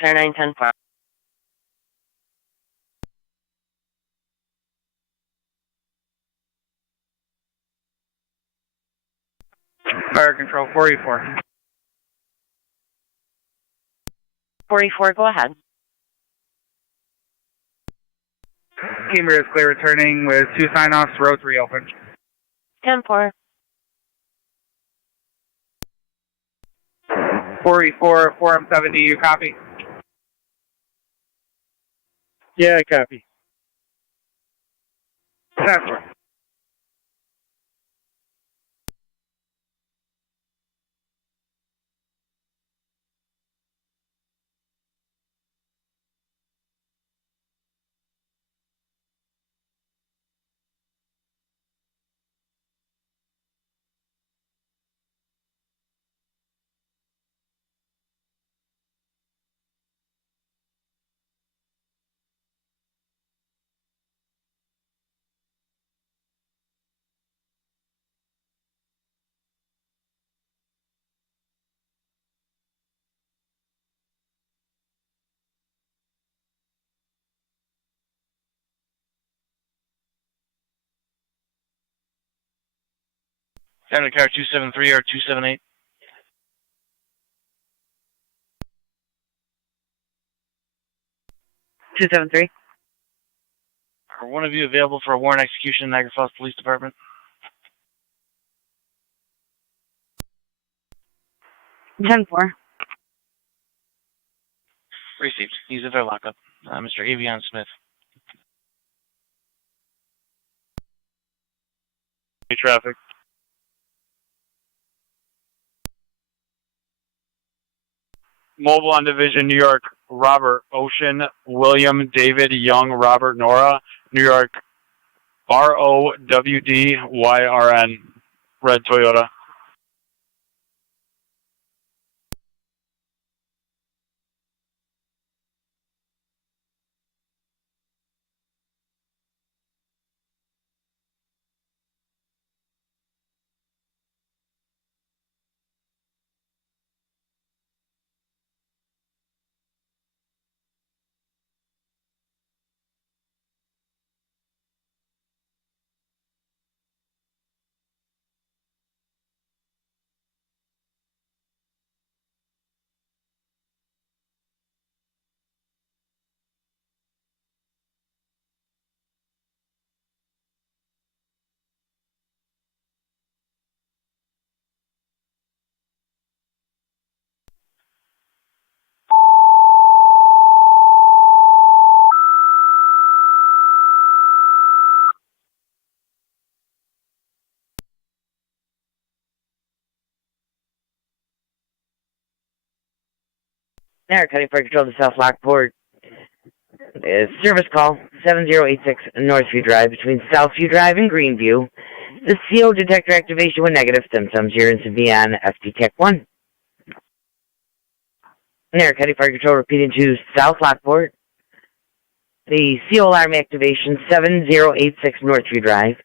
or 9, 10-4. Fire control 484. 44, go ahead. Cambria is clear returning with 2 sign-offs, road 3 open. 10-4. 484, 4M70, you copy? Yeah, I copy. 10-4. Santa car 273 or 278. Are one of you available for a warrant execution in Niagara Falls Police Department? Ten four. Received. He's at their lockup. Mr. Avion Smith. Traffic. Mobile on Division, New York, Robert, Ocean, William, David, Young, Robert, Nora, New York, ROWDYRN, red Toyota. Niagara County Fire Control to South Lockport. Service call 7086 Northview Drive between Southview Drive and Greenview. The CO detector activation with negative symptoms. Urine to be on FT Tech 1. Niagara County Fire Control repeating to South Lockport. The CO alarm activation 7086 Northview Drive.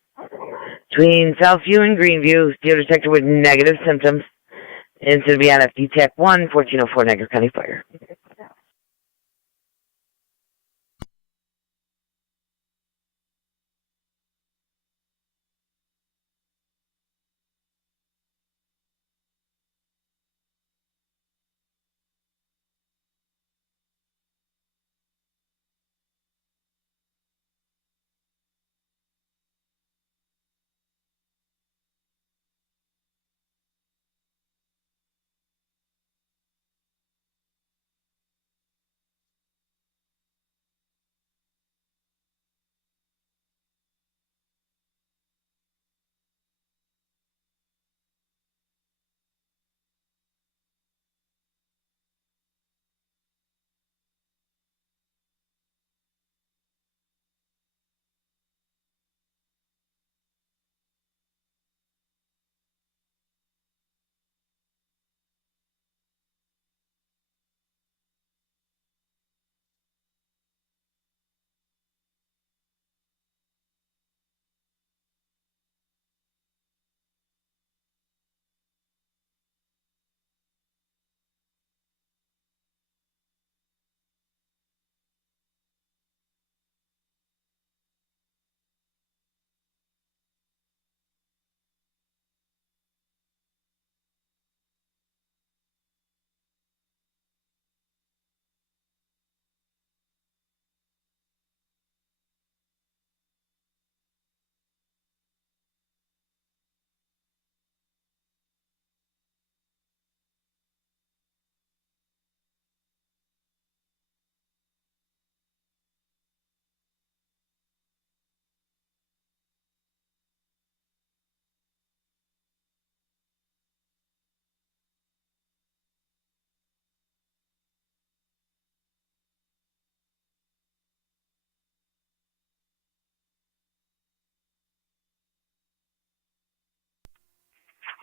Between Southview and Greenview, CO detector with negative symptoms. Into the beyond FT Tech 1, 1404 Niagara County Fire.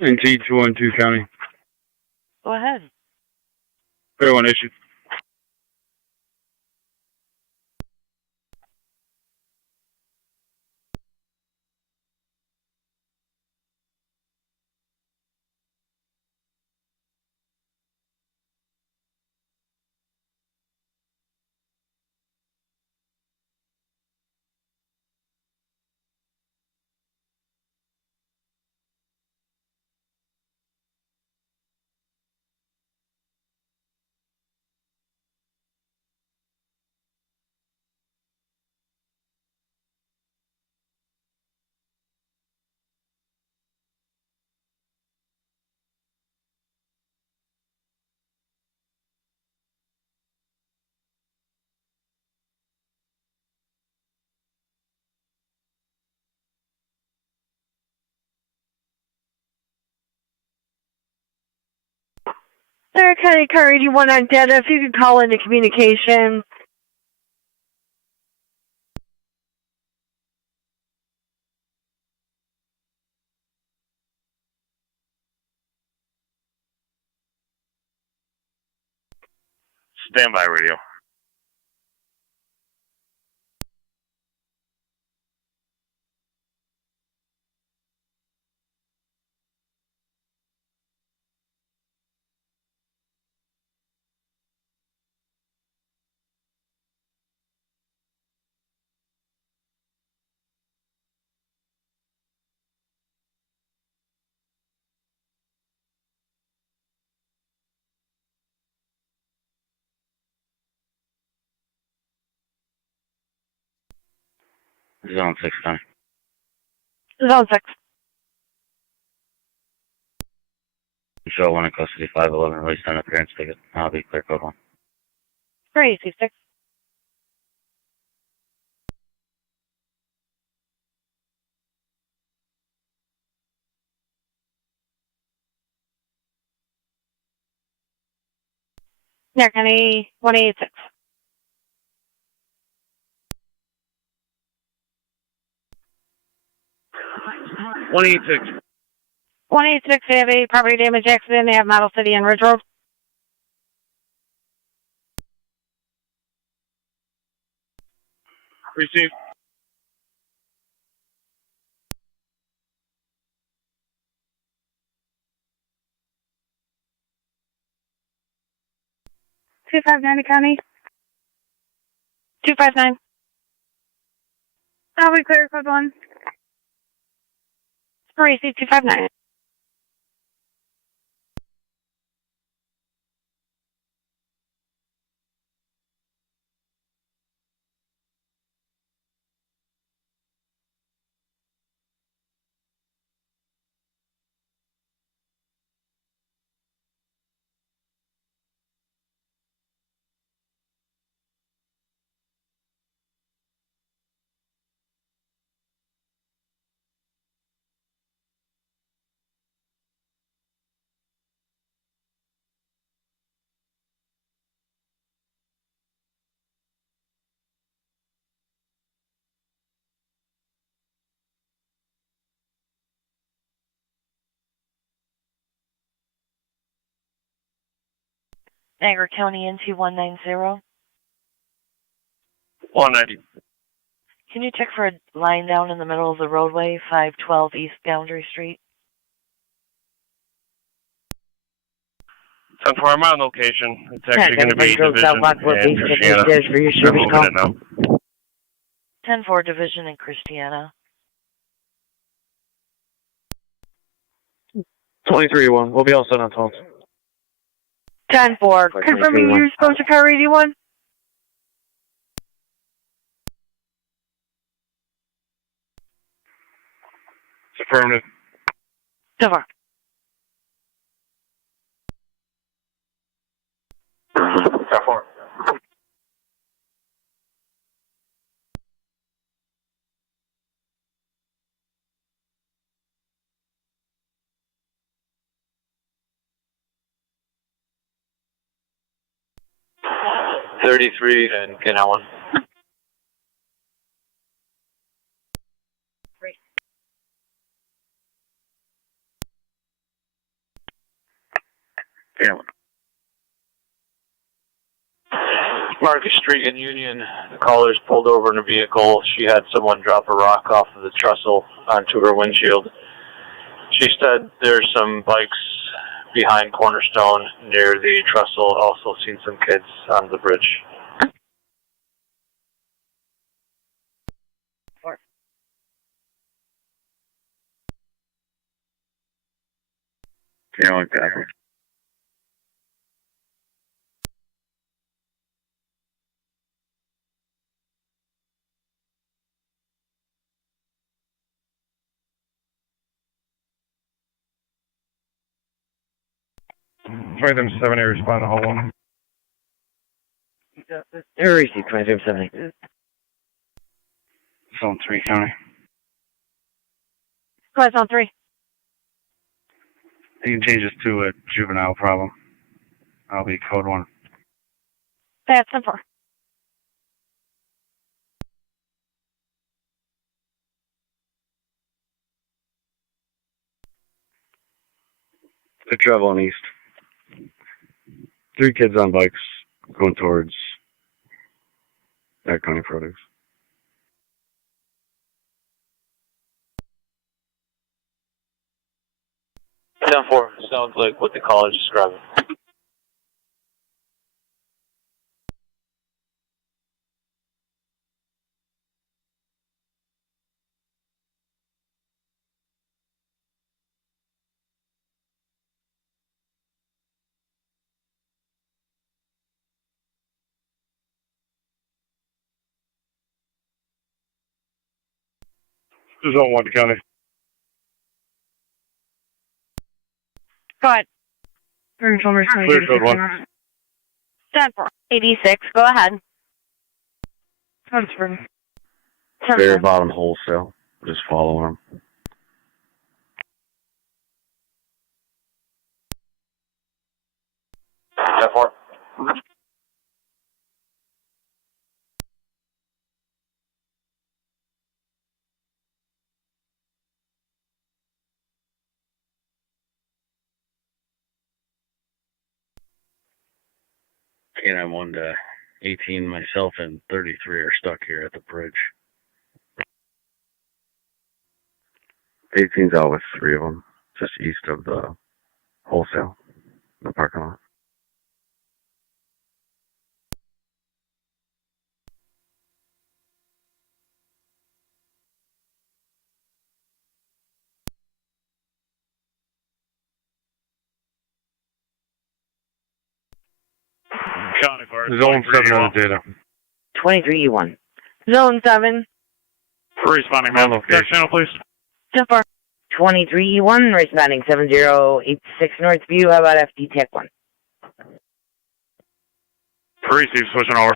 NT 212 County. Go ahead. 31 issued. Sarah County Car 81 on data. If you could call into communication. Standby radio. Zone 6 time. Zone 6. Show 1 in custody, 511, release on appearance ticket. I'll be clear code 1. 386. Niagara County 186. $186. 186, they have a property damage accident. They have Model City and Ridge Road. Receive. Two five nine County. 259. I'll be clear code 1. Receive 259. Niagara County NT 190. 190. Can you check for a line down in the middle of the roadway, 512 East Boundary Street? 10-4, I'm on location. It's actually going to be Division South Lockport, and Christiana. for your I'm service moving call. it now. 10-4 Division in Christiana. 23-1. We'll be all set on phones. 10-4. Confirming your response to Car 81. It's affirmative. So far. So far. $33 and Canal. Yeah. Market Street in Union, the caller's pulled over in a vehicle. She had someone drop a rock off of the trestle onto her windshield. She said there's some bikes behind Cornerstone near the trestle. Also seen some kids on the bridge. Yeah, like that. Try them 7 A respond to all one. Receive 2370. Zone 3 County. Go ahead, Zone 3. You can change this to a juvenile problem. I'll be code 1. That's 10-4. They're traveling east. 3 kids on bikes going towards that County Produce. Down 4 sounds like what the caller's describing. Zone 1 County. Go ahead. Clear code 1. 10-4. 86. Go ahead. Bare bottom wholesale. Just follow them. Down 4. And I'm 1 to 18. Myself and 33 are stuck here at the bridge. 18's out with 3 of them, just east of the wholesale, the parking lot. County Fire. Zone 7 on the data. 23E1. Zone 7. Responding, man. Next channel, please. 10-4. 23E1, responding 7086 Northview. How about FD TAC 1? Receive, switching over.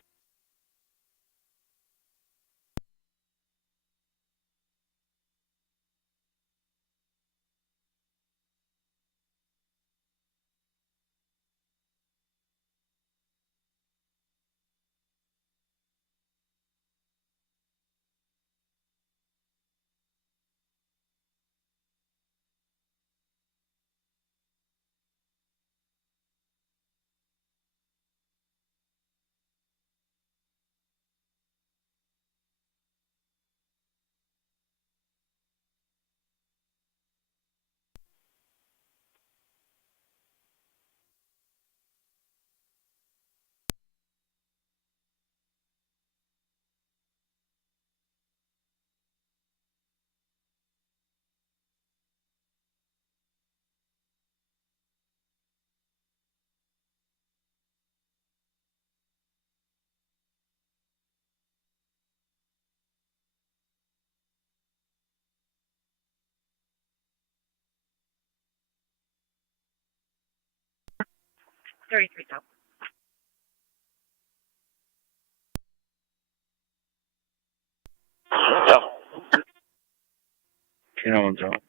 Channel 1's out.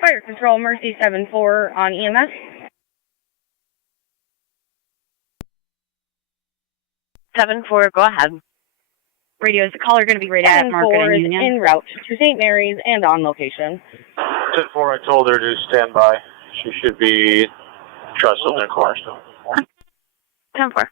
Fire Control, Mercy 7-4 on EMS. 7-4, go ahead. Radio, is the caller going to be rated at Market and Union? En route to St. Mary's and on location. 10-4, I told her to stand by. She should be trusted in their course. 10-4.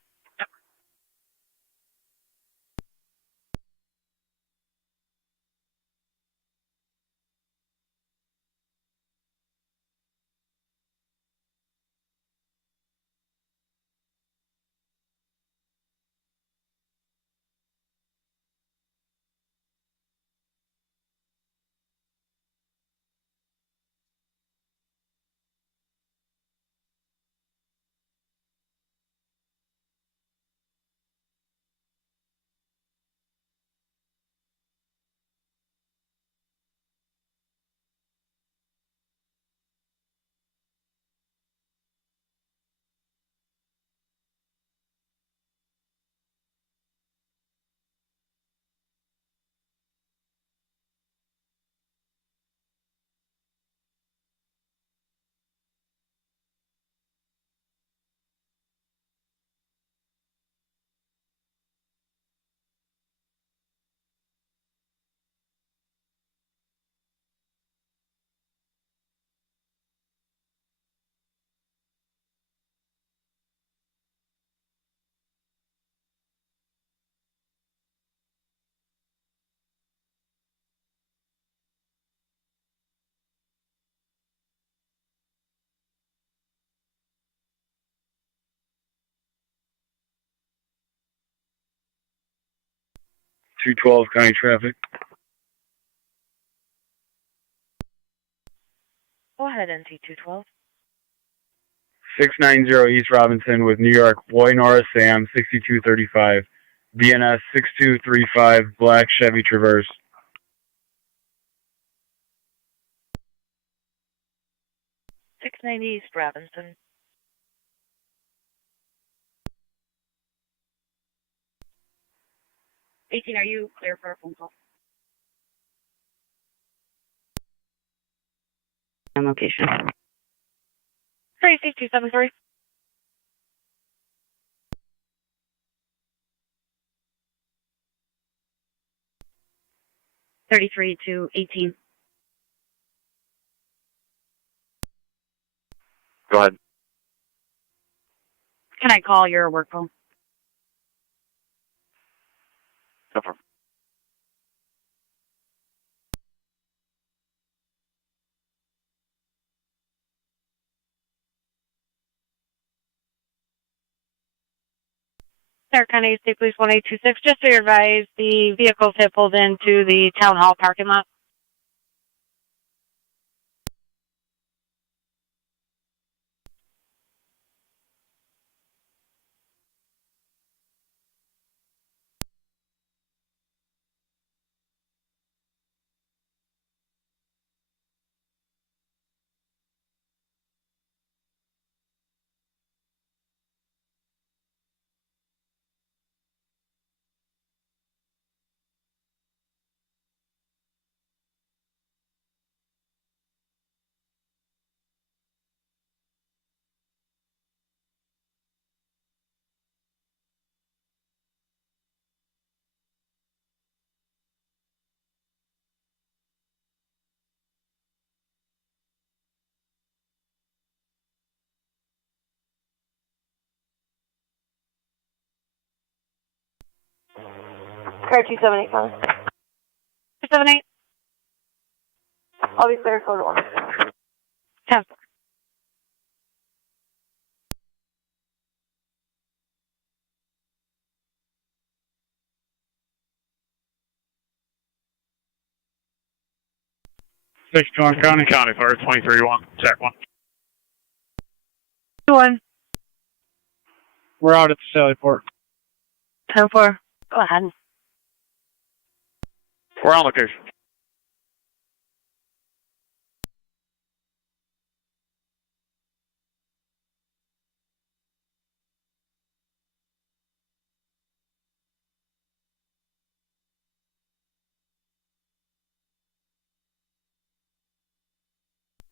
County traffic. Go ahead, NT 212. 690 East Robinson with New York, Boy Nora Sam, 6235. BNS 6235, black Chevy Traverse. .690 East Robinson. Are you clear for a phone call? On location. Tracy 273. to 18. Go ahead. Can I call your work phone? No problem. Niagara County State Police 1826, just to advise, the vehicles have pulled into the town hall parking lot. Car 2785. 278. I'll be clear code 1. 10. County Fire 23-1, check 1. 2-1. We're out at the Sallyport. 10-4. Go ahead. We're on location.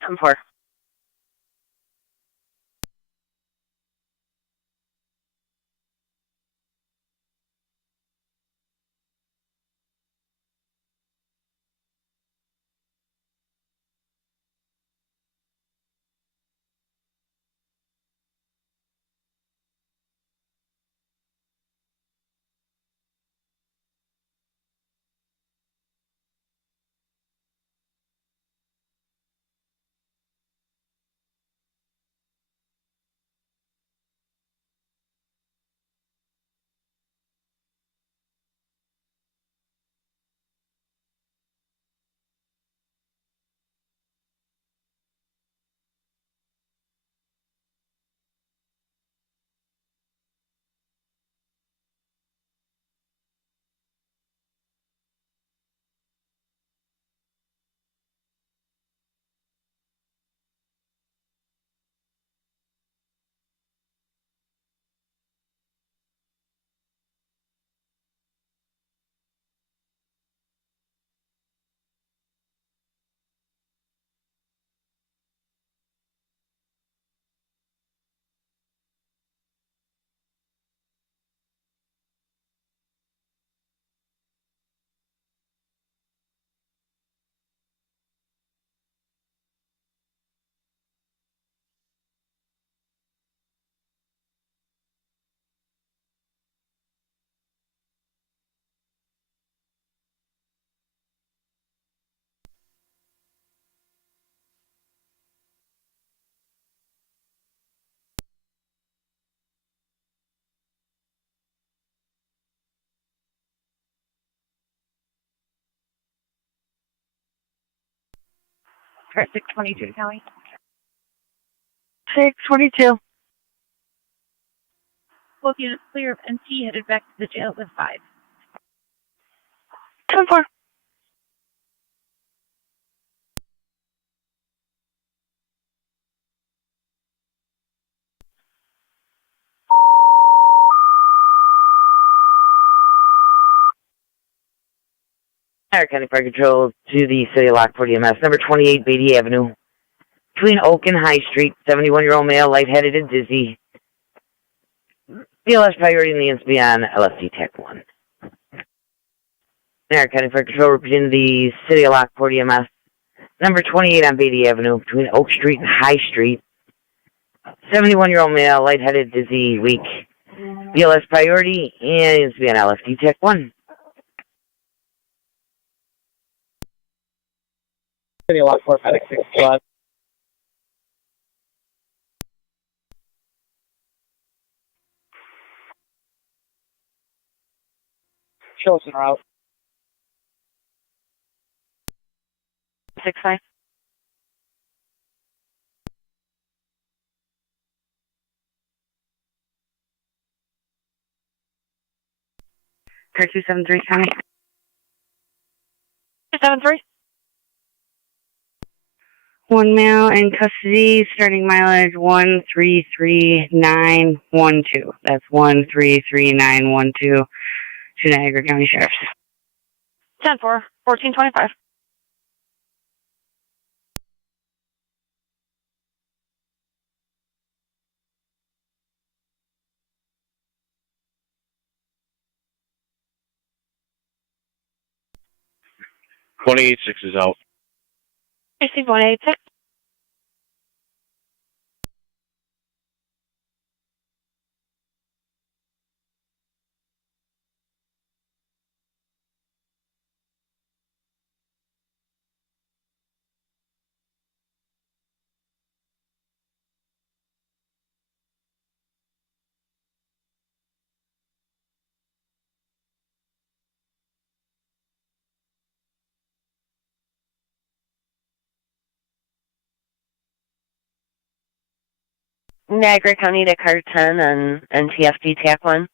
10-4. Correct, 622, Kelly. 622. Both units clear of NT, headed back to the jail with 5. 10-4. Niagara County Fire Control to the City of Lockport EMS, number 28 Beatty Avenue, between Oak and High Street, 71-year-old male, lightheaded and dizzy. BLS priority in the NSB on LFD Tech 1. Niagara County Fire Control representing the City of Lockport EMS, number 28 on Beatty Avenue, between Oak Street and High Street, 71-year-old male, lightheaded, dizzy, weak. BLS priority and NSB on LFD Tech 1. City of Lockport, medic 6 squad. Show us en route. 6-5. Correct, 273, County. 273. One male in custody, starting mileage 133,912. That's 133,912 to Niagara County Sheriff's. 10-4. 1425. .28.6 is out. Receive 186. Niagara County to Car 10 and TFD TAC 1.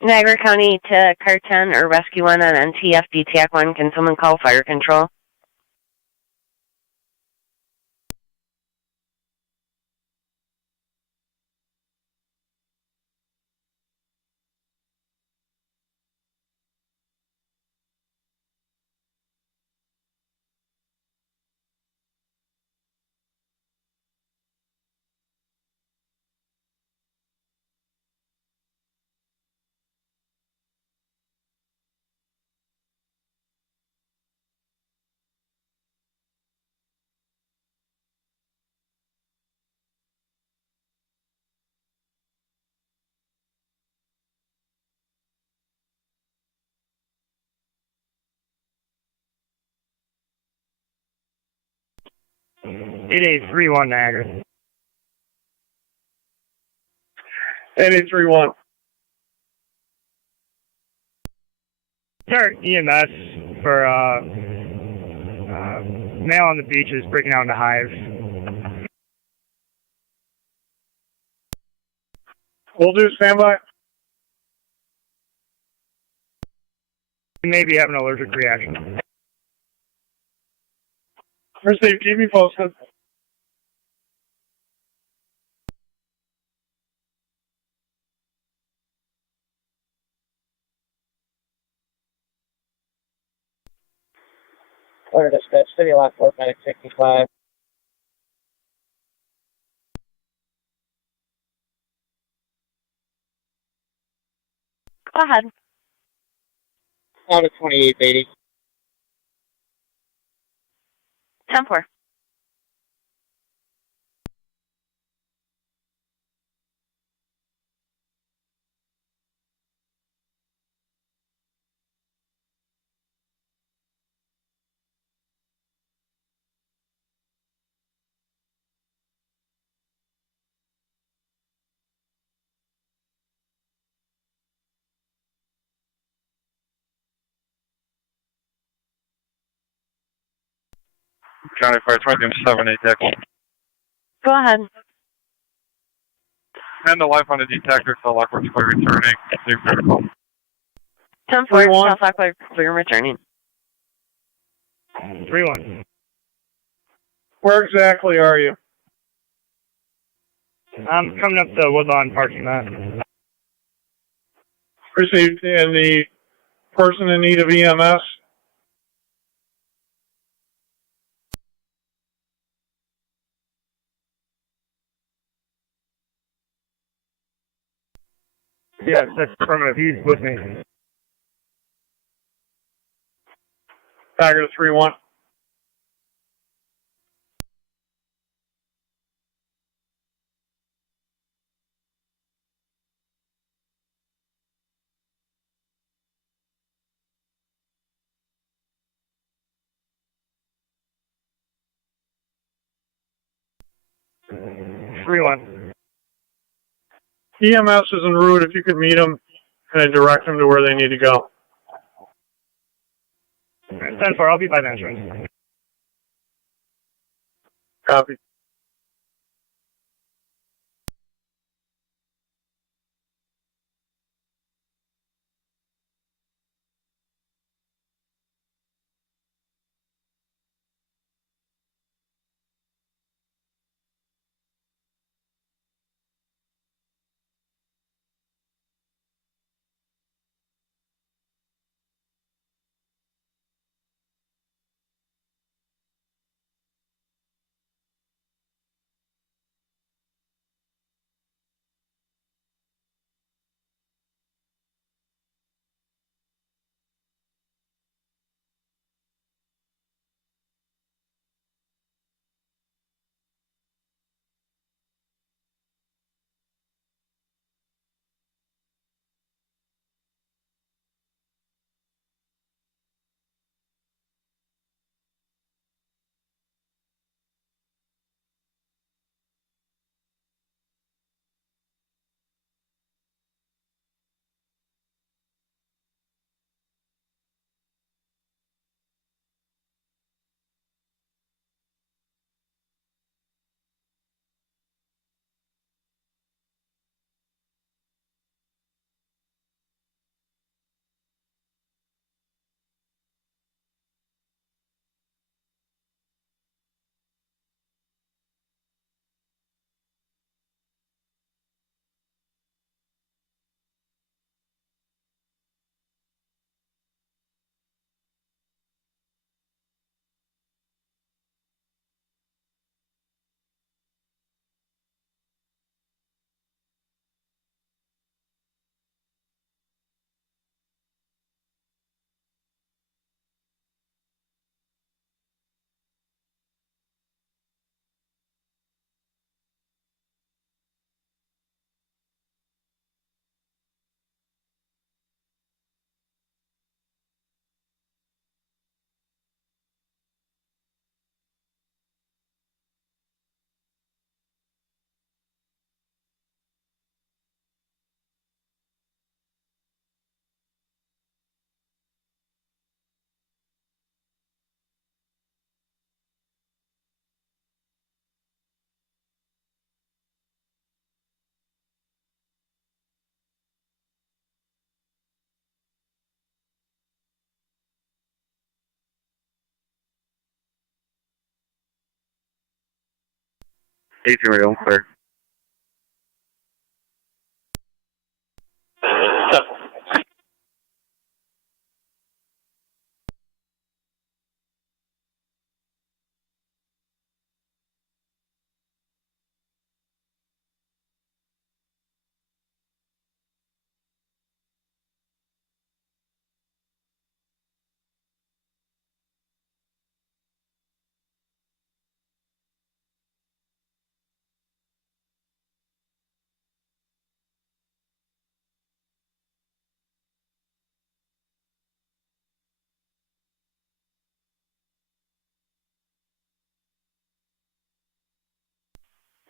Niagara County to Car 10 or Rescue 1 on NTFD TAC 1. Can someone call fire control? It is 3-1 Niagara. 8831. Start EMS for male on the beaches breaking out into hives. We'll do standby. He may be having an allergic reaction. Received. Keep me posted. Order dispatch, City of Lockport, medic 65. Go ahead. Out of 2880. 10-4. County Fire 2078 TAC 1. Go ahead. And the life on the detector, so Lockport's clear returning. Safe critical. 10-4. South Lockport, clear returning. 3-1. Where exactly are you? I'm coming up the Woodlawn parking lot. Received. And the person in need of EMS? Yes, that's affirmative. He's with me. Tiger 3-1. EMS is en route. If you could meet them and direct them to where they need to go. 10-4. I'll be by the entrance. Copy. AC radio, clear.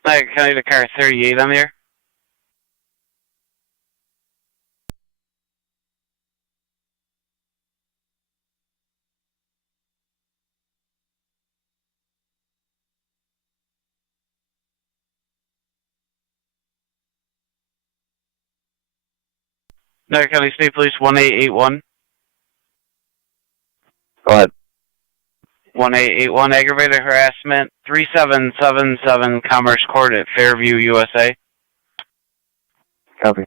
Niagara County to car 38 on the air. Niagara County State Police 1881. Go ahead. 1881 aggravated harassment 3777 Commerce Court at Fairview, USA. Copy.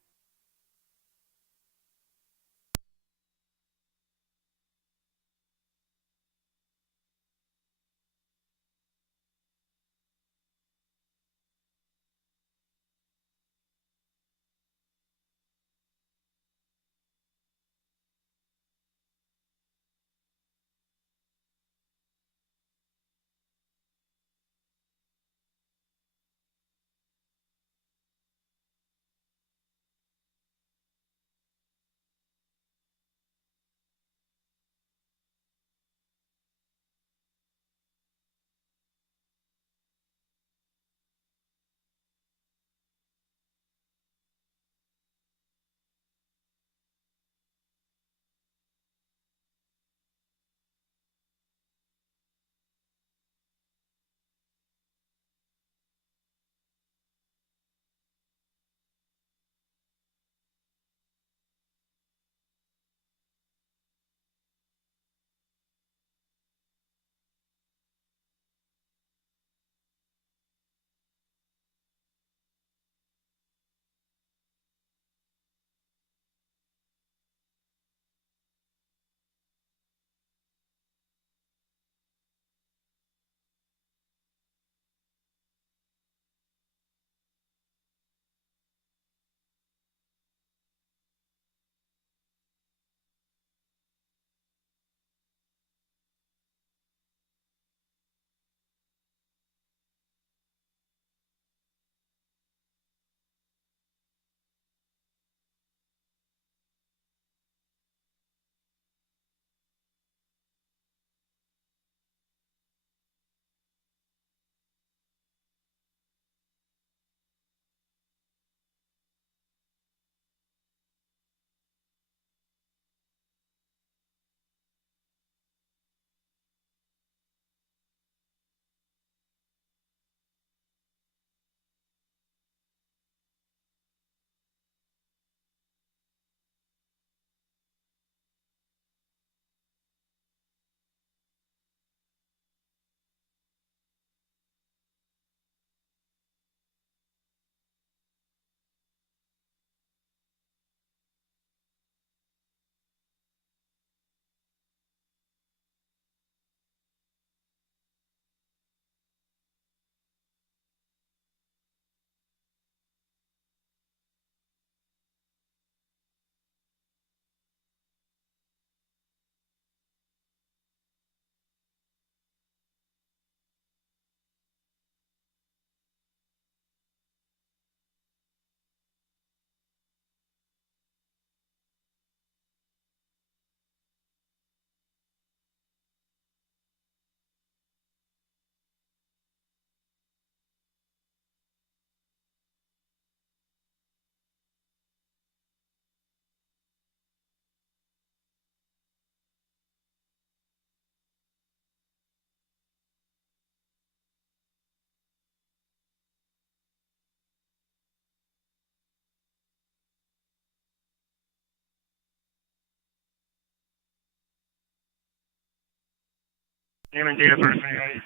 Name and date of birth, anybody?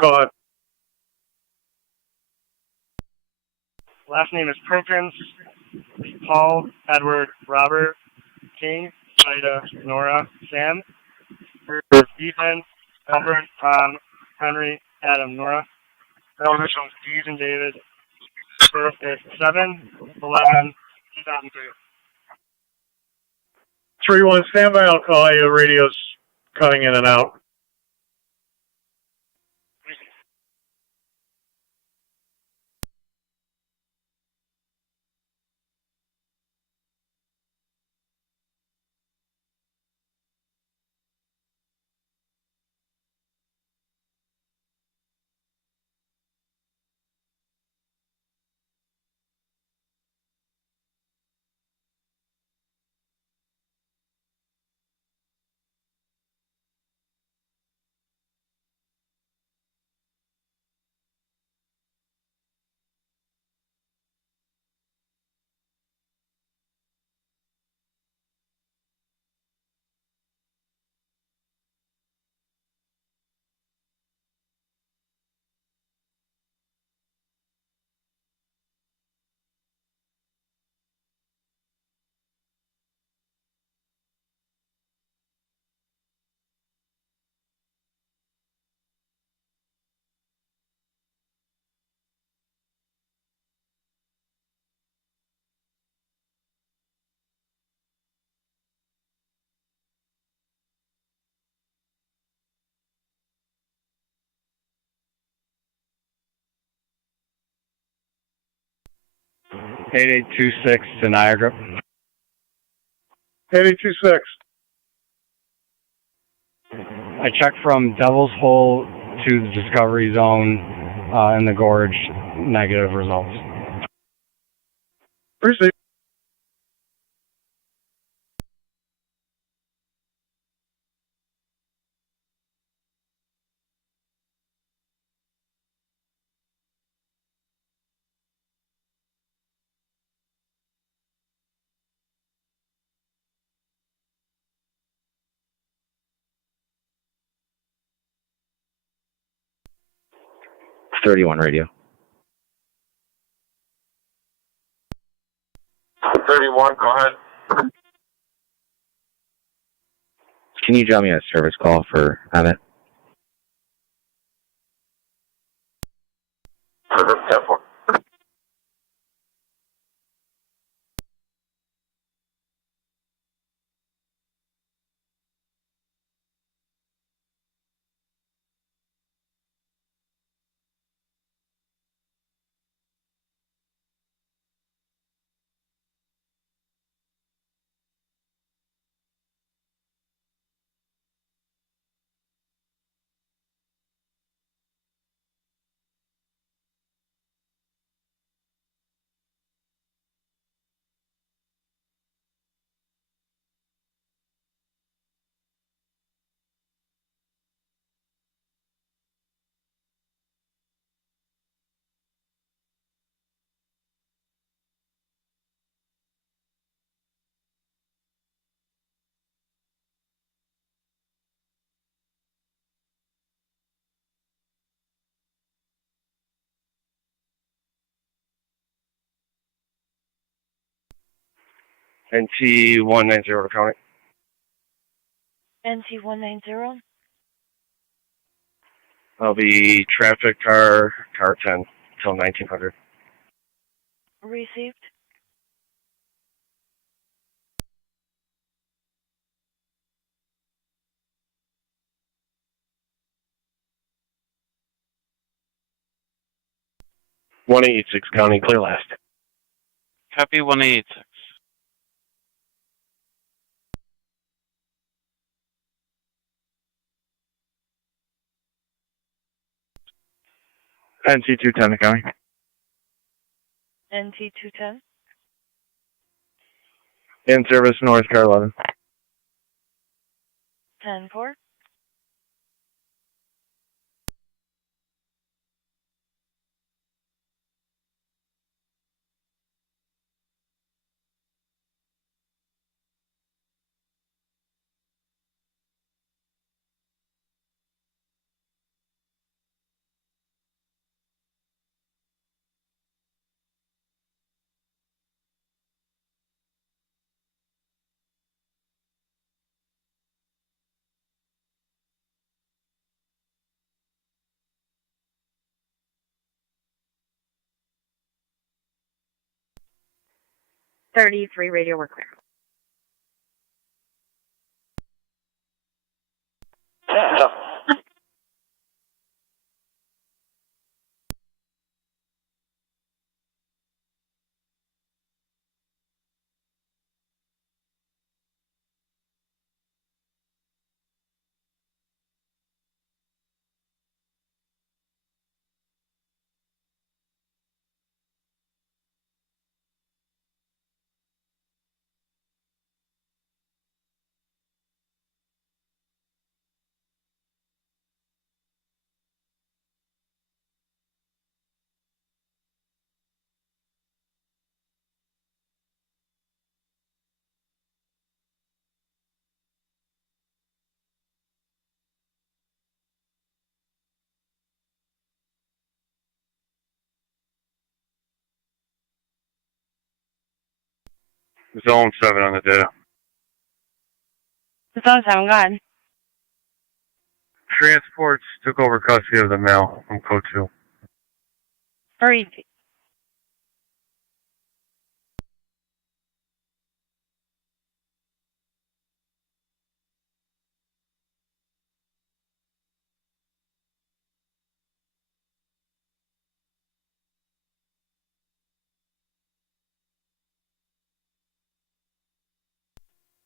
Go ahead. Last name is Perkins. Paul, Edward, Robert, King, Ida, Nora, Sam. Ethan, Albert, Tom, Henry, Adam, Nora. Middle initials D's and David. Birth is 7/11/2003. 3-1, stand by. I'll call you. Radio's cutting in and out. $8826 to Niagara. 8826. I checked from Devil's Hole to the Discovery Zone in the Gorge. Negative results. Proceed. .31 radio. 31, go ahead. Can you draw me a service call for Emmett? Careful. NT 190 to County. NT 190. I'll be traffic car 10 till 1900. Received. .186 County, clear last. Copy 186. NC 210 County. NT 210. In service, North Car 11. 10-4. 33 radio, we're clear. Zone 7 on the data. Zone 7, go ahead. Transports took over custody of the mail from Code 2. Hurry.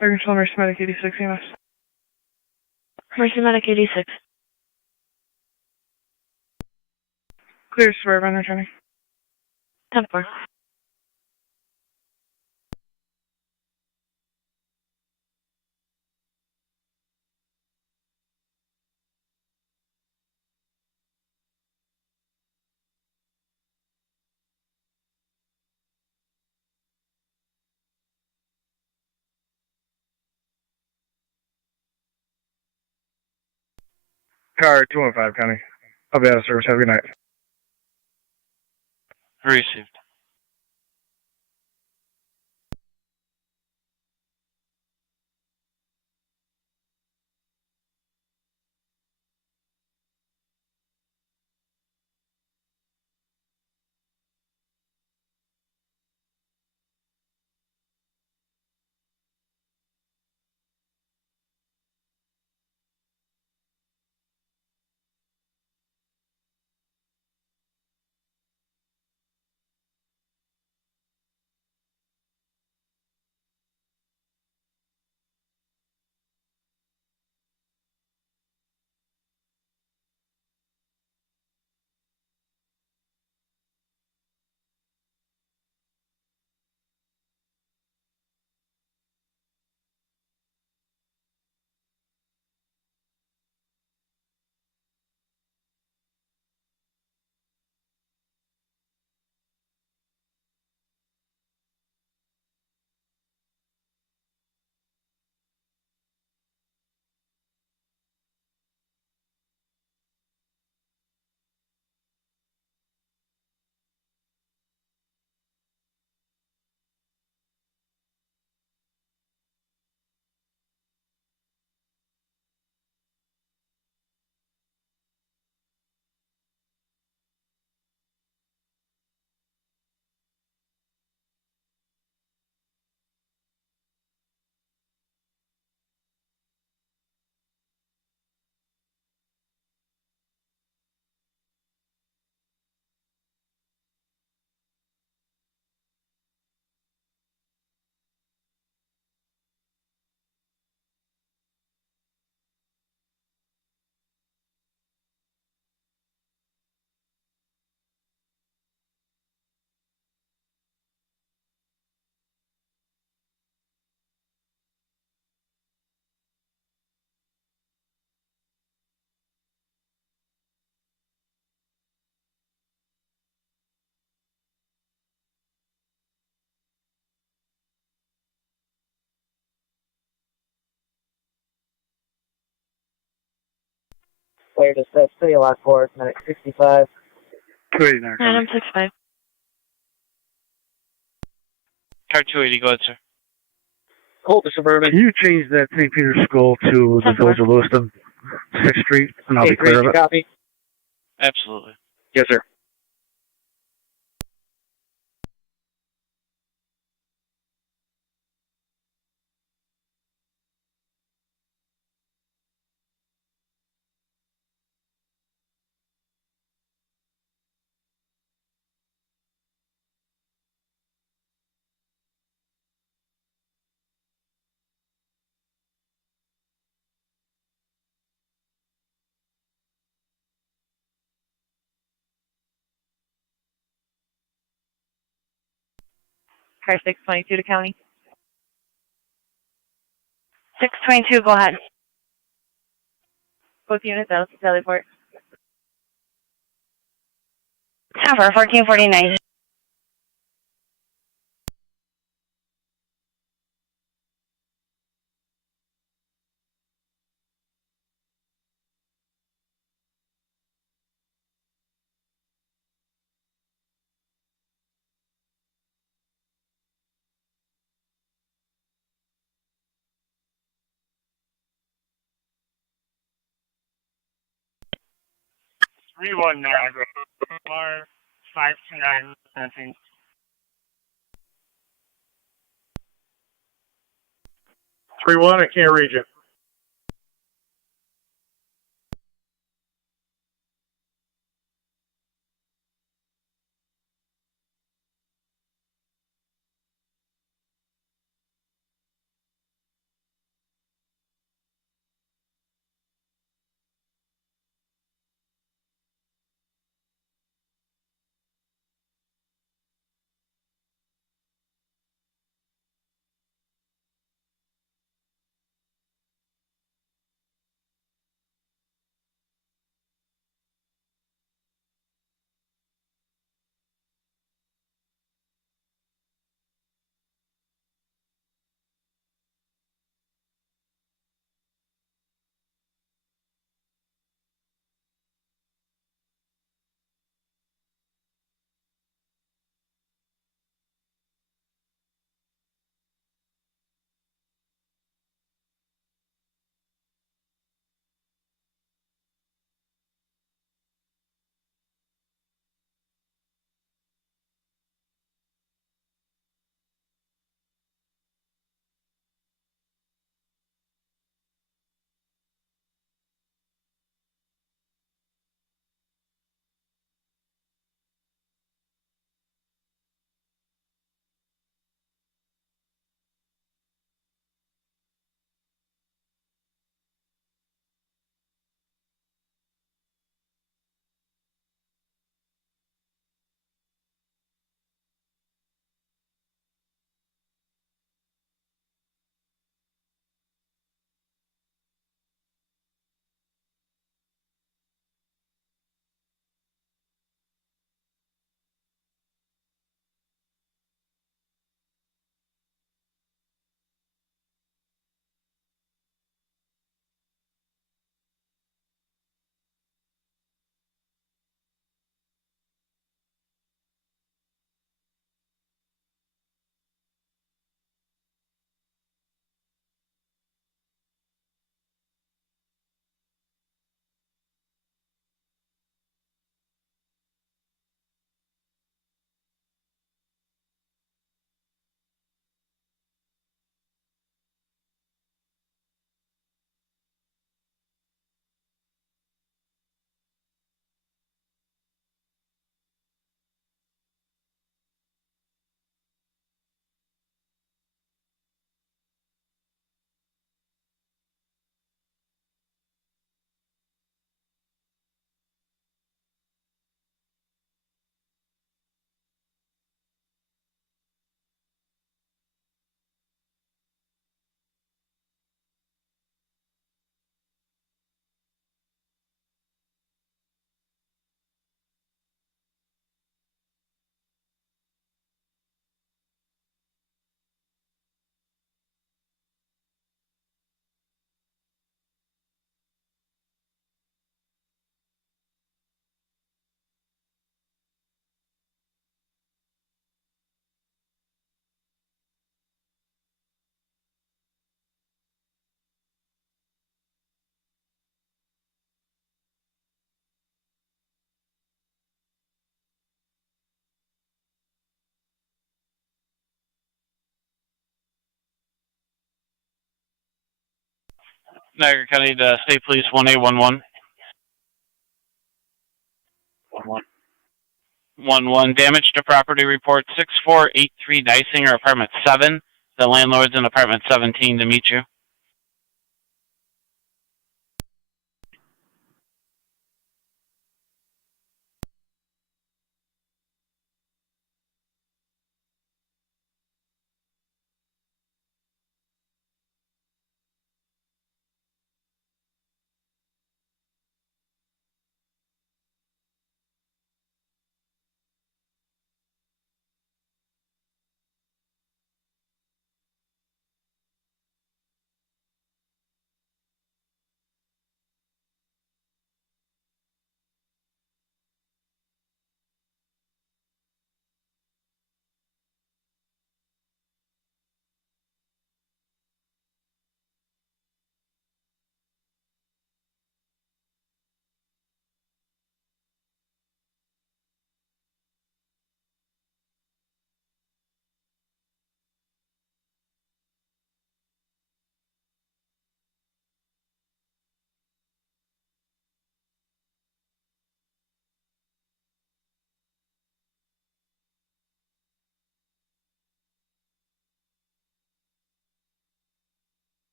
Fire Control, Mercy Medic 86, EMS. Mercy Medic 86. Clear Suburban, returning. 10-4. Car 215, County. I'll be out of service. Have a good night. Received. Clear dispatch, City of Lockport, Medic 65. 289, County. Item 65. Car 280, go ahead, sir. Colt, Suburban. Can you change that St. Peter's School to the Village of Lewiston, 6th Street, and I'll be clear of it? Copy. Absolutely. Yes, sir. Try 622 to county. 622, go ahead. Both units out to Middleport. Cover 1449. Three-one Niagara. Mar 529 sensing. 3-1, I can't read you. Niagara County to State Police 1811. 11. Damage to property report 6483 Dysinger, apartment 7. The landlord's in apartment 17 to meet you.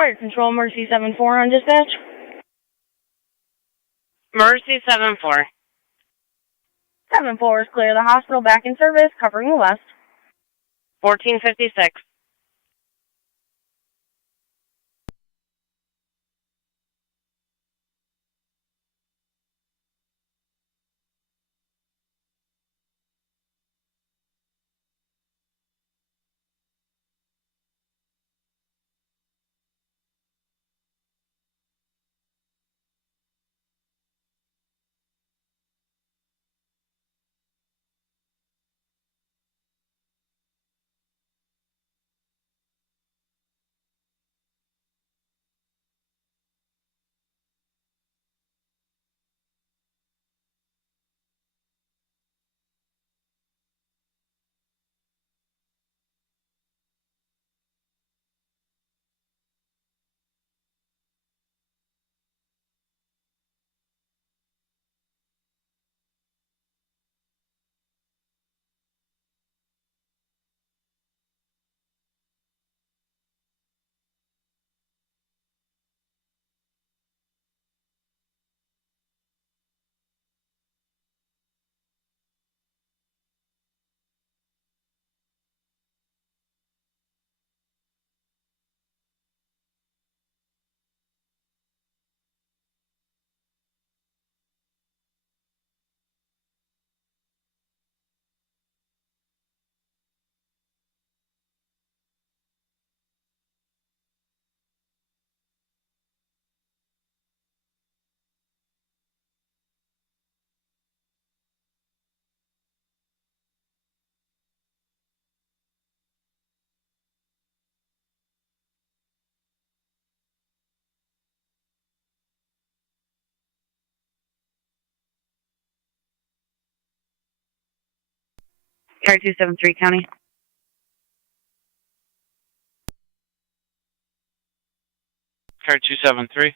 Fire Control, Mercy 7-4 on dispatch. Mercy 7-4. 7-4 is clear. The hospital back in service, covering the west. 1456. Car 273 County. Car 273.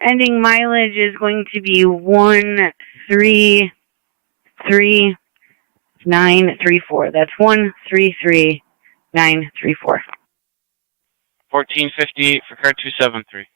Ending mileage is going to be 133,934. That's 133,934. 1458 for car 273.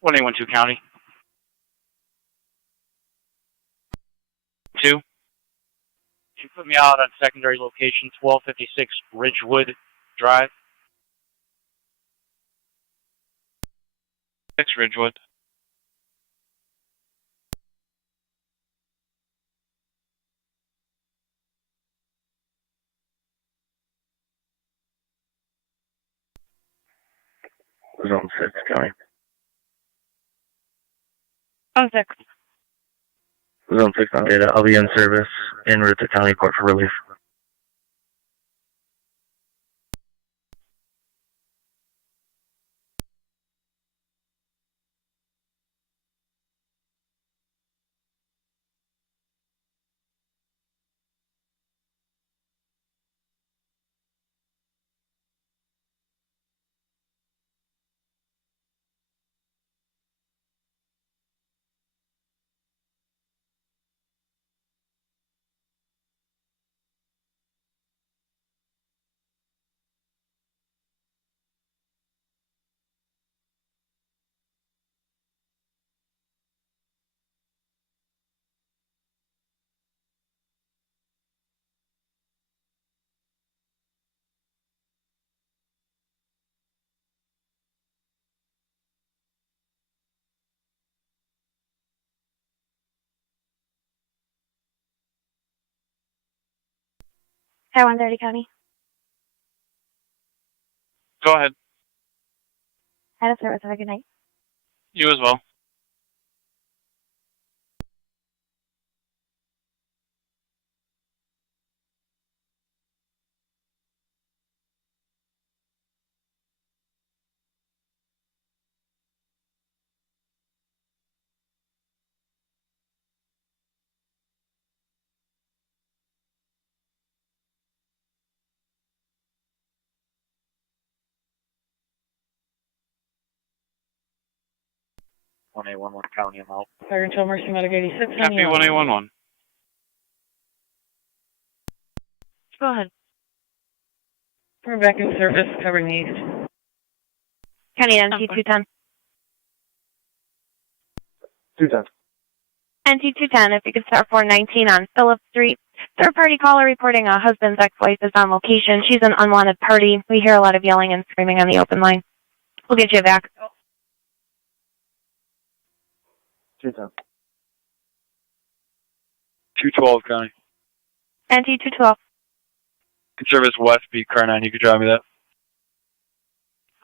One 812 County. 2. You put me out on secondary location 1256 Ridgewood Drive. 6 Ridgewood. Zone 6 County. Zone 6. Zone 6 on data. I'll be in service en route to County Court for relief. Tonawanda County. Go ahead. Out of service. Have a good night. You as well. One A 11 County, I'm out. Fire Control Mercy Medic 86. Copy 1811. Go ahead. We're back in service, covering the east. County NT 210. 210. NT 210, if you could start 419 on Phillips Street. Third party caller reporting a husband's ex-wife is on location. She's an unwanted party. We hear a lot of yelling and screaming on the open line. We'll get you back. 210. 212 County. NT 212. Service West Beat Car 9. You could drive me that.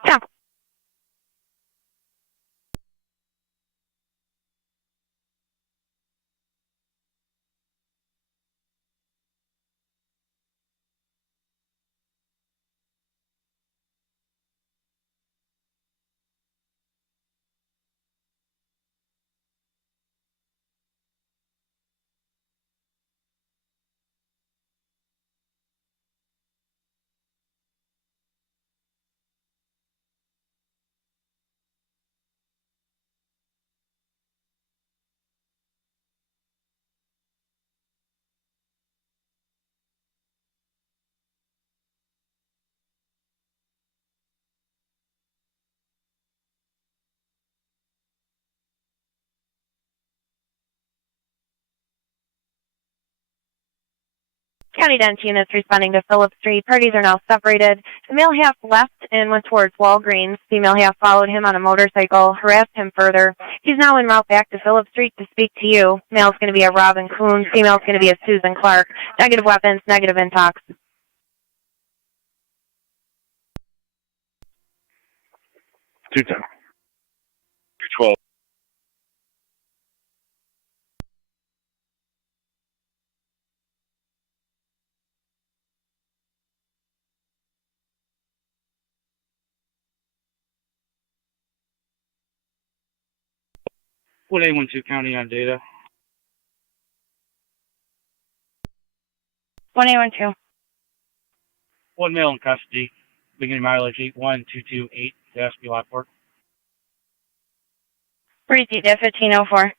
Yeah. County Dent units responding to Phillips Street. Parties are now separated. The male half left and went towards Walgreens. Female half followed him on a motorcycle, harassed him further. He's now en route back to Phillips Street to speak to you. Male's going to be a Robin Coon. Female's going to be a Susan Clark. Negative weapons, negative intox. 210. 212. What A12 County on data? 1812. One male in custody. Beginning mileage 81228. Dasby Lockport. Receipt at 1504.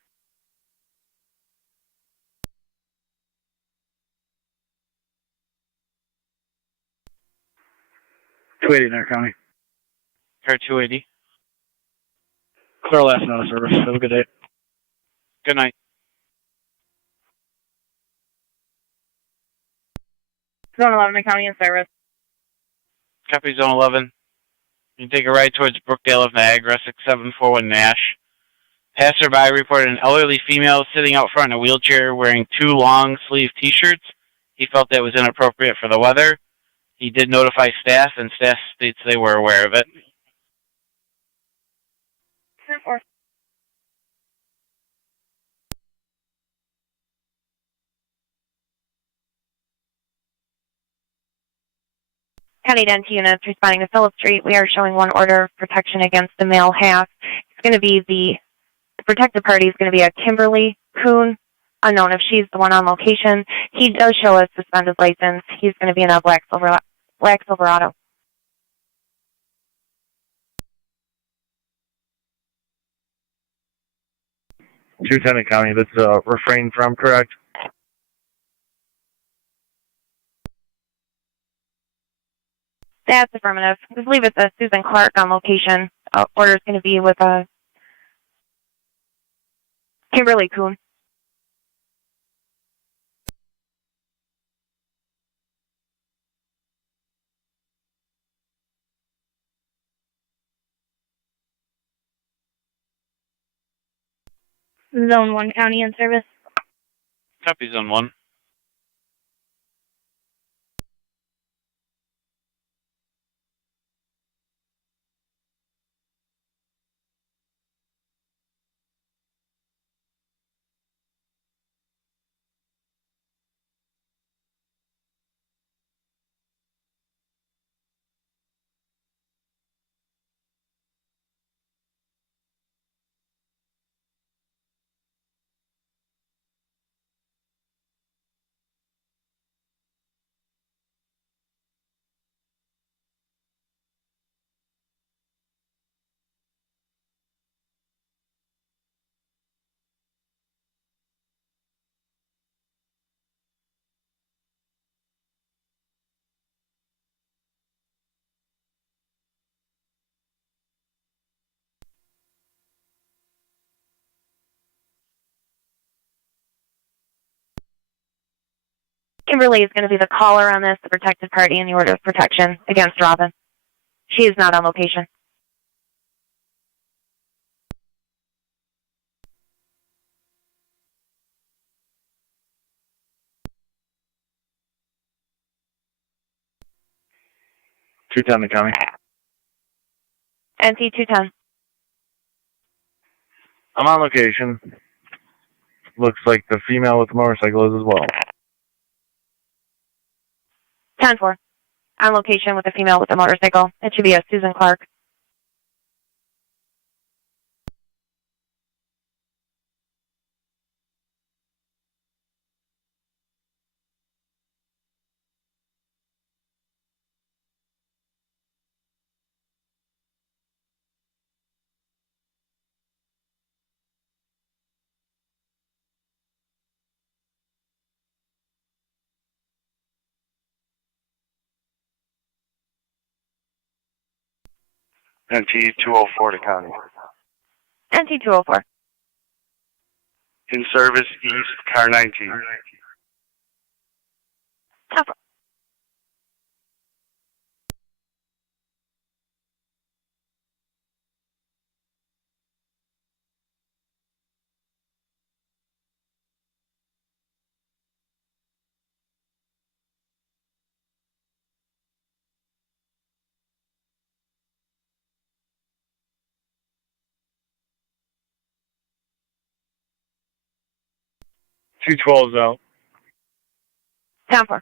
Niagara County. Car 280. Clear last note of service. Have a good day. Good night. Zone 11, County in service. Copy Zone 11. You take a right towards Brookdale of Niagara, 6741 Nash. Passerby reported an elderly female sitting out front in a wheelchair wearing 2 long-sleeve T-shirts. He felt that was inappropriate for the weather. He did notify staff, and staff states they were aware of it. 4. County Dent units responding to Phillips Street. We are showing one order of protection against the male half. It's going to be the protected party is going to be a Kimberly Coon, unknown if she's the one on location. He does show a suspended license. He's going to be in a black Silverado. 210 County, that's refrain from, correct? That's affirmative. I believe it's a Susan Clark on location. Order is going to be with a Kimberly Coon. Zone 1 County in service. Copy Zone 1. Kimberly is going to be the caller on this, the protected party in the order of protection against Robin. She is not on location. Two-10 the county. NC 210. I'm on location. Looks like the female with the motorcycle is as well. 10-4. On location with the female with the motorcycle. It should be a Susan Clark. NT 204 to county. NC 204. In service east, car 19. 10-4. Two 12's out. 10-4.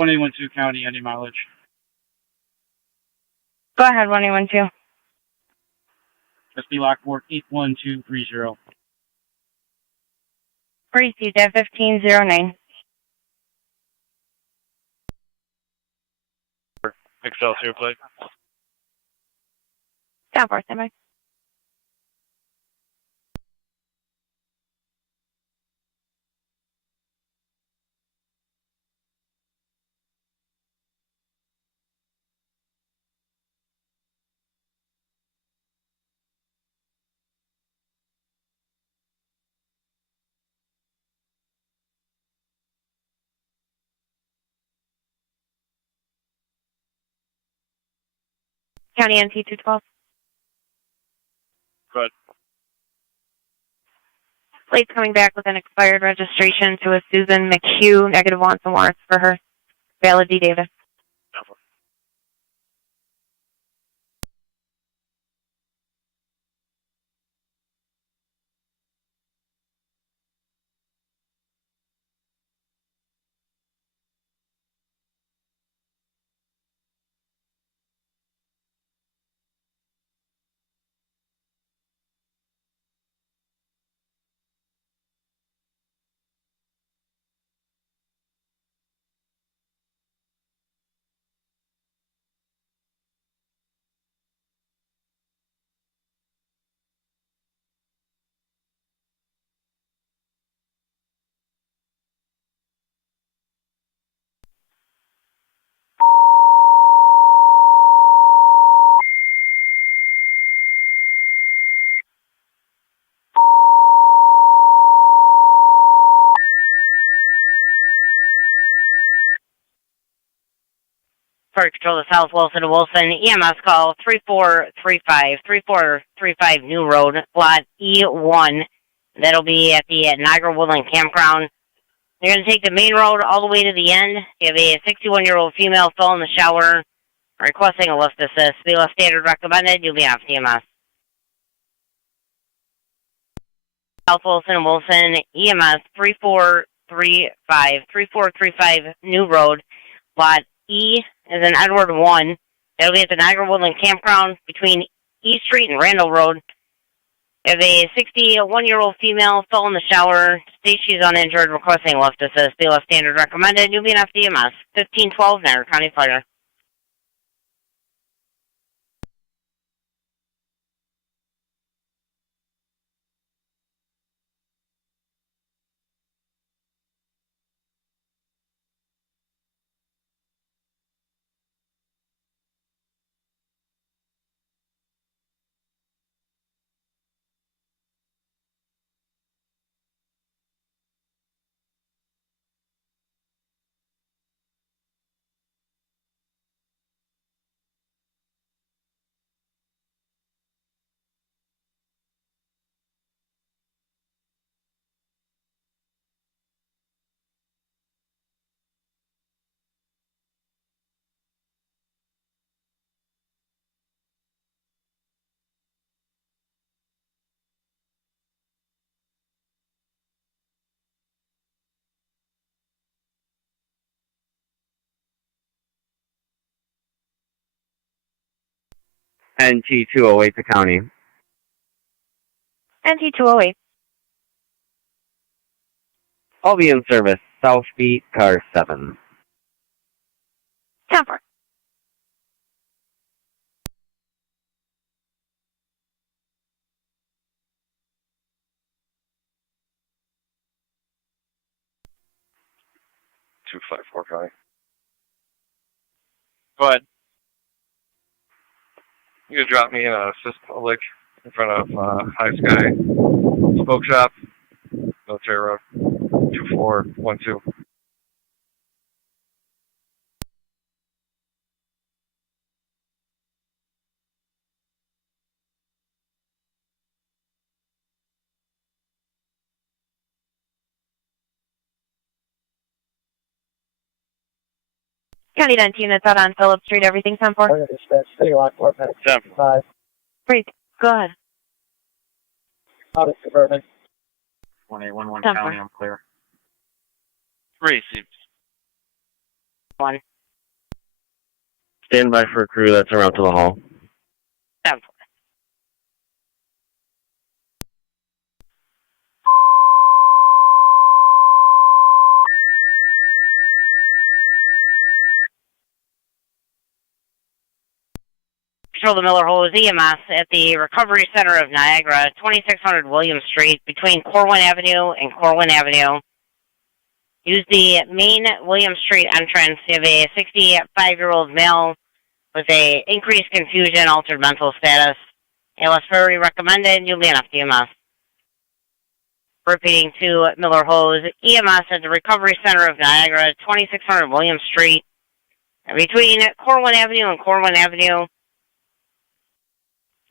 .182 county, any mileage. Go ahead, 112. SB Lockport 81230. Received at 1509. Excelsior plate. 10-4, standby. County NC 212. Good. Plate's coming back with an expired registration to a Susan McHugh, negative wants and warrants for her. Valid D. Davis. Fire Control to South Wilson to Wilson. EMS call 3435 New Road, lot E1. That'll be at the Niagara Woodland Campground. You're going to take the main road all the way to the end. You have a 61-year-old female still in the shower requesting a lift assist. Be left standard recommended. You'll be off EMS. South Wilson and Wilson, EMS 3435 New Road, Lot E is in Edward 1. It'll be at the Niagara Woodland Campground between E Street and Randall Road. If a 61-year-old female fell in the shower, states she's uninjured, requesting lift assist. The left standard recommended. UBNF DMS 1512 Niagara County Fire. NT 208 to county. NT 208. I'll be in service. South Beat, car 7. 10-4. Two 5-4 county. Go ahead. You could drop me in a assist public in front of High Sky Smoke Shop, Military Road, 2412. County 10 units out on Phillip Street. Everything 10-4. City Lockport, 5. Great. Go ahead. Out of Suburban. 1811 10-4. county, I'm clear. Received. 1. Stand by for a crew that's around to the hall. 10-4. Control the Miller Hose EMS at the Recovery Center of Niagara, 2600 William Street, between Corwin Avenue and Corwin Avenue. Use the main William Street entrance. You have a 65-year-old male with a increased confusion, altered mental status. ALS very recommended. You'll be enough DMS. Repeating to Miller Hose EMS at the Recovery Center of Niagara, 2600 William Street, between Corwin Avenue and Corwin Avenue.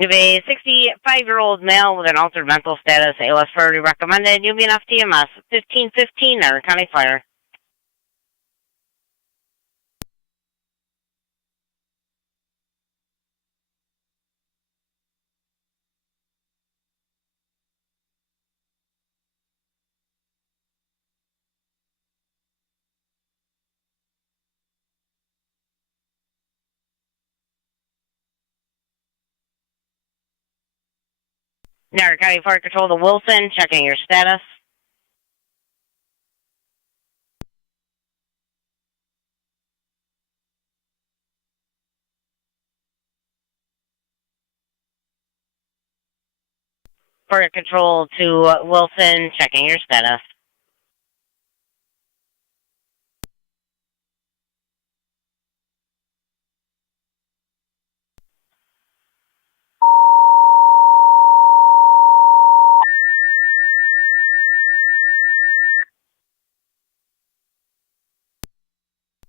You have a 65-year-old male with an altered mental status. ALS very recommended. You'll be enough DMS 1515 Niagara County Fire. Niagara County Fire Control to Wilson, checking your status. Fire Control to Wilson, checking your status.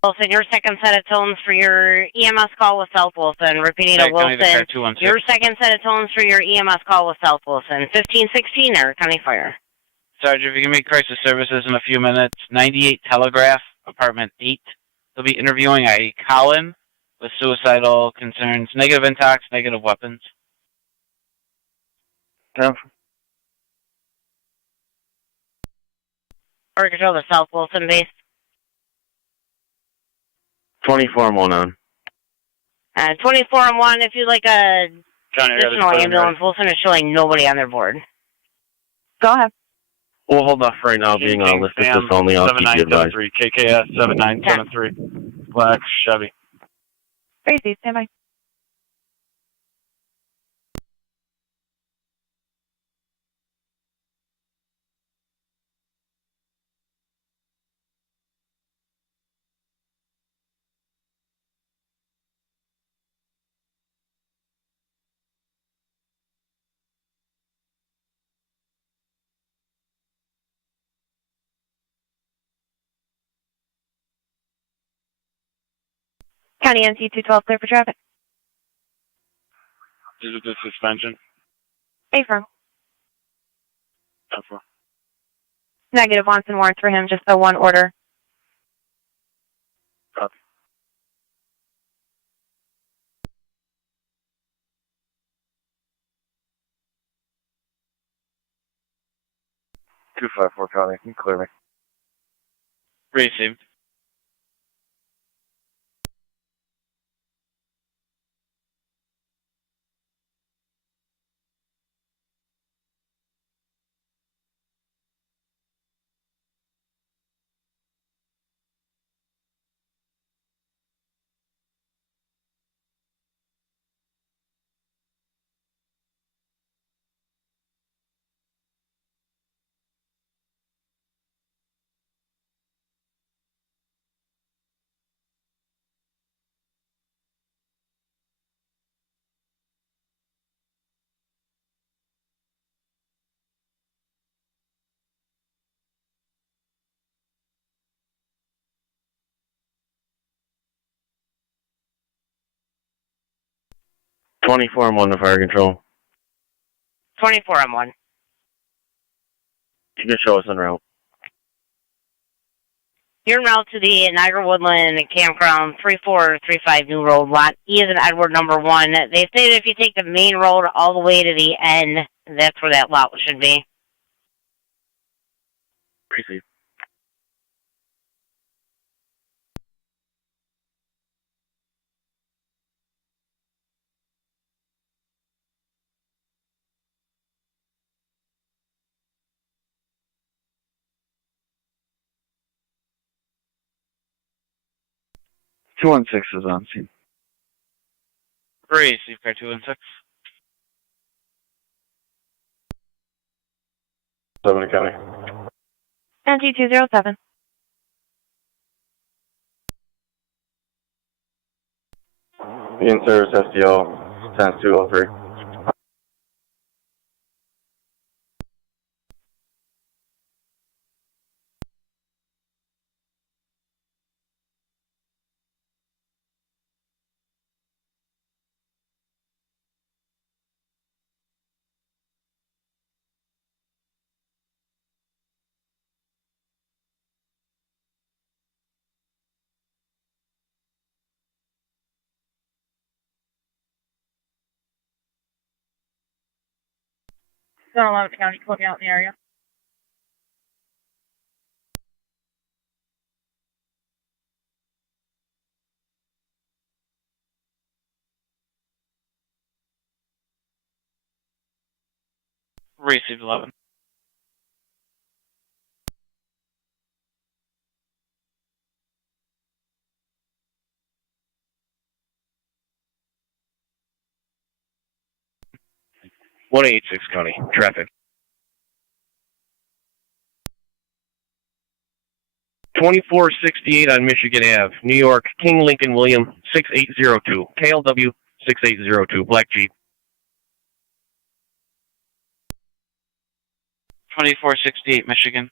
Wilson, your second set of tones for your EMS call with South Wilson. Repeating to Wilson, your second set of tones for your EMS call with South Wilson. 1516 Niagara County Fire. Sarge, if you can make crisis services in a few minutes, 98 Telegraph, apartment 8. They'll be interviewing a Colin with suicidal concerns, negative intox, negative weapons. Fire Control to South Wilson base. 24 and 1 on. 24 and 1, if you'd like a Johnny, additional ambulance, Wilson is showing nobody on their board. Go ahead. We'll hold off right now, being on listed this only. I'll keep you advised. 7973, KKS 7973, Black Chevy. Tracy, stand by. County NC 212 clear for traffic. Is it the suspension? Affirm. Affirm. Negative, wants and warrants for him, just the one order. Copy. Two five four County, you can clear me. Received. Twenty-four and 1 to Fire Control. 24 and 1. You can show us en route. You're en route to the Niagara Woodland Campground 3435 New Road, Lot E is an Edward number 1. They say that if you take the main road all the way to the end, that's where that lot should be. Receive. Two 216 is on scene. Received, car 216. 70 County. NG 207. In service SDL 10203. Tonawanda County, looking out in the area. Received 11. One 186 County. Traffic. 2468 on Michigan Ave, New York, King Lincoln William 6802, KLW 6802, Black Jeep. 2468 Michigan.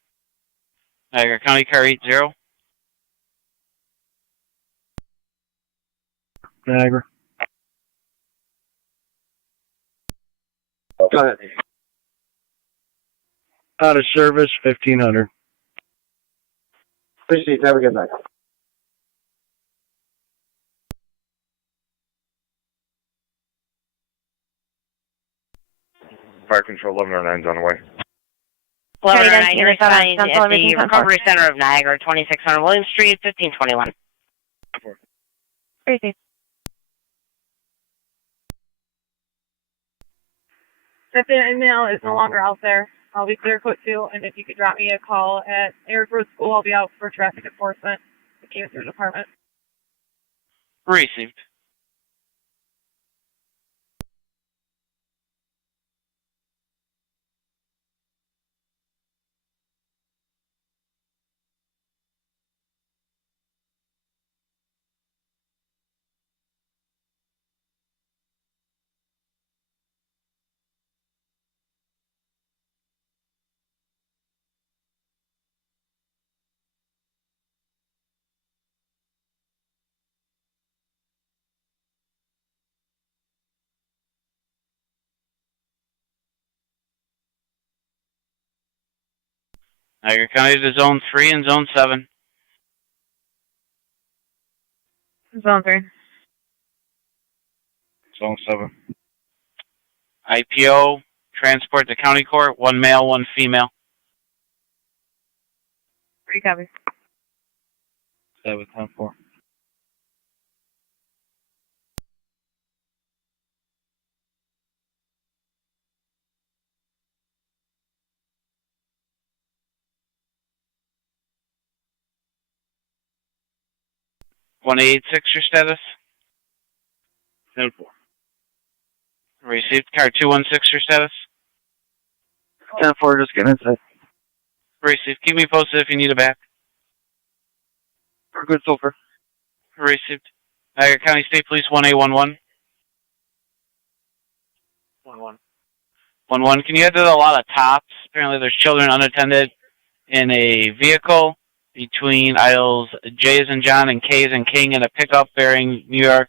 Niagara County, car 80. Niagara. Go ahead. Out of service, 1500. Appreciate it. Have a good night. Fire Control 1109's on the way. 1109, you're assigned at the Recovery Center of Niagara, 2600 William Street, 1521. Crazy. If the email is no longer out there, I'll be clear code too, and if you could drop me a call at Eric Road School, I'll be out for traffic enforcement, the cancer department. Received. Niagara County to Zone 3 and Zone 7. Zone 3. Zone 7. IPO, transport to county court, 1 male, 1 female. 3 copies. 7-10-4. One 886, your status? 10-4. Received. Car 216, your status? 10-4, just getting inside. Received. Keep me posted if you need a back. We're good so far. Received. Niagara County State Police 1A11. 1-1. 1-1. Can you add to a lot of tops? Apparently there's children unattended in a vehicle between aisles J's and John and K's and King in a pickup bearing New York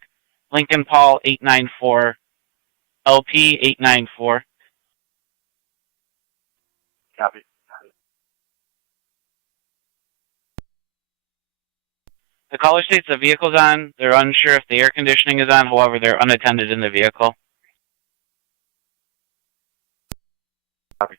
Lincoln Paul 894 LP 894. Copy. The caller states the vehicle's on. They're unsure if the air conditioning is on. However, they're unattended in the vehicle. Copy.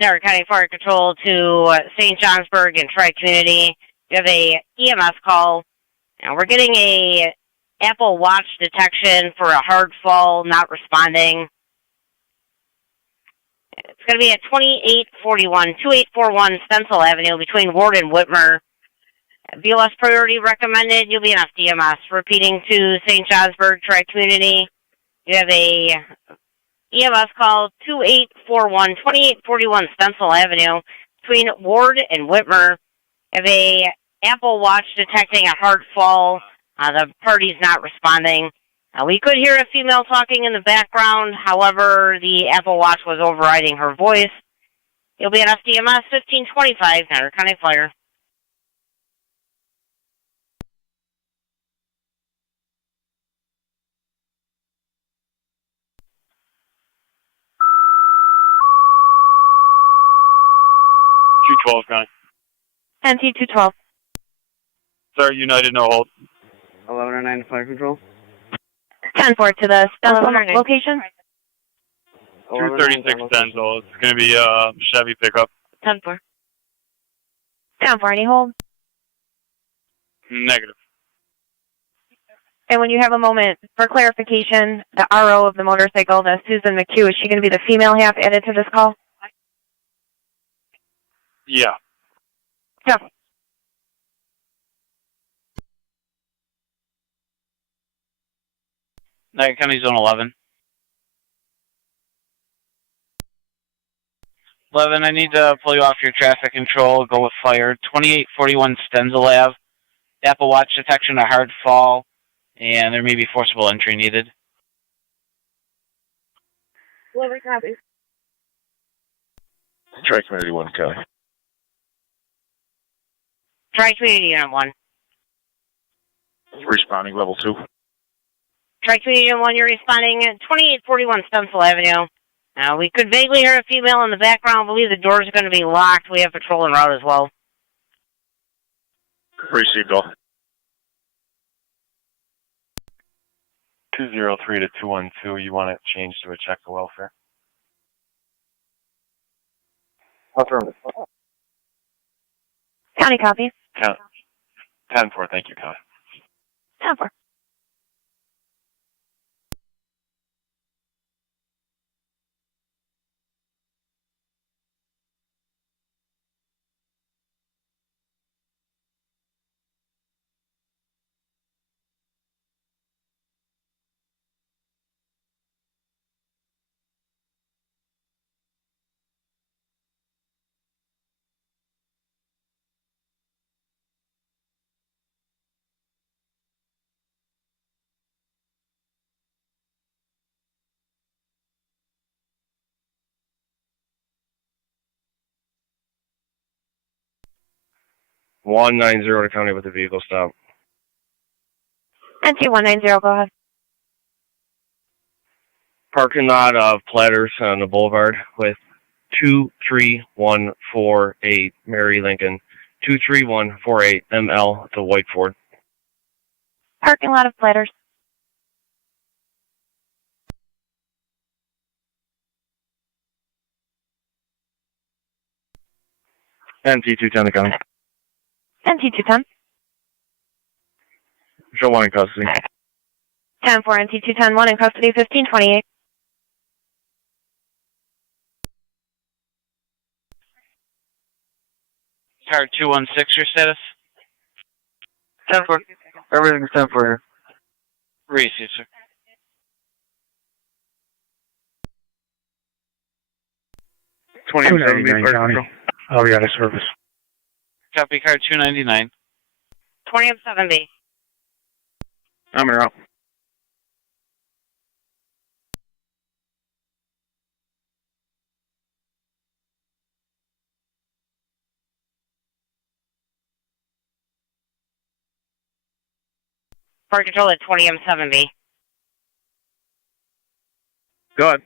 Niagara County Fire Control to St. Johnsburg and Tri-Community. We have a EMS call. And we're getting a Apple Watch detection for a hard fall, not responding. It's going to be at 2841 Stencil Avenue between Ward and Whitmer. BLS priority recommended. You'll be enough DMS. Repeating to St. Johnsburg Tri-Community. You have a EMS call 2841 Stencil Avenue between Ward and Whitmer. Have a Apple Watch detecting a hard fall. The party's not responding. We could hear a female talking in the background. However, the Apple Watch was overriding her voice. You'll be at FDMS 1525, Niagara County Fire. County. NT 212. Sir, United, no hold. 1109 Fire Control. 10-4 to the Stencil location. 236 Denzel. It's going to be a Chevy pickup. 10-4. 10-4, any hold? Negative. And when you have a moment, for clarification, the RO of the motorcycle, the Susan McHugh, is she going to be the female half added to this call? Yeah. Yeah. Niagara County Zone 11. 11, I need to pull you off your traffic control, go with fire. 2841 Stenzel Ave. Apple Watch detection, a hard fall, and there may be forcible entry needed. Delivery copy. Tri-Community 1 County. Tri-Community Unit 1. Responding level 2. Tri-Community Unit 1, you're responding at 2841 Stencil Avenue. We could vaguely hear a female in the background. I believe the doors are going to be locked. We have patrol en route as well. Received all. 203 to 212, you want it changed to a check of welfare? Affirmative. County copy. 10-4, thank you, County. 10-4. One 90 to County with the vehicle stop. NT190, go ahead. Parking lot of Platters on the Boulevard with 23148 Mary Lincoln. 23148 ML to White Ford. Parking lot of Platters. NT210 to County. NT210. Show 1 in custody. 10-4, NT210, 1 in custody, 1528. Car 216, your status? 10-4. Everything's 10-4 here. Received, sir. County. I'll be out of service. Copy car 299. 20M7B. I'm in route. Port control at 20M7B. Go ahead.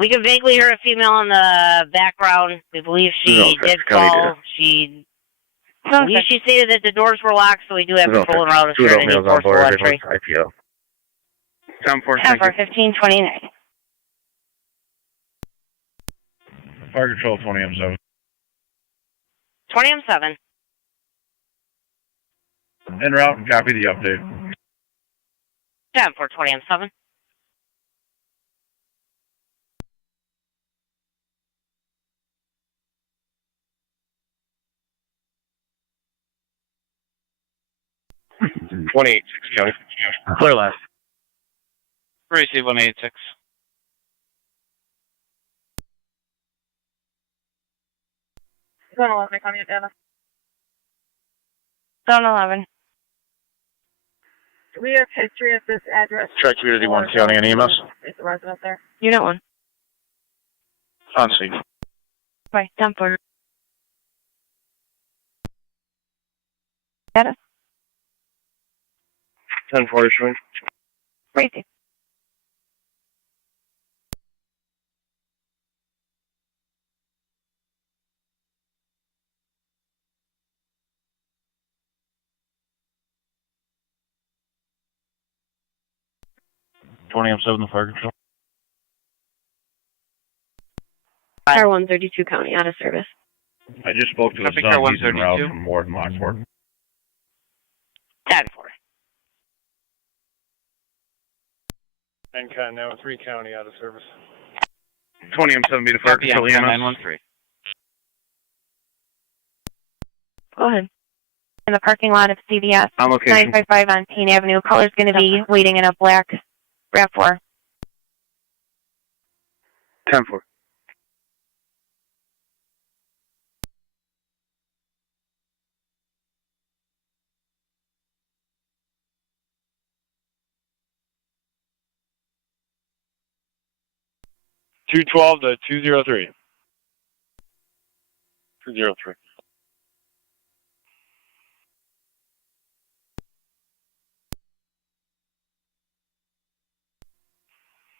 We can vaguely hear a female in the background. We believe she did fall. She stated that the doors were locked, so we do have patrol en route if you're in any forcible entry. 10-4, 10-4, 1529. Fire Control 20M7. 20M7. En route and copy the update. 10-4, 20M7. County. Clear last. Receive 186. Zone 11, County of Dana. Zone 11. Do we have history at this address? Tri-Community 1 County and EMS. Is the resident there? Unit 1. On scene. Right, 10-4. Status? 10-4 showing. Racing. M7 the fire control. Car 132 County, out of service. I just spoke to his Copy car son. He's en route 132. from Ward and Lockport. 10-4. NCON now 3 County out of service. 20M7 be the fire Copy control on EMS. 913. Go ahead. In the parking lot of CVS. On location. 955 on Teen Avenue. Color's going to be waiting in a black RAV4. 10-4. 212 to 203. 203.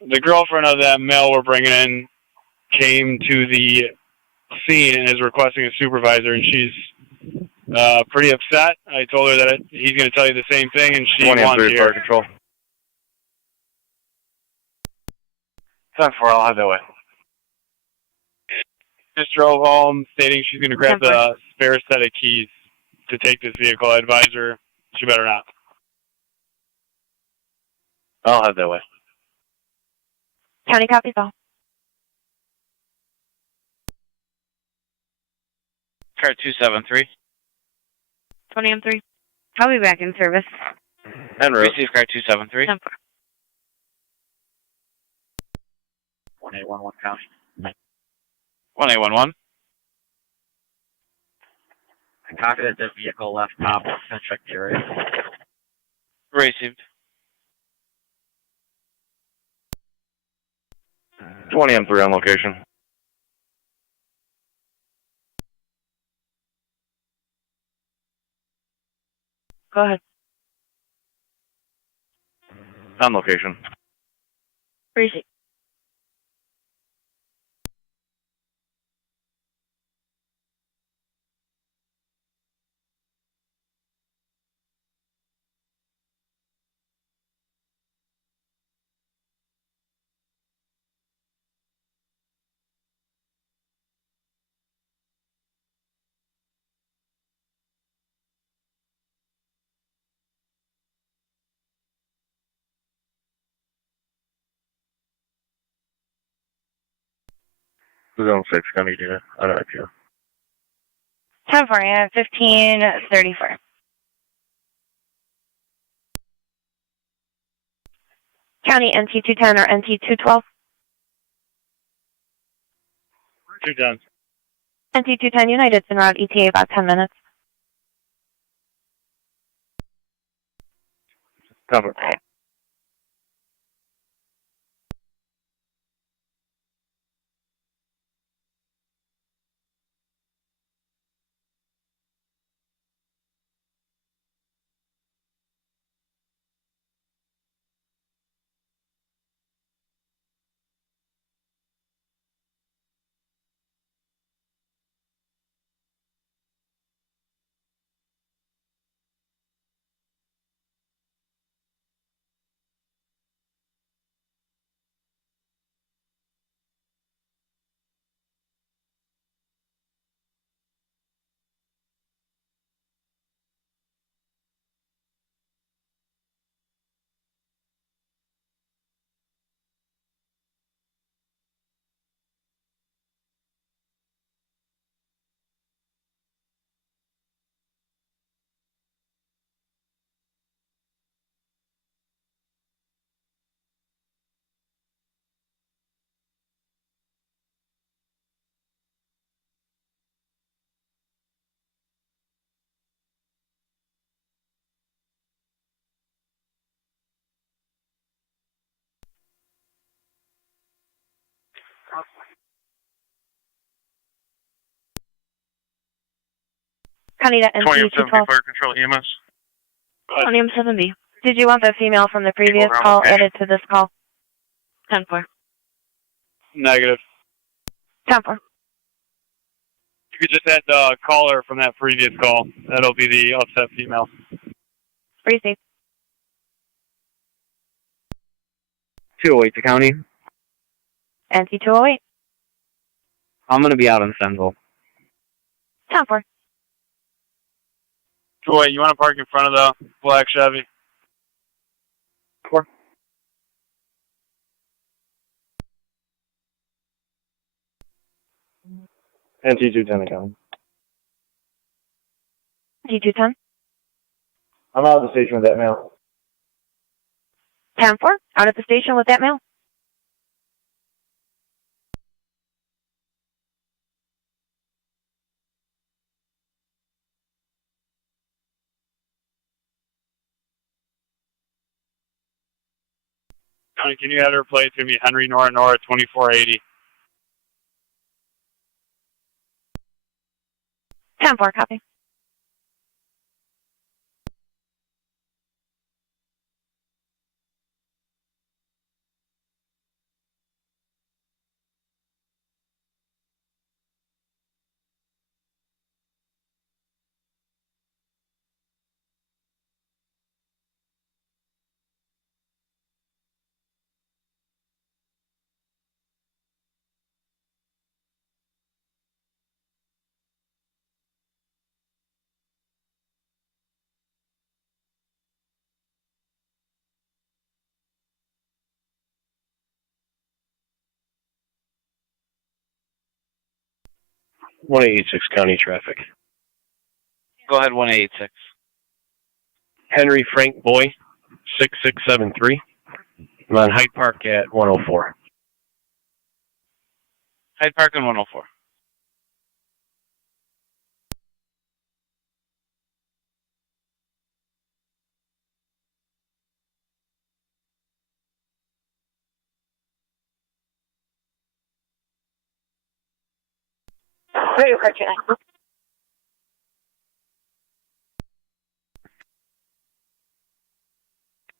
The girlfriend of that male we're bringing in came to the scene and is requesting a supervisor, and she's pretty upset. I told her that he's going to tell you the same thing, and she wants to hear. Control. 10-4, I'll have that way. Just drove home stating she's going to grab the spare set of keys to take this vehicle. I advise her she better not. I'll have that way. County copies all. Car 273. 20M3. I'll be back in service. En route. Receive car 273. 10-4. 1811 County. 1811. I copied that the vehicle left top centric area. Received. 20M3 on location. Go ahead. On location. Receive. Zone 6, County Data. I don't know. 10-4, yeah, 1534. County NT210 or NT212? 210. NT210 United's en route, ETA about 10 minutes. Cover. County to 20M7 NT212. Fire Control EMS. 20M7B. Did you want the female from the previous call added to this call? 10-4. Negative. 10-4. You could just add the caller from that previous call. That'll be the upset female. Receive. 208 to County. NT208. I'm going to be out on Senville. 10-4. Wait, you want to park in front of the black Chevy? 4. NT210 County. NT210. I'm out of the station with that male. 10-4. Out at the station with that male. Can you add her plate to me? Henry Nora 2480. 10-4, copy. One eight six county traffic. Go ahead, 1886. Henry Frank Boy, 6673. I'm on Hyde Park at 104. Hyde Park and 104. Where you parking at?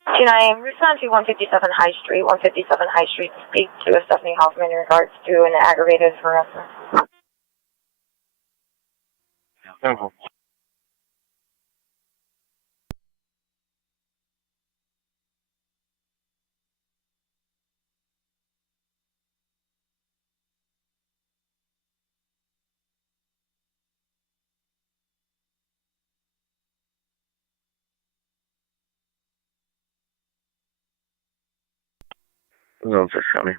29, respond to 157 High Street, 157 High Street, speak to Stephanie Hoffman in regards to an aggravated harassment. Zone 6 County.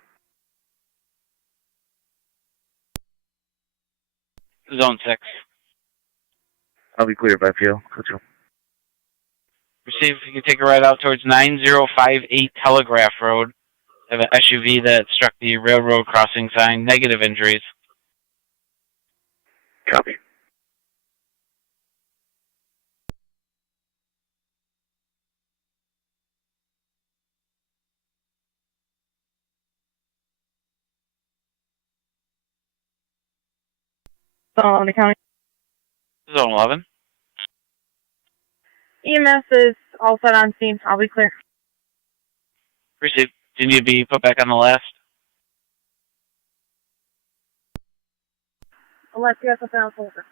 Zone 6. I'll be clear by PO. Receive, if you can take a ride out towards 9058 Telegraph Road. Have an SUV that struck the railroad crossing sign. Negative injuries. Copy. Tonawanda County. Zone 11. EMS is all set on scene. I'll be clear. Receive. Do you need to be put back on the last? Unless you have something else over.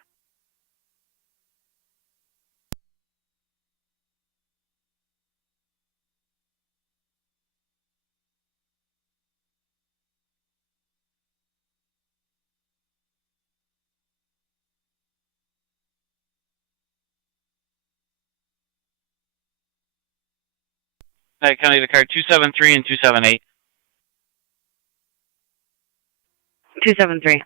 Niagara County to car 273 and 278. 273.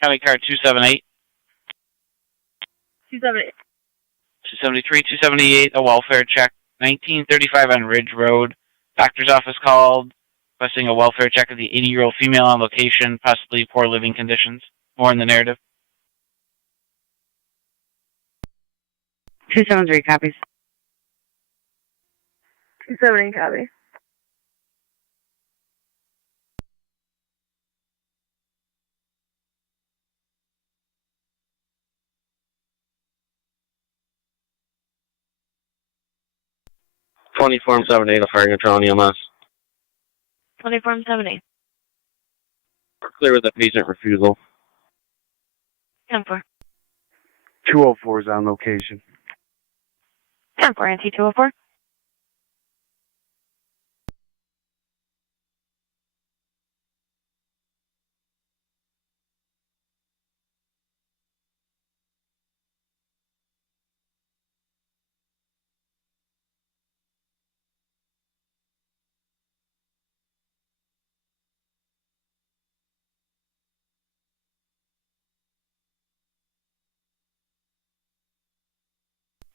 County car 278. 278. 273, 278, a welfare check. 1935 on Ridge Road. Doctor's office called, requesting a welfare check of the 80-year-old female on location, possibly poor living conditions. More in the narrative. 273 copies. 278 copy. Form 78, fire control on EMS. 24 70. Clear with the patient refusal. 10-4. 204 is on location. 10-4, NT 204.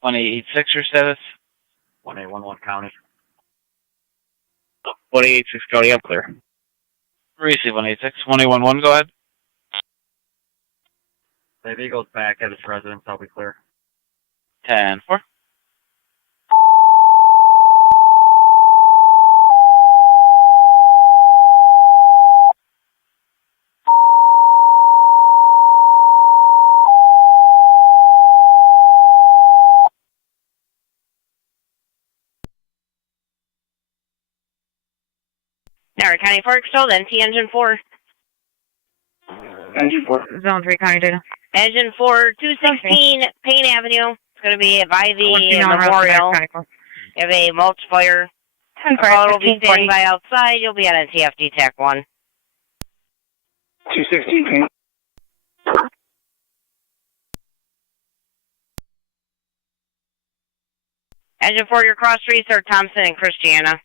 One 1886 your status. 1811 County. 1886 County, I'm clear. Receive 186. 1811, go ahead. If he goes back at his residence, I'll be clear. 10-4. Niagara County Fork Patrol, NT Engine 4. Engine 4. Zone 3 County data. Engine 4, 216 Payne Avenue. It's going to be by the memorial. You have a multiplier. The caller will be standing by outside. You'll be at NTFD TAC 1. 216. Engine 4, your cross streets are Thompson and Christiana.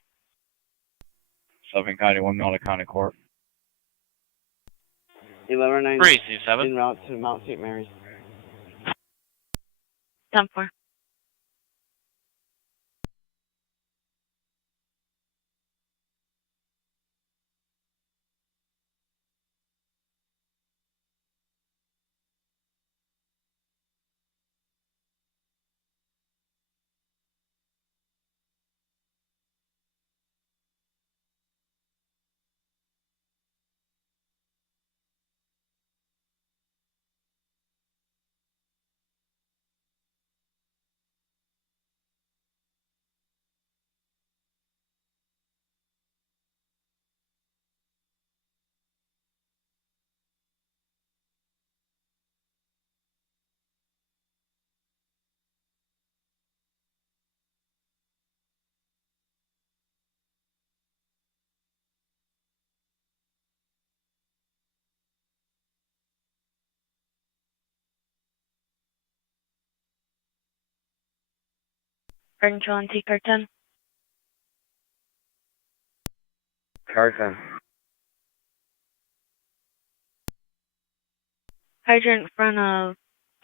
Suffolk County, 1 Mile County Court. 1197 en route to Mount St. Mary's. 10-4. Bring John T. Carton. Carson. Hydrant in front of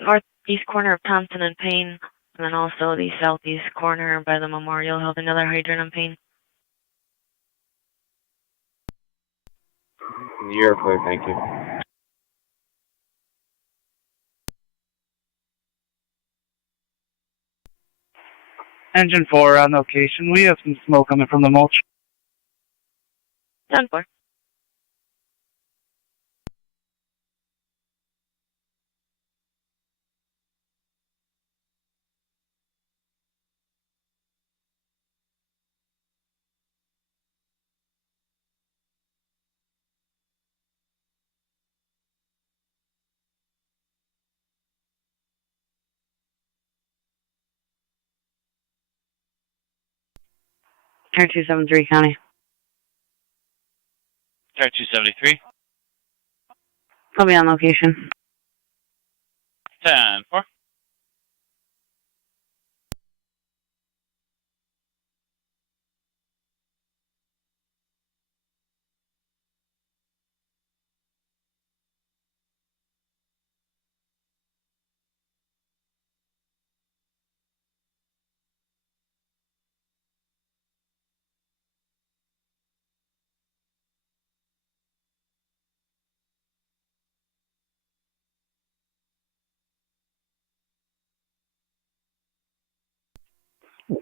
northeast corner of Thompson and Payne, and then also the southeast corner by the memorial held another hydrant on Payne. You're clear, thank you. Engine 4 on location. We have some smoke coming from the mulch. 10-4. Car 273 County. Car 273. I'll be on location. 10-4.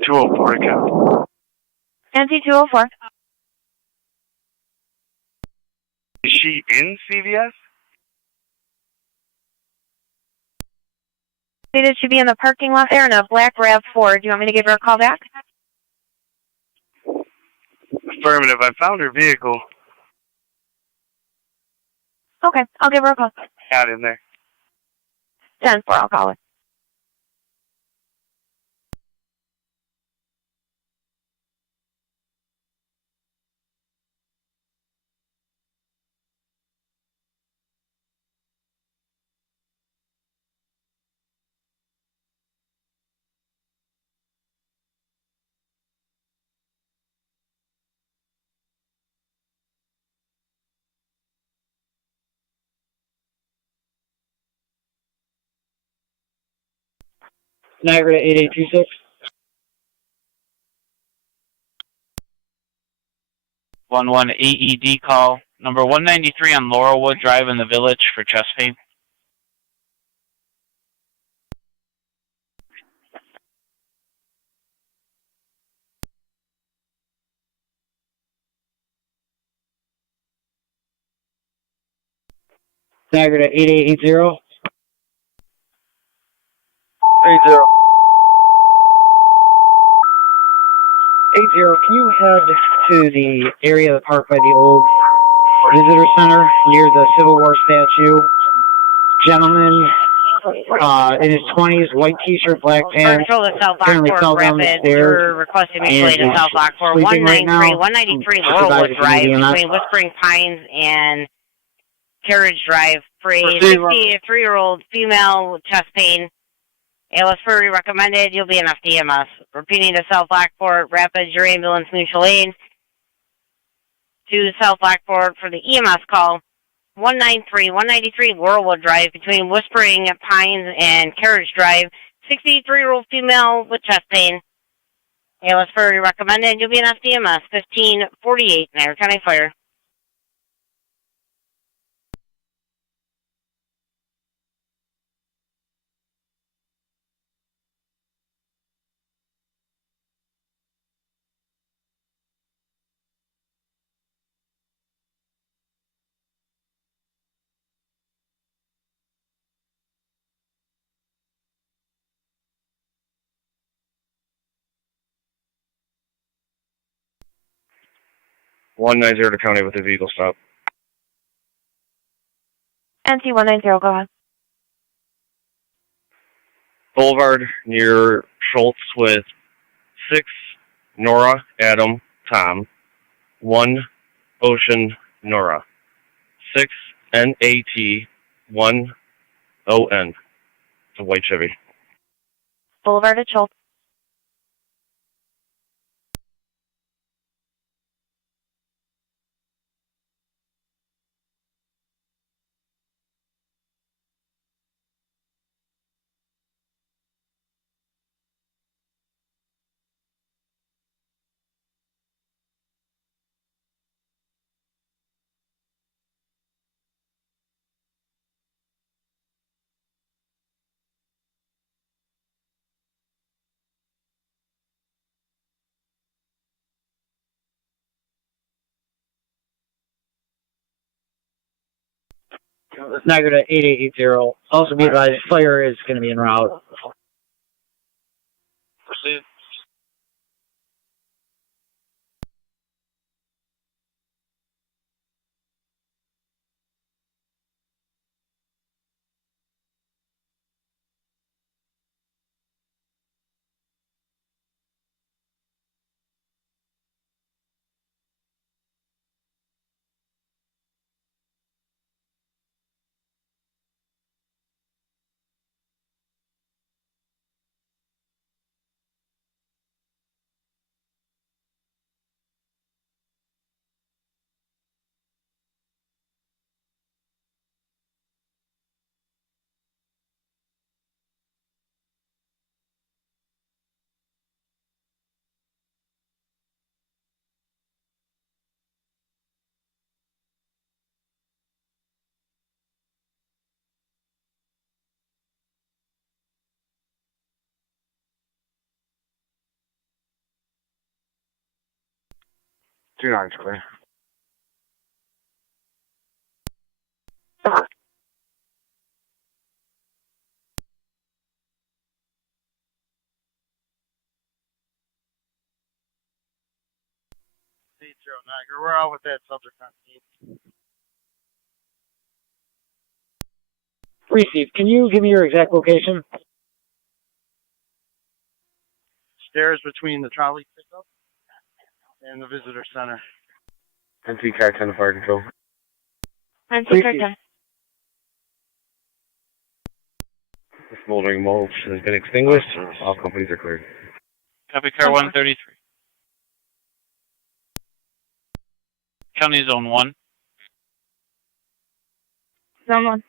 .204 account. NT 204. Is she in CVS? Did she be in the parking lot there in a black RAV4? Do you want me to give her a call back? Affirmative. I found her vehicle. Okay, I'll give her a call. Out in there. 10-4, I'll call her. Niagara 8836. 11 AED call. Number 193 on Laurelwood Drive in the Village for chest pain. Niagara 8880. 80. 80. can you head to the area of the park by the old visitor center near the Civil War statue? Gentleman in his 20s, white t-shirt, black pants, Control to South apparently fell Lockport down the Rapids. stairs. You're requesting mutually to South Lockport. Sleeping right now. 193 Supervisor, Laurelwood can you Drive be on that? between Whispering Pines and Carriage Drive for a Proceed, 63-year-old female with chest pain. ALS Furry recommended. You'll be in FDMS. Repeating to South Lockport Rapids, your ambulance mutual aid. To South Lockport for the EMS call. 193 Laurelwood Drive between Whispering Pines and Carriage Drive. 63-year-old female with chest pain. ALS Furry recommended. You'll be in FDMS. 1548 Niagara County Fire. One 190 to county with a vehicle stop. NC 190, go ahead. Boulevard near Schultz with 6 Nora, Adam, Tom. 1 Ocean, Nora. 6 NAT, 1 ON. It's a white Chevy. Boulevard at Schultz. Niagara 8880. Also be advised, fire is going to be en route. Proceed. Two nines clear. Niagara, we're out with that subject on scene. Receive. Can you give me your exact location? Stairs between the trolley pickup and the visitor center. NC Car 10 Fire Control. NC Car 10. The smoldering mulch has been extinguished. All companies are cleared. Copy car 133. County Zone 1. Zone 1.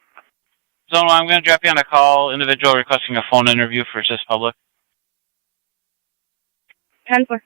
Zone 1, I'm going to drop you on a call. Individual requesting a phone interview for Assist Public. 10-4.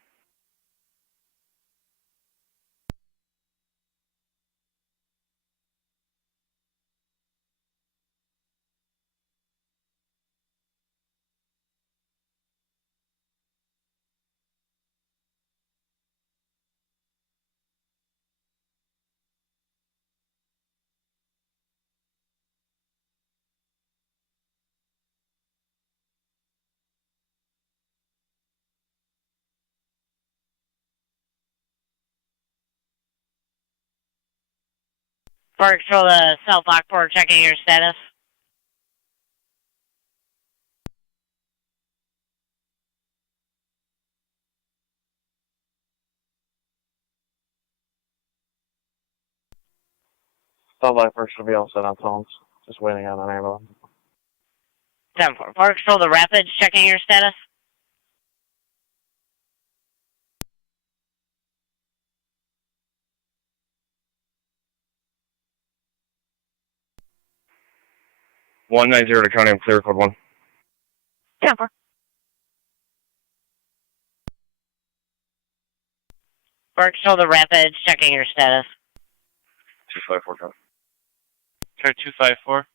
Park Patrol to South Lockport, checking your status. South Lockport should be all set on phones. Just waiting on an ambulance. 10-4. Park Patrol to Rapids, checking your status. One 190 to County, I'm clear, code 1. 10-4. Park Patrol to Rapids, checking your status. 254, County. Car 254.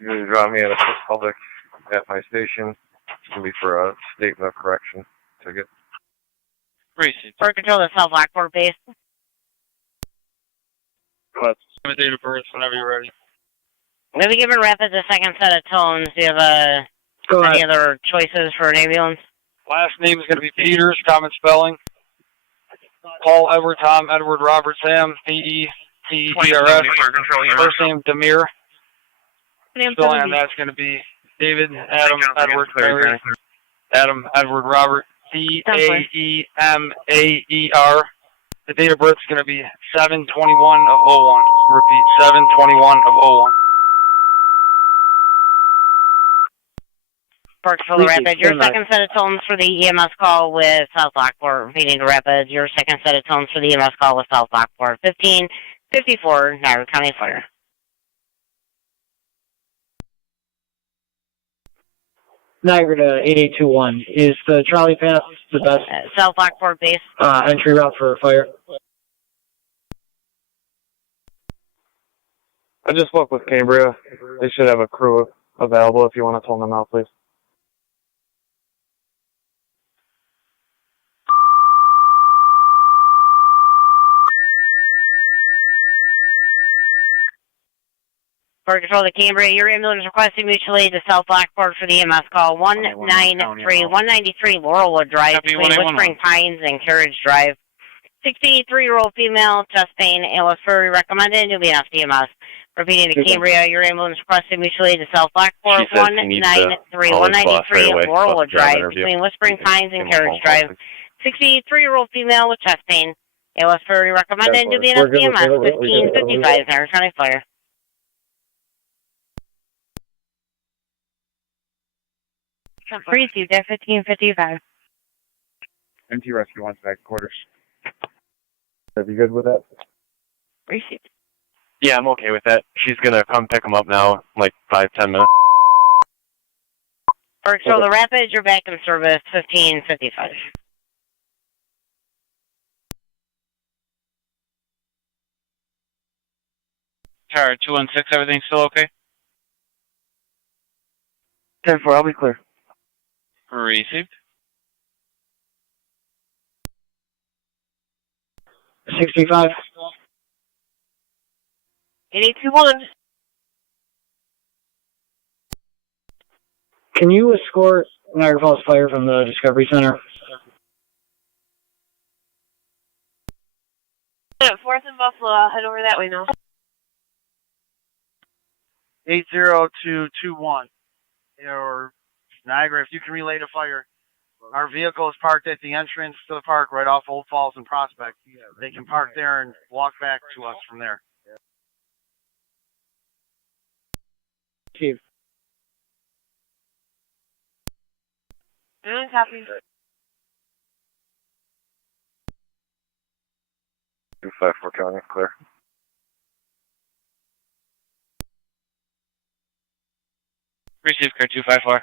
You can drop me at a public at my station. It's going to be for a statement of correction ticket. Received. Park Patrol to South Lockport base. Give a date of birth whenever you're ready. We'll be giving Rapids a second set of tones. Do you have any other choices for an ambulance? Last name is going to be Peters, common spelling. Paul, Edward, Tom, Edward, Robert, Sam, P-E-T-E-R-S. First name, Demir. Spelling on that's going to be David, Adam, Edward, Mary, Adam, Edward, Robert, D-A-E-M-A-E-R. The date of birth is going to be 7/21 of 01. Repeat, 7/21 of 01. Park Patrol to Rapids, your second set of tones for the EMS call with South Lockport. Repeating to Rapids, your second set of tones for the EMS call with South Lockport. 1554, Niagara County Fire. Niagara to 8821. Is the trolley path the best South Lockport base. Entry route for fire? I just spoke with Cambria. They should have a crew available if you want to tone them out, please. Park Patrol to Cambria, your ambulance requesting mutual aid to South Lockport for the EMS call 193 Laurelwood Drive between Whispering Pines and Carriage Drive. 63-year-old female, chest pain, ALS Furry recommended, new BNF EMS. Repeating to Cambria, your ambulance requesting mutual aid to South Lockport 193 Laurelwood Drive between Whispering Pines and Carriage Drive. 63-year-old female with chest pain, ALS Furry recommended, new BNF EMS. 1555 Niagara County Fire. Received at 1555. MT Rescue 1's back quarters. Are you good with that? Received. Yeah, I'm okay with that. She's going to come pick them up now, like 5-10 minutes. Park Patrol to Rapids, you're back in service 1555. Car 216, everything still okay? 10-4, I'll be clear. Received. 65. 821. Can you escort Niagara Falls Fire from the Discovery Center? 4th and Buffalo, I'll head over that way now. 80221. Or Niagara, if you can relay to fire. Our vehicle is parked at the entrance to the park right off Old Falls and Prospect. They can park there and walk back to us from there. Chief. Copy. 254 County, clear. Received, car 254.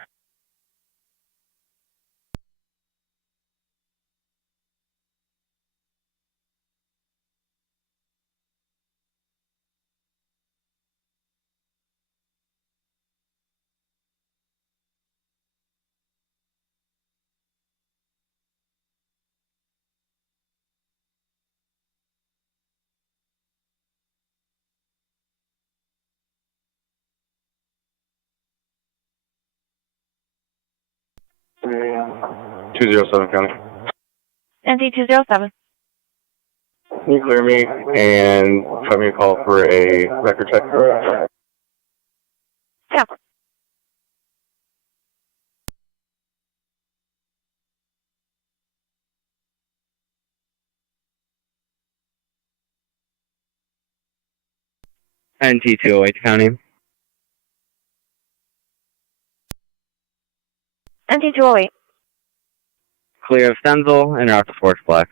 Yeah. 207 County. NC 207. Can you clear me and try me a call for a record check? Yeah. NT208 County. NT208. Clear of Stenzel and out to Forge Flex.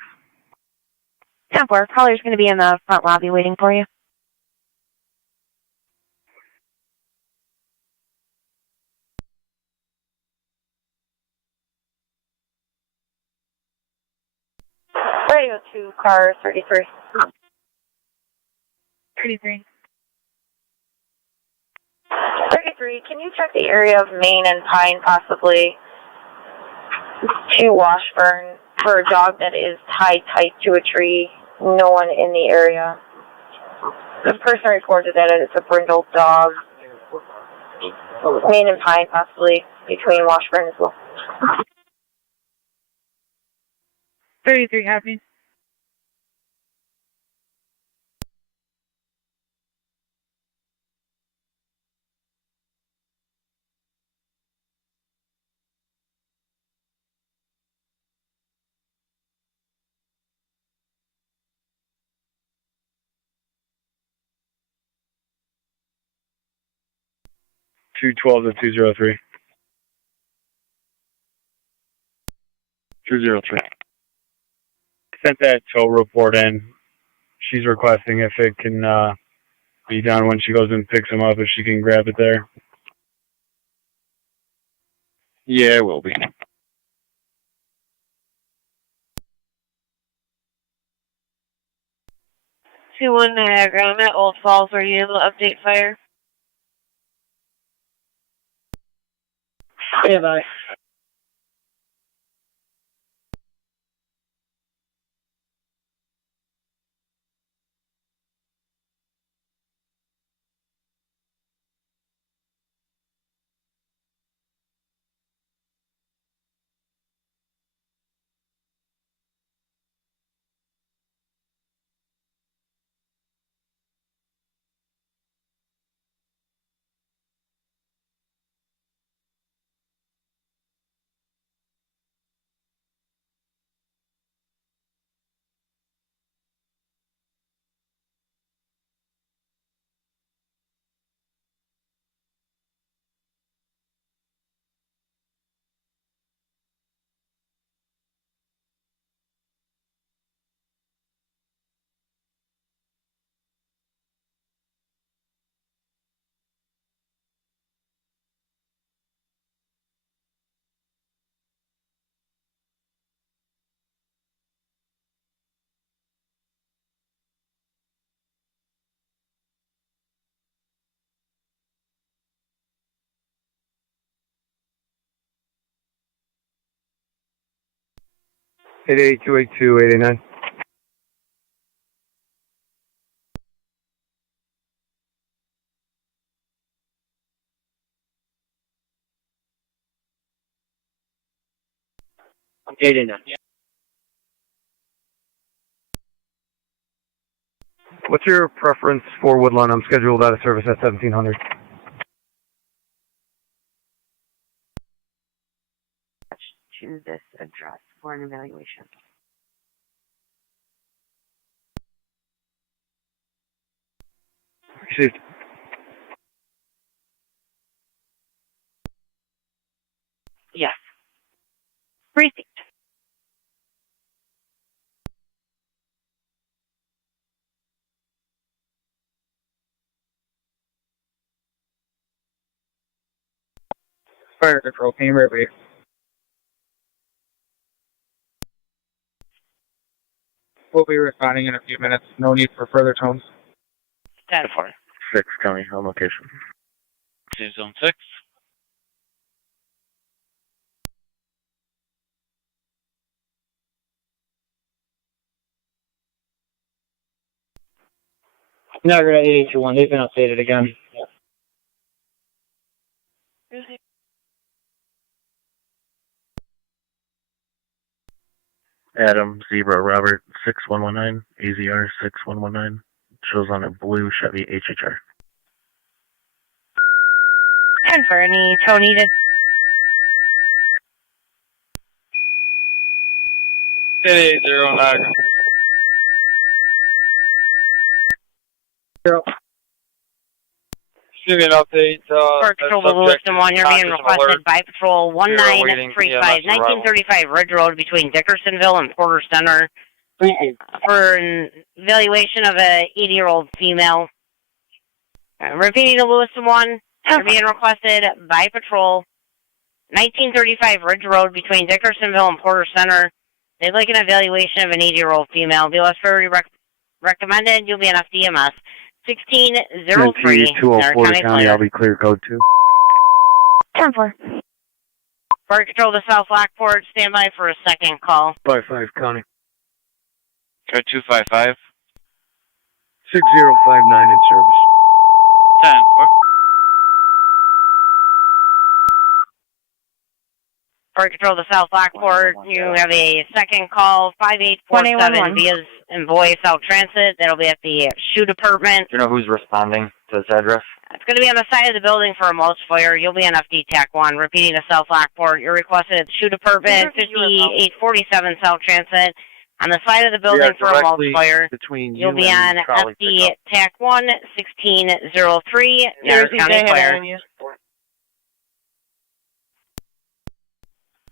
10-4. Caller's going to be in the front lobby waiting for you. Radio 2, car 33. 33. 33, can you check the area of Main and Pine, possibly to Washburn, for a dog that is tied tight to a tree? No one in the area. The person reported that it's a brindled dog. Main and Pine, possibly between Washburn as well. 33, happy. Two 12 to 203. 203. Sent that tow report in. She's requesting if it can be done when she goes and picks him up, if she can grab it there. Yeah, it will be. 2-1 Niagara. I'm at Old Falls. Are you able to update fire? Yeah, bye. Eight eight 282 889. What's your preference for Woodlawn? I'm scheduled out of service at 1700. To this address for an evaluation. Received. Yes. Received. Fire control, can you repeat? We'll be responding in a few minutes. No need for further tones. 10-4. 6 County on location. Zone 6. Niagara 8821, they've been updated again. Adam Zebra Robert 6119, AZR 6119. Shows on a blue Chevy HHR. 10 for any tow needed. 1080 Niagara. 0. Give me an update. Park Patrol Lewiston 1, you're being requested by Patrol 1935, 1935 Ridge Road between Dickersonville and Porter Center for an evaluation of a 80-year-old female. Repeating the Lewiston 1, you're being requested by Patrol 1935 Ridge Road between Dickersonville and Porter Center. They'd like an evaluation of an 80-year-old female. Be less recommended. You'll be an FDMS. 1603. 204 County, I'll be clear code 2. 10-4. Park Control to South Lockport. Stand by for a second call. 55 County. Code 255. 6059 in service. 10-4. Park Control to South Lockport. You have a second call. 5847 Vias and Boy South Transit. That'll be at the shoe department. Do you know who's responding to this address? It's going to be on the side of the building for a mulch fire. You'll be on FD TAC 1. Repeating to South Lockport. You're requested at the shoe department, 5847 South Transit. On the side of the building for a mulch fire. You'll be on FD TAC 1, 1603, Niagara County Fire.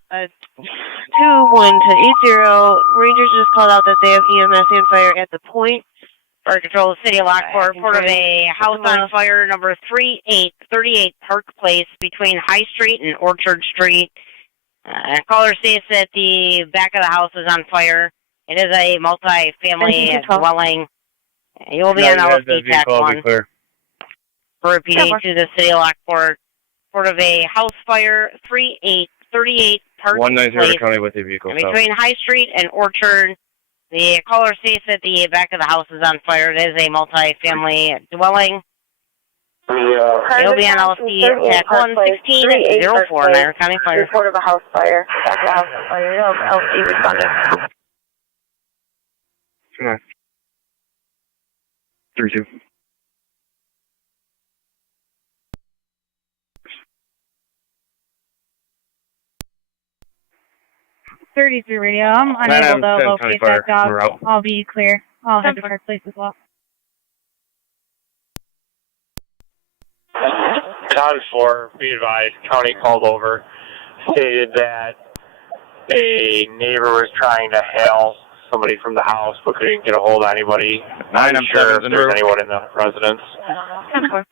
21 to 80. Rangers just called out that they have EMS and fire at the point. Fire Control, City of Lockport, report of a house on fire, number 3838 Park Place, between High Street and Orchard Street. Caller states that the back of the house is on fire. It is a multi-family dwelling. You will be on LSD TAC 1. Repeating to the City of Lockport, report of a house fire, 3838 Park 190 Place, County with the vehicle. between High Street and Orchard. The caller states that the back of the house is on fire. It is a multi-family dwelling. It'll be on LSD at 11604 Niagara County Fire. Report of a house fire. Back of the house on fire. LSD responded. 32. .33 radio. I'm unable to locate that dog. I'll be clear. I'll head to Park Place as well. 10-4, be advised, county called over, stated that a neighbor was trying to hail somebody from the house, but couldn't get a hold of anybody. I'm not sure if there's anyone in the residence. 10-4.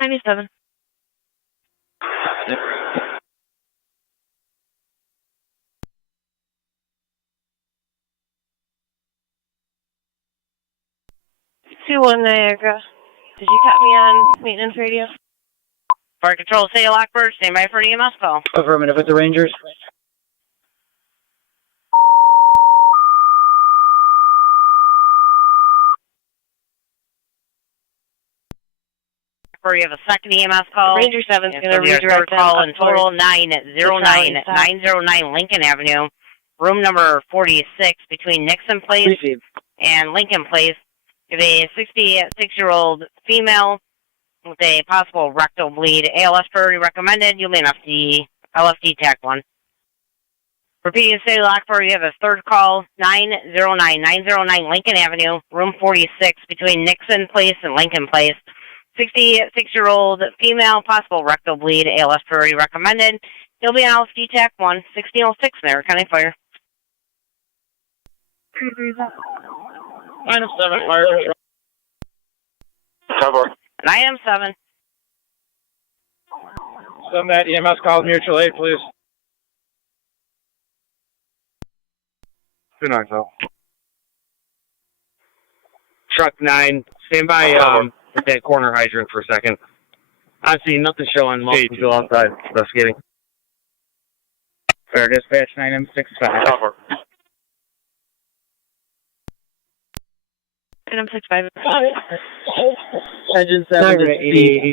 $97. One Niagara. Did you cut me on maintenance radio? Fire Control, City of Lockport, stand by for EMS call. Affirmative with the Rangers. You have a second EMS call. Ranger 7 is going to redirect call in total 909 Lincoln Avenue, room number 46, between Nixon Place and Lincoln Place. You have a 66-year-old female with a possible rectal bleed. ALS priority recommended. You'll be an LFD TAC 1. Repeating City of Lockport, you have a third call, 909 Lincoln Avenue, room 46, between Nixon Place and Lincoln Place. 66-year-old female, possible rectal bleed. ALS priority recommended. You'll be an LFD TAC 1, 1606 Niagara County Fire. Item 7, fire. Cover. 9M7. Send that EMS call mutual aid, please. 290. Truck 9, stand by at that corner hydrant for a second. I see nothing showing. Multiple people outside investigating. Fair dispatch 9M65. Cover. 9M65. Engine 7 to 80,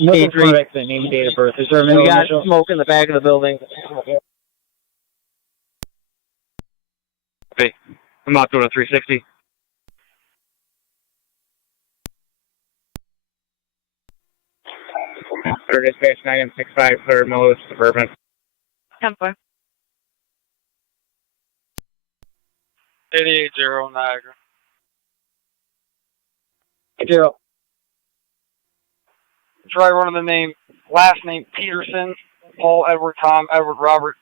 Nothing correct, the name and date of birth. Is there a middle We got initial? smoke in the back of the building. Hey, I'm out doing a 360. Third dispatch 9M65, clear Millis, Suburban. 10-4. 88-0 Niagara. 0. Try running the name, last name Peterson, Paul, Edward, Tom, Edward, Robert,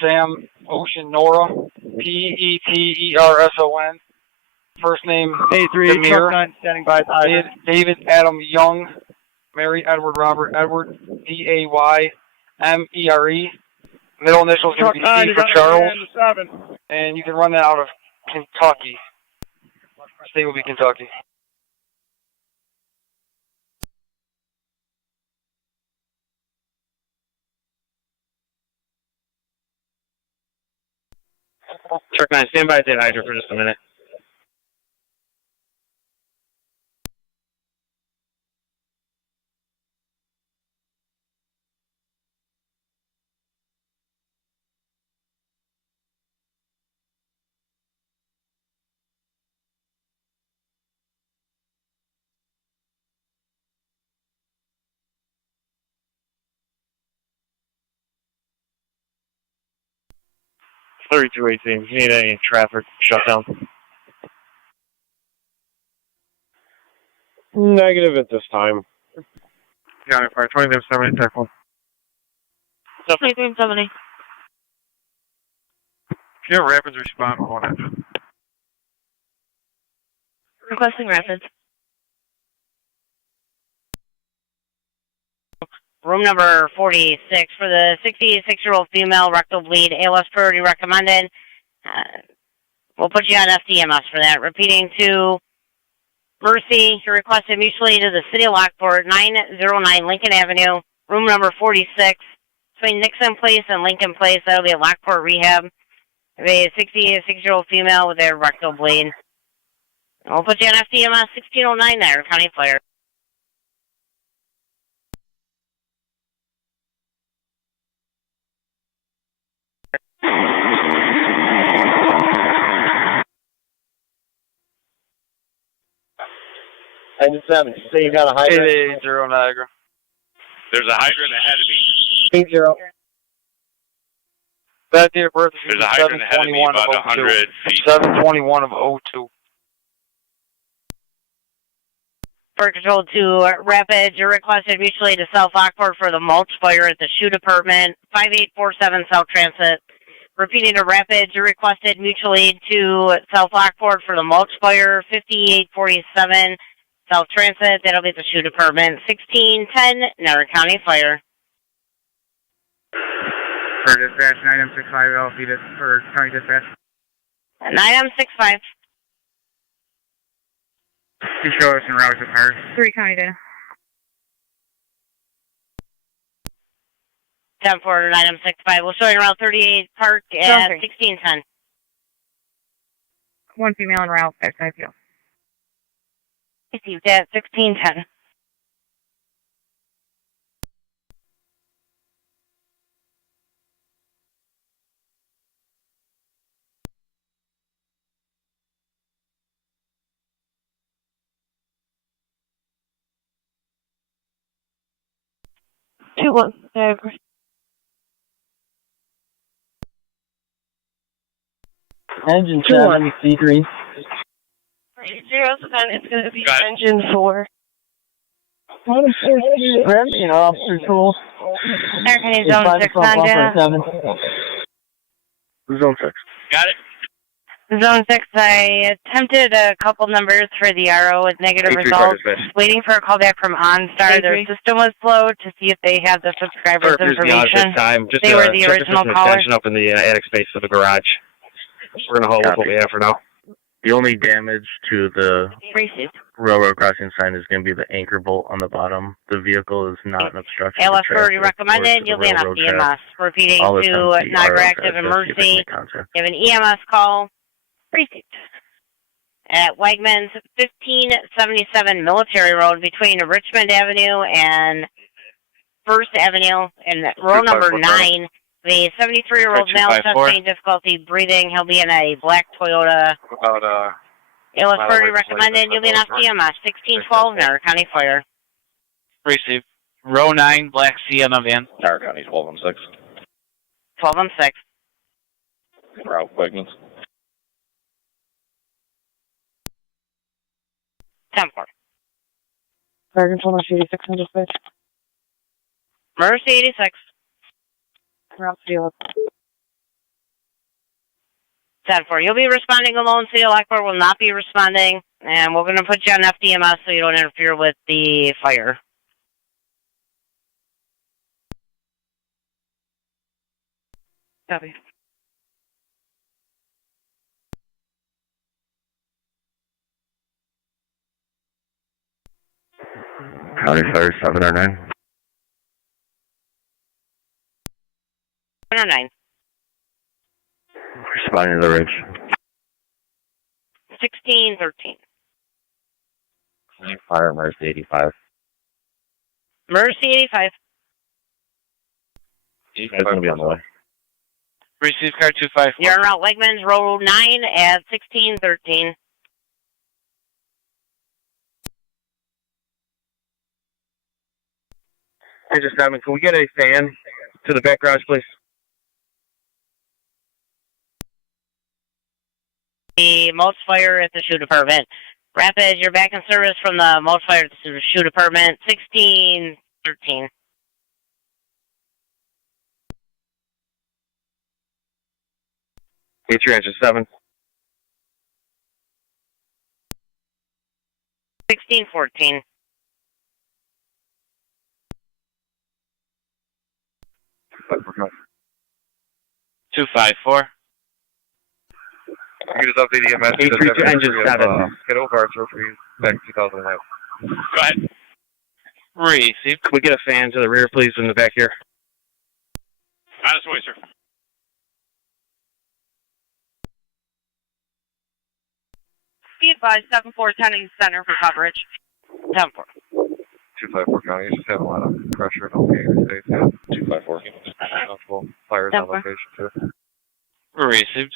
Sam, Ocean, Nora, Peterson. First name, A3, truck 9 standing by. David, Adam, Young, Mary, Edward, Robert, Edward, Daymere. Middle initials going to be C for Charles. And you can run that out of Kentucky. State will be Kentucky. Truck 9, stand by at that hydrant for just a minute. $3218. You need any traffic shutdown? Negative at this time. County Fire 2370, Tech 1. 2370. Yeah, Rapids respond on it. Requesting Rapids. Room number 46 for the 66-year-old female, rectal bleed, ALS priority recommended. We'll put you on FDMS for that. Repeating to Mercy, you're requested mutually to the City of Lockport, 909 Lincoln Avenue, room number 46, between Nixon Place and Lincoln Place. That'll be at Lockport Rehab. A 66-year-old female with a rectal bleed. We'll put you on FDMS 1609 there, County Fire. And 7. So you got a hydrant? 88-0 Niagara. There's a hydrant ahead of me. 80. That date of birth is There's a hydrant ahead of me, about 100 feet. 721 of 02. For control to Rapids, you're requested mutually to South Lockport for the mulch fire at the shoe department, 5847 South Transit. Repeating to Rapids, you're requested mutually to South Lockport for the mulch fire, 5847 South Transit. That'll be at the shoe department, 1610 Niagara County Fire. For dispatch 9M65, I'll feed it for county dispatch. 9M65. Two showers and routes of fire. 3 county data. 10-4 9M65. We'll show you around 38 Park at 1610. 1 female en route, backside field. Received at 1610. Engine 7, C3. 0, so then it's going to be engine 4. You know, officer tool. Air Zone 6 on data. Zone 6. Got it. Zone 6, I attempted a couple numbers for the RO with negative results. Waiting for a call back from OnStar. Their system was slow to see if they had the subscribers' information. Just they were the original caller. Up in the attic space of the garage. We're going to hold with what we have for now. The only damage to the railroad crossing sign is going to be the anchor bolt on the bottom. The vehicle is not an obstruction. ALS priority recommended. You'll be an EMS. Repeating to Niagara Active and Mercy. You have an EMS call. Received. at Wegmans 1577 Military Road between Richmond Avenue and First Avenue and row number 9. The 73-year-old male sustained difficulty breathing. He'll be in a black Toyota. It was pretty recommended. You'll be in FDMS 1612 Niagara County Fire. Received. Row 9, Black Sea on the van. Niagara County 1216. 1216. Route Wegmans. 10-4. Bergen, Mercy 86 on dispatch. Mercy 86. Route field. 10-4. You'll be responding alone. City of Lockport will not be responding. And we're going to put you on FDMS so you don't interfere with the fire. Copy. County Fire 709. 709. Responding to the ridge. 1613. Fire Mercy 85. Mercy 85. It's going to be on the way. Receive car 254. You're en route Wegmans, row 9 at 1613. Engine 7, can we get a fan to the back garage, please? The most fire at the shoe department. Rapid, you're back in service from the most fire at the shoe department. 1613. Get your engine 7. 1614. Two 254. You just update EMS. 832 engine 7. Get over our trophy back 2009. Go ahead. Receive. Can we get a fan to the rear, please, in the back here? On its way, sir. Be advised, 7410 Center for coverage. 10-4. 254 County. You just have a lot of pressure. Okay, safe. Yeah. 254. Possible fires on location, too. Received.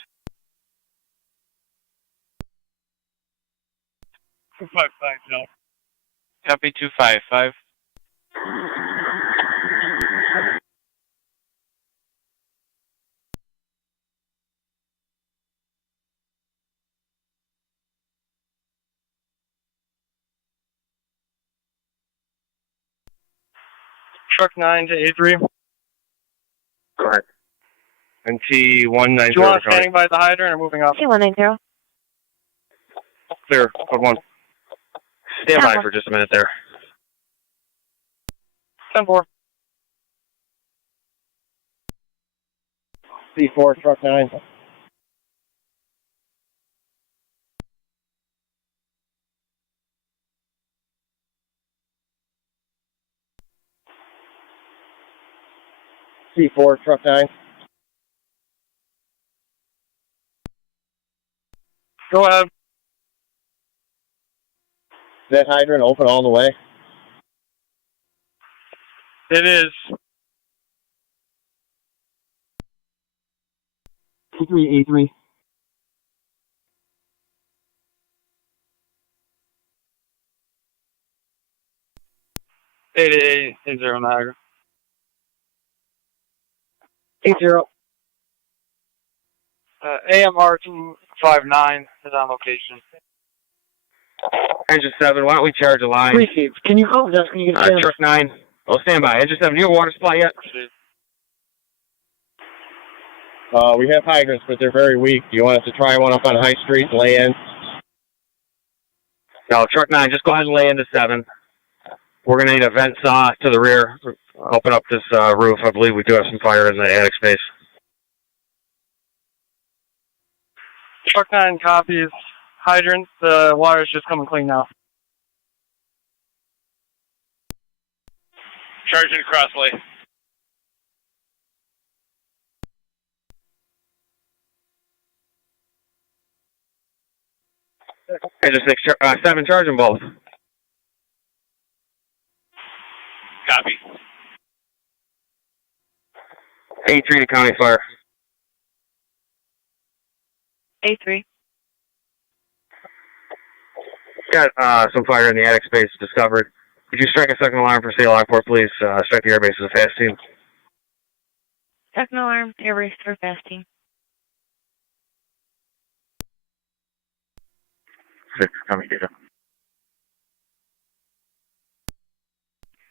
255 now. Copy 255. Truck 9 to A3. Correct. And T190. Do you want standing by the hydrant or moving up? T190. Clear. Code 1. Stand by for just a minute there. 10-4. C4, truck 9. C4, truck 9. Go ahead. Is that hydrant open all the way? It is. A3. Eight zero Niagara. 80. AMR 259 is on location. Engine 7, why don't we charge a line? Received. Can you call us? Can you get a Truck 9. Oh, stand by. Engine 7, do you have a water supply yet? We have hydrants, but they're very weak. Do you want us to try one up on High Street and lay in? No, truck 9, just go ahead and lay into 7. We're going to need a vent saw to the rear. Open up this roof. I believe we do have some fire in the attic space. Truck 9 copies. Hydrants, the water's just coming clean now. Charging Crossley. 7, charge them both. Copy. A3 to County Fire. A3. Got some fire in the attic space discovered. Could you strike a second alarm for City Lockport, please? Strike the airbase as a fast team. Second alarm, air race for fast team. 6, coming data.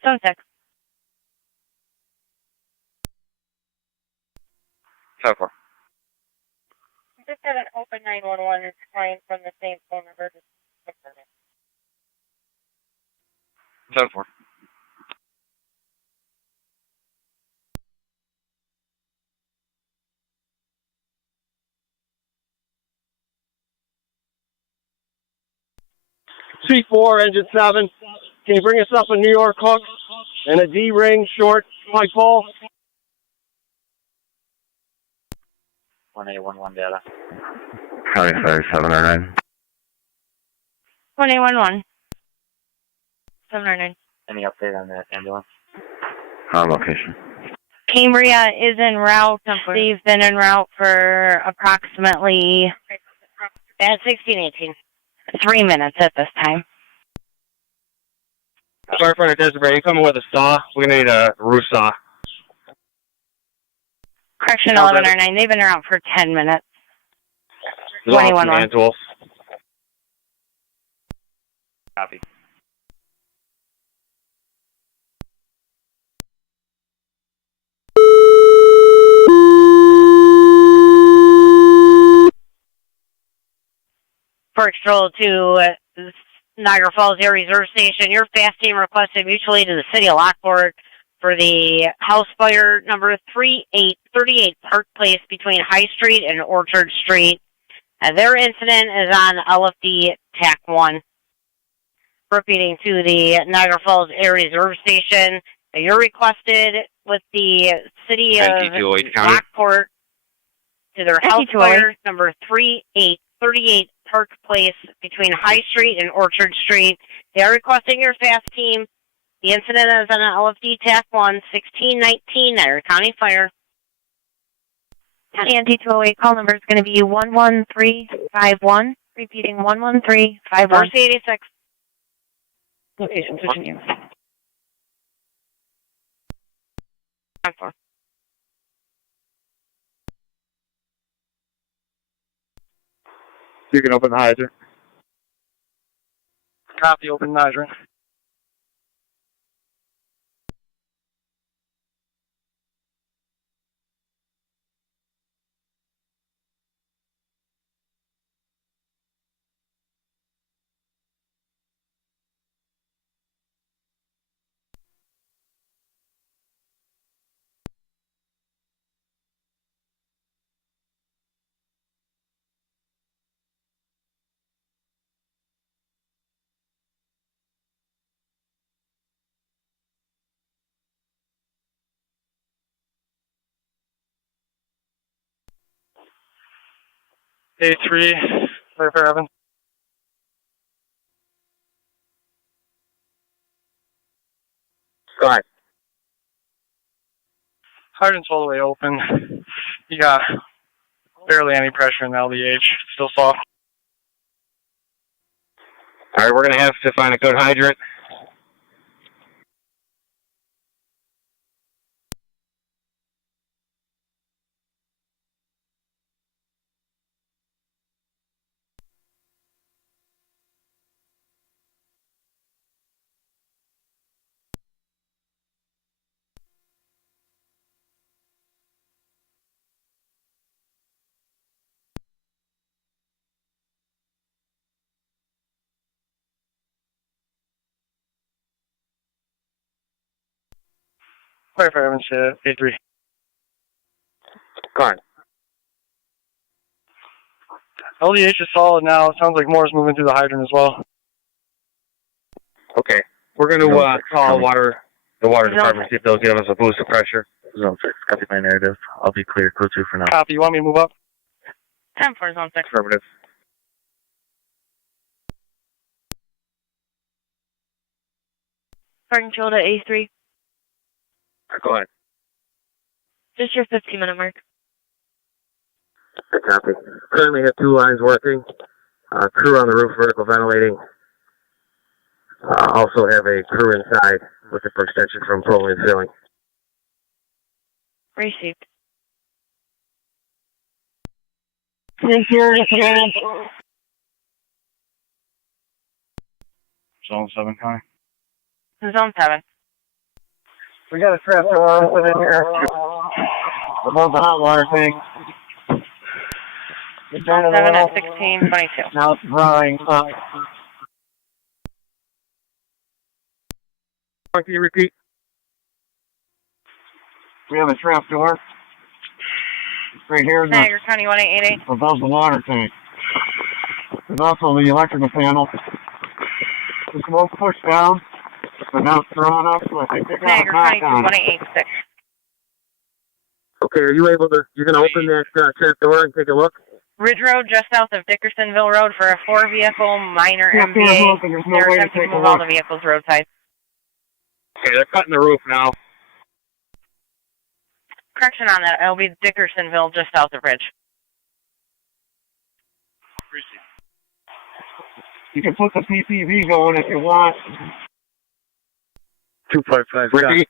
Zone 6. 7-4. Just had an open 911. It's client from the same phone number. 7-4. C4, engine 7. Can you bring us up a New York hook and a D-ring short pipe ball? 1A11 data. County Fire 709. 1811. 709. Any update on that ambulance? On location. Cambria is en route. They've been en route for approximately At 1618. 3 minutes at this time. Firefighter Desiree, you coming with a saw? We're going to need a roof saw. Correction 1109. They've been around for 10 minutes. 21-1. Hand tools. Copy. Park Stroll to Niagara Falls Air Reserve Station. Your fast team requested mutually to the City of Lockport for the house fire number 3838 Park Place between High Street and Orchard Street. Their incident is on LFD TAC 1. Repeating to the Niagara Falls Air Reserve Station. You're requested with the City of Lockport to their house fire number 3838 Park Place between High Street and Orchard Street. They are requesting your fast team. The incident is on LFD TAC 1, 1619, Niagara County Fire. County NT 208 call number is going to be 11351. Repeating 11351. First 86. Location switching you. You can open the hydrant. Copy, open the hydrant. A3, Fairfair Evan. Go ahead. Hydrant's all the way open. You got barely any pressure in the LDH. Still soft. All right, we're going to have to find a good hydrant. Fairfair Evan, A3. Go on. LDH is solid now. It sounds like more is moving through the hydrant as well. Okay. We're going to call the water department, see if they'll give us a boost of pressure. Zone 6, copy my narrative. I'll be clear. Code 2 for now. Copy. You want me to move up? 10-4, Zone 6. Affirmative. Parking control to A3. Go ahead. Just your 15-minute mark. Good copy. Currently have 2 lines working. Crew on the roof, vertical ventilating. Also have a crew inside looking for extension from propylene ceiling. Received. Zone 7, Connie. Zone 7. We got a trap door within here. Above the hot water tank. It's down to the 7 well. at 1622. Now it's drying up. Can you repeat? We have a trap door. Right here is Niagara County 1888. above the water tank. There's also the electrical panel. The smoke pushed down, but now it's thrown up, so I think they got a Niagara back County on it. 1886. Okay, are you able to, you're going to open that trap door and take a look? Ridge Road, just south of Dickersonville Road for a 4-vehicle minor Yeah, MVA. there's no They're way to attempting take to a move all look. the vehicles roadside. Okay, they're cutting the roof now. Correction on that, it'll be Dickersonville, just south of Ridge. You can put the PPV going if you want. 255. Ricky?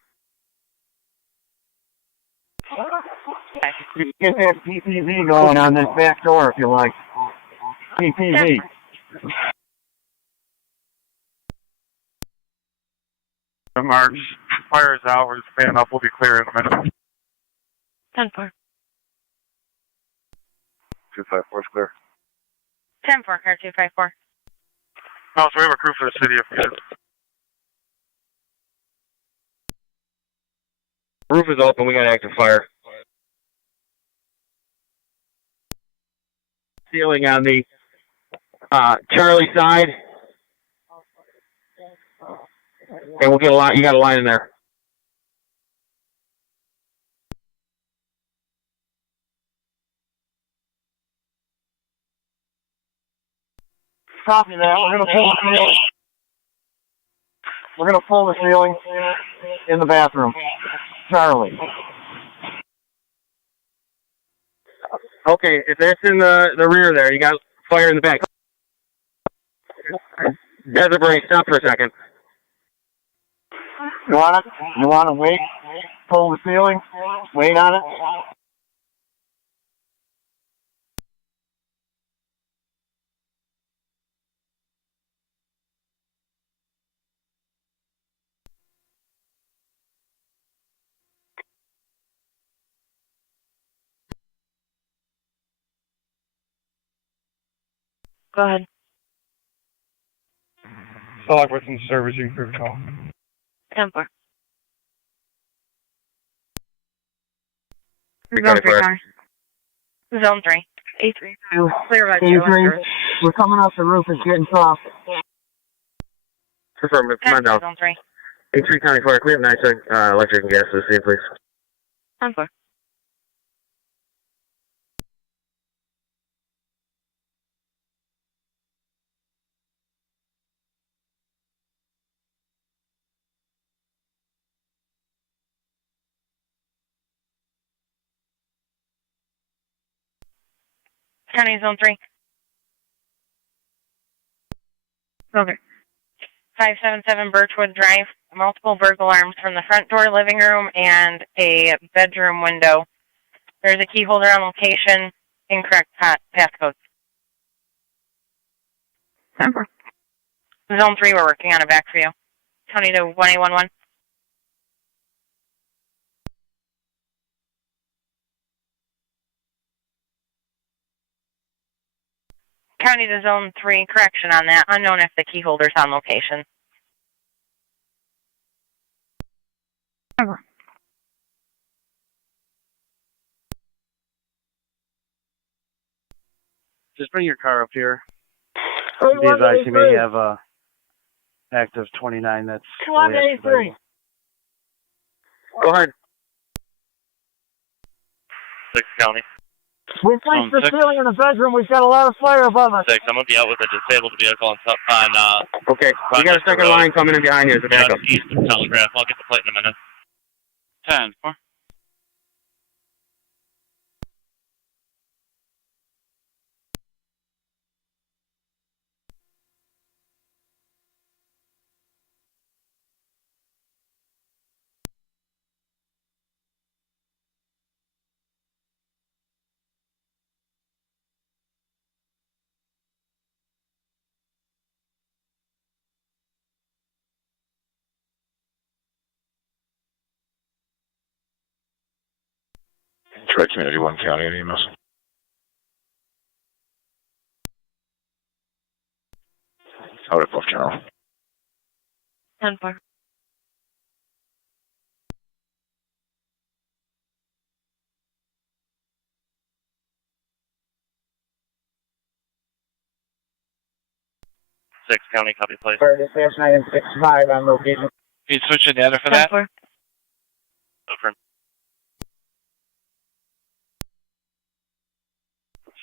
You can get that PPV going on this back door if you like. PPV. March. Fire is out. We're just fanning up. We'll be clear in a minute. 10-4. 254 is clear. 10-4, car 254. No, so we have a crew for the city if needed. Roof is open. We got active fire. Ceiling on the Charlie side. And we'll get a line. You got a line in there. Copy that. We're gonna pull the ceiling in the bathroom. Charlie. Okay, if that's in the rear there, you got fire in the back. Desiree, stop for a second. You want it? You want to wait? Pull the ceiling? Wait on it? Go ahead. Lockport and servicing crew call. 10-4. Zone 3, car. Zone 3. A3. Clear about A3. We're coming off the roof. It's getting soft. Affirmative. Come on down. Zone 3. A3 County Fire. Can we have 9 electric and gas to the scene, please? 10-4. County Zone 3. Okay. 577 Birchwood Drive. Multiple burglar alarms from the front door, living room, and a bedroom window. There's a key holder on location. Incorrect passcode. 10-4. Zone 3, we're working on it back for you. County to 1811. County to Zone 3, correction on that. Unknown if the key holder's on location. Just bring your car up here. Be advised, you may have a active 29 that's fully expedited. Go ahead. 6 County. We placed the ceiling in the bedroom. We've got a lot of fire above us. 6, I'm going to be out with a disabled vehicle on Okay, we got a second line coming in behind you as a backup. east of Telegraph. I'll get the plate in a minute. 10-4. Detroit Community 1 County, any emails? Out of Buff General. 10-4. Six County, copy plate. Fire dispatch 965 on location. Can you switch the data for that? 10-4. Over.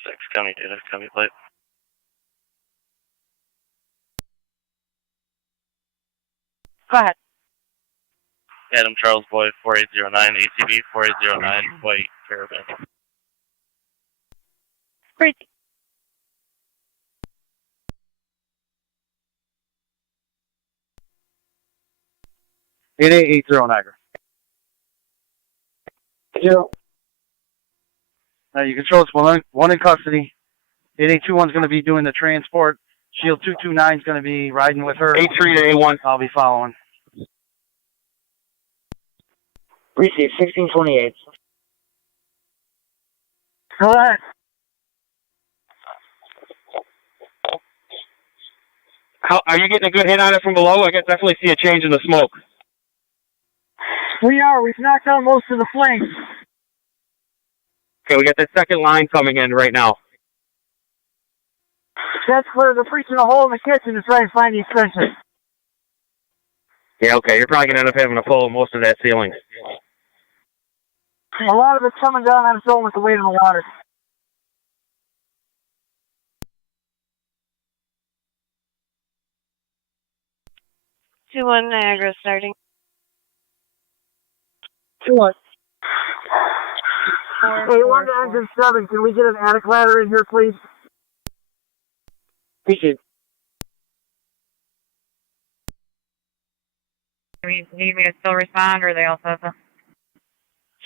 6 County data, copy plate. Go ahead. Adam Charles Boy 4809, ATV 4809, White Caravan. Great. Eight 80 Niagara. 0. You can show us one in custody. 8821 is going to be doing the transport. Shield 229 is going to be riding with her. 83 to A1. I'll be following. Receive 1628. Go ahead. Are you getting a good hit on it from below? I can definitely see a change in the smoke. We are. We've knocked out most of the flames. Okay, we got the second line coming in right now. That's where they're preaching a hole in the kitchen to try and find the extension. Yeah, okay, you're probably going to end up having to pull most of that ceiling. A lot of it's coming down on its own with the weight of the water. Two one Niagara starting. 2-1. 4, Hey, 4, one to 4. engine 7. Can we get an attic ladder in here, please? Appreciate it. Need me to still respond, or they also have to?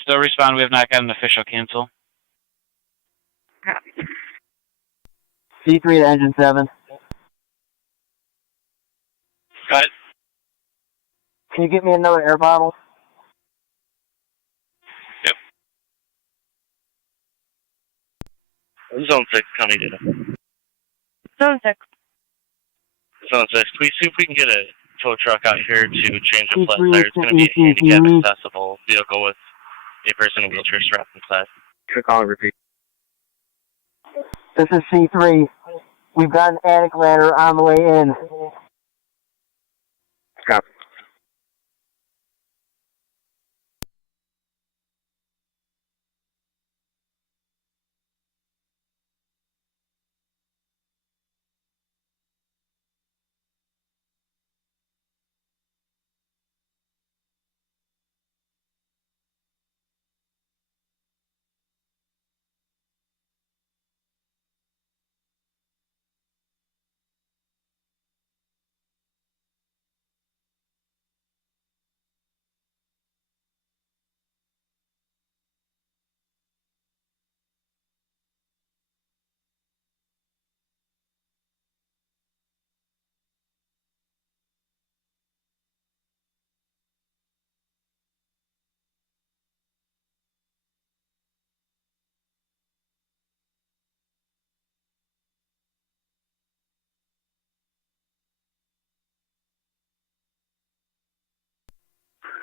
Still respond. We have not got an official cancel. C3 to engine 7. Cut. Can you get me another air bottle? Yep. Zone 6, County data. Zone 6. Zone 6, can we see if we can get a tow truck out here to change a flat C3 tire? It's going to be a to handicap ECU. accessible vehicle with a person in a wheelchair strapped inside. Should call and repeat. This is C3. We've got an attic ladder on the way in. Copy.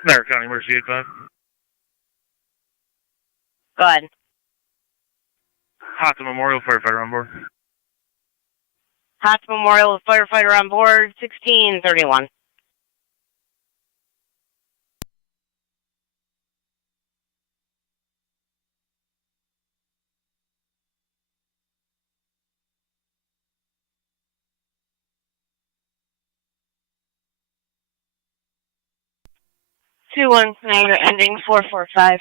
Niagara County Emergency 85. Go ahead. Hot to Memorial Firefighter on board. Hot Memorial firefighter on board, 1631. 219 ending 445.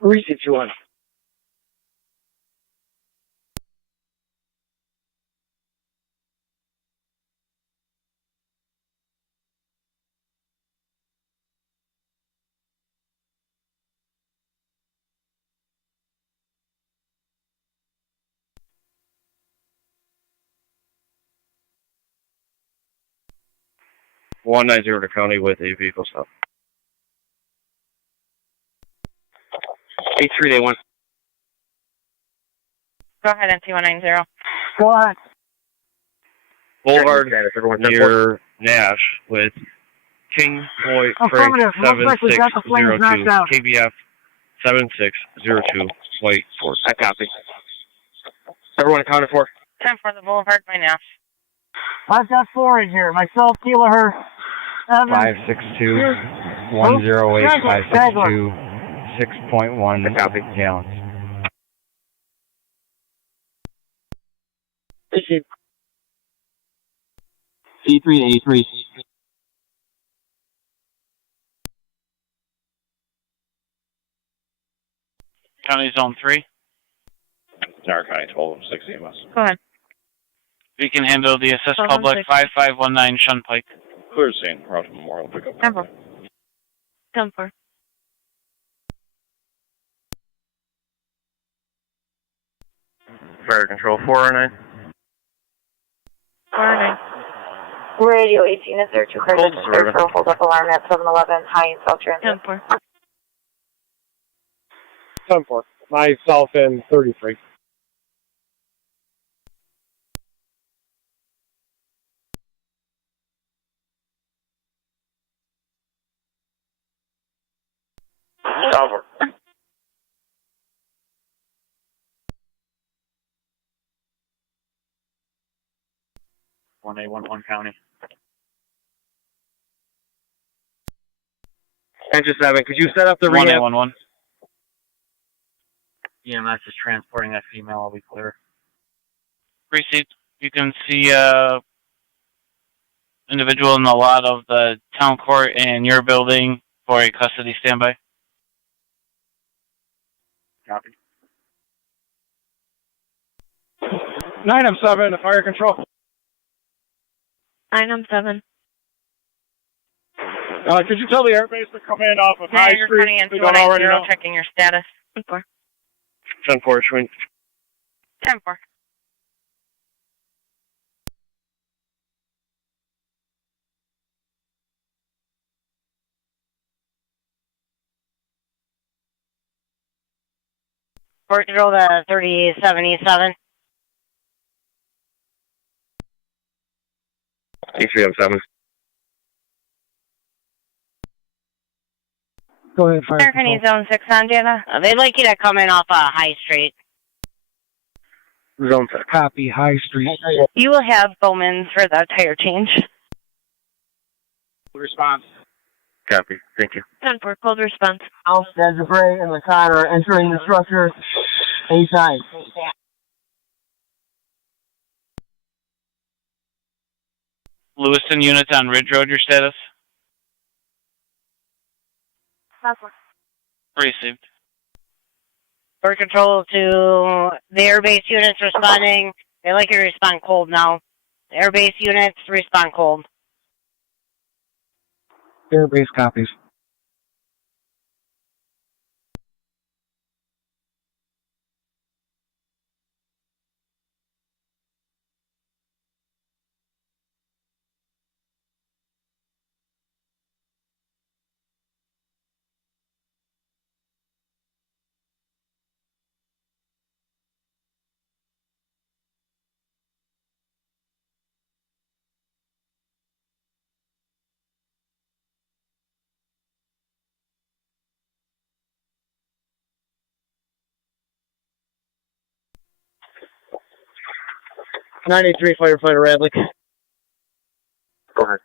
Receive 21. One 90 to county with a vehicle stop. 8381. Go ahead, NT190. Go on. Boulevard near Nash with King Boy Frank Affirmative. Looks like we got the flames 7602 knocked out. KBF 7602 White Force. I copy. Everyone accounted for? 10 for the Boulevard by Nash. I've got 4 in here. Myself, Keeler, Evans. 562 108 562 6.1 gallons. Issue. C3 to 83. County Zone 3. Niagara County 1206 EMS. Go ahead. We can handle the assist public 5519 Shun Pike. Clear scene. Route to Memorial pickup. 10 4. 10 4. Fire control 409. 409. Radio 18, is there 2 cars registered for a hold-up alarm at 711 High and South Transit? 10 4. 10-4. Myself and 33. Cover. One A11 County. Engine 7, could you set up the rehab? 1A11. EMS is transporting that female. I'll be clear. Received. You can see individual in the lot of the town court in your building for a custody standby. Copy. 9M7, fire control. 9M7. Could you tell the airbase to come in off of High Niagara Street? County We don't already know. NT190, checking your status. 10 4. 10-4 Schwinn. 10 4. Port control to 3077. 8307. Go ahead, fire Niagara County control. Zone 6 on, Jana. They'd like you to come in off High Street. Zone 6. Copy, High Street. You will have Bowman's for the tire change. Response. Copy. Thank you. 10 4, cold response. Alstead, Debray, and McConnor are entering the structure anytime. Lewiston units on Ridge Road, your status? Received. Port control to the airbase units responding. They like you to respond cold now. The airbase units respond cold. Airbase copies. '93 firefighter Radlick. Go ahead.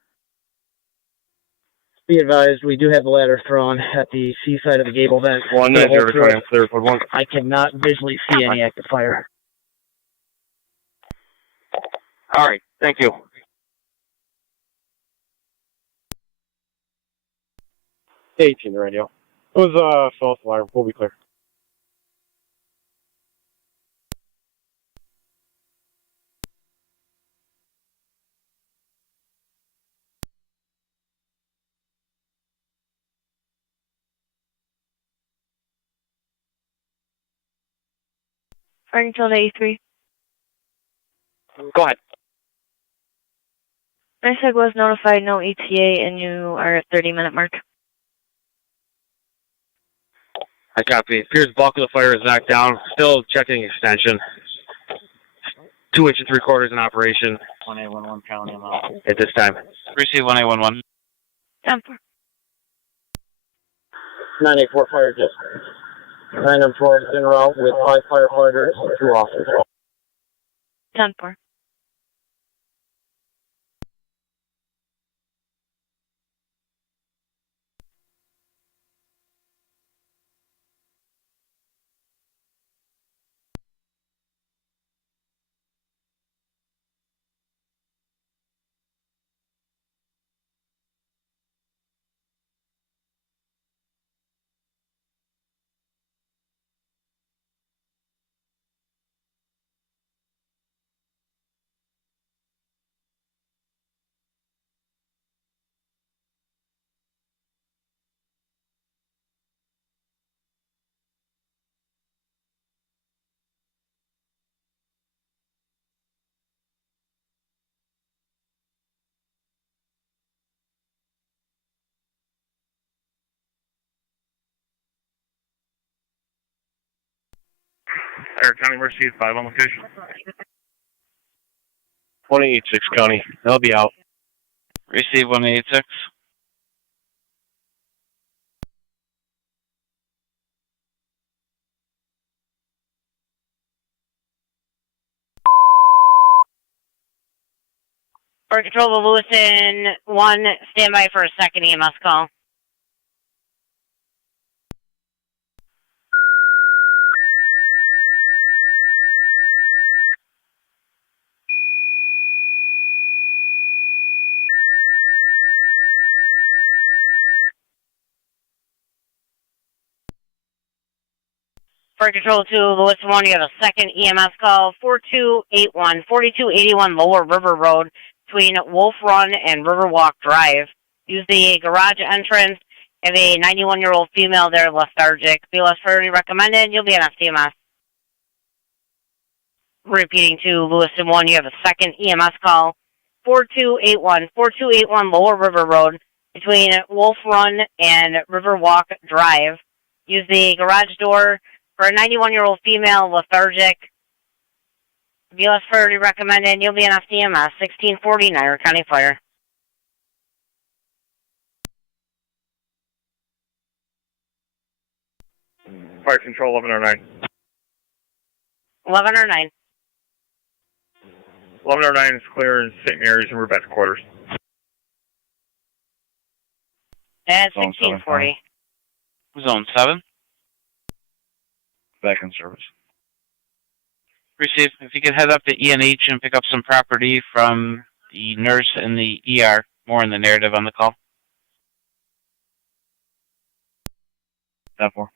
Be advised, we do have the ladder thrown at the C side of the gable vent. 190 County clear for 1. I cannot visually see any active fire. All right. Thank you. 18 radio. It was false alarm. We'll be clear. Fire control to A3. Go ahead. NISEG was notified, no ETA, and you are at 30-minute mark. I copy. Appears the bulk of the fire is knocked down. Still checking extension. 2 inch and 3/4 in operation. 1A11 county amount. At this time. Receive 1A11. 10-4. 984 fire jet. 9M12 is en route with 5 firefighters and 2 officers. 10-4. Air County Emergency 5 on location. 186 County. They'll be out. Receive 186. Fire control to Lewiston 1, stand by for a second EMS call. Fire control to Lewiston 1, you have a second EMS call, 4281 Lower River Road between Wolf Run and Riverwalk Drive. Use the garage entrance. Have a 91-year-old female there, lethargic. BLS priority recommended. You'll be on FCMS. Repeating to Lewiston 1, you have a second EMS call, 4281 Lower River Road between Wolf Run and Riverwalk Drive. Use the garage door for a 91-year-old female, lethargic. BLS priority recommended. You'll be on FCMS, 1640 Niagara County Fire. Fire Control 1109. 1109. 1109 is clear in St. Mary's and we're back to quarters. At 1640. Zone 7. Back in service. Receive. If you could head up to ENH and pick up some property from the nurse in the ER. More in the narrative on the call. 10-4.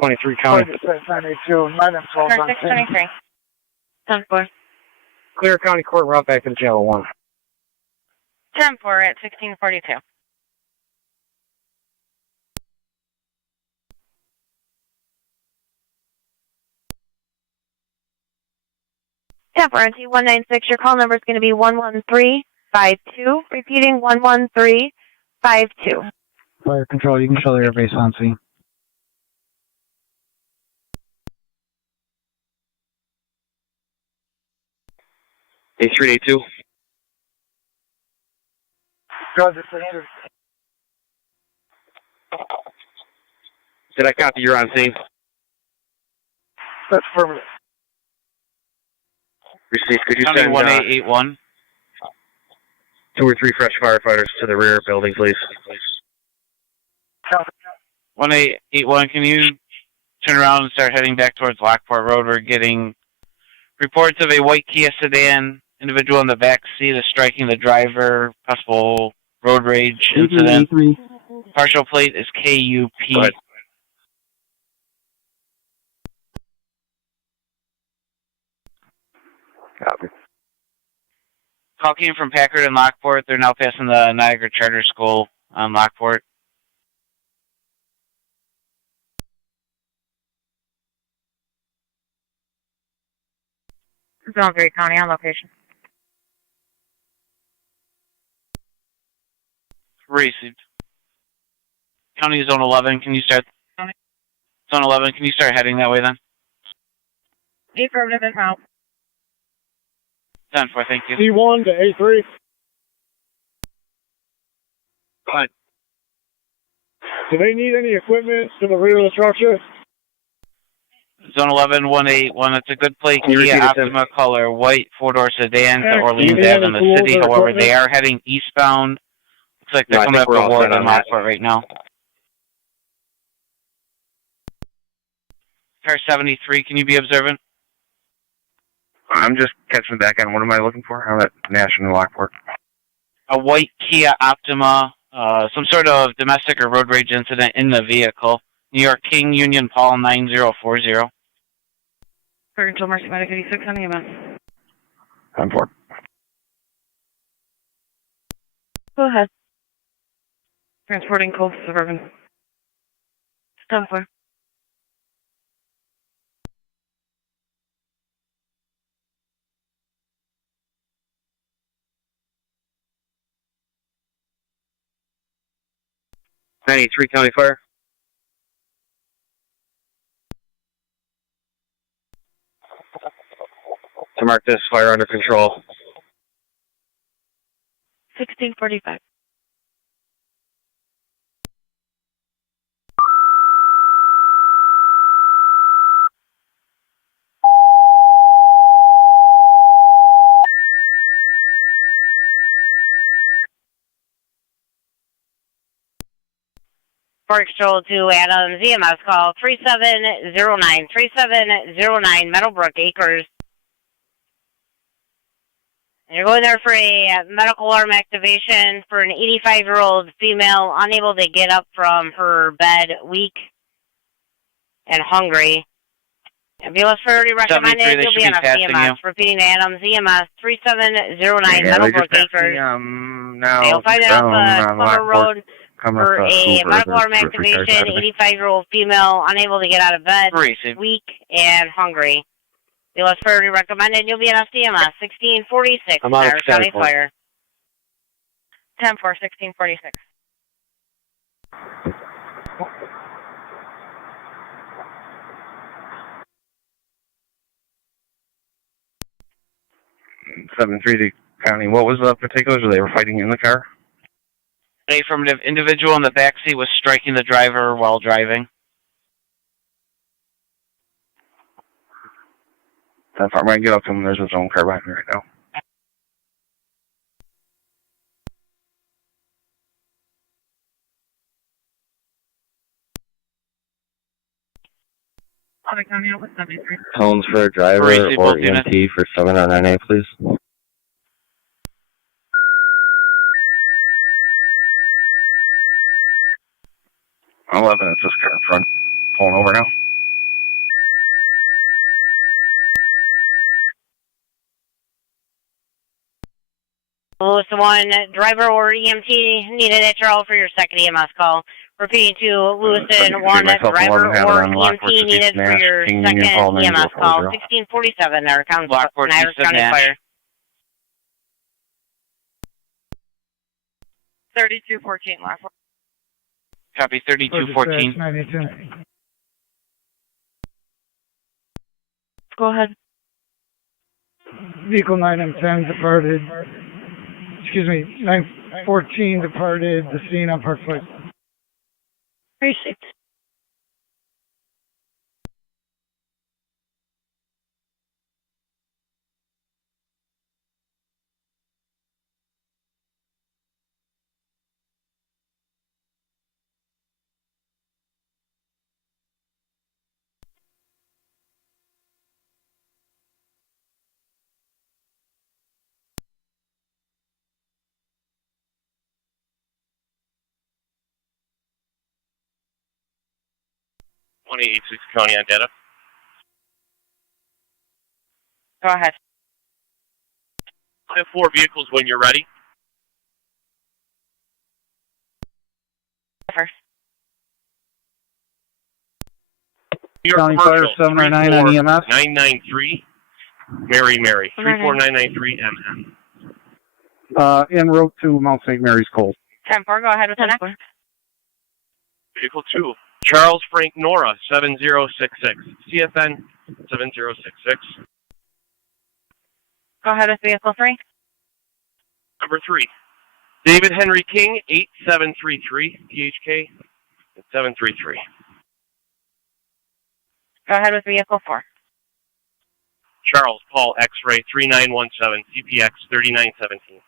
.623 County. 982, 9M12 on 623. 10-4. Clear County Court route back to the channel 1. 10-4 at 1642. 10 for NT 196. Your call number is going to be 11352. Repeating 11352. Fire control, you can show the airbase on scene. A382. Roger, Sanders. Did I copy? You're on scene. That's affirmative. Received. Could you County send 1881. 2 or 3 fresh firefighters to the rear building, please? 1881, can you turn around and start heading back towards Lockport Road? We're getting reports of a white Kia sedan individual in the back seat is striking the driver, possible road rage incident. Partial plate is KUP. Copy. Call came from Packard and Lockport. They're now passing the Niagara Charter School on Lockport. Zone 3 County on location. Received. County Zone 11, can you start? Zone 11, can you start heading that way then? Affirmative and out. 10-4, thank you. C1 to A3. Fine. Do they need any equipment to the rear of the structure? Zone 11, 181, it's a good plate. Can you Kia repeat it, Tim? Optima color, white, 4-door sedan to Yeah, Orleans do you have Ave in any the tools city. or However, equipment? they are heading eastbound. Looks like they're No, I coming think up we're to all Ward set and on that. Lockport right now. Car 73, can you be observant? I'm just catching back on. What am I looking for? I'm at National Lockport. A white Kia Optima, some sort of domestic or road rage incident in the vehicle. New York King, Union Paul, 9040. Fire control, Mercy Medic 86 on the event. 10-4. Go ahead. Transporting Cold Suburban. 10-4. '93 County Fire. To mark this fire under control. 1645. Fire Control to Adams, EMS call 3709, 3709 Meadowbrook Acres. And you're going there for a medical alarm activation for an 85-year-old female unable to get up from her bed, weak and hungry. Ambulance priority recommended. You'll be on a EMS. Repeating to Adams, EMS 3709 Meadowbrook Acres. Now You'll find it off Clover Road for a medical alarm activation. 85-year-old female unable to get out of bed, weak and hungry. Ambulance priority recommended. You'll be on CMS 1646. Niagara County Fire. 10-4, 1646. Seven three County. What was the particulars? They were fighting in the car. An affirmative individual in the backseat was striking the driver while driving. That far, I get up to him. There's his own car behind me right now. Tones for a driver or EMT for 709A, please. I'm 11. It's this car in front. Pulling over now. Lewiston 1, driver or EMT needed HRL for your second EMS call. Repeating to Lewiston, one driver or EMT needed for your second EMS call, 1647, Niagara County Fire. 3214, Lockport. Copy 3214. Go ahead. Vehicle 9M10 departed. Excuse me, 914 departed the scene on Park Place. Precinct. County on data. Go ahead. I have 4 vehicles when you're ready. First. New York County Fire Commercial, 799 on EMS. 993, Mary, 34993 MN. En route to Mount St. Mary's Cold. 10-4, go ahead with the next. Vehicle 2, Charles Frank Nora, 7066, CFN 7066. Go ahead with vehicle 3. Number 3, David Henry King, 8733, PHK 733. Go ahead with vehicle 4. Charles Paul X-Ray 3917, CPX 3917.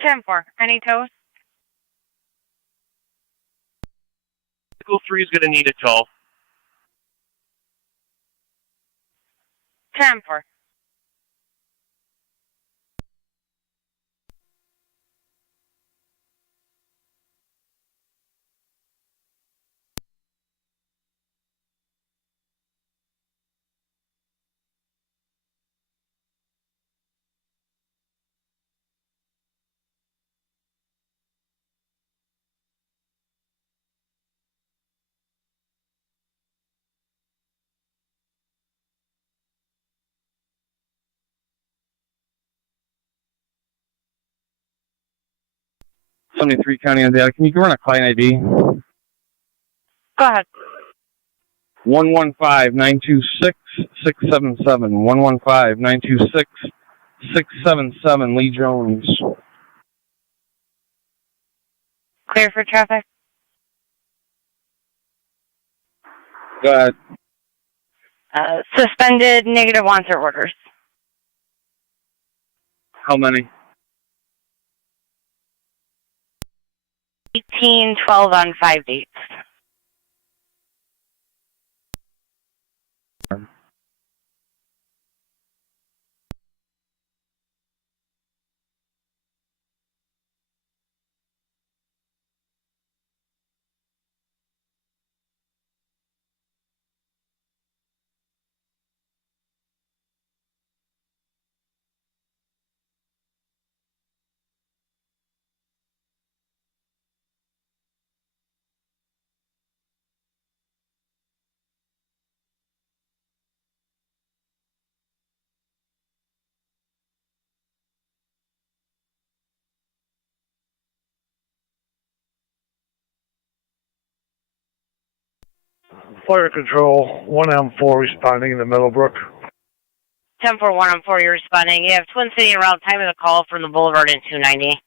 10-4, any tows? Vehicle 3 is going to need a tow. 10-4. '73 County on data. Can you run a client ID? Go ahead. 115-926-677. 115-926-677. Lee Jones. Clear for traffic. Go ahead. Suspended negative wanted orders. How many? 18-12 on 5 dates. Fire control, 1M4 responding in the Middlebrook. 10-4-1-4, you're responding. You have Twin City around time of the call from the Boulevard in 290.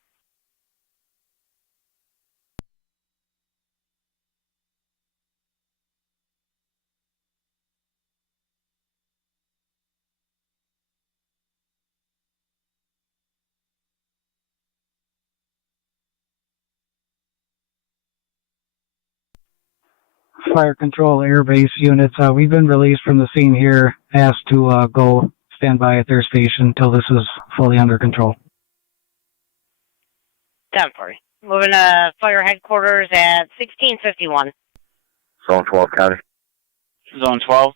Fire control airbase units, we've been released from the scene here, asked to go stand by at their station until this is fully under control. 10-4. Moving to fire headquarters at 1651. Zone 12 County. Zone 12.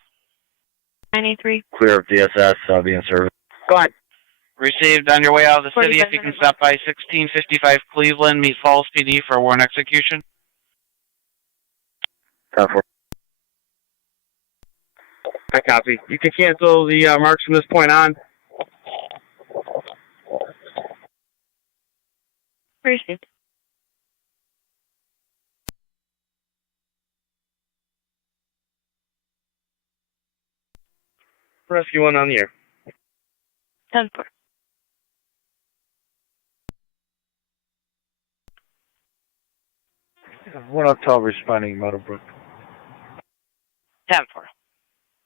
93. Clear of DSS being serviced. Go ahead. Received. On your way out of the city, if you can stop by 1655 Cleveland, meet Falls PD for a warrant execution. 10-4. I copy. You can cancel the marks from this point on. Received. Rescue 1 on the air. 10-4. One up 12 responding, Middlebrook. 10-4.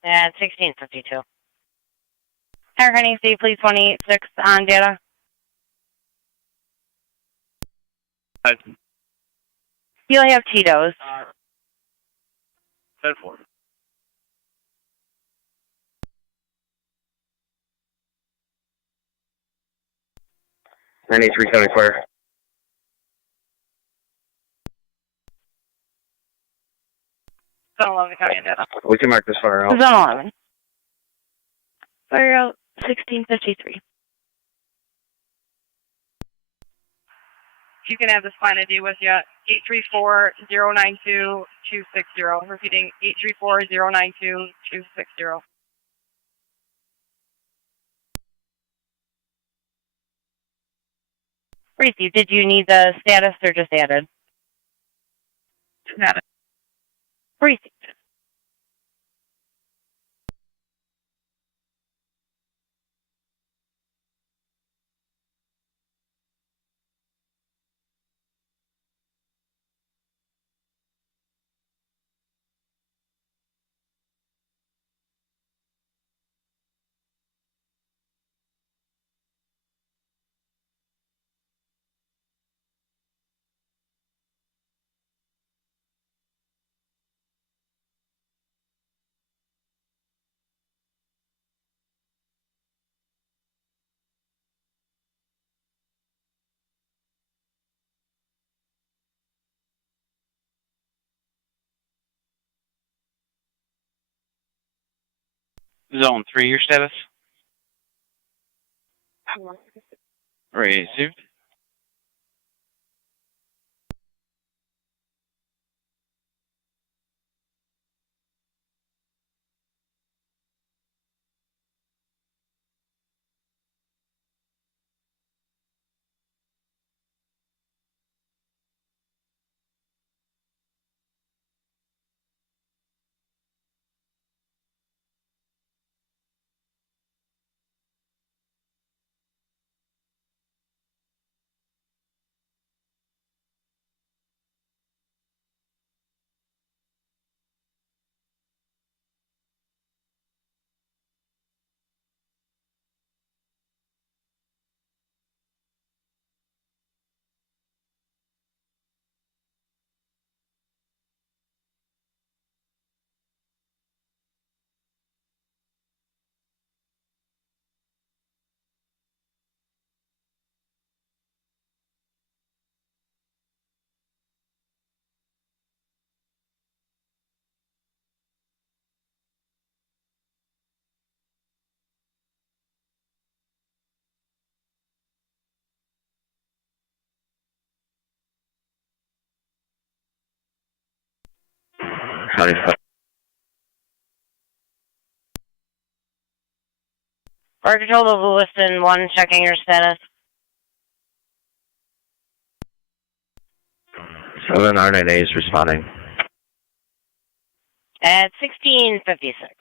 At 1652. Hurricane AC, please 186 on data. You'll have Tito's. 10-4. I need 374. Zone 11, County on data. We can mark this far out. Zone 11. Fire out 1653. You can have this client ID with you, 834-092-260. Repeating, 834-092-260. Received. Did you need the status or just added? Status. Received. Zone 3, your status? Received. Fire Control of Lewiston 1, checking your status. 7 R9A is responding. At 1656.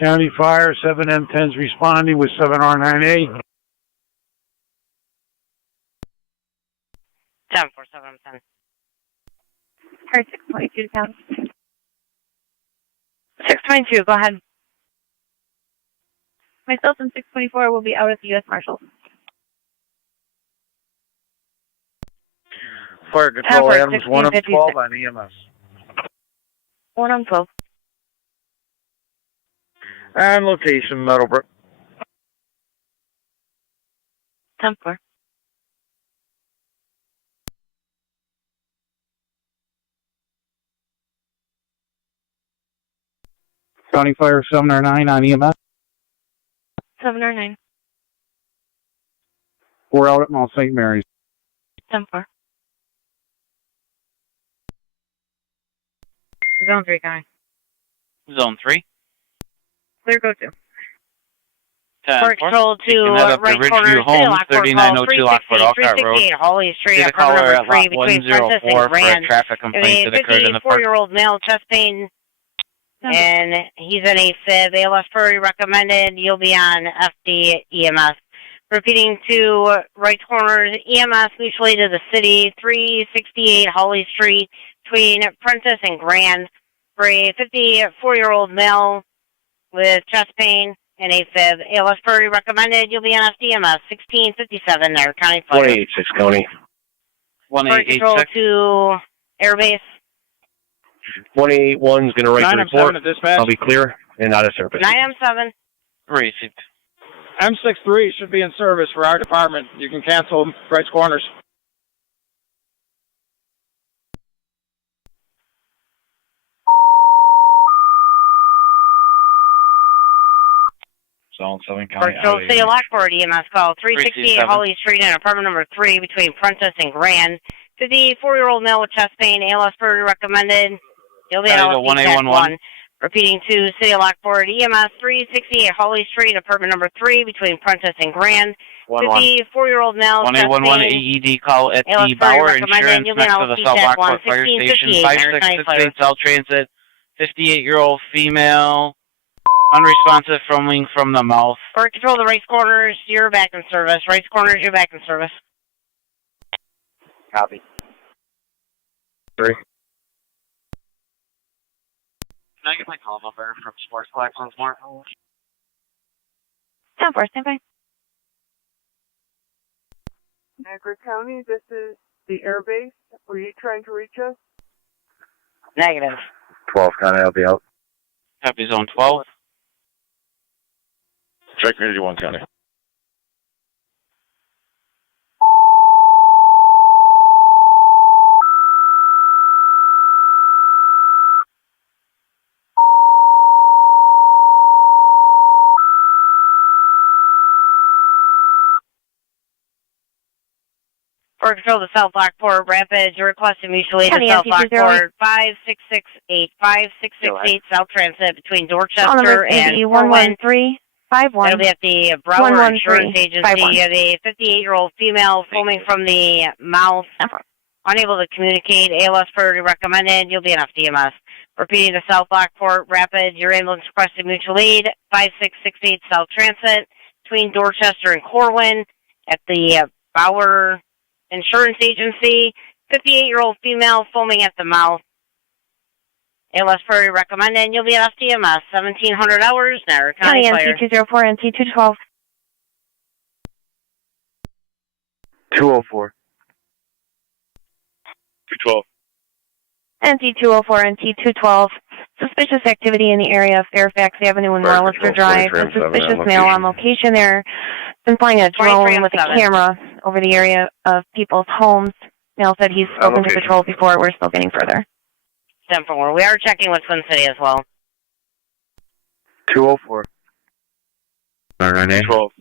County Fire, 7 M10s responding with 7 R9A. 10-4, 7-10. Fire 622 to count. 622, go ahead. Myself and 624 will be out at the U.S. Marshals. Fire Control Adams, 1 of 12 on EMS. 1 on 12. And location, Middlebrook. 10-4. County Fire 709 on EMS. 709. We're out at Mount St. Mary's. 10-4. Zone 3, County. Zone 3. Clear, go to. 10-4. Control You to can head up to right corner, Ridgeview City Homes, Lockport, 3902 Lockport, Alcott Road. 368 Holly Street, Get a apartment caller number at 3 lot between Princess 104 and for a Grand. traffic complaint that occurred in the park. 54-year-old male, chest pain, and he's in a fib. ALS Furry recommended. You'll be on FD EMS. Repeating to right corner, EMS mutually to the city, 368 Holly Street between Princess and Grand. For a 54-year-old male with chest pain and a fib. ALS Furry recommended. You'll be on FDMS 1657 there, County Fire. 186 County. 1886. Control to Airbase. 181's going to write the report. Dispatch. I'll be clear and out of service. 9M7. Received. M63 should be in service for our department. You can cancel Wright's Corners. Zone 7 County. Control City Lockport EMS call 368 367. Holly Street and apartment number 3 between Princess and Grand. 54-year-old male with chest pain. ALS Furry recommended. You'll be at LSD 1. Repeating to City of Lockport, EMS 368 Holly Street, apartment number 3, between Princess and Grand. 54-year-old male, 1811 AED call at the Bauer Insurance next to the South Lockport Fire Station. 5668 South Transit. 58-year-old female, unresponsive, foaming from the mouth. For control the race corners, you're back in service. Race corners, you're back in service. Copy. 3. Can I get my call number from Sports Flags on Smart? 10-4, stand by. Niagara County, this is the air base. Were you trying to reach us? Negative. 12 County, I'll be out. Copy Zone 12. Check Community 1 County. For control the South Lockport Rapids, you're requesting mutually to South Lockport 5668 South Transit between Dorchester and Corwin. 11351. That'll be at the Broward Insurance Agency. You have a 58-year-old female foaming from the mouth, unable to communicate. ALS Furry recommended. You'll be in FDMS. Repeating to South Lockport Rapids, your ambulance requested mutual aid 5668 South Transit between Dorchester and Corwin at the Bauer Insurance Agency. 58-year-old female foaming at the mouth. ALS Furry recommended. You'll be at FDMS 1700 hours. Niagara County Fire. NC204, NC212. 204. 212. NC204, NC212. Suspicious activity in the area of Fairfax Avenue and Rollister Drive. A suspicious male on location there. Been flying a drone with a camera over the area of people's homes. Male said he's spoken to patrol before. We're still getting further. 10-4. We are checking with Twin City as well. 204. 998. 12.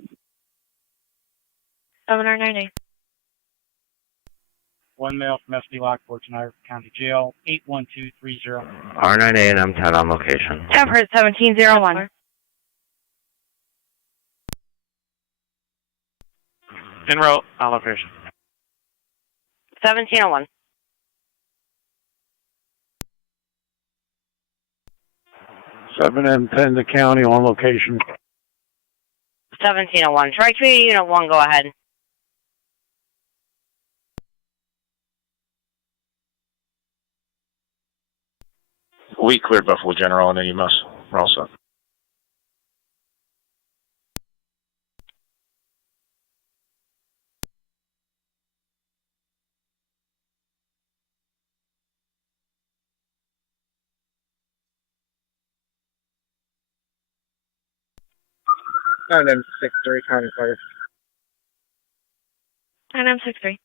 7R98. One male from SD Lockport, Niagara County Jail, 81230. R9A and M10 on location. Temperate 1701. En route, on location. 1701. Seven and 10 the county on location. 1701. Try Community Unit 1, go ahead. We cleared Buffalo General and EMS. We're all set. And then 63 County Fire. And I'm 63.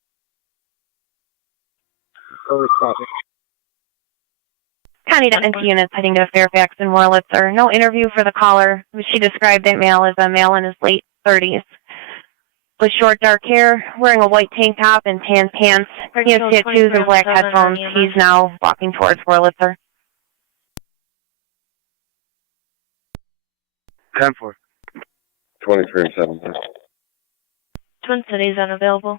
County Denton units heading to Fairfax and Wurlitzer. No interview for the caller. She described that male as a male in his late 30s. With short dark hair, wearing a white tank top and tan pants. He has tattoos and black headphones. He's now walking towards Wurlitzer. 10-4. 23 and 7. Twin Cities unavailable.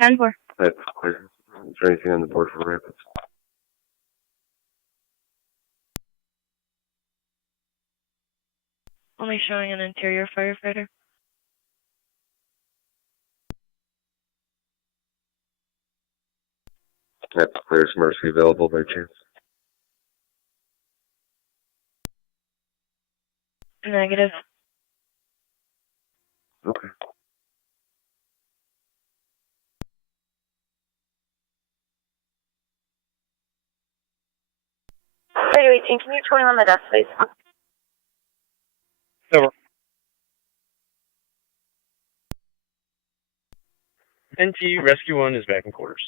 10-4. That's clear. Is there anything on the board for Rapids? Only showing an interior firefighter. That's clear. Is Mercy available by chance? Negative. Okay. Radio 18, can you join on the desk, please? Over. NT Rescue 1 is back in quarters.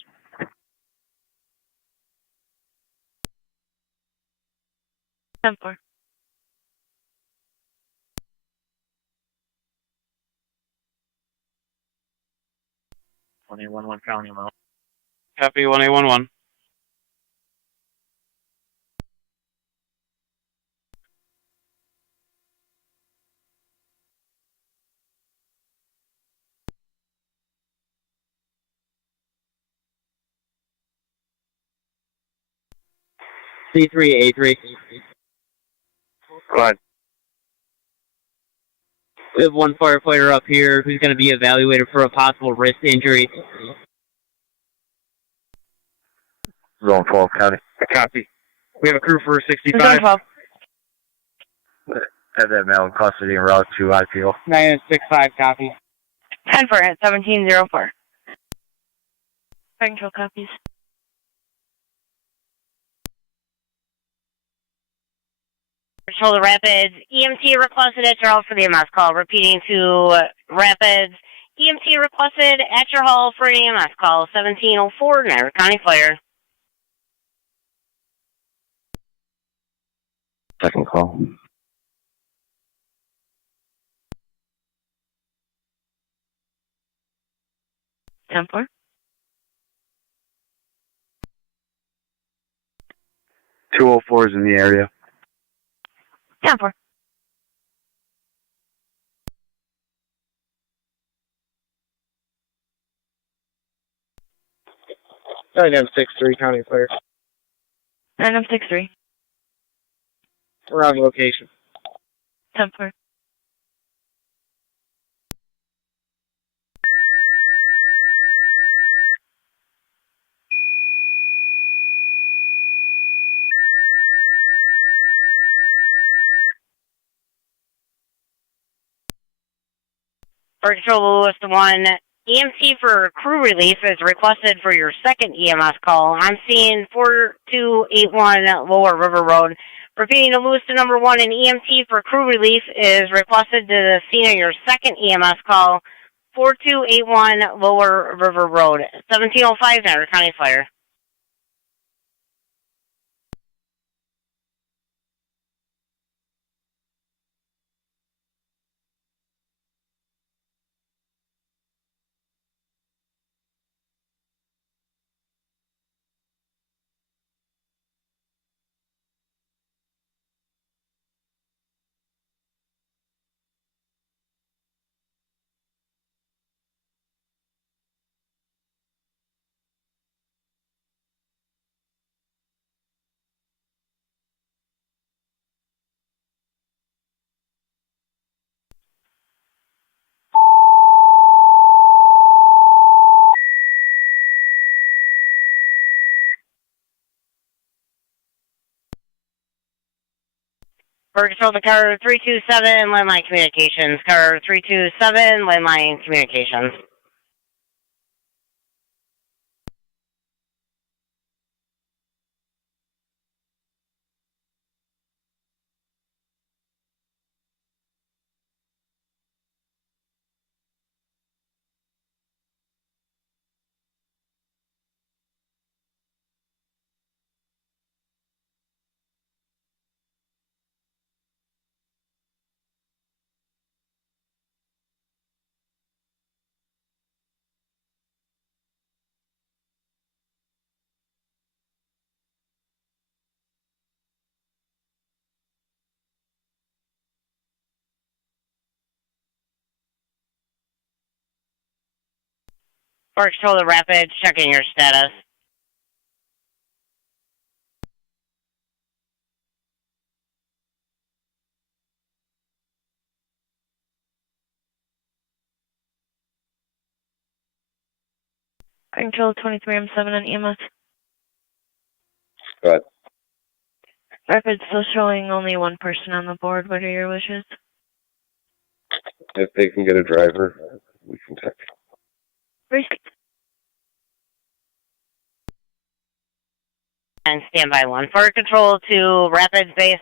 Temper. One county amount. Copy 1811. C3A3. Go ahead. We have one firefighter up here who's going to be evaluated for a possible wrist injury. Zone 12 County. Copy. We have a crew for 65. Zone 12. Have that male in custody and route to IPO. 965, copy. 10-4 at 1704. Fire control copies. Control to Rapids. EMT requested at your hall for the EMS call. Repeating to Rapids. EMT requested at your hall for an EMS call. 1704, Niagara County Fire. Second call. Temper. 204 is in the area. 10-4. I'm 6-3 County Fire. 963. We're on location. Temper. For Control Lewiston 1, EMT for crew relief is requested for your second EMS call. I'm seeing 4281 Lower River Road. Repeating to Lewiston number 1, an EMT for crew relief is requested to the scene of your second EMS call, 4281 Lower River Road, 1705 Niagara County Fire. For Control to Car 327, landline communications. Car 327, landline communications. Or control the Rapids, checking your status. Control 23M7 on EMS. Go ahead. Rapids still showing only one person on the board. What are your wishes? If they can get a driver, we can check. Receipt. And standby 1. For control to Rapids base.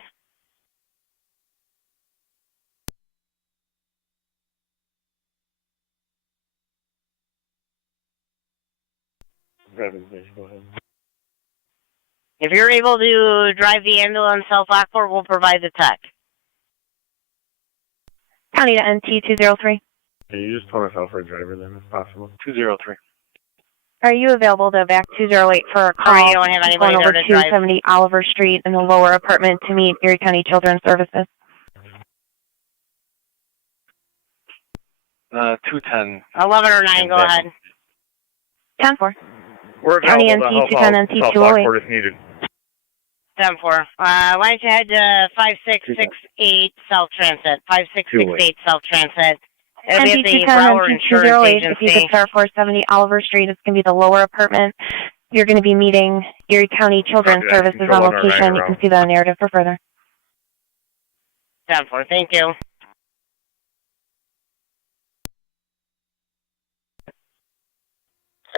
Rapids base, go ahead. If you're able to drive the ambulance South Lockport, we'll provide the tech. County to NT 203. Can you just tell us out for a driver then, if possible? 203. Are you available to back 208 for a call? You don't have anybody going over there to drive. 270 Oliver Street in the lower apartment to meet Erie County Children's Services. 210. 11 or 9, go ahead. 10-4. We're County available NT to help 210 out NT South 208. Lockport if needed. 10-4. Why don't you head to 5668 South Transit. 5668 South Transit. It'll be at NT the 210 Brower NT Insurance 208. If you could Agency. start 470 Oliver Street, it's going to be the lower apartment. You're going to be meeting Erie County Children's Copy that. Services Control on 109 location. You around. can see the narrative for further. 10-4, thank you.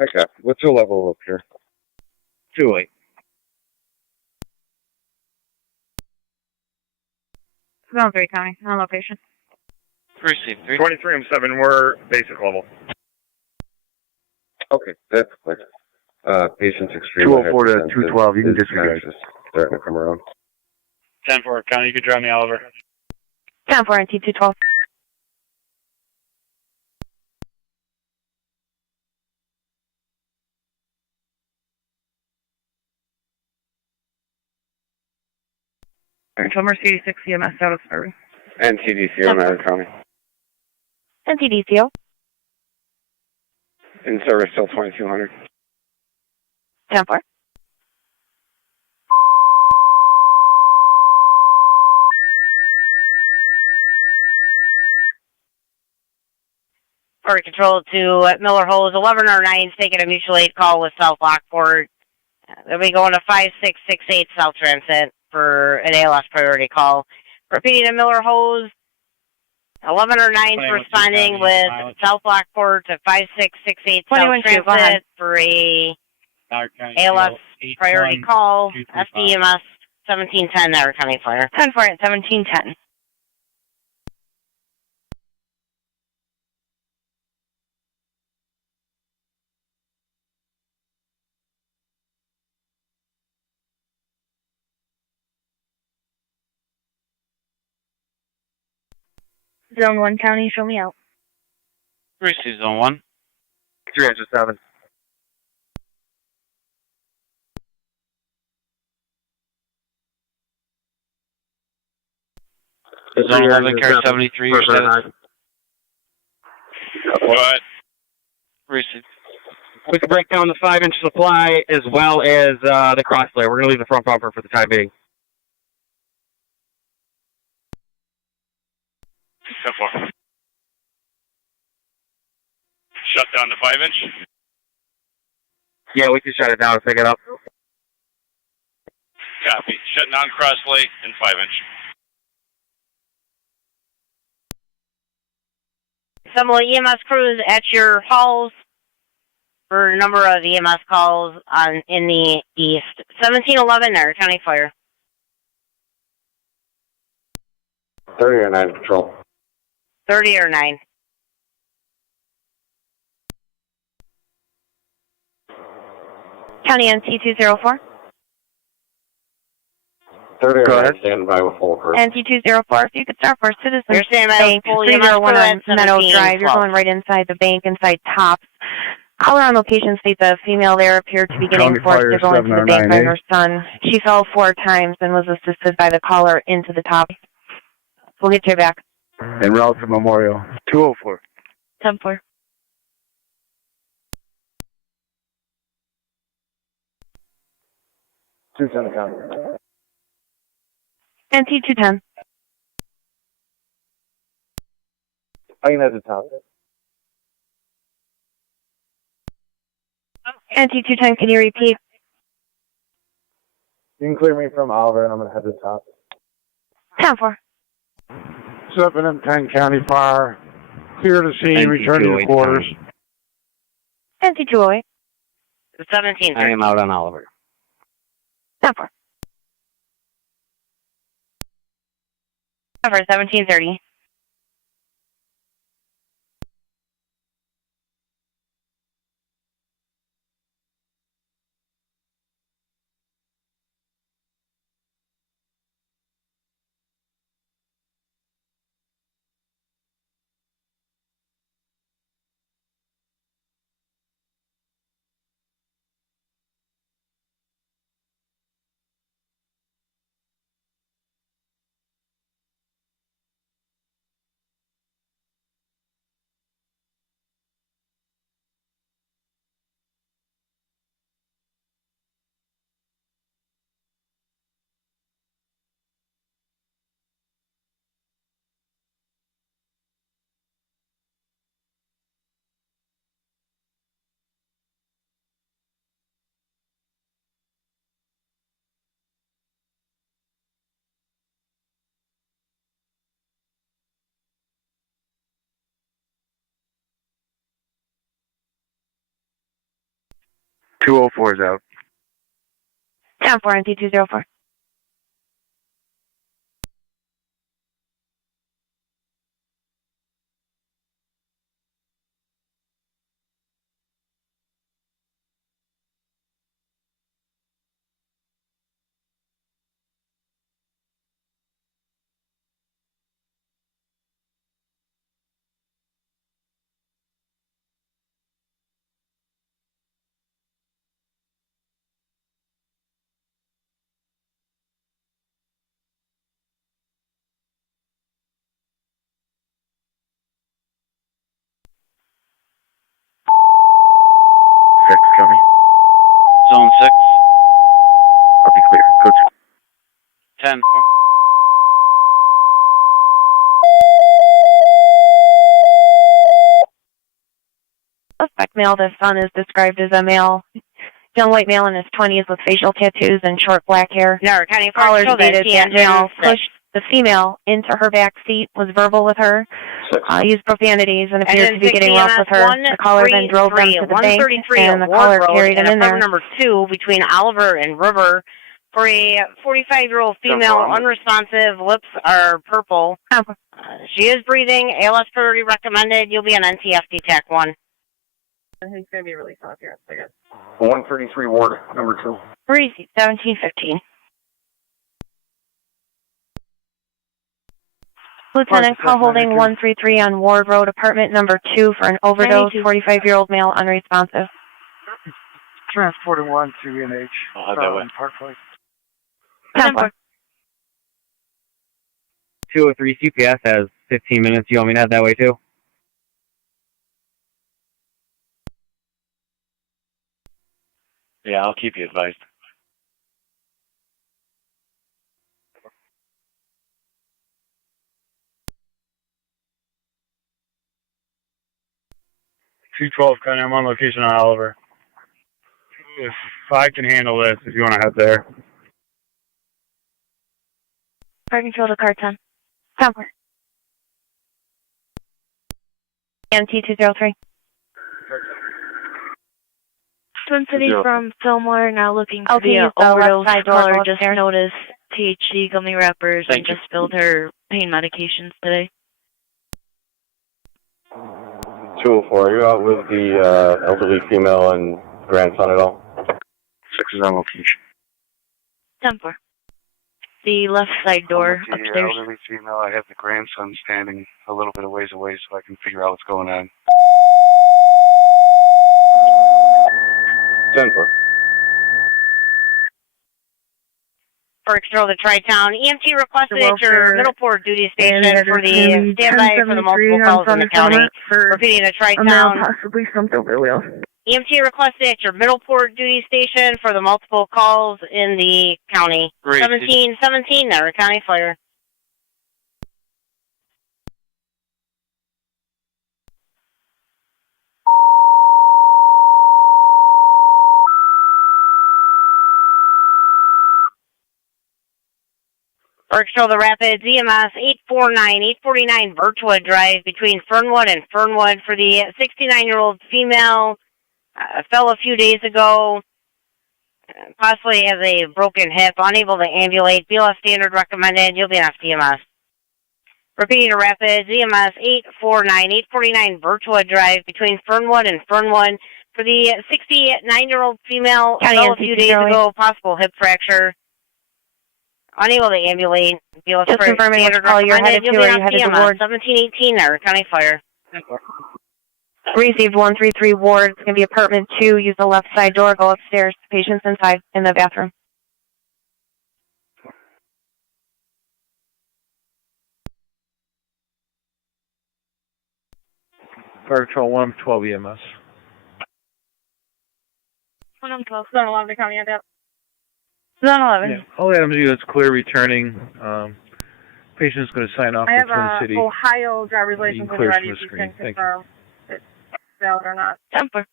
Okay. What's your level up here? 208. Zone 3, County, on location. Receipt 3. 23M7, we're basic level. Okay, that's clear. Patient's extreme. 204 to 212, you can disregard. Starting to come around. 10-4, County, you can drive me Oliver. 10-4 NT 212. Control Mercedes 6 EMS out of Surrey. And TDC on Niagara County. NTDCO. In service till 2200. 10-4. For control to Miller Hose, 11 or 9, taking a mutual aid call with South Lockport. They'll be going to 5668 South Transit for an ALS priority call. Repeating to Miller Hose, 11 or 9 responding with South Lockport to 5668 South Transit for a ALS priority call. FDMS 1710 Niagara County Fire. 10-4 at 1710. Zone 1 County, show me out. Receive Zone 1. 307. Zone 11, Car 73, your status. What? Receive. We can break down the 5-inch supply as well as the crossplay. We're going to leave the front bumper for the time being. 10-4. Shut down the 5-inch. Yeah, we can shut it down and pick it up. Copy. Shutting down crosslay and 5-inch. Some EMS crews at your halls for a number of EMS calls in the east. 1711 Niagara County Fire. 30 or 9 patrol. 30 or 9. County NT 204. 30 or Go 9 ahead. stand by with full crew. NT 204. If you could start for Citizens You're standing by Bank, with full EMS 301 crew on at Meadow 17, Drive. You're 12. going right inside the bank, inside Tops. Caller on location states a female there appeared to be getting County forced Fire to go into the bank 709A. by her son. She fell 4 times and was assisted by the caller into the top. We'll get you back. En route to Memorial. 204. 10-4. 210 to county. NT 210. I can head to town. NT 210, can you repeat? You can clear me from Oliver, and I'm going to head to the top. 10-4. 7 and 10 County Fire. Clear to scene, returning to quarters. NT 208. 17. I am out on Oliver. 10-4. Cover 1730. .204 is out. 10-4, NT 204. Six coming. Zone 6. I'll be clear. Code 10-4. Suspect male, the son is described as a male, young white male in his 20s with facial tattoos and short black hair. No, County Caller Park stated that male six. pushed the female into her back seat, was verbal with her, used profanities, and appeared to be getting rough with her. The caller then drove them to the bank, 133 and the Ward caller Road carried him in there. number 2 between Oliver and River for a 45-year-old female, unresponsive, lips are purple. She is breathing, ALS priority recommended. You'll be on NTFD TAC 1. He's going to be really tough here. 133 Ward, number 2. Breezy, 1715. Lieutenant, call holding 133 on Ward Road, apartment number 2 for an overdose, 45-year-old male, unresponsive. Transporting 1 to UNH. That way. Parkway. 10-4. 203 CPS has 15 minutes. You want me to head that way too? Yeah, I'll keep you advised. .212 County, I'm on location on Oliver. If I can handle this, if you want to head there. Fire control to car 10. 10-4. MT 203. Twin City from Fillmore, now looking for Okay, the the overdose left side door caller. go Just upstairs. noticed THC gummy wrappers Thank and you. just filled her pain medications today. 204, are you out with the elderly female and grandson at all? 6 is on location. 10-4. The left side door I'm with the upstairs. elderly female. I have the grandson standing a little bit of ways away so I can figure out what's going on. 10-4. For external to Tri-Town, EMT requested Well, at your for- Middleport duty and station for the standby for the multiple calls in the county. Repeating to A male Tri-Town, possibly slumped over the wheel. EMT requested at your Middleport duty station for the multiple calls in the county. 1717, Niagara County Fire. Fire Control the Rapids, EMS 849 Birchwood Drive between Fernwood and Fernwood for the 69-year-old female. Fell a few days ago, possibly has a broken hip, unable to ambulate. BLS standard recommended. You'll be on EMS. Repeating to Rapids, EMS 849 Birchwood Drive between Fernwood and Fernwood for the 69-year-old female. Fell a few days ago, possible hip fracture. Unable to ambulate. BLS Just confirming which call you're headed to. Are you headed to Ward 1718, Niagara County Fire. Received 133 Ward. It's going to be apartment 2. Use the left side door. Go upstairs. Patients inside in the bathroom. Fire Control 112 EMS. 112, Zone 11 County on that. Zone 11. Yeah, all items units clear returning. Patient's going to sign off I for Twin have City. Ohio driver's license when clear you're from ready the if you screen. can Thank confirm it's valid or not. Temper.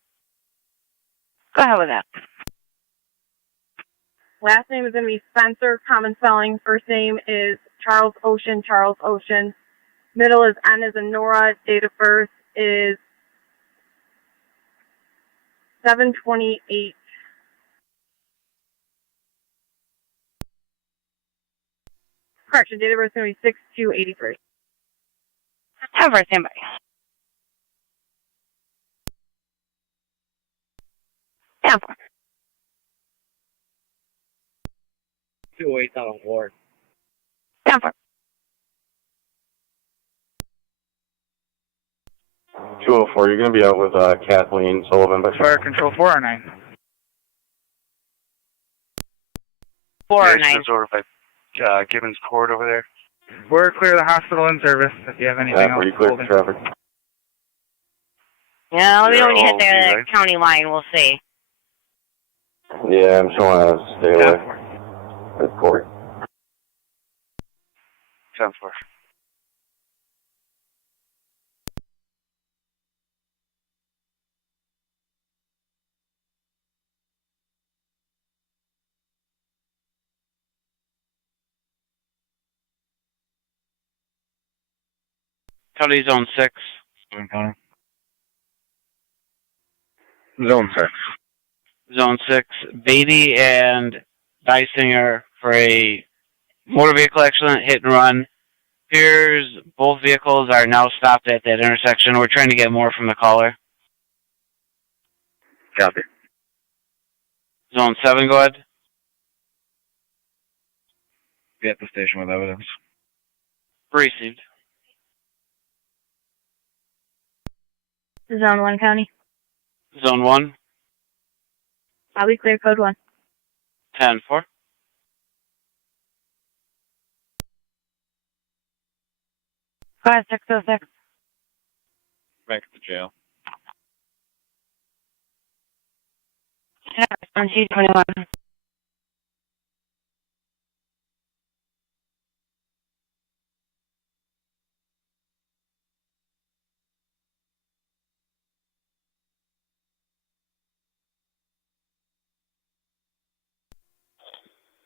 Go ahead with that. Last name is going to be Spencer, common spelling. First name is Charles Ocean. Middle is N as in Nora. Date of birth is 7/28. Correction, date of birth is going to be 6/2/83. Temper, standby. Temper. 208 on Ward. Temper. 204, you're going to be out with Kathleen Sullivan. Fire Control 409. 409. Over by Gibbons Court over there. We're clear of the hospital in service. If you have anything else, pretty quick hold in. traffic. Yeah, let me know when you hit Yeah, the county line. We'll see. Yeah, I'm showing to stay away. Good Corey. 10-4. County Zone 6. Zone 6. Zone 6. Beatty and Dysinger for a motor vehicle accident, hit and run. Appears both vehicles are now stopped at that intersection. We're trying to get more from the caller. Copy. Zone 7, go ahead. Be at the station with evidence. Received. Zone 1 County. Zone 1. I'll be clear, code 1. 10-4. Go ahead, 606. Back at the jail. On G21.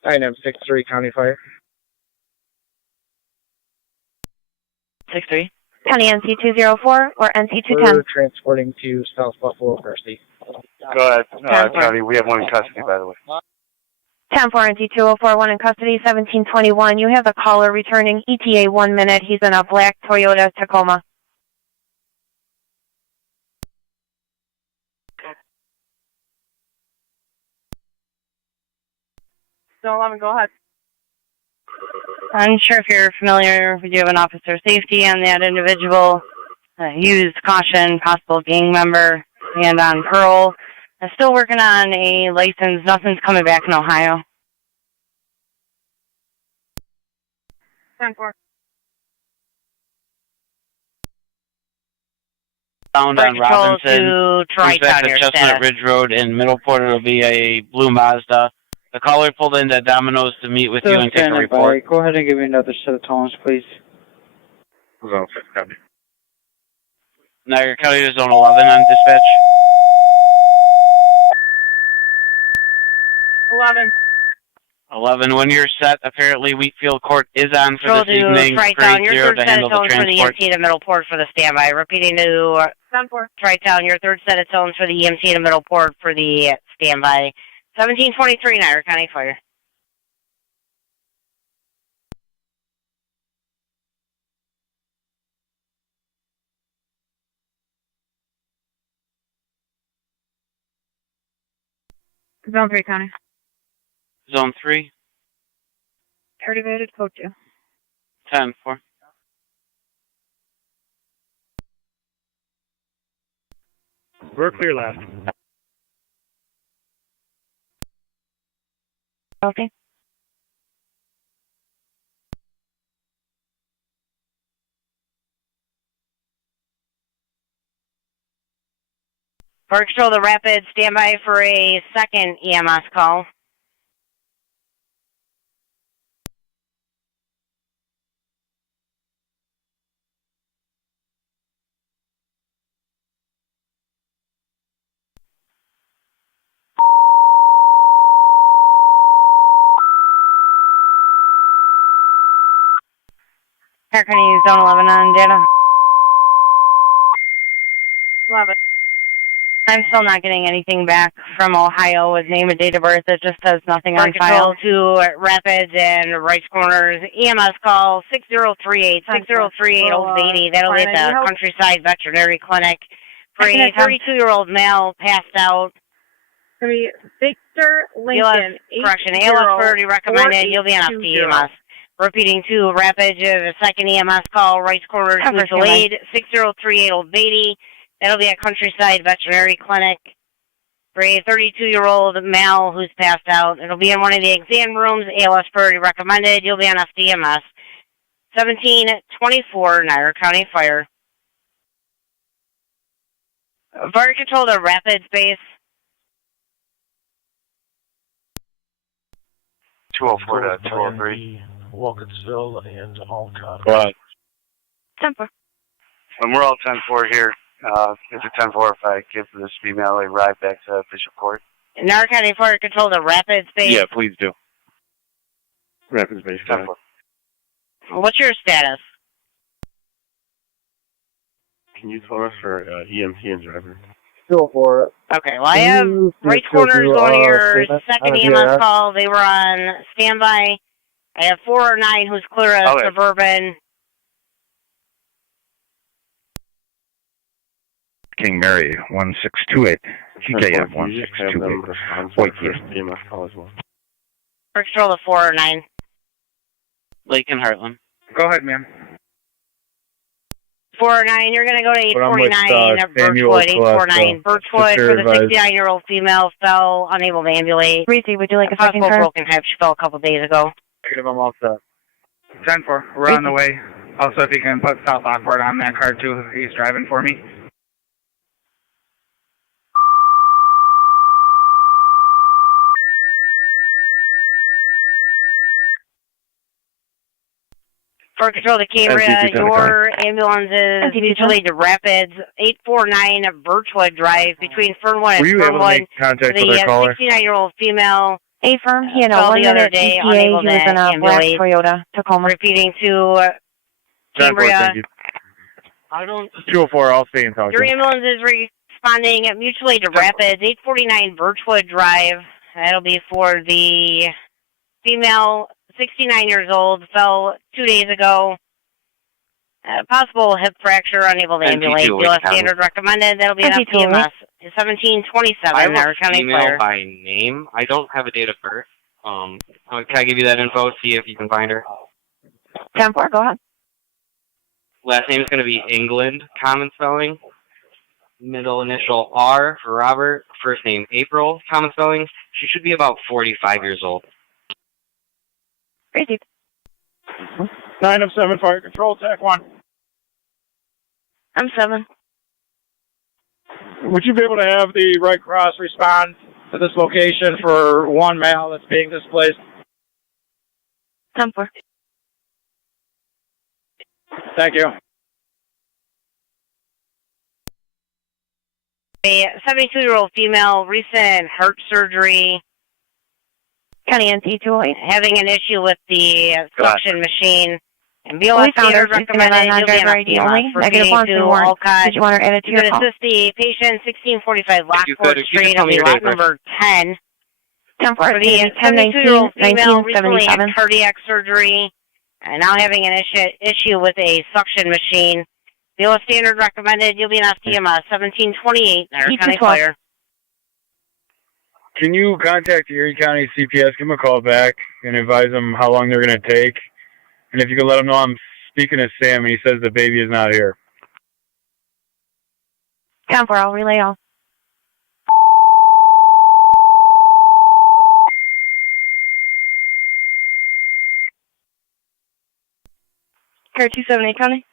Item 63, County Fire. 63. County NC 204 or NC 210. We're transporting to South Buffalo University. Go ahead, County. We have one in custody, by the way. 10-4 NC 204, one in custody, 1721. You have the caller returning ETA 1 minute. He's in a black Toyota Tacoma. Zone 11, go ahead. I'm sure if you're familiar, if you have an officer safety on that individual, use caution, possible gang member, and on parole. I'm still working on a license. Nothing's coming back in Ohio. 10-4. Found Fire on Control Robinson. to Comes back Tri-Town, to your Chestnut status. Ridge Road in Middleport. It'll be a blue Mazda. The caller pulled into Domino's to meet with you and take a report. Go ahead and give me another set of tones, please. Zone 6, copy. Niagara County to Zone 11 on dispatch. 11, when you're set, apparently Wheatfield Court is on for Control this evening. to Tri-Town, your 380 third to set handle of the tones for the transport. EMT to Middleport for the standby. Repeating to Tri-Town, your third set of tones for the EMT to Middleport for the standby. 1723 Niagara County Fire. Zone 3, County. Zone 3, Activated, code 2. 10-4. We're clear left. Okay. Fire Control the Rapid, standby for a second EMS call. Niagara County Zone 11 on data. 11. I'm still not getting anything back from Ohio with name and date of birth. It just says nothing on file. To Rapids and Rice Corners. EMS call 6038, 6038 Old 80. That'll be at the Countryside Veterinary Clinic for a 32-year-old male passed out. Victor Lincoln. Correction, ALS 30 recommended. You'll be on EMS. Repeating to Rapids, a second EMS call. Rice Corners, mutual aid 6038 Old 80. That'll be at Countryside Veterinary Clinic for a 32-year-old male who's passed out. It'll be in one of the exam rooms. ALS priority recommended. You'll be on FDMS. 1724 Niagara County Fire. Fire Control to Rapids Base. 204 to 203. Wilkinsville and Alcott. Go ahead. 10-4. We're all 10-4 here. It's a 10-4 if I give this female a ride back to official court. Niagara County Fire Control to Rapids Base. Yeah, please do. Rapids Base, 10-4. What's your status? Can you tell us for EMT and driver? 204. Okay, well I have Rice Corners going to your second EMS call. They were on standby. I have 409 who's clear of Suburban. King Mary 1628. GKF 1628. Whitefield. EMS call as well. Fire Control to 409. Lake and Heartland. Go ahead, ma'am. 409, you're going to go to 849 Birchwood, 849 Birchwood for the 69-year-old female fell unable to ambulate. Reezy, would you like a second car? Broken hip, she fell a couple days ago. Negative, I'm all set. 10-4, we're on the way. Also, if you can put South Lockport on that car too, he's driving for me. Fire Control to Cambria, your ambulance is mutually to Rapids, 849 Birchwood Drive between Fernwood and Were you able to make contact with our caller? 69-year-old female A-firm, he had a fell 1 the other minute day, ETA, he unable was to in a black ambulate. Toyota Tacoma. Repeating to Cambria. Thank you. I don't. 204, I'll stay in touch. Your ambulance is responding mutually to Rapids, 849 Birchwood Drive. That'll be for the female, 69 years old, fell 2 days ago. Possible hip fracture, unable to ambulate. US standard recommended. That'll be an FDMS. 1727 Niagara County female Fire. by name. I don't have a date of birth. Can I give you that info? See if you can find her. 10-4, go ahead. Last name is going to be England, common spelling. Middle initial R for Robert. First name April, common spelling. She should be about 45 years old. Crazy. 9 of 7 Fire Control, TAC 1. I'm 7. would you be able to have the Red Cross respond to this location for one male that's being displaced? 10-4. Thank you. A 72-year-old female, recent heart surgery. County NT 208. Having an issue with the suction machine. And BOS We found her. standard She's going to have recommended you'll be non-driver on ID only. for Negative being one to through warrant. Alcott. Did you want her added to You your could call? assist the patient 1645 Lockport Street on the lot number 10. 10-4. For the 72-year-old female recently had cardiac surgery and now having an issue with a suction machine. BOS standard recommended you'll be in FDM 1728 Niagara County Fire. Can you contact the Erie County CPS, give them a call back, and advise them how long they're going to take? And if you could let them know I'm speaking to Sam, and he says the baby is not here. 10-4. I'll relay all. Car 278 County.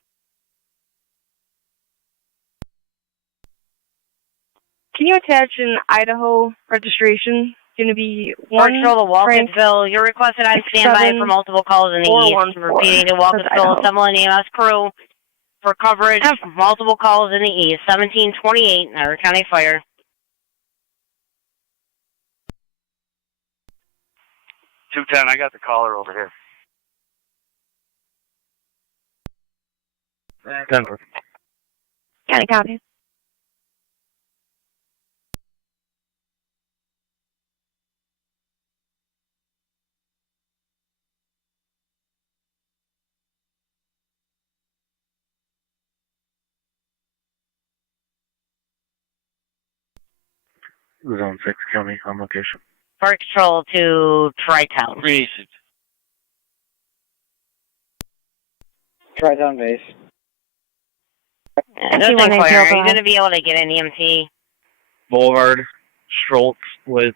Can you attach an Idaho registration? It's going to be one. Control to Walkinsville. You're requested on standby for multiple calls in the east. Repeating to Walkinsville, assemble an EMS crew for coverage for multiple calls in the east. 1728 Niagara County Fire. I got the caller over here. Denver. County copy. Zone 6 County on location. Fire Control to Tri-Town. Tri-Town base. Nothing clear. Are you going to be able to get an EMT? Boulevard, Schultz with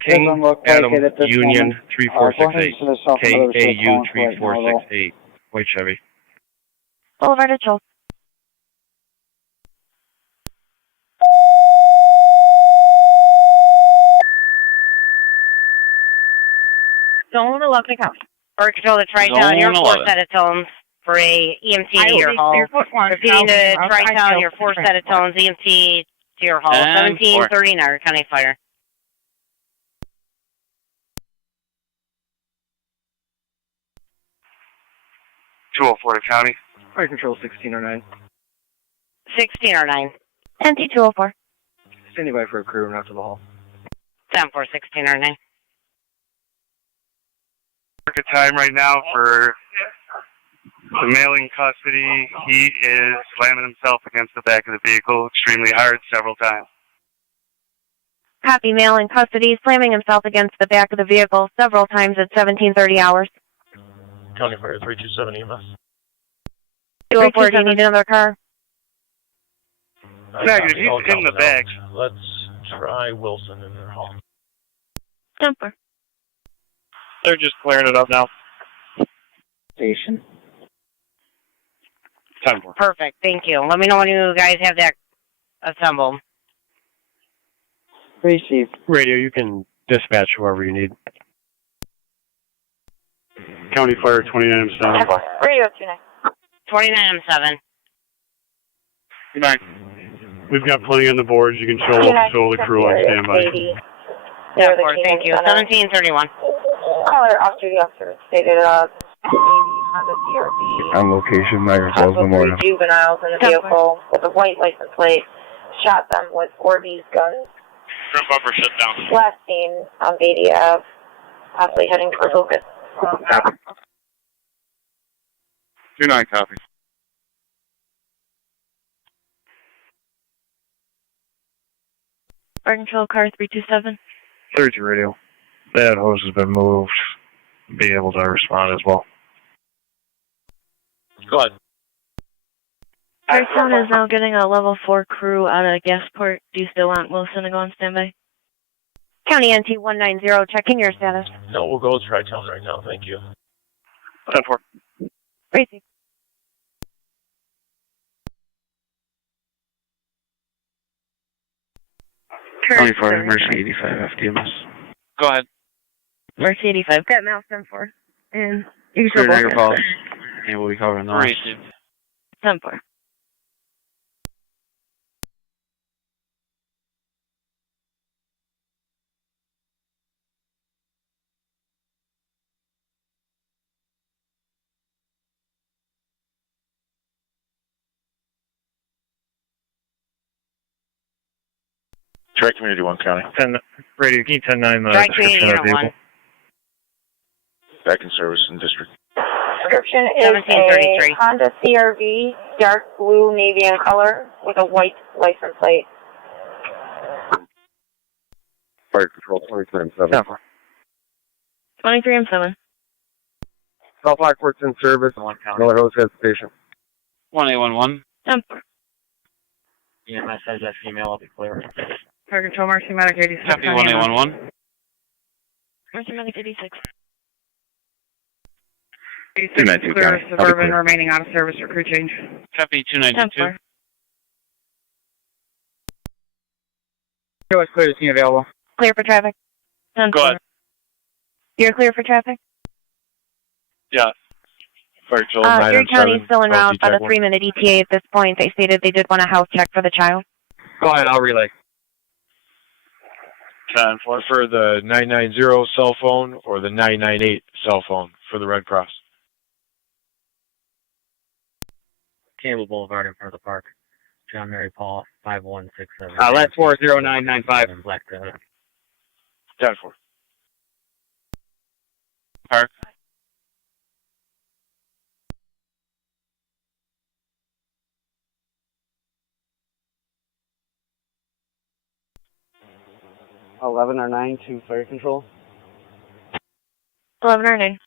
King Adam Union 3468. KAU 3468. White Chevy. Boulevard to Schultz. Zone 11 County. Fire Control to Tri-Town. Your 4 set of tones for a EMT to your hall. Repeating to Tri-Town, your 4 set of tones, EMT to your hall. 1730 Niagara County Fire. .204 to County. Fire Control 1609. 1609. NT 204. Standing by for a crew and out to the hall. 10-4, 1609. Market time right now for the male in custody. He is slamming himself against the back of the vehicle extremely hard several times. Copy. Male in custody, slamming himself against the back of the vehicle several times at 1730 hours. County Fire 327 EMS. 204, do you need another car? Negative, he's in the back. Let's try Wilson in their hall. Jumper. They're just clearing it up now. Station. 10-4. Perfect. Thank you. Let me know when you guys have that assembled. Received. Radio, you can dispatch whoever you need. County Fire 29M7. Radio 29. 29M7. Good night. We've got plenty on the boards. You can show the crew on standby. 10-4, thank you. 1731. Caller, off-duty officer stated Honda CRV. On location, Niagara Falls Memorial. 3 juveniles in the vehicle with a white license plate. Shot them with Orbeez guns. Front bumper shut down. Last seen on Beatty Ave, possibly heading towards Lucas. Copy. 29, copy. Fire Control Car 327. 32 radio. That hose has been moved. Be able to respond as well. Go ahead. Tri-Town is now getting a level 4 crew out of Gasport. Do you still want Wilson to go on standby? County NT 190, checking your status. No, we'll go with Tri-Town right now. Thank you. 10-4. Racing. – 24, emergency 85 FDMS. Go ahead. Emergency 85. Got mouse 10-4. And you Clear can Niagara Falls. And we'll be covering the rest. 10-4. Track Community 1 County. 10, radio, can you 10-9 the Track description Community of the vehicle? 1. Back in service in district. Description is 1733. a Honda CRV, dark blue navy in color, with a white license plate. Fire Control 23-7. 23 and 7. South Lockport's in service. Miller Hills has the patient. 1811. 10-4. EMS says that female will be clear. Fire Control, Mercy Medic 86. Copy 1811. Mercy Medic 86. 86 clear, Suburban remaining out of service for crew change. Copy 292. 10-4. What's clear to scene available? Clear for traffic. 10-4. Go ahead. You're clear for traffic? Yeah. Fire Control Erie County is still en route, about a check 3-minute ETA at this point. They stated they did want a house check for the child. Go ahead, I'll relay. 10-4. For the 990 cell phone or the 998 cell phone for the Red Cross. Campbell Boulevard in front of the park. John Mary Paul, 5167. Last 40995. Black Toyota. 10-4. Park. Eleven or 9 to fire control. 11 or 9.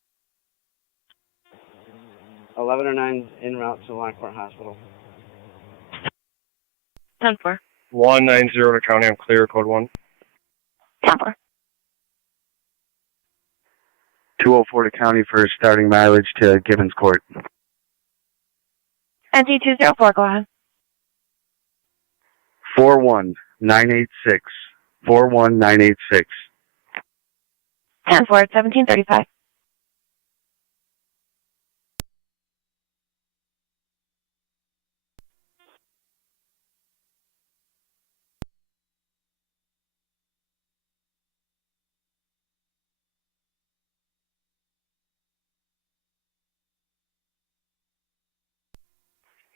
11 or 9 en route to Lockport Hospital. 10-4. 190 to county, I'm clear, code 1. 10-4. 204 to county for starting mileage to Gibbons Court. NT204, go ahead. 41986. 41986. 10-4 at 1735.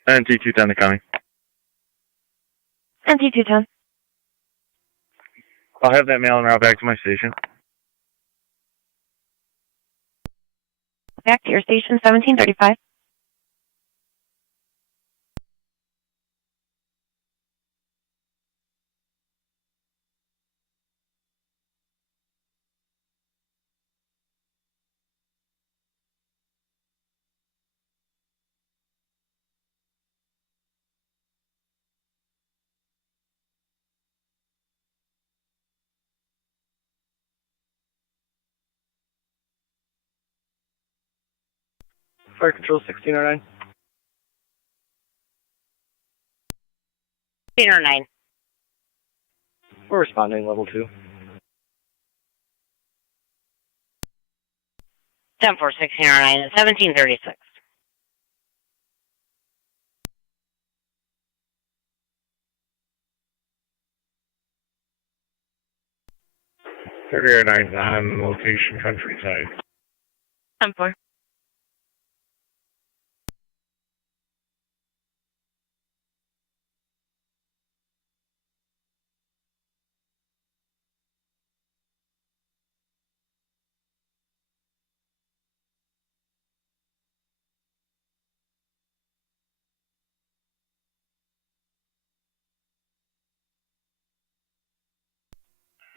NT210 to county. NT210. I'll have that mail en route back to my station. Back to your station, 1735. Fire Control 1609. 16 or 9. We're responding, level 2. 10-4, 16 or 9 at 1736. .39 on location countryside. 10-4.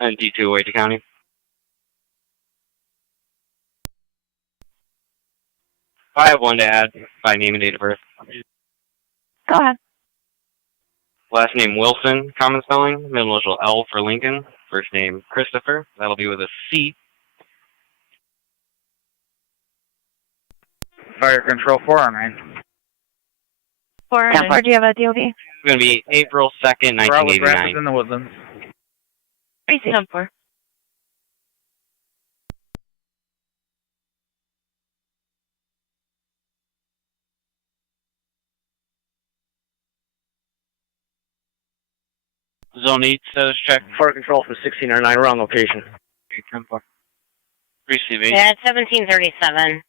And D2 away to county. I have one to add by name and date of birth. Go ahead. Last name Wilson, common spelling. Middle initial L for Lincoln. First name Christopher. That'll be with a C. Fire Control 409. 409. Do you have a DOB? It's going to be April 2nd, We're out with 1989. rapids in the woodlands. Receive. 10-4. Zone 8 status check. Fire control from 1609 around location. 10-4. Receive 8. Yeah, it's 1737.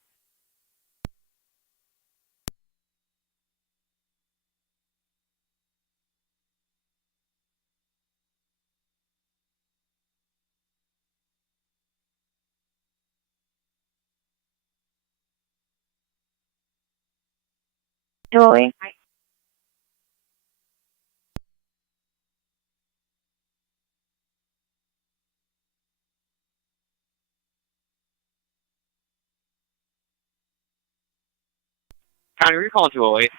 Julie. County, recall 208.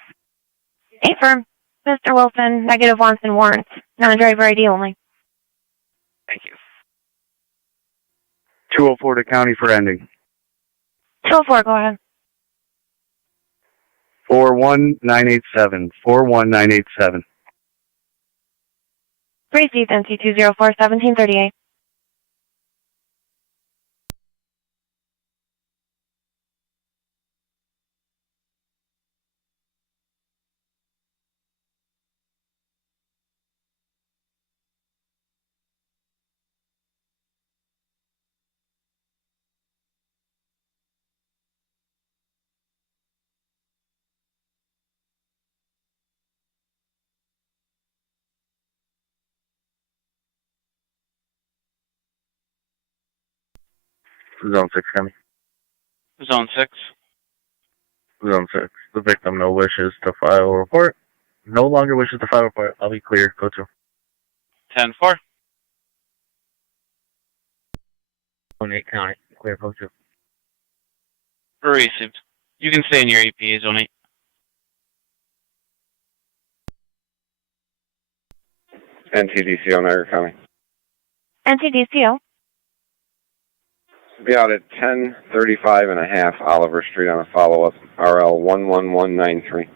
8 firm. Mr. Wilson, negative wants and warrants. Non-driver ID only. Thank you. 204 to county for ending. 204, go ahead. 41987. 41987. Received NC204 1738. Zone 6, County. Zone 6. Zone 6. The victim no wishes to file a report. No longer wishes to file a report. I'll be clear. Go to. 10-4. Zone 8, County. Clear. Go to. Received. You can stay in your EPA, Zone 8. NTDCO, Niagara County. NCDCO. Be out at 10:35 and a half Oliver Street on a follow-up, RL 11193.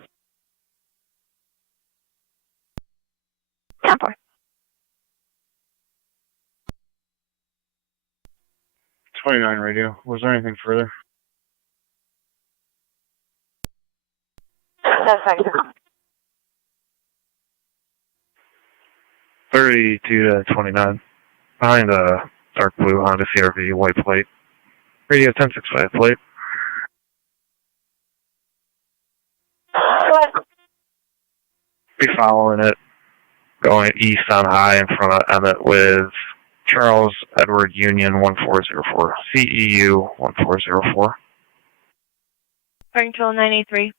10-4. 29 radio. Was there anything further? That's fine. 32 to 29. Behind a dark blue Honda CRV, white plate. Radio 1065 plate. Be following it, going east on high in front of Emmett with Charles Edward Union 1404, CEU 1404. Fire control 983.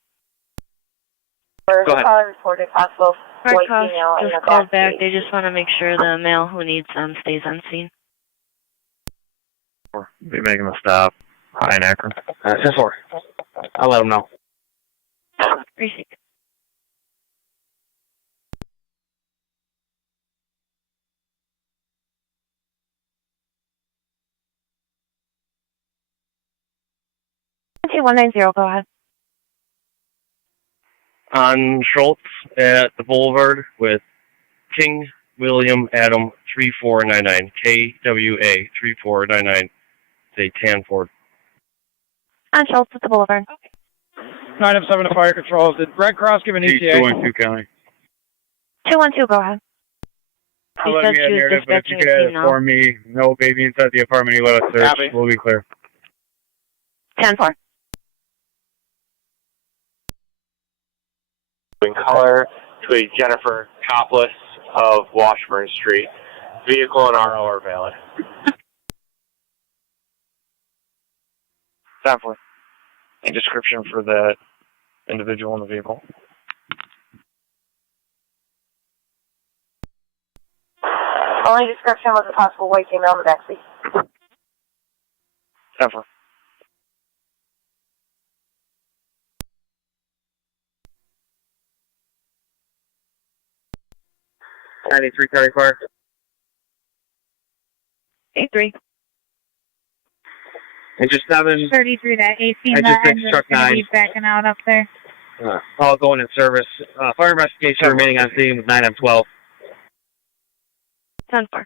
Go ahead. Caller reported possible Fire white cost female in the just called back back. They just want to make sure the male who needs them stays on scene. Be making a stop. High in Akron. 10-4. I'll let them know. Receive. NC190, go ahead. On Schultz at the Boulevard with King William Adam 3499. KWA 3499. Say tan Ford. On Schultz at the Boulevard. 907 to fire control. Did Red Cross give an ETA? 212 County. 212, go ahead. I'll let me in here, but if you could add it for me, no baby inside the apartment, you let us search. Copy. We'll be clear. 10-4. In color to a Jennifer Topless of Washburn Street. Vehicle and RO are valid. 10-4. A description for that individual in the vehicle. Only description was a possible white female in the backseat. 10-4. '93 County Fire. 8-3. Engine 7. 33 to 18. Engine That 6, engine's truck gonna 9. be backing out up there. All going in service. Fire investigation remaining on scene with 9M12. 10-4.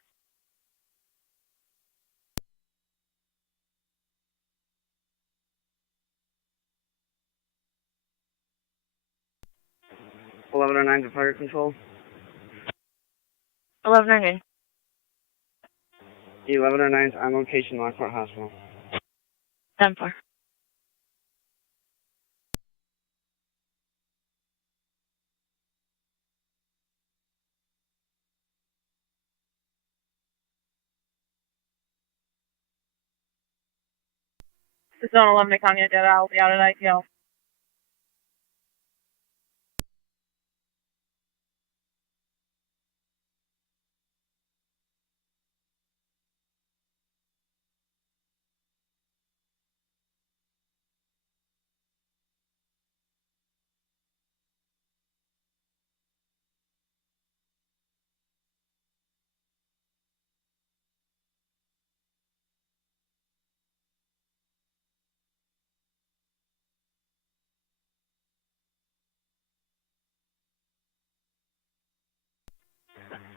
1109 to fire control. 1109. 1109 is on location, Lockport Hospital. 10-4. Zone 11 to Kanye data. I'll be out at ITL.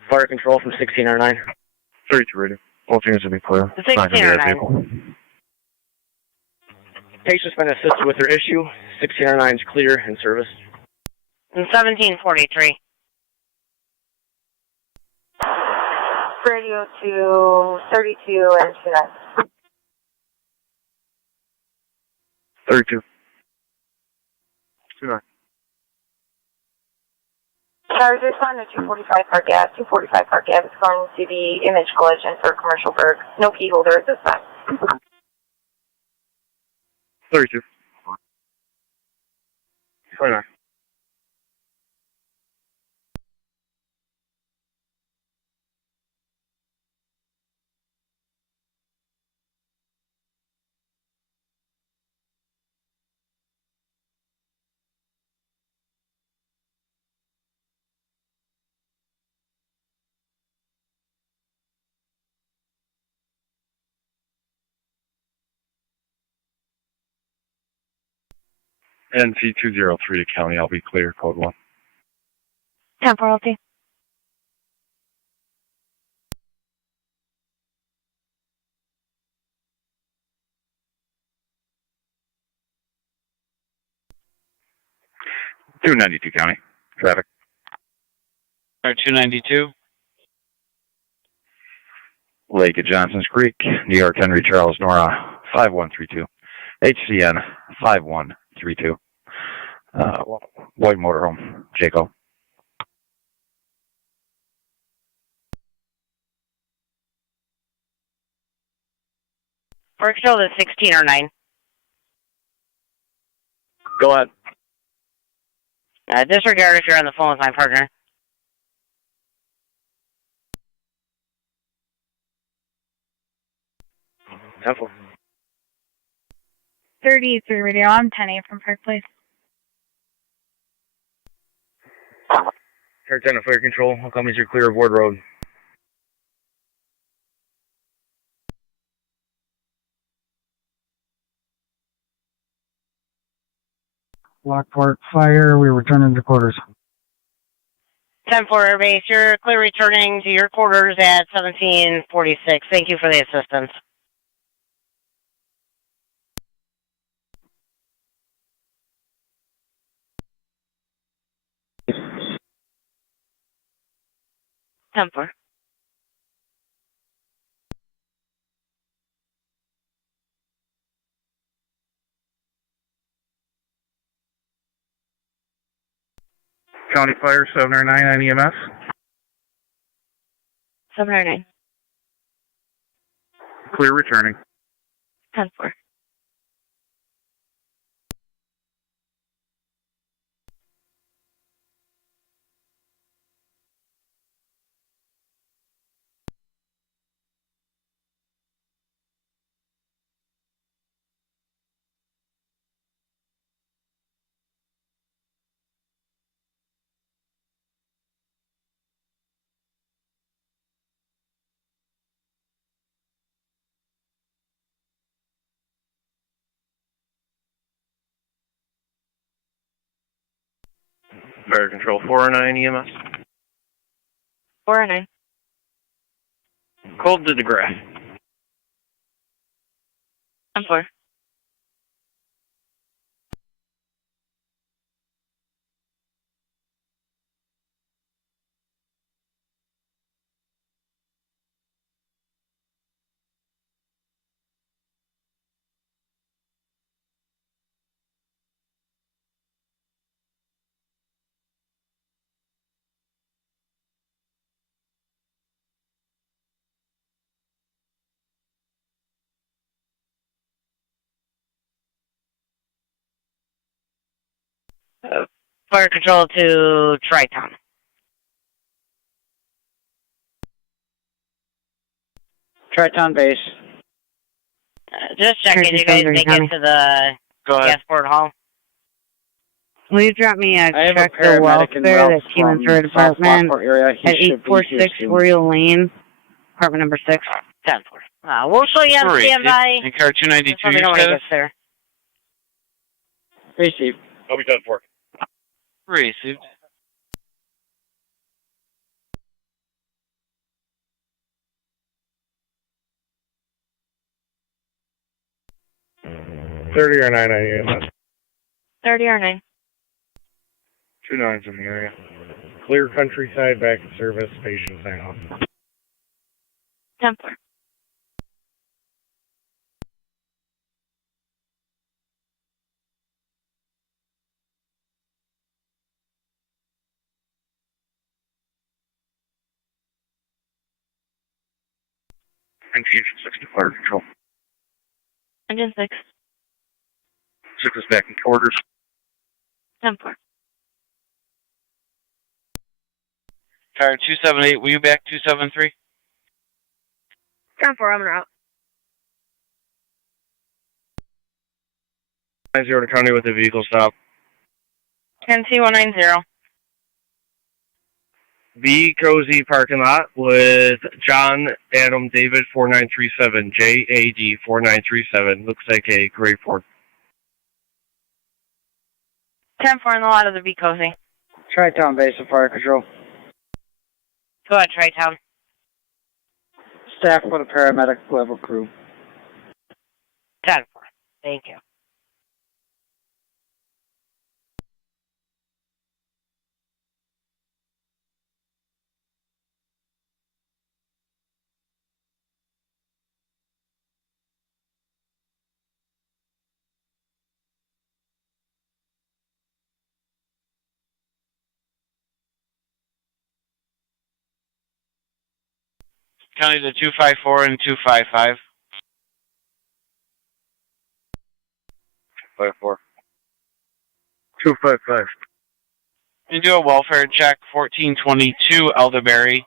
Fire control from 1609. 32 radio. Both units will be clear. The 1609. Patient's been assisted with their issue. 1609 is clear in service. And 1743. Radio to 32 and 29. 32. 29. Sorry, there's one at 245 Park Ave. 245 Park Ave is going to be image collision for commercial berg. No key holder at this time. 32. 29. NC203 to county, I'll be clear, code 1. 10 royalty. .292 county, traffic. 292. Lake at Johnson's Creek, New York, Henry Charles, Nora, 5132. HCN, 5132. White motorhome, Jaco. Fire control to 1609. Go ahead. Disregard if you're on the phone with my partner. Temple. 33 radio. I'm 10-8 from Park Place. Air 10 fire control. How come you're clear of Ward Road? Lockport Fire, we return to quarters. 10-4 Airbase, you're clear returning to your quarters at 1746. Thank you for the assistance. Temper. County Fire 709 on EMS. 709. Clear returning. 10-4. Fire control 409 EMS. 409. Cold to DeGrasse. 10-4. Fire control to Tri-Town. Tri-Town base. Just checking, you guys make it to the Gasport Hall? Will you drop me a I have check a the paramedic en welfare route that came in from through South department Lockport area. He at should be here 846 soon. Oriole Lane, apartment number 6. 10-4. We'll show you on standby. And car 292, Just let me know when it gets there. Received. I'll be 10-4. Received. $30 or 998. 30 or 9. 2 9s in the area. Clear countryside, back in service, station sign off. 10-4. Engine 6 to fire control. Engine 6. 6 is back in quarters. 10-4. Car 278, will you back 273? 10-4, I'm out. 90 to county with the vehicle stop. 10190. B Cozy parking lot with John Adam David 4937, JAD 4937. Looks like a gray Ford. 10-4 in the lot of the B Cozy. Tri-Town base of fire control. Go ahead, Tri-Town. Staff with a paramedic level crew. 10-4. Thank you. County to 254 and 255. 54. 255. And do a welfare check, 1422 Elderberry.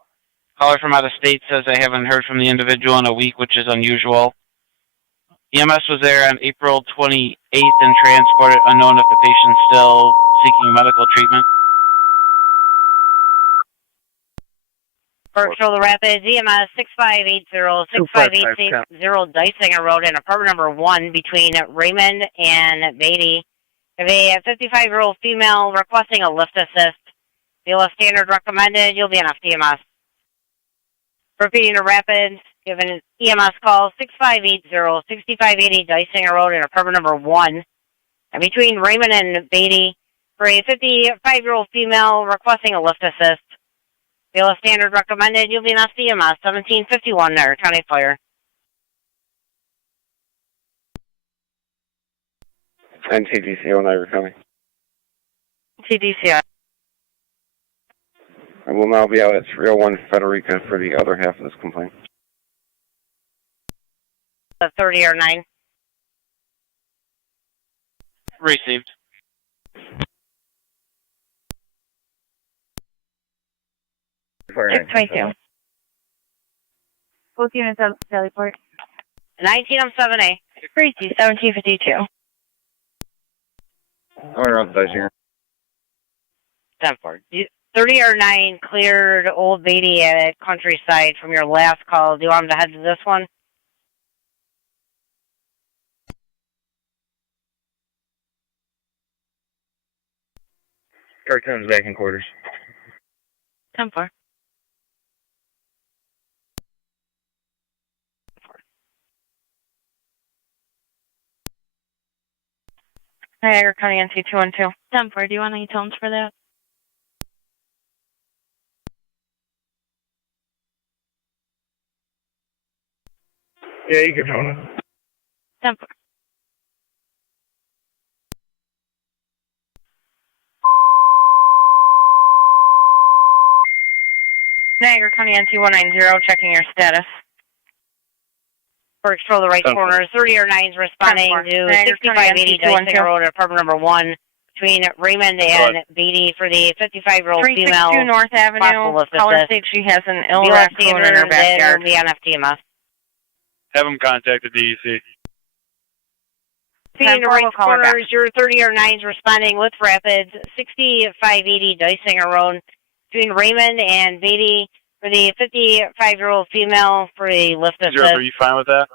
Caller from out of state says they haven't heard from the individual in a week, which is unusual. EMS was there on April 28th and transported, unknown if the patient's still seeking medical treatment. First Control the Rapids, EMS 6580, 6580 Dysinger Road in apartment number 1 between Raymond and Beatty. If a 55-year-old female requesting a lift assist, BLS standard recommended, you'll be on FDMS. Repeating the Rapids, give an EMS call 6580, 6580 Dysinger Road in apartment number 1 and between Raymond and Beatty for a 55-year-old female requesting a lift assist. BLS standard recommended, you'll be in FDMS 1751 Niagara County Fire. NTDCO Niagara County. TDCI. I will now be out at 301 Federica for the other half of this complaint. 30 or 9. Received. Six 22. Both units at Valleyport. 19 on 7A. Crazy, 1752. I'm around the Dysinger. 10-4. 30 or 9 cleared Old Beatty at Countryside from your last call. Do you want him to head to this one? Car 10 is back in quarters. 10-4. Niagara County NC 212. 10-4. Do you want any tones for that? Yeah, you can tone it. 10-4. Niagara County NC 190, checking your status. For control the right corner, 30 or 9 is responding to 6580 Dysinger Road, apartment number 1, between Raymond and Beatty for the 55-year-old female. 362 North Avenue. Caller states she has an ill raccoon in her backyard. Be on FTMS. Have them contact the DEC. Being right corners, your 30-9 responding with rapids, 6580 Dysinger Road between Raymond and Beatty for the 55-year-old female for the lift assist. Zero, are you fine with that?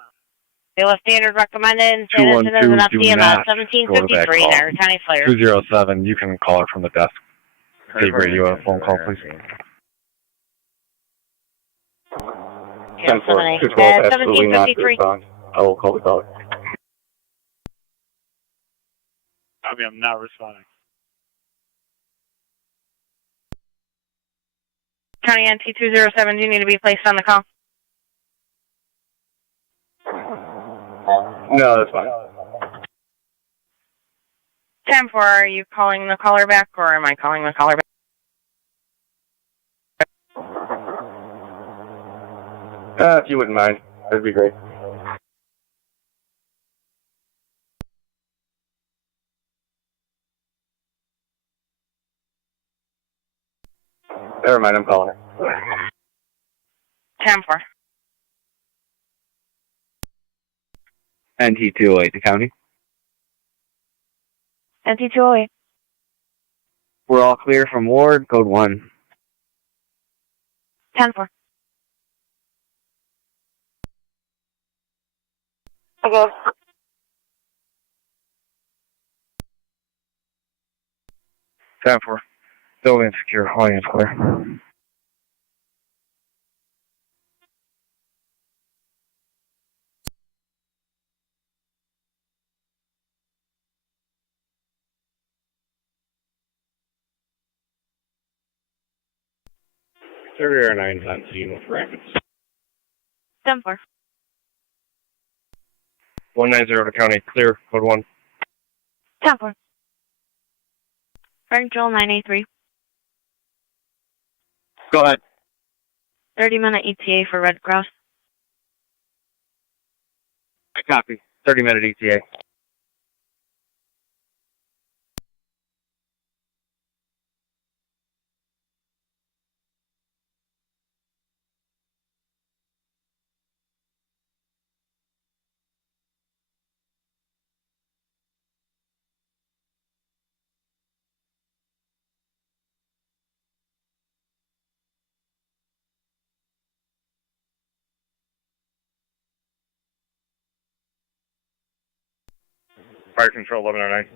They left standard recommended. 212, do not FTMS, go to that 1753, call. Niagara County Flyer. 207, you can call her from the desk. Take radio a phone call, please. 10-4, 212, absolutely not 1753. respond. I will call the caller. I'm not responding. County NT 207, do you need to be placed on the call? No, that's fine. 10-4, are you calling the caller back, or am I calling the caller back? If you wouldn't mind, that'd be great. Never mind, I'm calling her. 10-4. NT 208, the county. NT 208. We're all clear from Ward, code 1. 10-4. Okay. Time for building secure, audience clear. Thirty or 9's on scene with rapids. 10-4. 190 to county, clear, code 1. 10-4. Frank Joel 983. Go ahead. 30-minute ETA for Red Cross. I copy. 30-minute ETA. Fire control 1109.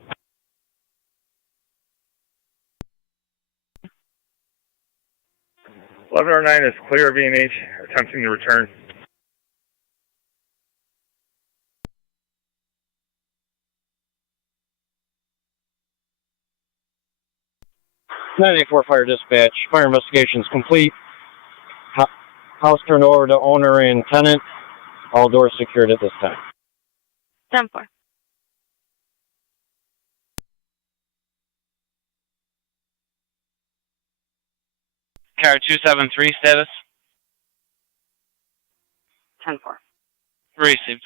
Is clear of V&H, attempting to return. 984 Fire Dispatch. Fire investigation is complete. House turned over to owner and tenant. All doors secured at this time. 10-4. Car 273 status. 10-4. Received.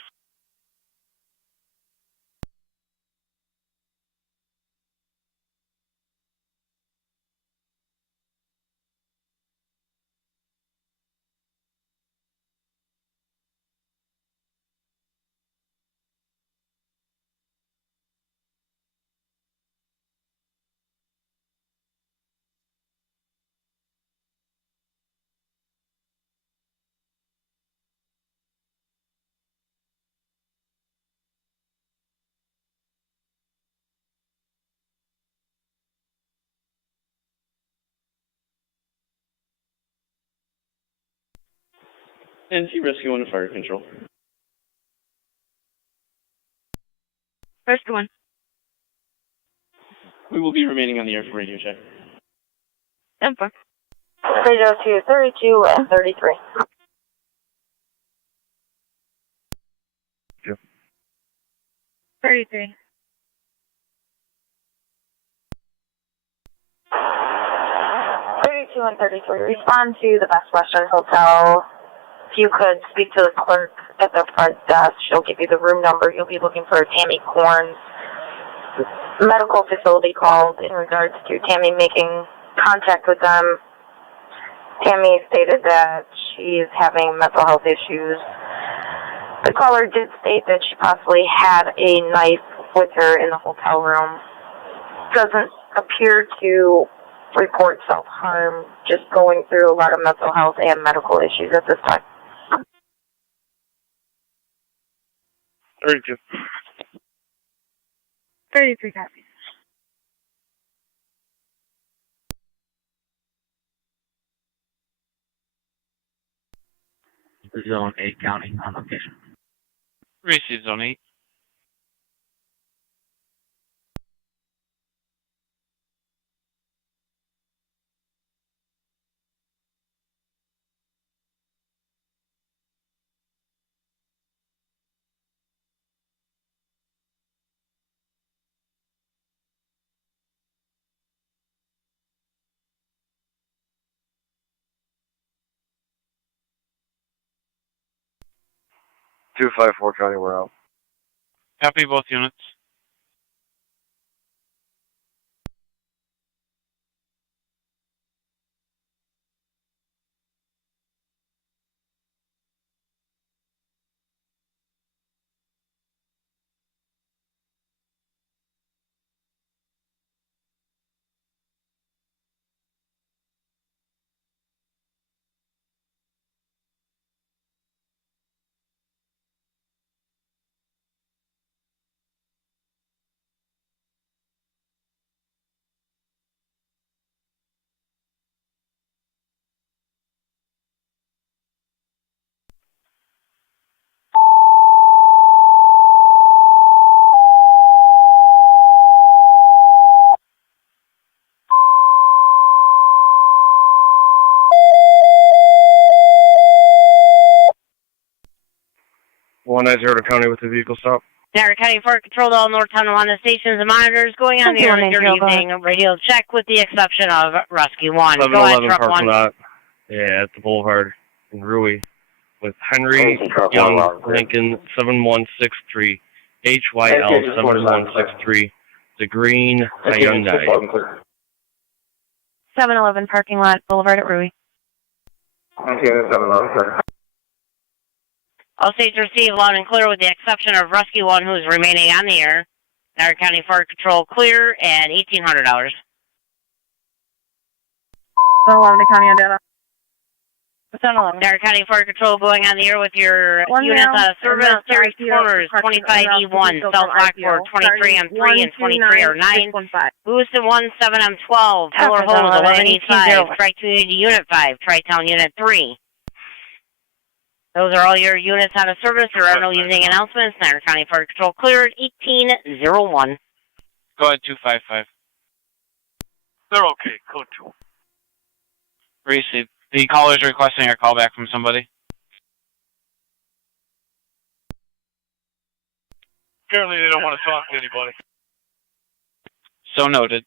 NC Rescue 1 Fire Control. First one. We will be remaining on the air for radio check. 10-4. Radio to 32 and 33. Yep. 33. 32 and 33. Respond to the Best Western Hotel. If you could speak to the clerk at the front desk, she'll give you the room number. You'll be looking for Tammy Corns. medical facility called in regards to Tammy making contact with them. Tammy stated that she's having mental health issues. The caller did state that she possibly had a knife with her in the hotel room. Doesn't appear to report self-harm, just going through a lot of mental health and medical issues at this time. 32. 33 copies. Zone 8 county on location. Receive Zone 8. Two five four county, we're out. Copy both units. One nine zero to county with the vehicle stop. Niagara County Fire Control to all North Tonawanda stations and monitors going on the air during evening. Radio check with the exception of Rescue 1. Go ahead, Truck 1. Lot. Yeah, at the Boulevard in Rui with Henry Young Lincoln 7163 HYL 7163 the green Hyundai. 7-Eleven parking lot, Boulevard at Rui. All states receive loud and clear with the exception of Rescue 1, who is remaining on the air. Niagara County Fire Control clear at $1,800. 7-Eleven to County on data. 7-Eleven. Niagara County Fire Control going on the air with your units out of service. Terry Corners, 25E1, South Lockport, 23M3 and 23R9. Lewiston 17M12, Pillar Hose, 11E5, Tri-Community Unit 5, Tri-Town Unit 3. Those are all your units out of service. There are no evening announcements. Niagara County Fire Control cleared 1801. Go ahead, 255. They're okay. Code 2. Receive. The caller is requesting a call back from somebody. Apparently they don't want to talk to anybody. So noted.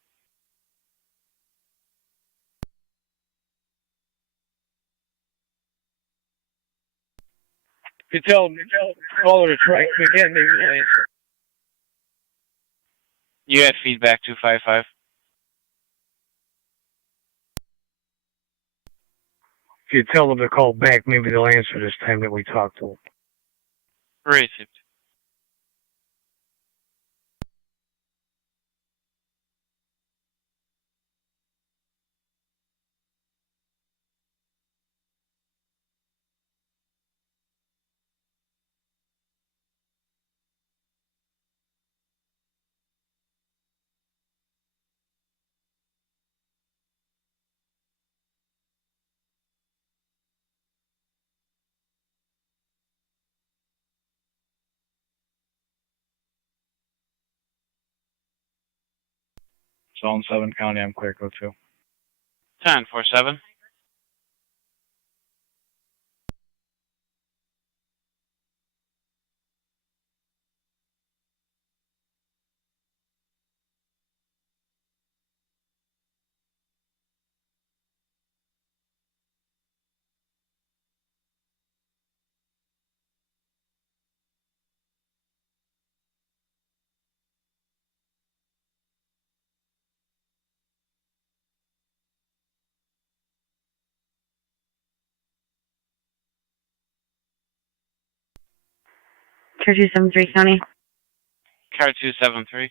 If you tell them, caller to try again, maybe they'll answer. You had feedback, 255. If you tell them to call back, maybe they'll answer this time that we talk to them. Received. Zone 7 county, I'm clear, code 2. 1047. Car 273 County. Car 273.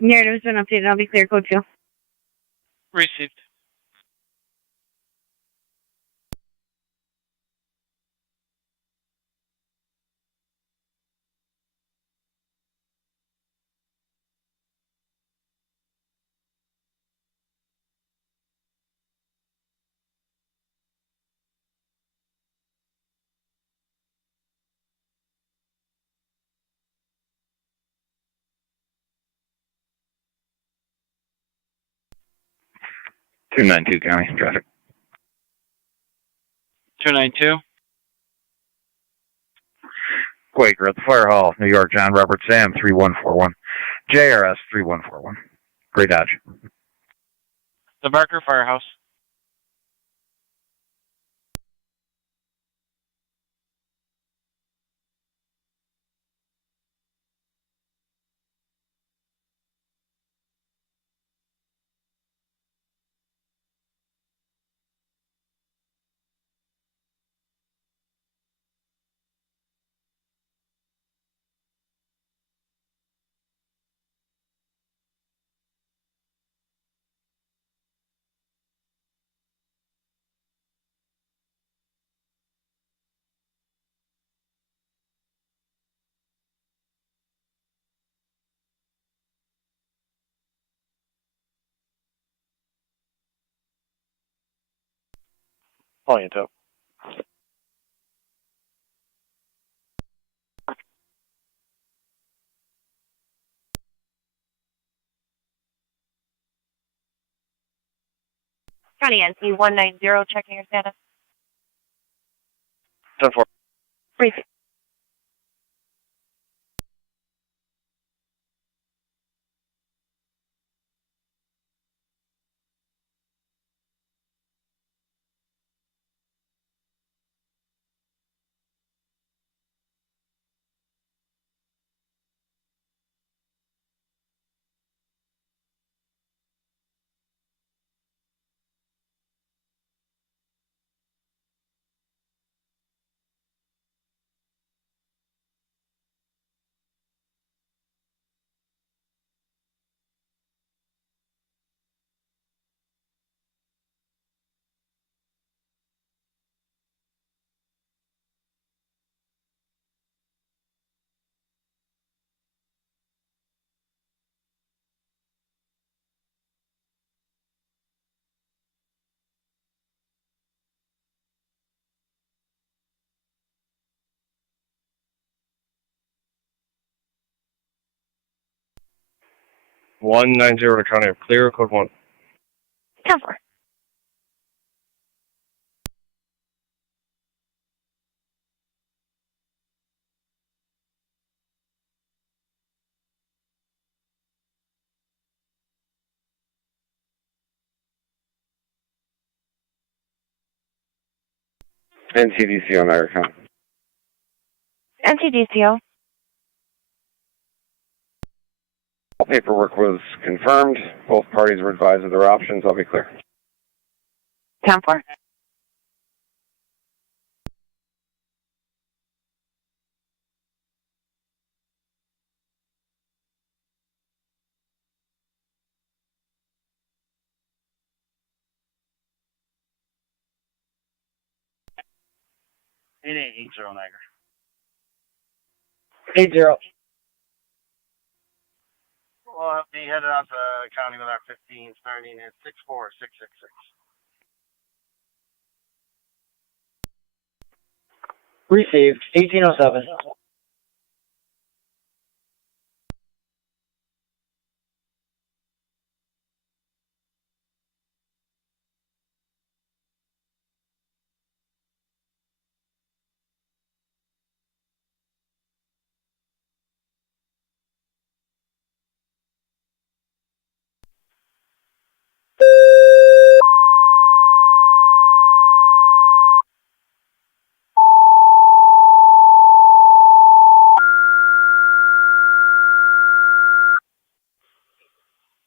Narrative's been updated. I'll be clear. Code 2. Received. .292 County traffic. 292. Quaker at the Fire Hall, New York, John Robert Sam 3141. JRS 3141. Gray Dodge. The Barker Firehouse. Volume top. County NC 190, checking your status. 10-4. Briefing. One 90 to County of Clear, code 1. 10-4. NCDC on Niagara County. NCDCO. All paperwork was confirmed. Both parties were advised of their options. I'll be clear. 10-4. In 80 Niagara. 80. We'll be headed out to county with our 15, starting at 64666. Received. 1807.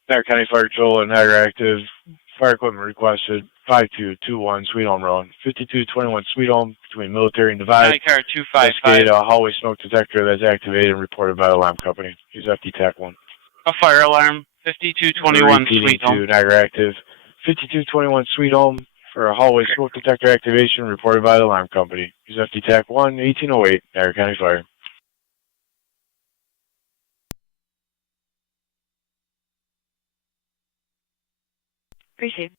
Niagara County Fire Patrol and Niagara Active Fire equipment requested 5221 Sweet Home Road, 5221 Sweet Home between Military and Divide. County car 255. Investigate a hallway smoke detector that's activated and reported by the alarm company. Use FD TAC 1. A fire alarm, 5221 Sweet Home. To Niagara Active, 5221 Sweet Home for a hallway smoke detector activation reported by the alarm company. Use FD TAC 1, 1808, Niagara County Fire. Appreciate it.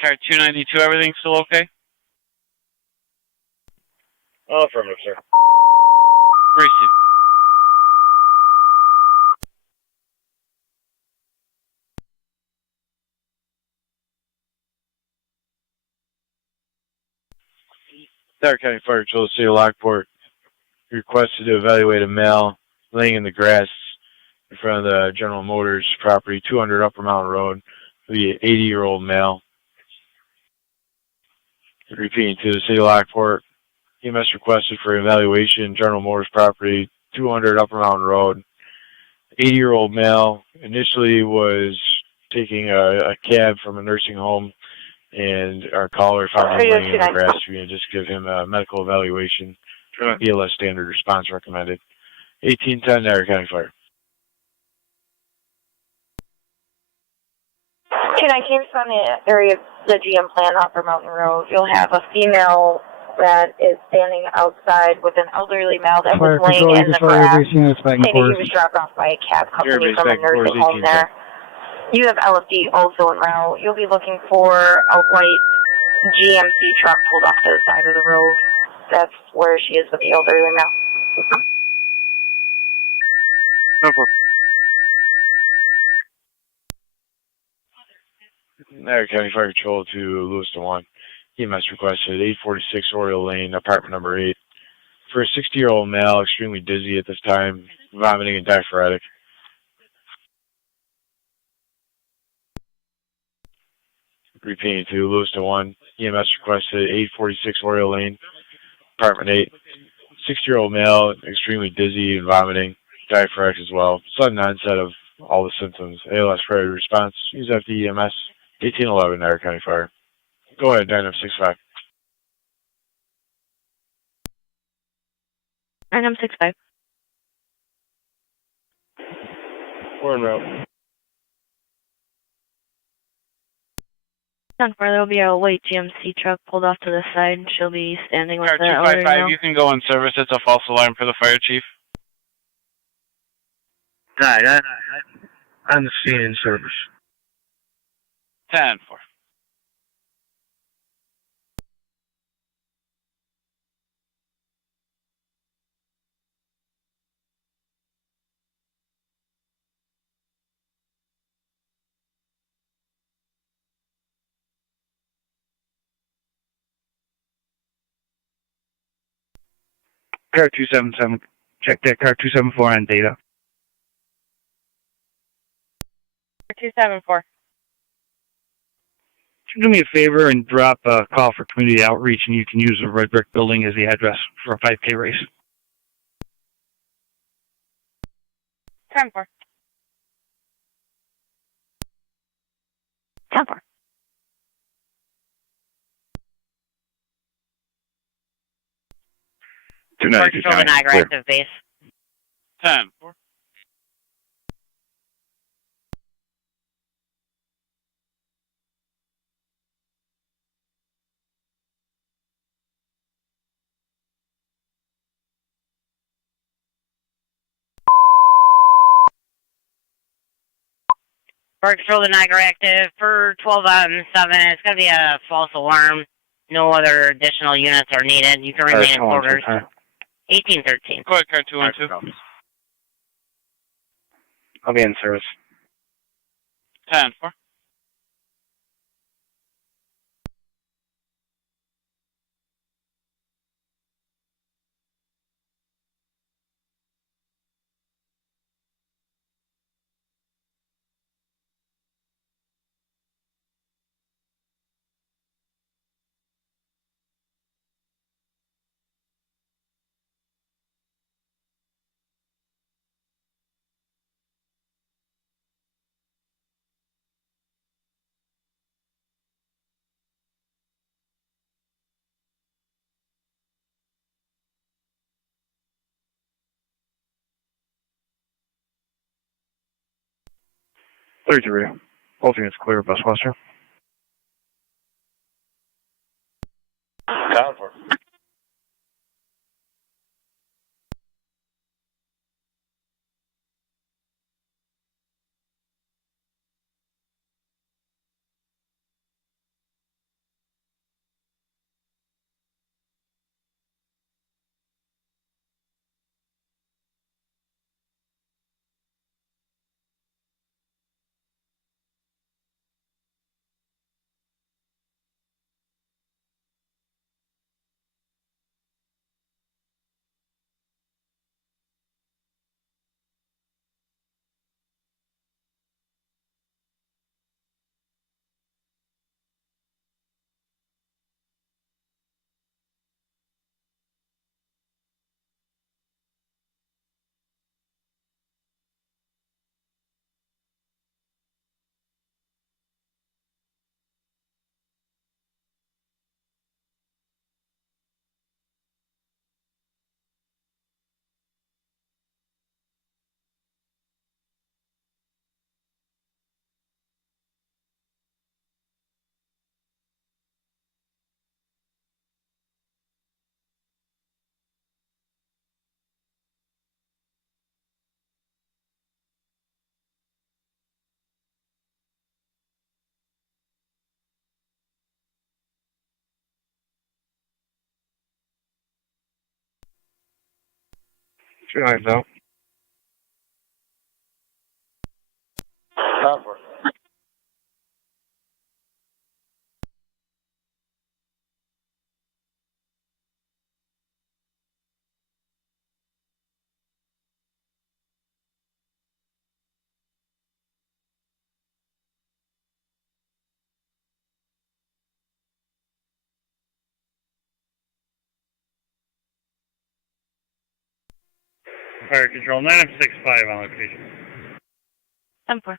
Car 292, everything still okay? Oh, affirmative, sir. Received. Niagara County Fire Patrol, City of Lockport, requested to evaluate a male laying in the grass in front of the General Motors property, 200 Upper Mountain Road, the 80-year-old male. Repeating to the City of Lockport, EMS requested for evaluation, General Motors property, 200 Upper Mountain Road. 80-year-old male initially was taking a cab from a nursing home, and our caller found him laying in the grass. We're going to just give him a medical evaluation. BLS standard response recommended. 1810 Niagara County Fire. I came from the area of the GM plant, Upper Mountain Road. You'll have a female that is standing outside with an elderly male that was laying in the grass. Stating he was dropped off by a cab company from a nursing home there. You have LFD also en route. You'll be looking for a white GMC truck pulled off to the side of the road. That's where she is with the elderly male. No problem. Niagara County Fire Patrol to Lewiston 1. EMS requested 846 Oriole Lane, apartment number 8. For a 60-year-old male, extremely dizzy at this time, vomiting and diaphoretic. Repeating to Lewiston 1. EMS requested 846 Oriole Lane, apartment 8. 60-year-old male, extremely dizzy and vomiting, diaphoretic as well. Sudden onset of all the symptoms. ALS priority response. Use FD EMS. 1811 Niagara County Fire. Go ahead, 9965. 9965. We're en route. 10-4, there'll be a white GMC truck pulled off to the side. She'll be standing with Car the elderly 255, male. you can go in service. It's a false alarm for the fire chief. Right, I'm the scene in service. 10-4. Car 277, check that car 274 on data. 274. Do me a favor and drop a call for community outreach, and you can use the Red Brick Building as the address for a 5K race. 10-4. 10-4. Fire Patrol Niagara active base. 10-4. Fire Patrol Niagara active for 12 on 7. It's going to be a false alarm. No other additional units are needed. You can remain in quarters. 1813. Go ahead, car 212. I'll be in service. 10-4. Both units clear, Best Western. 10-4. Two knives out. 10-4. Fire control, 965 on location. 10-4.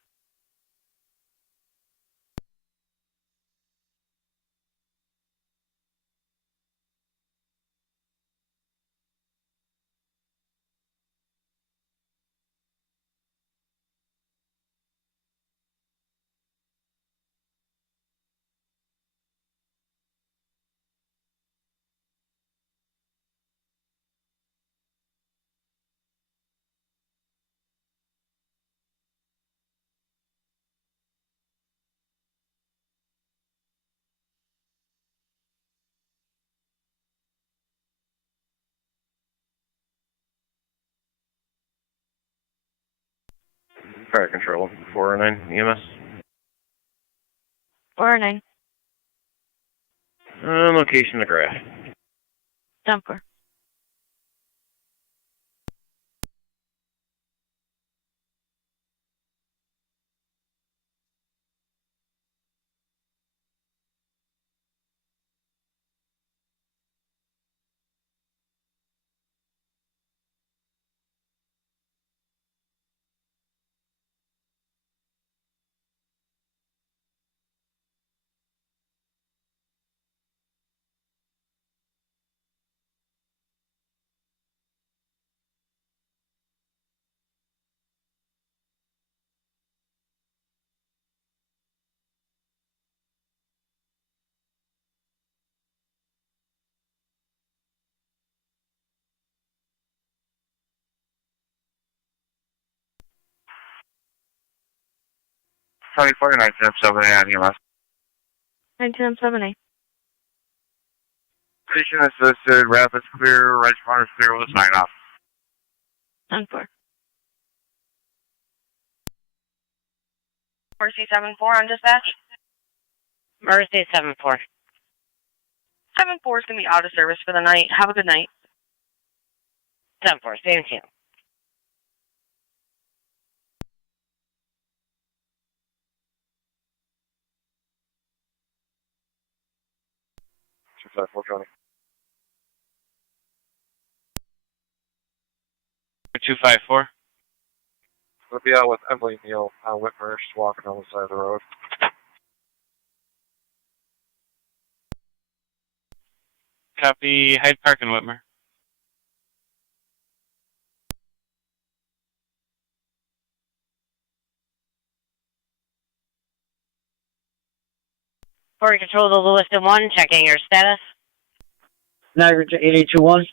Fire control, 409 EMS. 409. Location the graph. 10-4. Tony 49, 7 on EMS. 910-7A. Station assisted, rapids clear, right spawner clear with a sign off. 10-4. Mercy 7-4 on dispatch. Mercy 7-4. 7-4 is going to be out of service for the night. Have a good night. 7-4, same to you. County. 254. We'll be out with Emily Neal on Whitmer, just walking on the side of the road. Copy Hyde Park and Whitmer. Port Control to Lewiston 1, checking your status. Niagara to 8821.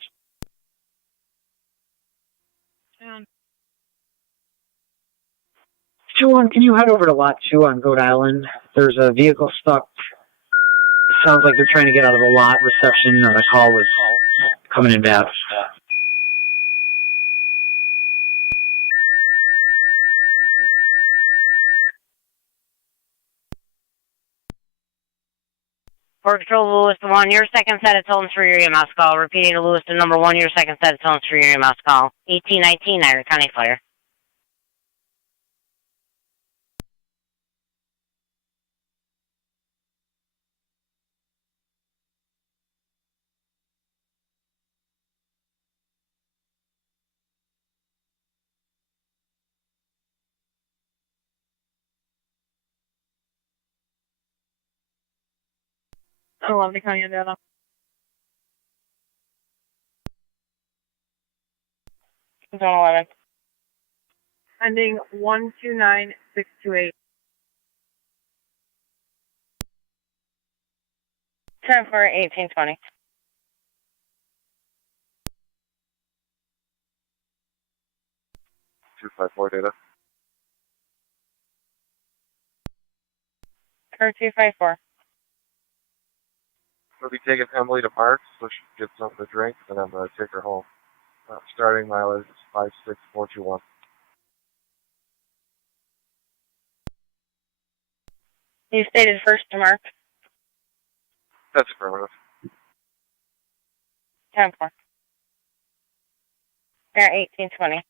Can you head over to lot 2 on Goat Island? There's a vehicle stuck. It sounds like they're trying to get out of the lot. Reception on the call was coming in bad. Port Control to Lewiston 1, your second set of tones for your EMS call. Repeating to Lewiston number 1, your second set of tones for your EMS call. 1819, Niagara County Fire. Tonawanda County, Indiana. Zone 11. Ending 129628. 10-4, 1820. Data. Or 254. We'll be taking Emily to Marks so she can get something to drink, and I'm going to take her home. Starting mileage is 56421. You stated first to Mark. That's affirmative. 10-4. Yeah, 1820.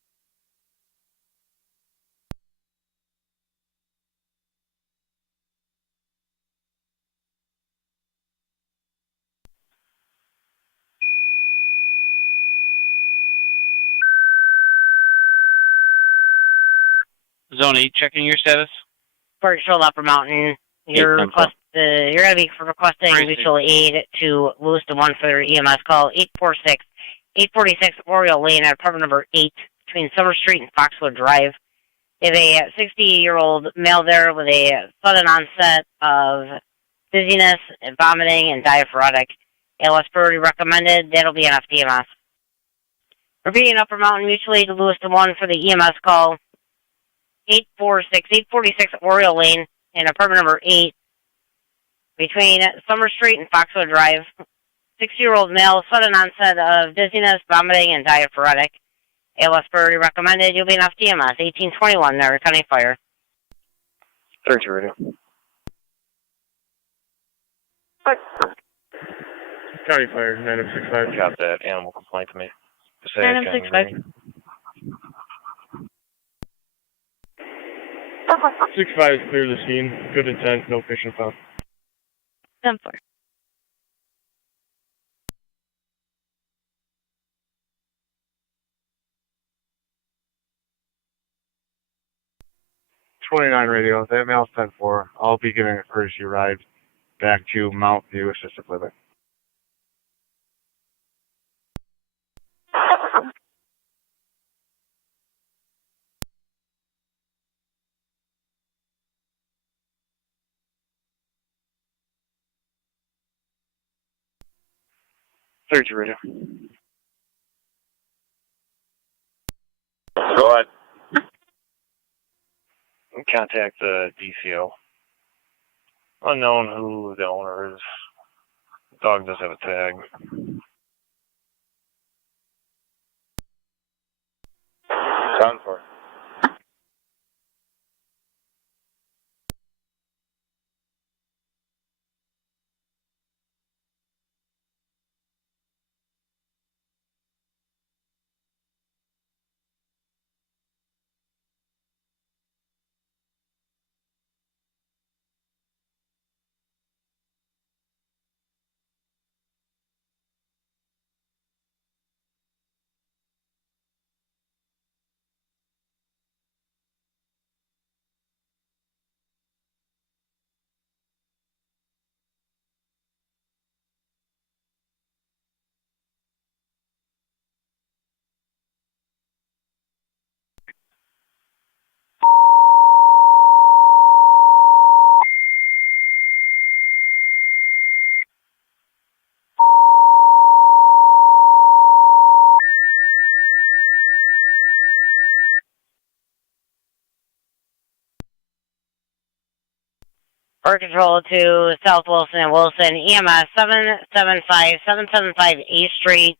Zone 8, checking your status. Port Control Upper Mountain, you're going to be requesting mutual aid to Lewiston 1 for their EMS call. 846 Oriole Lane at apartment number 8 between Summer Street and Foxwood Drive. They have a 60-year-old male there with a sudden onset of dizziness, and vomiting, and diaphoretic. ALS priority recommended. That'll be an FDMS. Repeating Upper Mountain mutual aid to Lewiston 1 for the EMS call. 846 Oriole Lane in apartment number 8 between Summer Street and Foxwood Drive. 60-year-old male, sudden onset of dizziness, vomiting, and diaphoretic. ALS priority recommended. You'll be an FDMS. 1821, Niagara County Fire. 30 radio. County Fire, 9065. Got that animal complaint to me. 9065. 65 is clear the scene. Good intent, no patient found. 10-4. '29 radio, that male's 10-4. I'll be giving a courtesy ride back to Mount View Assisted Living. Surgery radio. Go ahead. Contact the DCO. Unknown who the owner is. Dog does have a tag. Done for. Fire Control to South Wilson and Wilson, EMS 775 A Street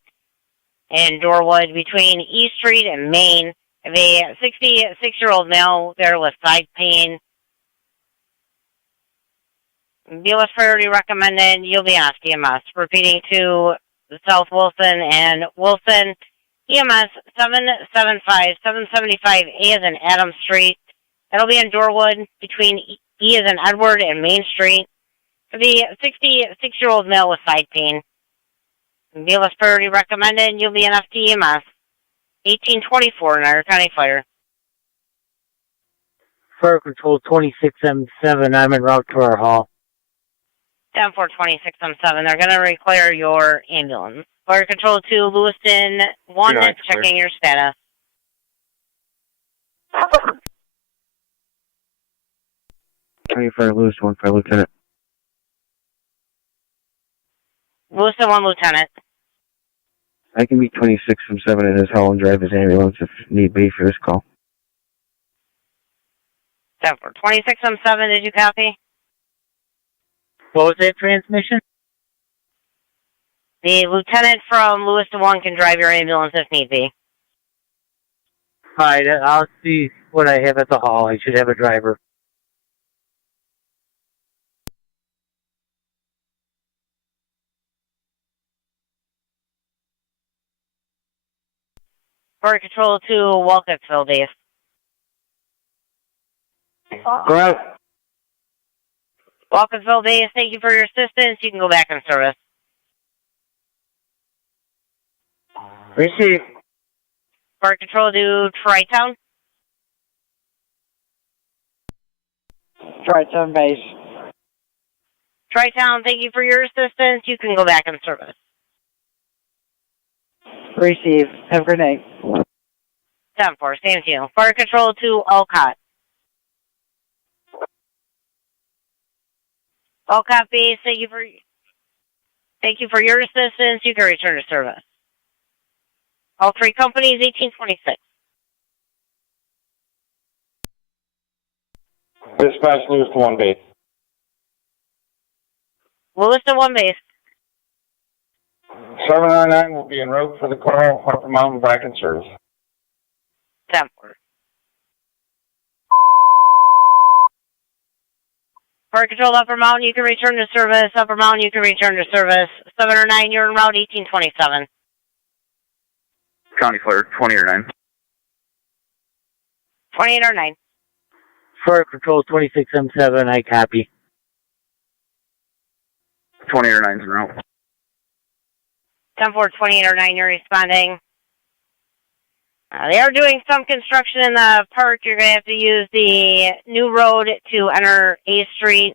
in Dorwood between E Street and Main. Of a 66-year-old male there with side pain. BLS priority recommended. You'll be asked EMS. Repeating to South Wilson and Wilson, EMS 775 A as in Adams Street. That'll be in Dorwood between E as in Edward and Main Street. For the 66-year-old male with side pain. BLS priority recommended. You'll be enough to EMS. 1824 Niagara County Fire. Fire Control 26M7, I'm en route to our hall. 10-4-26M7, they're going to require your ambulance. Fire Control to Lewiston 1, checking your status. County Fire Lewiston 1, Fire Lieutenant. Lewiston 1, Lieutenant. I can meet 26 from 7 in his hall and drive his ambulance if need be for this call. 10-4-26M7, did you copy? What was that transmission? The lieutenant from Lewiston 1 can drive your ambulance if need be. Alright, I'll see what I have at the hall. I should have a driver. Fire Control to Walcottsville base. Go out. Walcottsville base, thank you for your assistance. You can go back in service. Receive. Fire Control to Tri-Town. Tri-Town base. Tri-Town, thank you for your assistance. You can go back in service. Receive. Have a good night. 10-4, same to you. Fire Control to Olcott. Olcott base, thank you for your assistance. You can return to service. All three companies, 1826. Dispatch Lewiston 1 base. Lewiston 1 base. 799 will be en route for the call. Upper Mountain back in service. 10-4. Fire Control Upper Mountain, you can return to service. Upper Mountain, you can return to service. 709, you're en route, 1827. County Fire 2009. 2809. Fire Control 26M7, I copy. 2009 is en route. 10-4-2809, you're responding. They are doing some construction in the park. You're going to have to use the new road to enter A Street.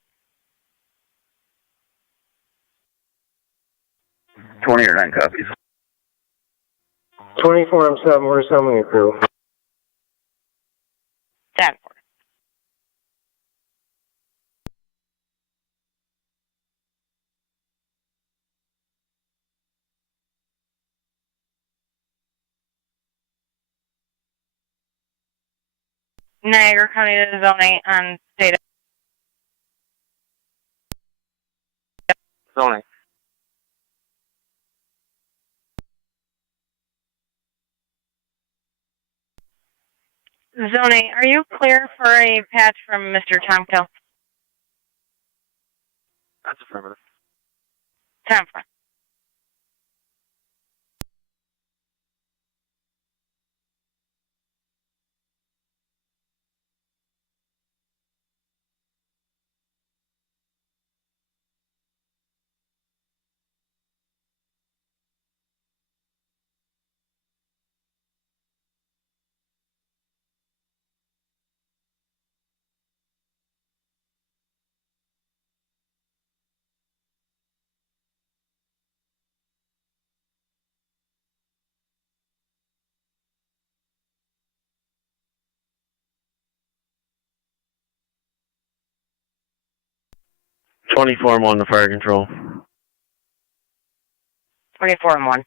2009 copies. 24M7, we're assembling a crew. 10-4. Niagara County to Zone 8 on data. Zone 8. Zone 8, are you clear for a patch from Mr. Tomkill? That's affirmative. 10-4. On the Fire Control. 24-1.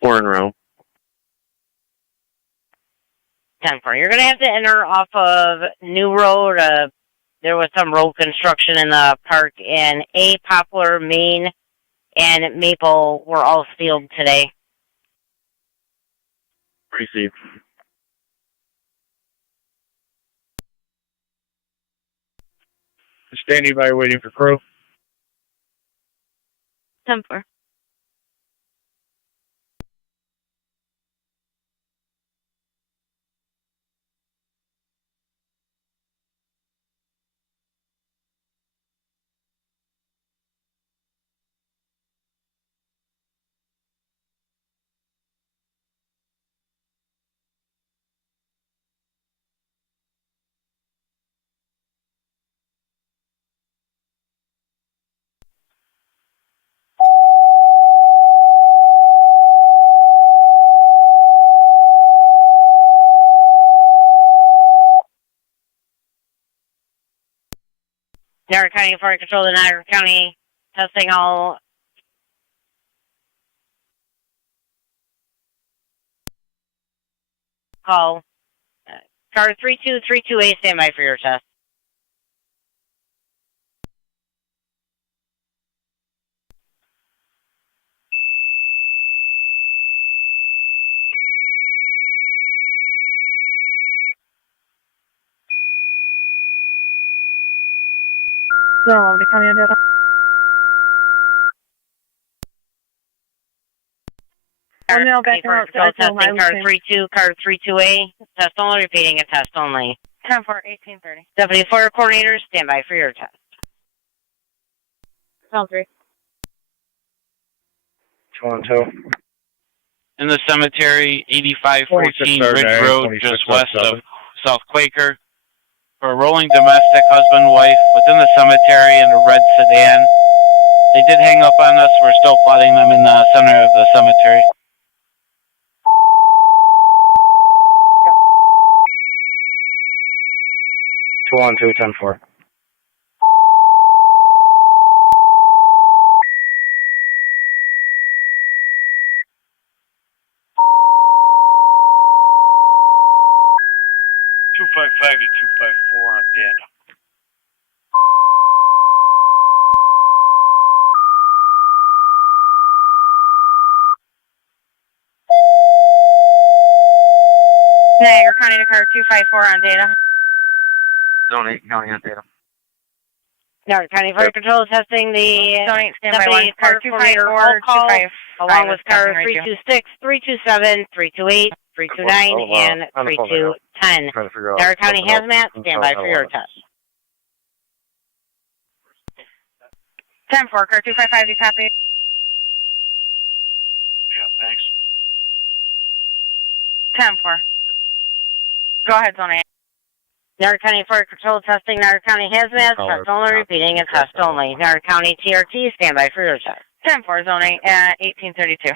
4 in a row. 10-4. You're going to have to enter off of New Road, there was some road construction in the park, and A, Poplar, Main, and Maple were all sealed today. Received. Standing by, waiting for crew. 10-4. Niagara County Fire Control to Niagara County, testing all call. Car 3232A, stand by for your test. Tonawanda County on data. One male back Fire out. Control testing car 32A, test only, repeating a test only. 10-4, 1830. Deputy Fire Coordinator, stand by for your test. Sound 3. 212. In the cemetery, 8514 26 Ridge Sargent, Road, 26 just west of 07. South Quaker. For a rolling domestic husband-wife within the cemetery in a red sedan. They did hang up on us. We're still plotting them in the center of the cemetery. Two on 210-4. Two 255 to 254 on Dana. Niagara County to car 254 on data. Zone 8 county on data. Niagara County Fire Control testing the Zone 8, stand by Deputy 1. Car Fire Coordinator 254, all call, 255. along with car Right 326, 327, 328, 329, and 3210. Niagara County Hazmat, stand by for your test. 10-4, car 255, do you copy? Yeah, thanks. 10-4. Go ahead, Zone 8. Niagara County Fire Control testing Niagara County Hazmat, test only, repeating a test only. Niagara County TRT, stand by for your test. 10-4, Zone 8, 1832.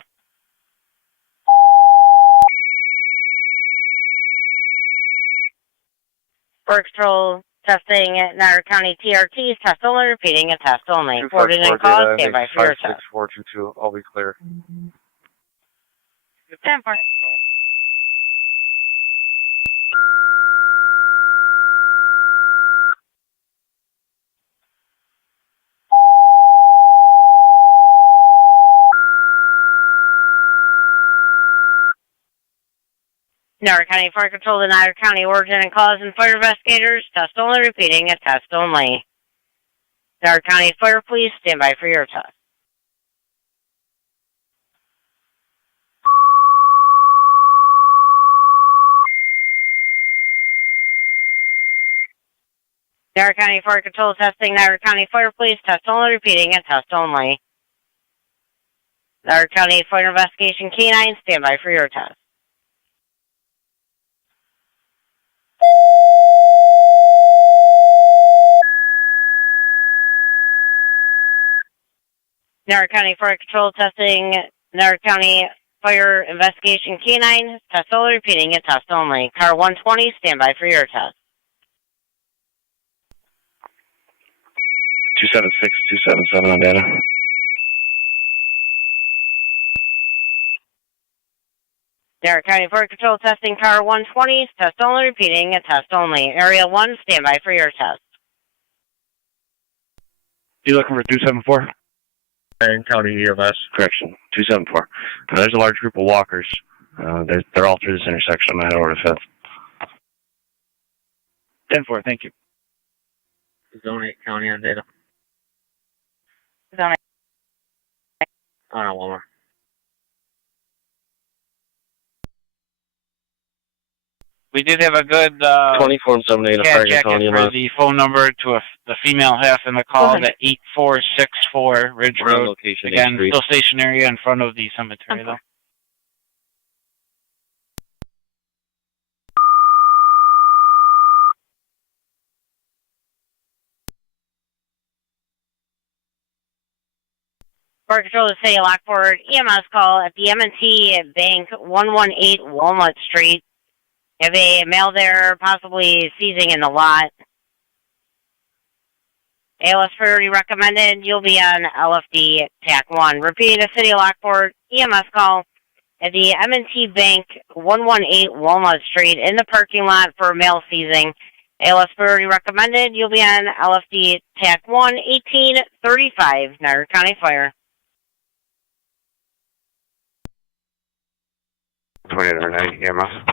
Fire Control testing Niagara County TRT, test only, repeating a test only. Forwarded and call, stand by for your test. 56422. I'll be clear. 10-4. Niagara County Fire Control to Niagara County Origin and Cause and Fire Investigators, test only, repeating a test only. Niagara County Fire Police, stand by for your test. Niagara County Fire Control testing Niagara County Fire Police, test only, repeating a test only. Niagara County Fire Investigation K9, stand by for your test. Niagara County Fire Control testing Niagara County Fire Investigation K9, test only, repeating a test only. Car 120, stand by for your test. 276, 277 on data. Niagara County Fire Control testing car 120, test only, repeating a test only. Area 1, stand by for your test. You looking for 274? And County EMS. Correction, 274. There's a large group of walkers. They're all through this intersection. I'm heading over to 5th. 10-4, thank you. Zone 8 County on data. Zone 8. Oh, no, one more. We did have a good 24-7 cat jacket for the phone number to the female half in the call at 8464 Ridge We're on Road. location, Again, 8th still stationary in front of the cemetery, though. Fire Control to City of Lockport, EMS call at the M&T Bank, 118 Walnut Street. You have a male there possibly seizing in the lot. ALS priority recommended. You'll be on LFD TAC 1. Repeating the City of Lockport, EMS call at the M&T Bank, 118 Walnut Street in the parking lot for male seizing. ALS priority recommended. You'll be on LFD TAC 1, 1835, Niagara County Fire. 2809 EMS.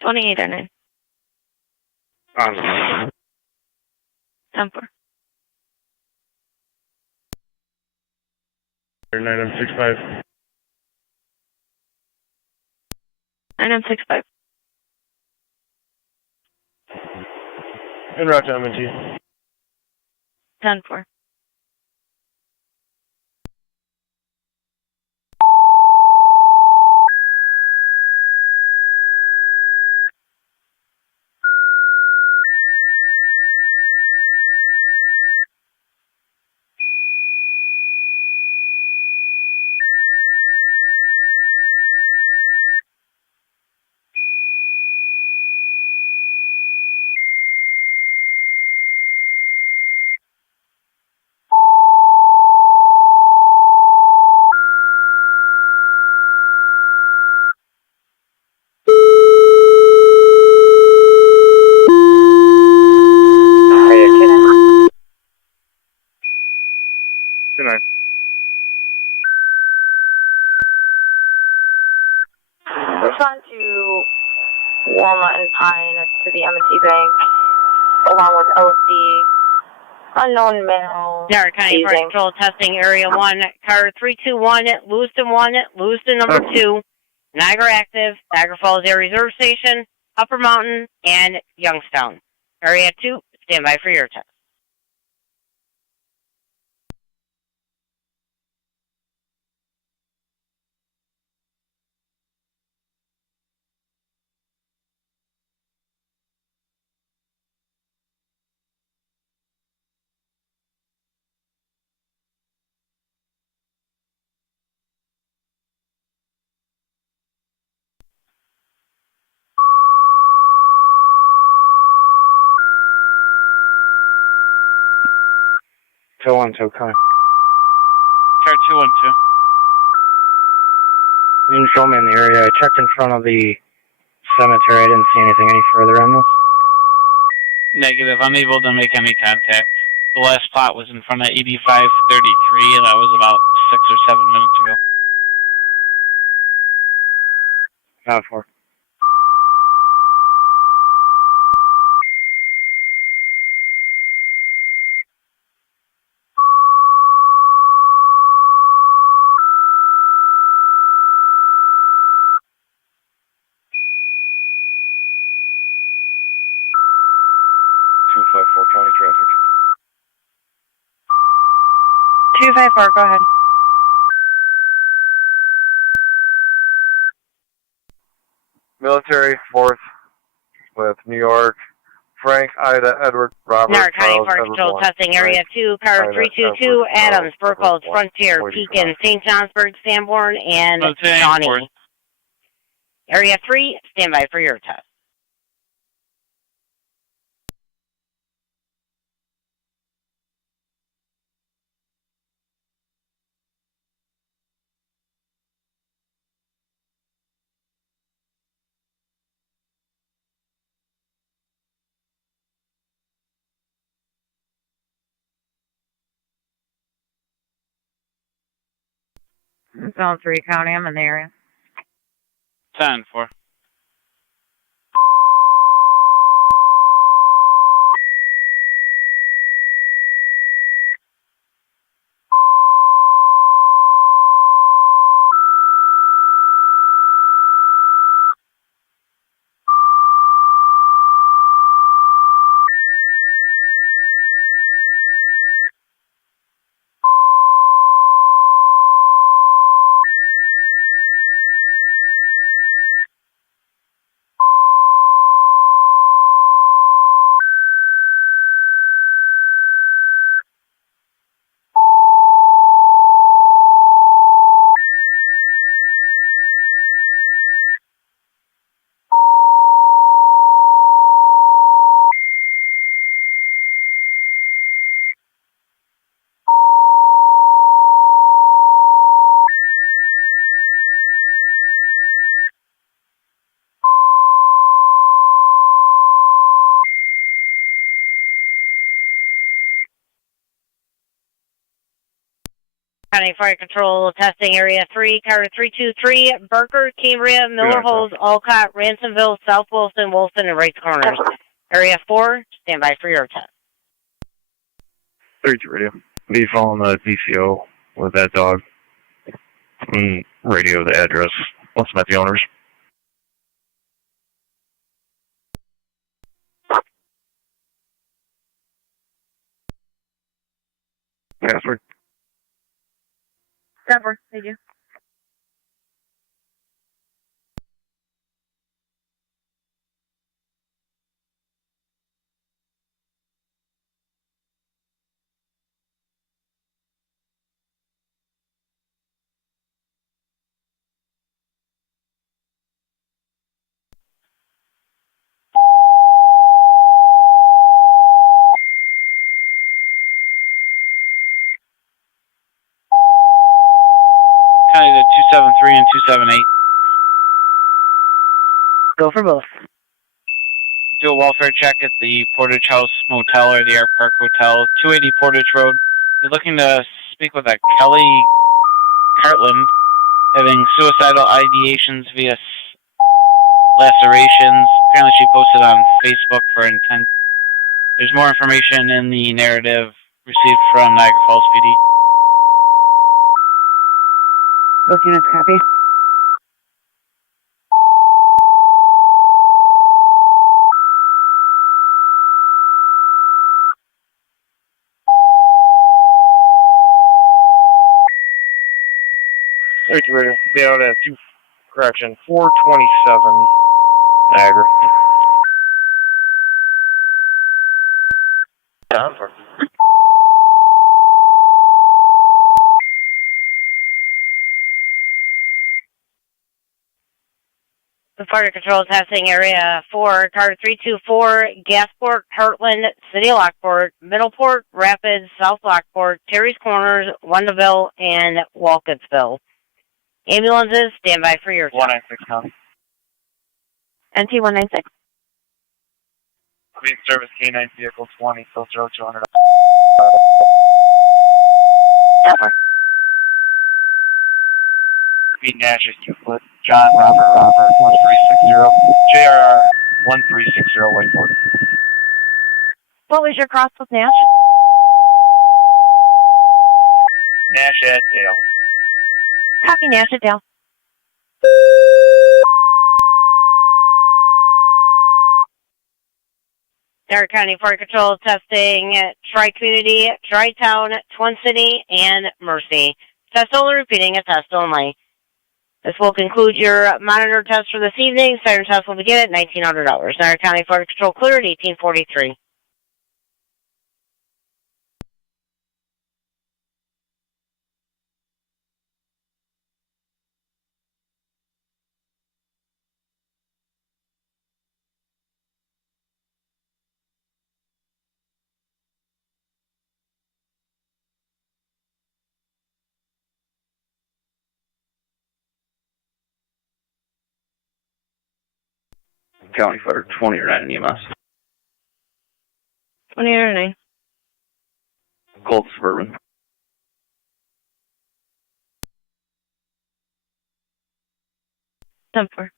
2809. 10-4. 9965. 9965. En route to M&T. 10-4. Respond to Walnut and Pine to the M&T Bank, along with LFD, unknown male. Niagara County Fire Control testing Area 1, car 321, Lewiston 1, Lewiston number 2, Niagara active, Niagara Falls Air Reserve Station, Upper Mountain, and Youngstown. Area 2, stand by for your test. Two one two, coming. Car 212. You didn't show me in the area. I checked in front of the cemetery. I didn't see anything any further on this. Negative. Unable to make any contact. The last plot was in front of 8533, and that was about 6 or 7 minutes ago. 4. County traffic. 254, go ahead. Military, 4th, with New York, Frank, Ida, Edward, Robert, Niagara County Charles, Fire Edward, Control 1. testing Area 2, car Ida, 322, Edward, Adams, Charles, Burkholz, Edward, Frontier, 45. Pekin, St. Johnsburg, Sanborn, and Okay, Shawnee. fourth. Area 3, stand by for your test. Zone 3 County, I'm in the area. 10-4. County Fire Control testing area 3, Carter 323, Barker, Cambria, Miller Holes, Olcott, Ransomville, South Wilson, Wilson, and Wrights Corners. Area 4, stand by for your test. 32 radio. Be following the DCO with that dog. And radio the address. Once met the owners. Password. 10-4, thank you. County to 273 and 278. Go for both. Do a welfare check at the Portage House Motel or the Air Park Hotel, 280 Portage Road. You're looking to speak with a Kelly Cartland, having suicidal ideations via lacerations. Apparently she posted on Facebook for intent. There's more information in the narrative received from Niagara Falls PD. Both units copy. Radio. Be out at 427 Niagara. Down for. The Fire Control testing area 4, Carter 324, Gasport, Heartland, City of Lockport, Middleport, Rapids, South Lockport, Terry's Corners, Wondaville, and Walcottsville. Ambulances, stand by for your 196 County. NT 196. Clean service K9 vehicle 20, filter 0200. Over. Pete Nash is Euclid. John Robert 1360. JRR 1360 Whiteford. What was your cross with Nash? Nash at Dale. Copy Nash at Dale. Niagara County Fire Control testing Tri-Community, Tri-Town, Twin City, and Mercy. Test only, repeating a test only. This will conclude your monitor test for this evening. Siren test will begin at $1,900. Niagara County Fire Control cleared at 1843. County Fire 20 or 9 in EMS. 20 or 9. Cold Suburban. 10-4.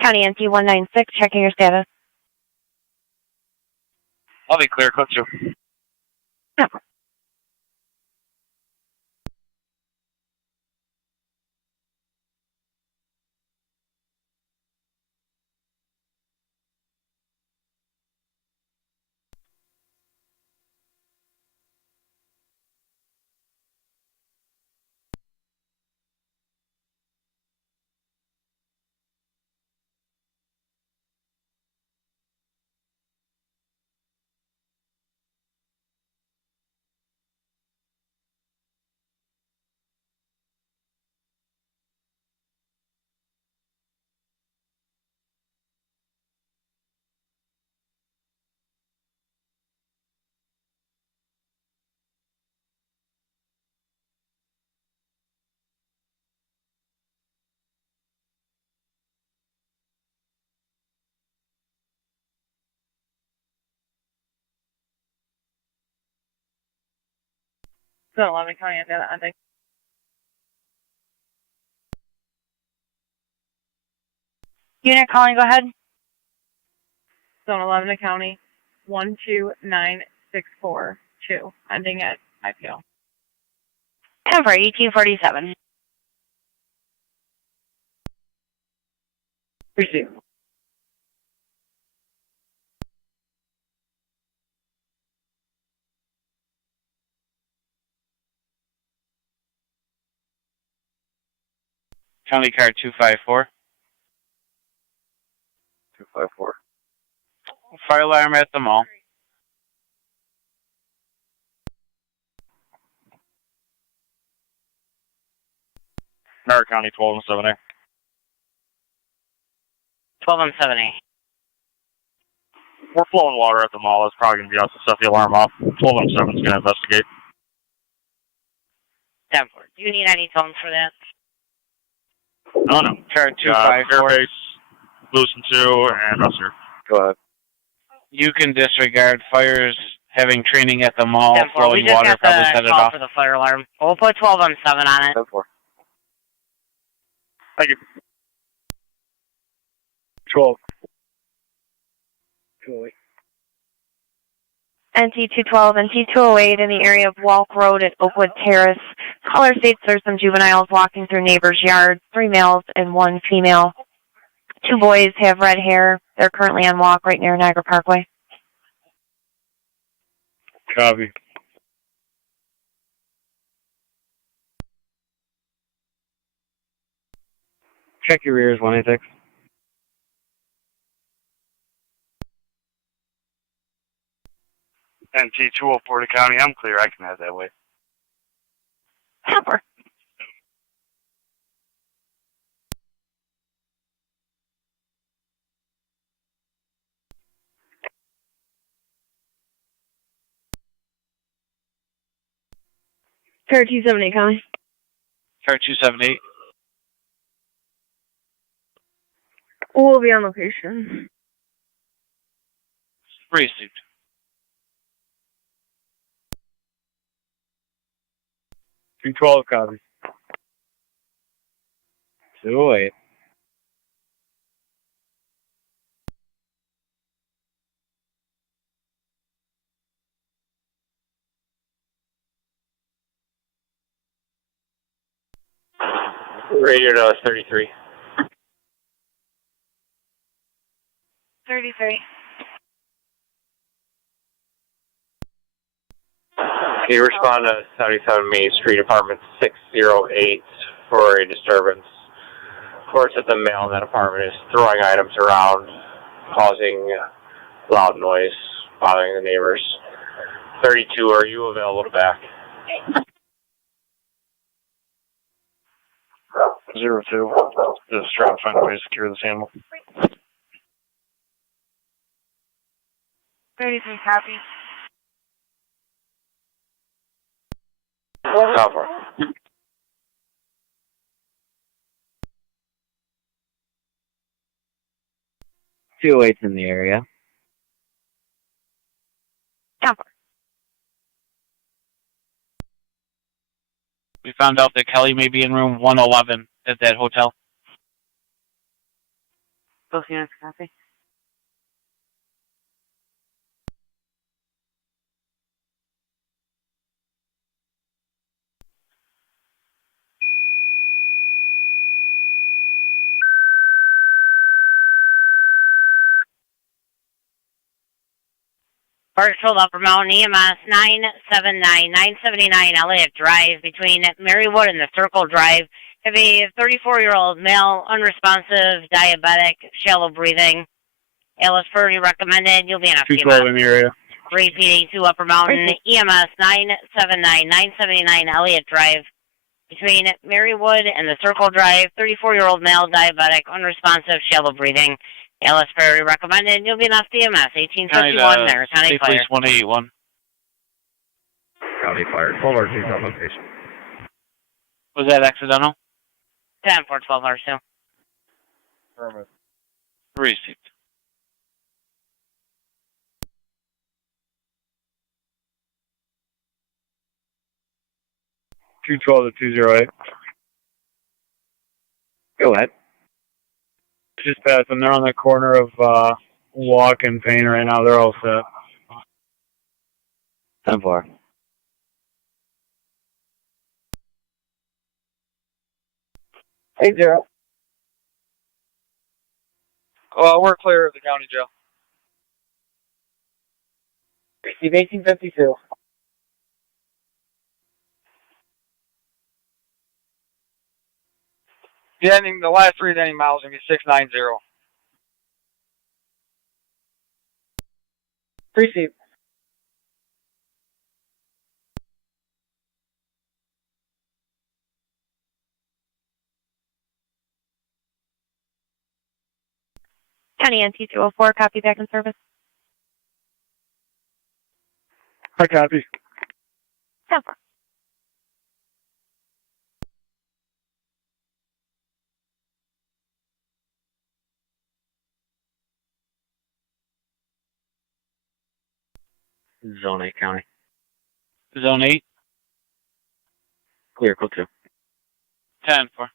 County NT 196, checking your status. I'll be clear, coach you. Zone 11 County ending. Unit calling, go ahead. Zone 11 County 129642, ending at IPO. 10 for 1847. Receive. County car 254. 254. Fire alarm at the mall. Niagara County 12 and 7A. 12 and 7A. We're flowing water at the mall. It's probably going to be us to set the alarm off. 12 and 7 is going to investigate. 10-4. Do you need any tones for that? No. Car 254. Airbase, Lewiston 2, and Ruster. Go ahead. You can disregard fires having training at the mall. 10-4. We Flowing just water got probably the set it call off. for the fire alarm. We'll put 12 on 7 on it. 10-4. Thank you. 12. NT 212, NT 208 in the area of Walk Road at Oakwood Terrace. Caller states there's some juveniles walking through neighbors' yards, 3 males and 1 female. 2 boys have red hair. They're currently on walk right near Niagara Parkway. Copy. Check your rears, 186. NT 204 to County. I'm clear. I can head that way. Super. Car 278 County. Car 278. We'll be on location. Received. 212 copy. 208. Radio to 33. 33. Can you respond to 77 Main Street, apartment 608 for a disturbance? Reports that the male in that apartment is throwing items around, causing loud noise, bothering the neighbors. 32, are you available to back? 02. Just trying to find a way to secure this animal. 33 copy. How far? Two eights in the area. We found out that Kelly may be in room 111 at that hotel. Both units copy. Barksville Upper Mountain EMS 979 Elliott Drive between Marywood and the Circle Drive. Have a 34-year-old male, unresponsive, diabetic, shallow breathing. ALS Purdy recommended. You'll be in a few 212 in the area. Repeating to Upper Mountain EMS 979 Elliott Drive between Marywood and the Circle Drive. 34-year-old male, diabetic, unresponsive, shallow breathing. ALS Purdy recommended. You'll be in CMS 1851 there. County State Fire. Police 181. County Fire. 12 RTs on location. Was that accidental? 10 for 12 hours too. Affirmative. Received. Two 12 to 208. Go ahead. Just past them. They're on the corner of Walk and Payne right now. They're all set. 10-4. Hey, 0. We're clear of the county jail. Receive 1852. The last three ending miles are going to be 690. Receive. County NT 204, copy back in service. I copy. 10-4. Zone 8 County. Zone 8. Clear, code 2. 10-4.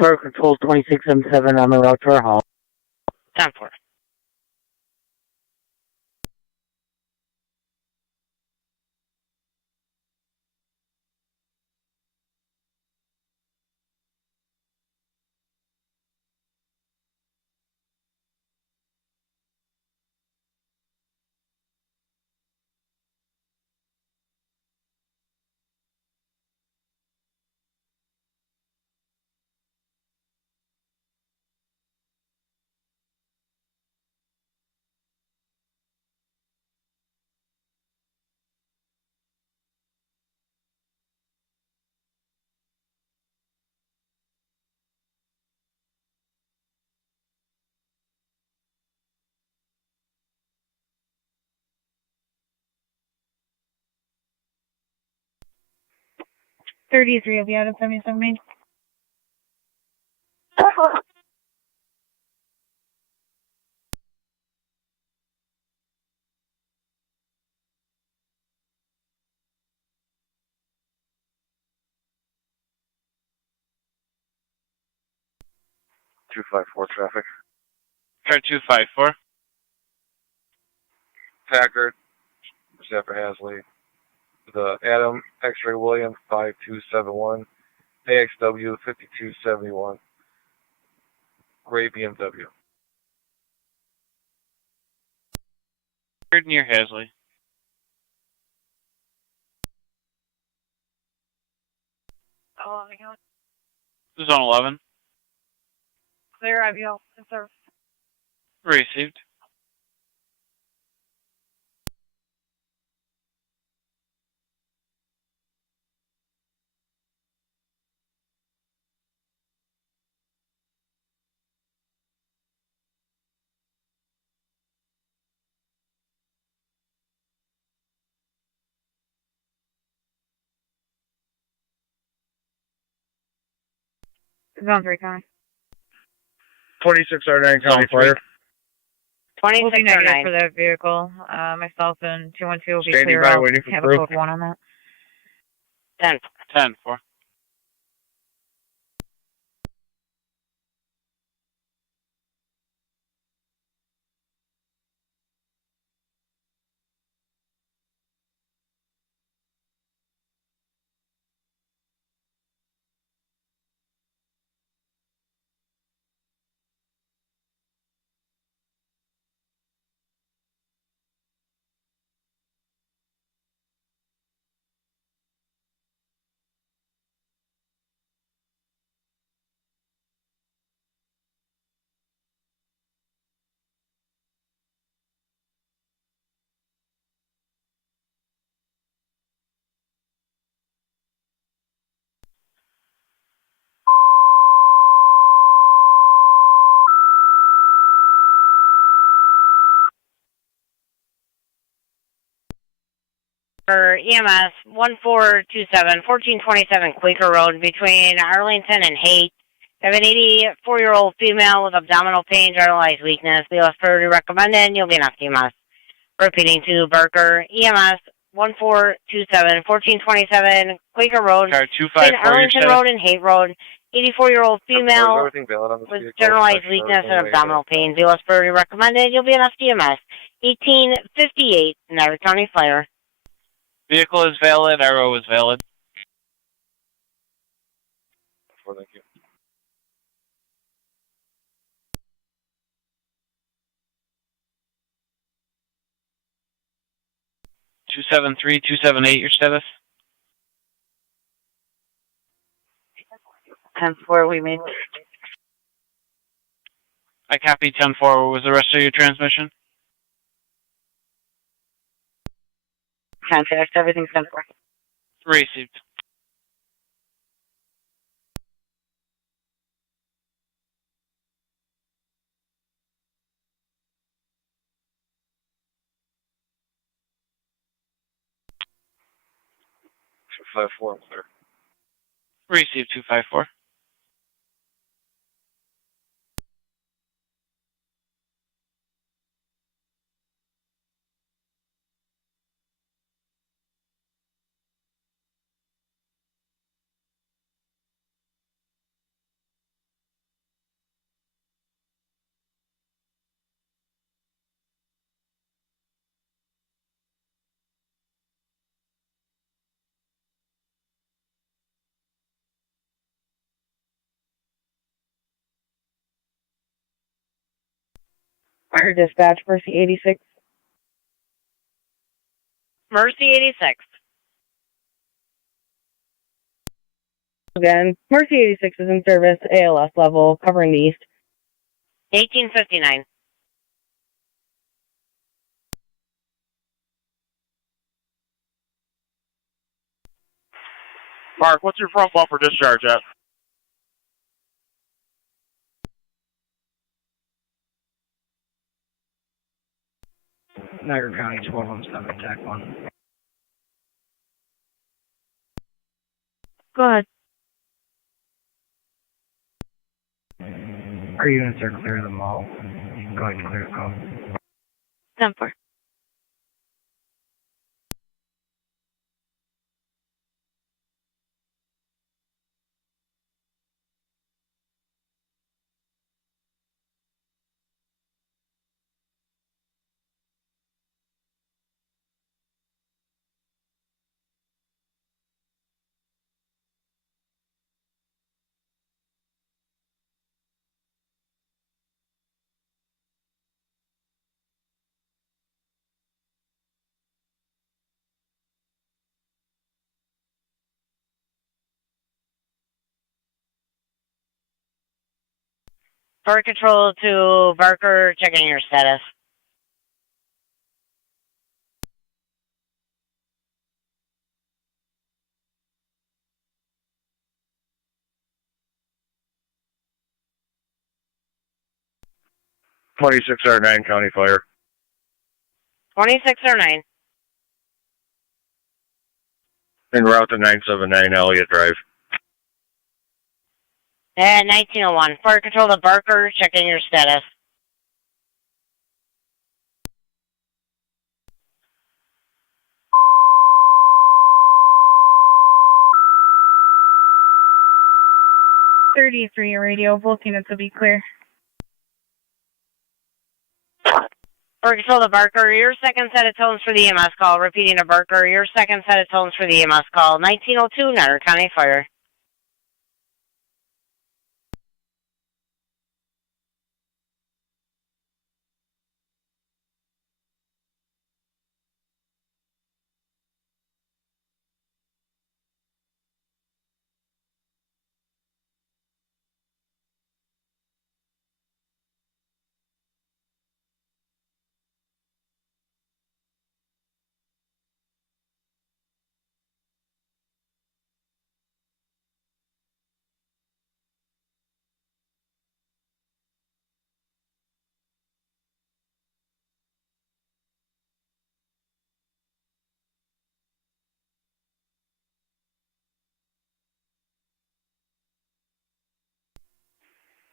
Fire Control 2677 on the route to our home. 10-4. $33 will be out of 77 Main. Two five four traffic. Car 254. Packard, Zephyr Hasley. The Adam X-Ray William 5271. AXW 5271. Gray BMW. Near Hasley. Oh, my God. Zone 11. Clear IBL. Sir. Received. Zone 3 County. 2609 County Fire. 26 We'll be negative 09. for that vehicle. Myself and 212 will be Standing clear by, out. waiting for Have proof. a code 1 on that. 10-4. For EMS 1427, 1427 Quaker Road between Arlington and Haight. Have an 84-year-old female with abdominal pain, generalized weakness. BLS priority recommended. You'll be enough EMS. Repeating to Barker. EMS 1427, 1427 Quaker Road Car between 254. Arlington Road and Haight Road. 84-year-old Is female everything valid on this with vehicle? generalized Inspection, weakness and everything abdominal pain. BLS priority recommended. You'll be enough EMS. 1858 Niagara County Fire. Vehicle is valid. Arrow is valid. Thank you. 273, 278, your status? 10-4, we made. I copy 10-4. What was the rest of your transmission? Contact, everything's 10-4. Received. Two five four. I'm clear. Received 254. Fire dispatch, Mercy 86. Mercy 86. Again, Mercy 86 is in service, ALS level, covering the east. 1859. Mark, what's your front bumper discharge at? Niagara County 1217, TAC 1. Go ahead. Our units are clear of the mall. Go ahead and clear the call. 10-4. Fire control to Barker, checking your status. R9 County Fire. 2609. En route to 979 Elliott Drive. At 1901. Fire control to Barker, checking your status. .33 radio, both units will be clear. Fire control to Barker, your second set of tones for the EMS call. Repeating to Barker, your second set of tones for the EMS call. 1902, Niagara County Fire.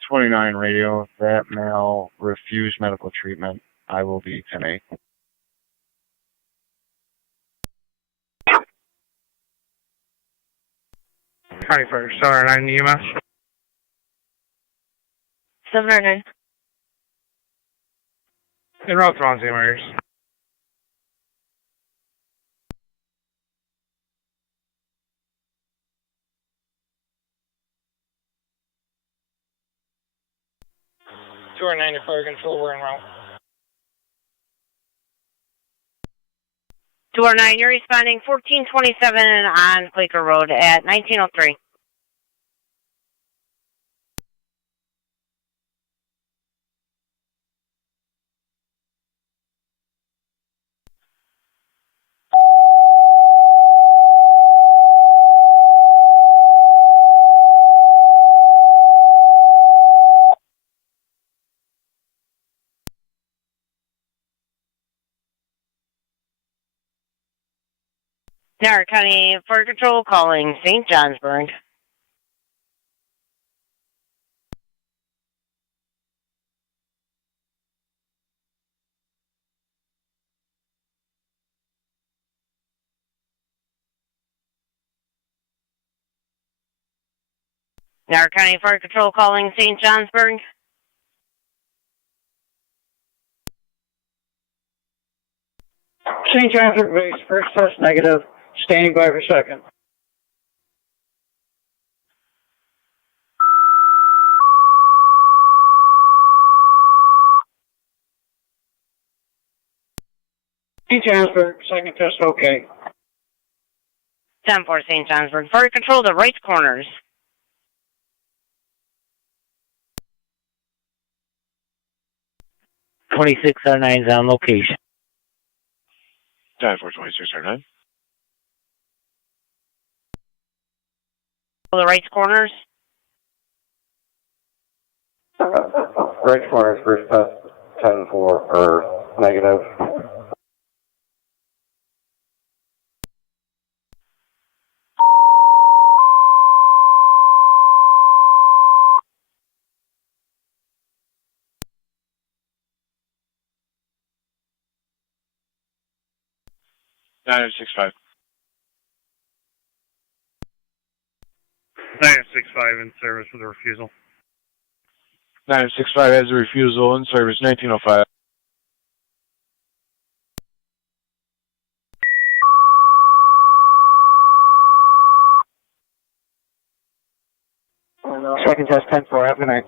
.29 radio, that male refused medical treatment. I will be 10-8. County Fire, Star 9 EMS. 709. En route to Ron's Emergers. Tour 90 Fire Control, we're en route. 209, you're responding 1427 on Quaker Road at 1903. Niagara County Fire Control calling St. Johnsburg. Niagara County Fire Control calling St. Johnsburg. St. Johnsburg base, first test negative. Standing by for second. St. Johnsburg, second test, okay. 10-4 St. Johnsburg. Fire control the right corners. Twenty-six R9 is on location. 10-4, 26 R9. The right corners. Right corners, first test 10-4, or negative. Nine 65. 965 in service with a refusal. 965 has a refusal in service 1905. Second test 10-4, have a good night.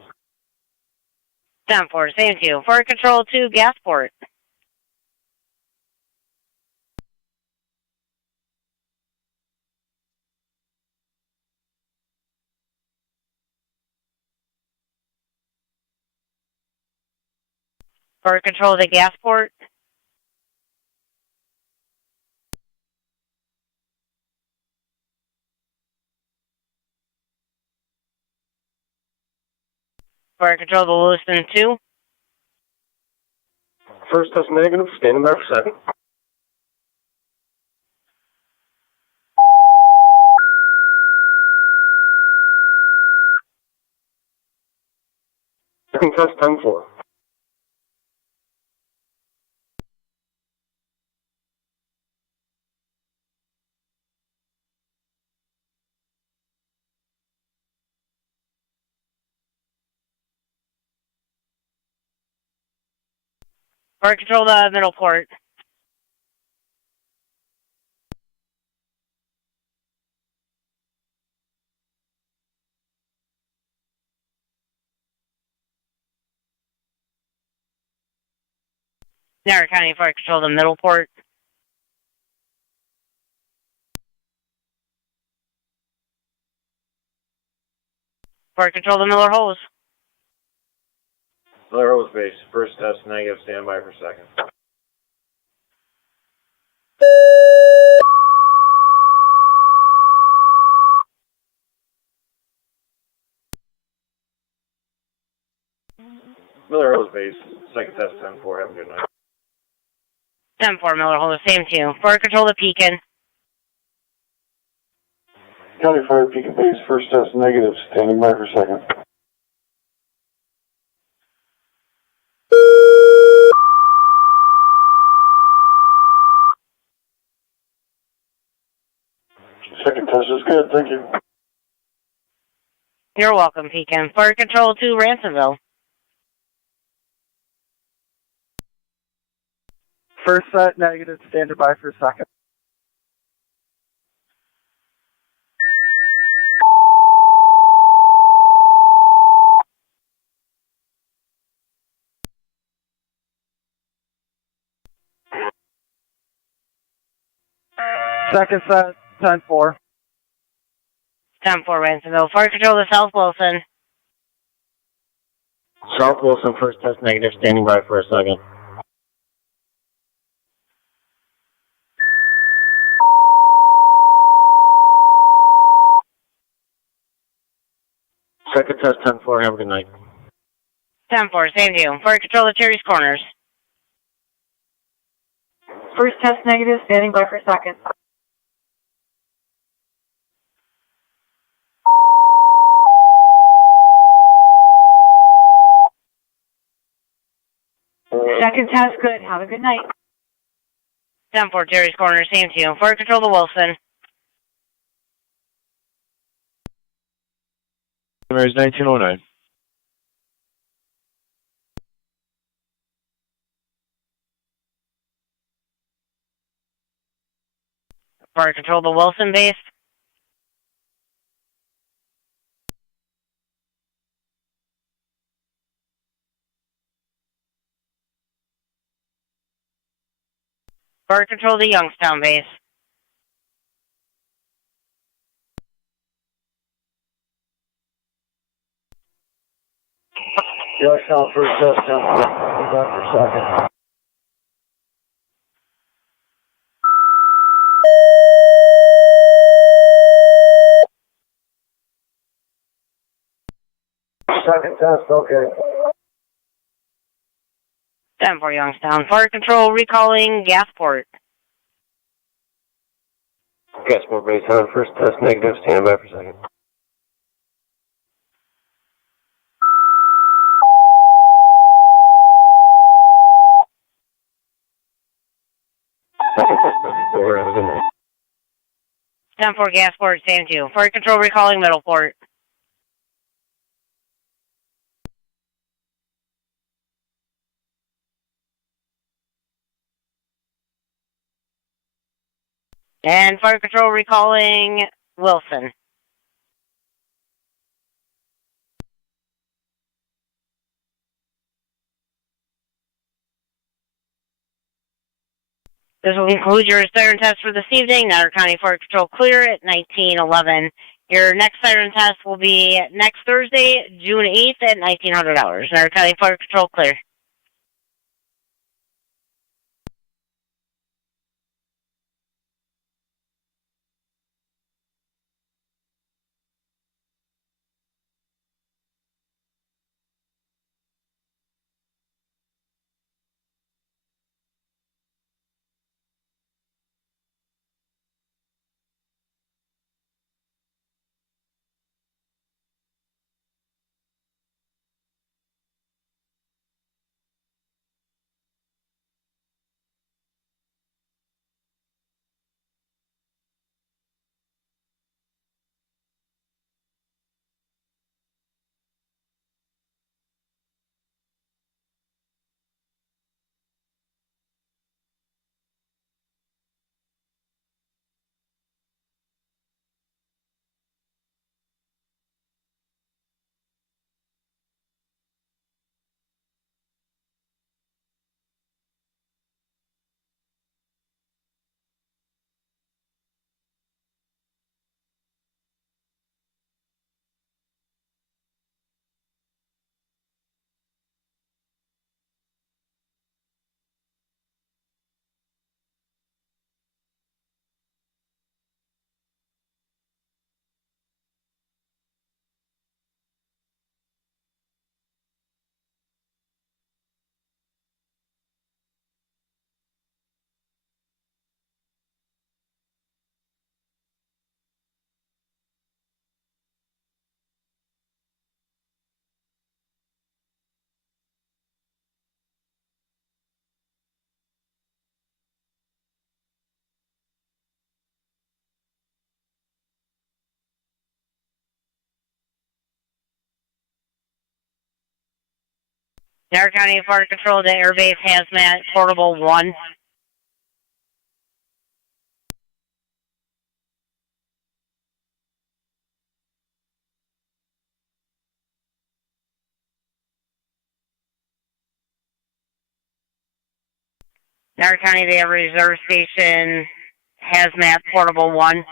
10-4, same to you. Fire control to Gasport. Fire control to Gasport. Fire control to Lewiston 2. First test negative, standing by for second. Second test 10-4. Fire control to Middleport. Niagara County Fire control to Middleport. Fire control to Miller Hose. Miller Hose base, first test negative, stand by for second. Miller Hose base, second test 10-4, have a good night. 10-4 Miller Hose, same to you. Fire control to Pekin. County Fire Pekin base, first test negative, standing by for second. Second test is good, thank you. You're welcome, Pekin. Fire control to Ransomville. First set negative, standing by for second. Second set 10-4. 10-4 Ransomville. Fire control to South Wilson. South Wilson, first test negative, standing by for a second. Second test 10-4, have a good night. 10-4, same to you. Fire control to Terry's Corners. First test negative, standing by for second. Second test good. Have a good night. 10-4 Terry's Corners, same to you. Fire control to Wilson. Number is 1909. Fire control to Wilson base. Fire control to Youngstown base. Youngstown first test, 10-4. Back for second. Second test, okay. 10-4 Youngstown. Fire control recalling Gasport. Gasport base on first test negative, stand by for second. Second test, 4, I was in there. 10-4 Gasport, same 2. Fire control recalling Middleport. And fire control recalling Wilson. This will conclude your siren test for this evening. Niagara County Fire Control clear at 1911. Your next siren test will be next Thursday, June 8th at 1900 hours. Niagara County Fire Control clear. Niagara County Fire Control to Air Base Hazmat Portable 1. Niagara County, they have Reserve Station Hazmat Portable 1.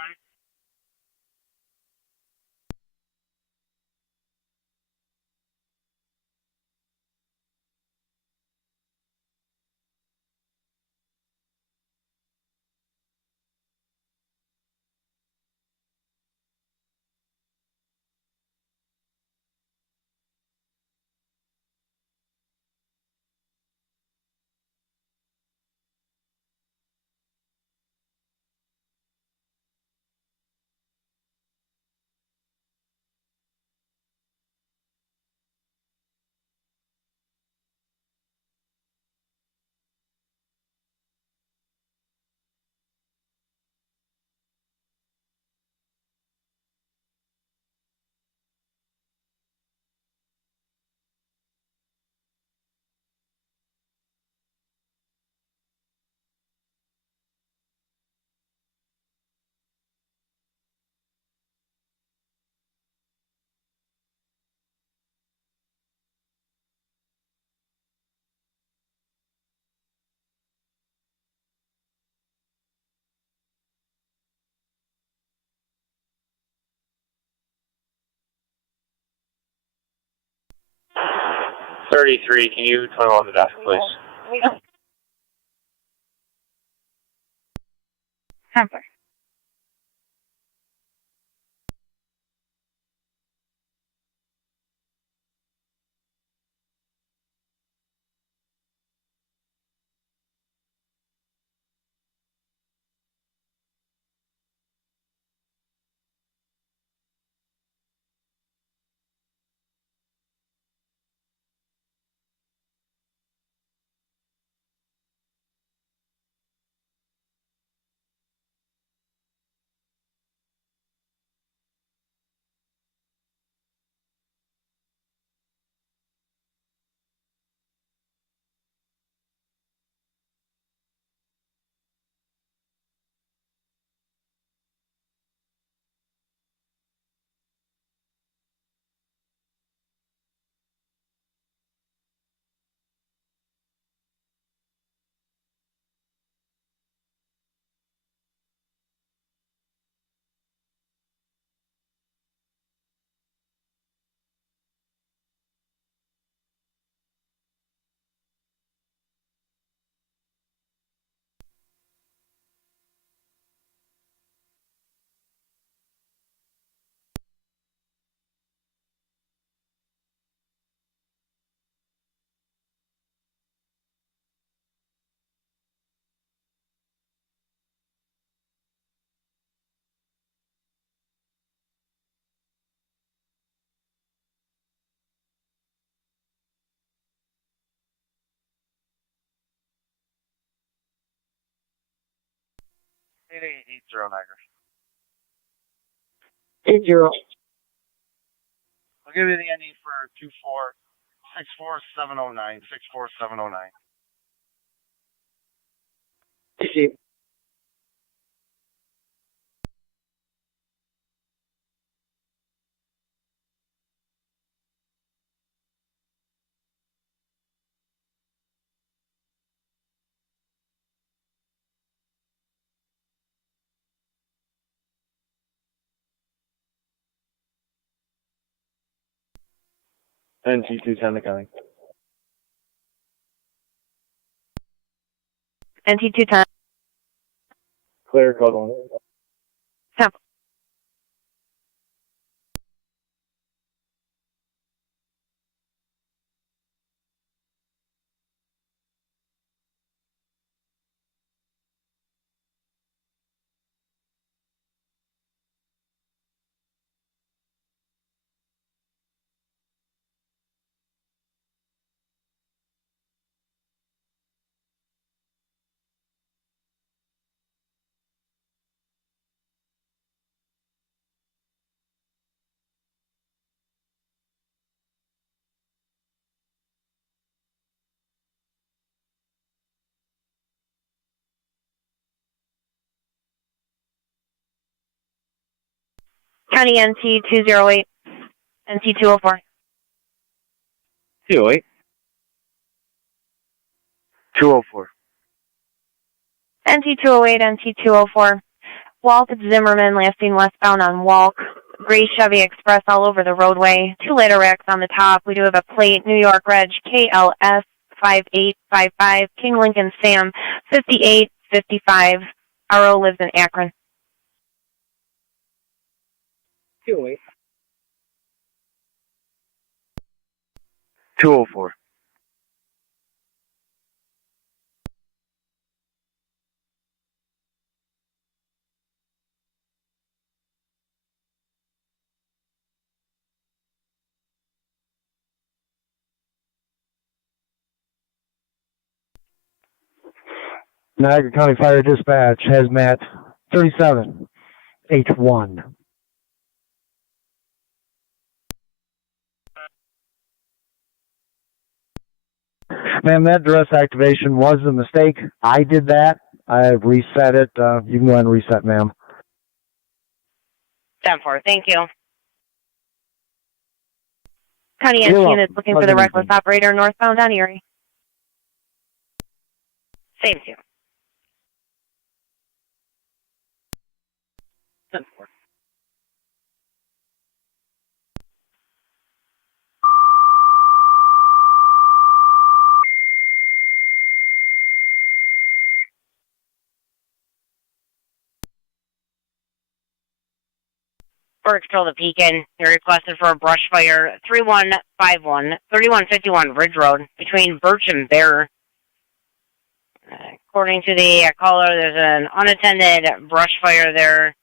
33, can you turn on the desk, please? Temper. Eight zero Niagara. 80. I'll give you the NE for 64709. 64709. Easy. NT 210 accounting. NT 210. Clear code 1. Temper. County NT 208. NT 204. 208. 204. NT 208, NT 204. Walk Zimmerman, last seen westbound on Walk. Gray Chevy Express all over the roadway. 2 litter racks on the top. We do have a plate, New York Reg KLS 5855. King Lincoln Sam 5855. RO lives in Akron. 208. 204. Niagara County Fire Dispatch, Hazmat 37H1. Ma'am, that duress activation was a mistake. I did that. I reset it. You can go ahead and reset, ma'am. 10-4, thank you. County NT units looking for the reckless operator northbound on Erie. Same to you. 10-4. Forest Control to Pekin. You requested for a brush fire 3151 Ridge Road between Birch and Bear. According to the caller, there's an unattended brush fire there.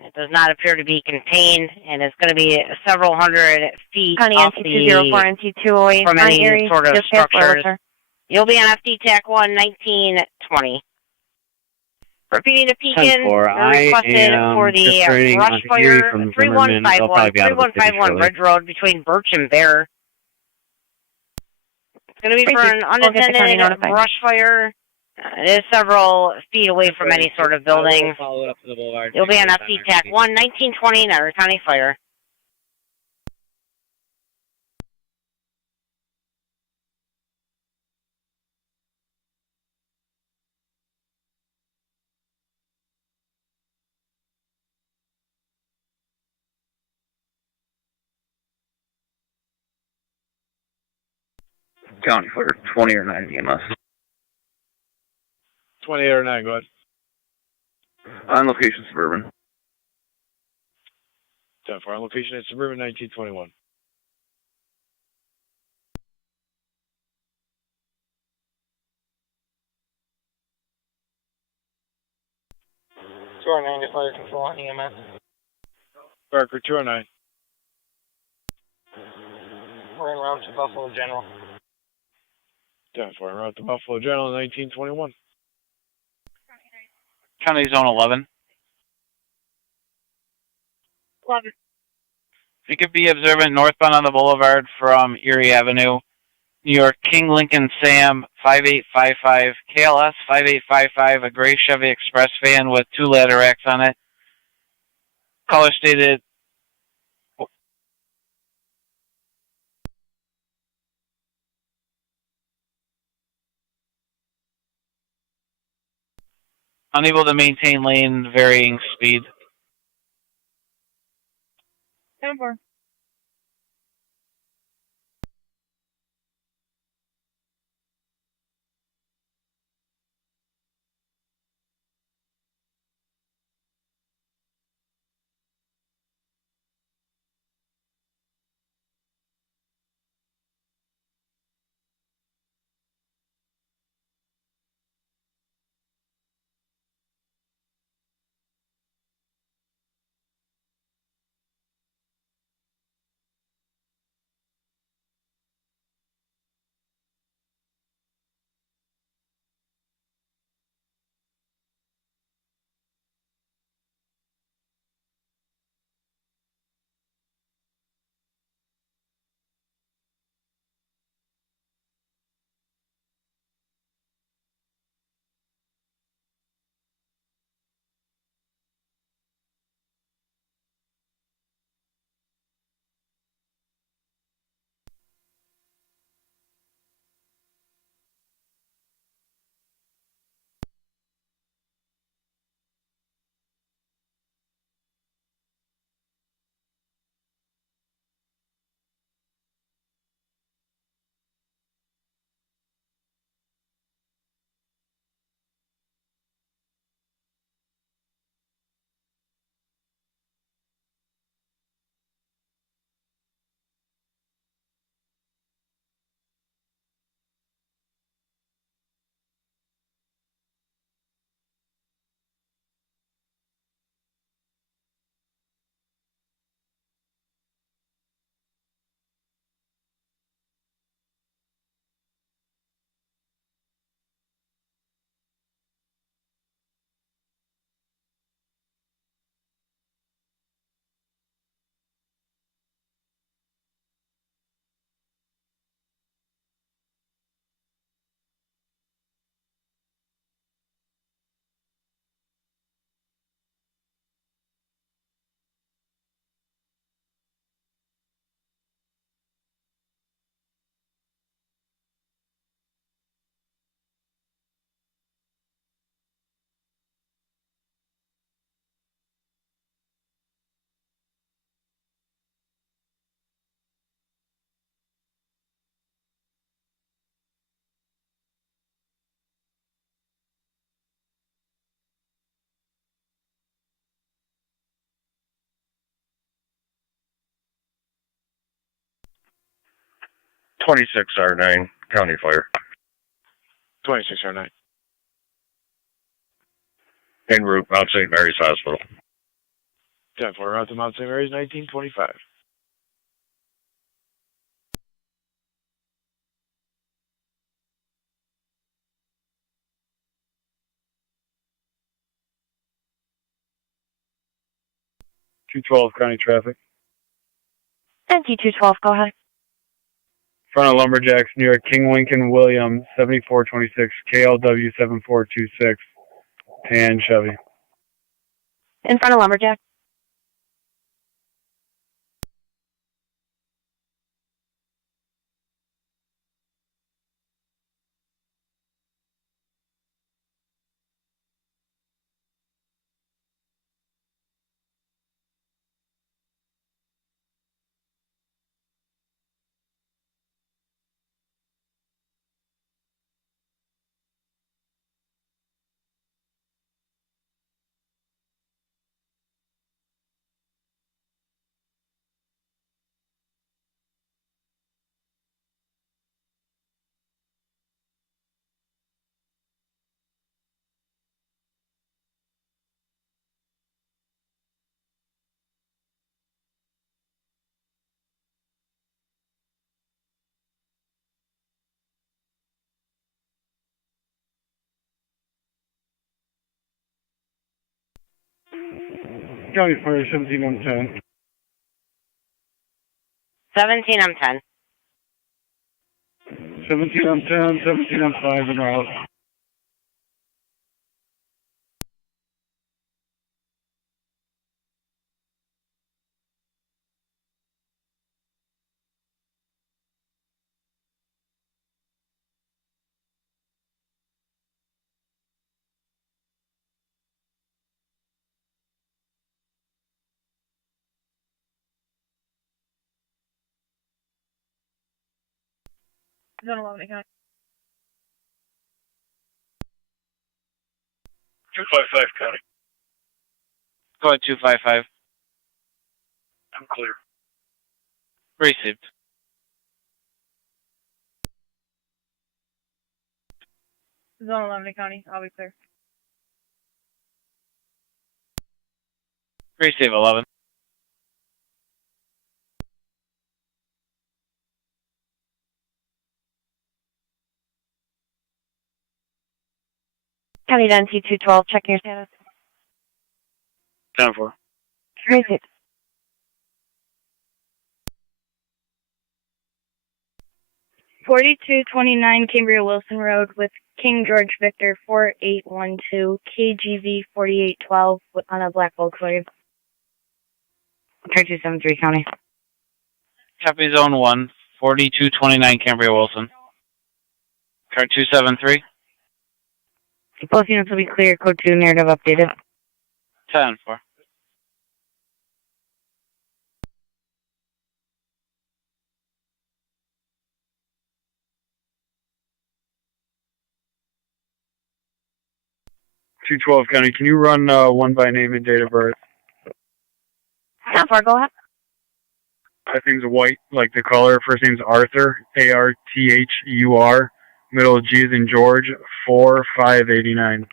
It does not appear to be contained, and it's going to be several hundred feet County off NT204 and T208 from any Erie, sort of just past structures. Lewiston. You'll be on FD TAC 1 1920. Repeating to Pekin, you're requested for the brush fire 3151 Ridge Road between Birch and Bear. It's going to be for an unattended brush fire. It is several feet away from any sort of building. You'll be on FD TAC 1 1920 Niagara County Fire. County Fire 20 or 9 EMS. 28 or 9, go ahead. On location, Suburban. 10-4, on location at Suburban 1921. Fire Control on EMS. Barker 209. We're en route to Buffalo General. 10-4, en route to Buffalo General 1921. County Zone 11. 11. If you could be observant northbound on the boulevard from Erie Avenue, New York, King Lincoln Sam 5855, KLS 5855, a gray Chevy Express van with 2 ladder racks on it. Caller stated unable to maintain lane, varying speed. 10-4. 26R9, County Fire. 26R9. En route, Mount St. Mary's Hospital. 10-4, route to Mount St. Mary's, 1925. County traffic. NT 212, go ahead. Front of Lumberjacks near King Lincoln William, 7426, KLW 7426, tan Chevy. In front of Lumberjack. County Fire 17 on 10. 17 on 10. 17 on 10, 17 on 5 and route. Zone 11, County. 255 County. Go ahead, 255. I'm clear. Received. Zone 11, County. I'll be clear. Receive 11. County to NT 212, checking your status. 10-4. Received. .4229 Cambria Wilson Road with King George Victor 4812 KGV 4812 on a black Volkswagen. Car 273, County. Copy Zone 1, 4229 Cambria Wilson. Car 273. Both units will be clear. Code 2 narrative updated. 10-4. County, can you run one by name and date of birth? 10-4, go ahead. That thing's white, like the color. First name's Arthur, ARTHUR. Middle G is in George, 4589.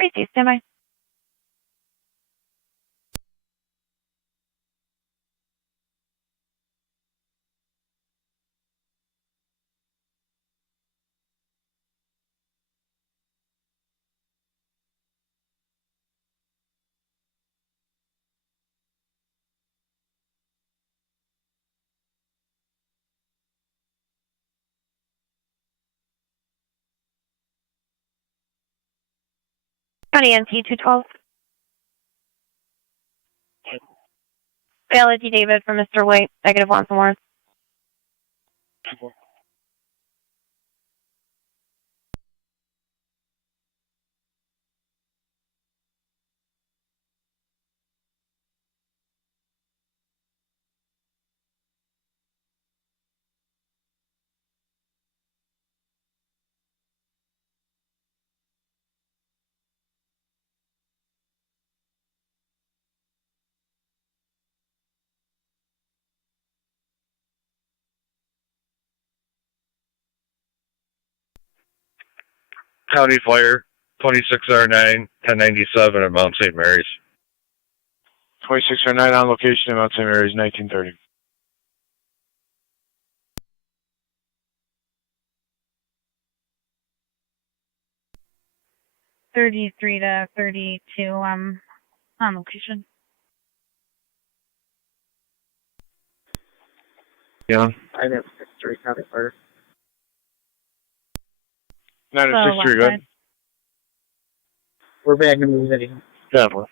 Received, stand by. County NT 212. Reality David for Mr. White, negative one for more. County Fire, 26R9, 1097 at Mount St. Mary's. 2609 on location in Mount St. Mary's, 1930. $33 to $32. On location. Yeah. I have 63 County Fire. 963, good. We're back in the city. Definitely.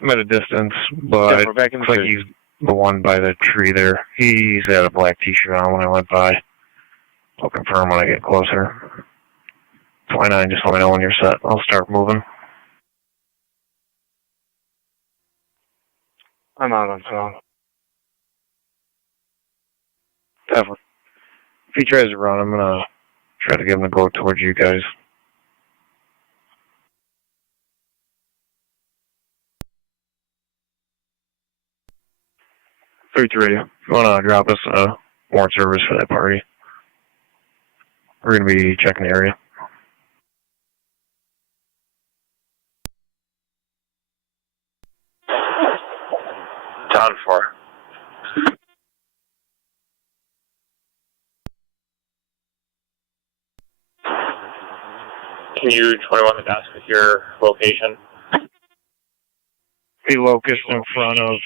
I'm at a distance, but Yeah, we're back in the looks like city. he's the one by the tree there. He's had a black t-shirt on when I went by. I'll confirm when I get closer. 29, just let me know when you're set. I'll start moving. I'm out on phone. Definitely. If he tries to run, I'm gonna try to get him to go towards you guys. Three. If you wanna drop us a warrant service for that party, we're gonna be checking the area. Down 4. Can you 21 the desk with your location? The locust in front of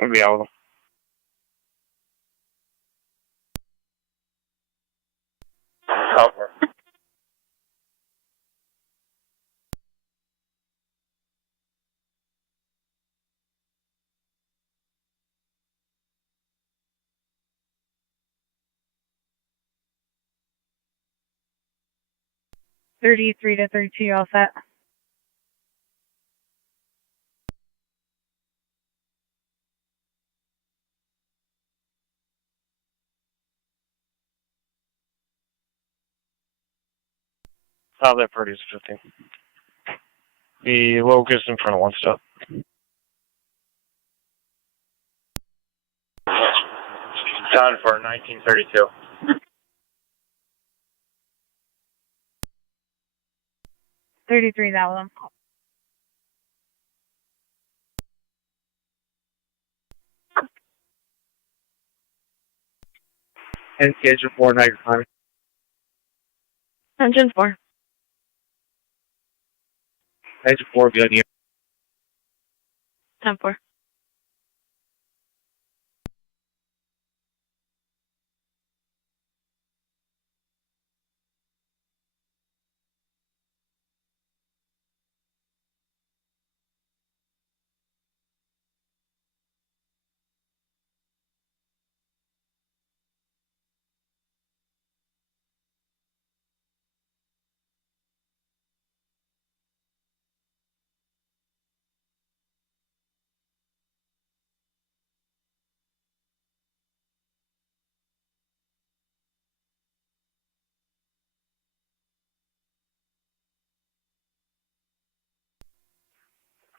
I'll be out with him. Cover. $33 to $32, all set. Oh, that party is 15. The locust in front of one stop. Down for 1932. $33. And schedule 4 Niagara County. Engine 4. Schedule 4 be on the 10-4.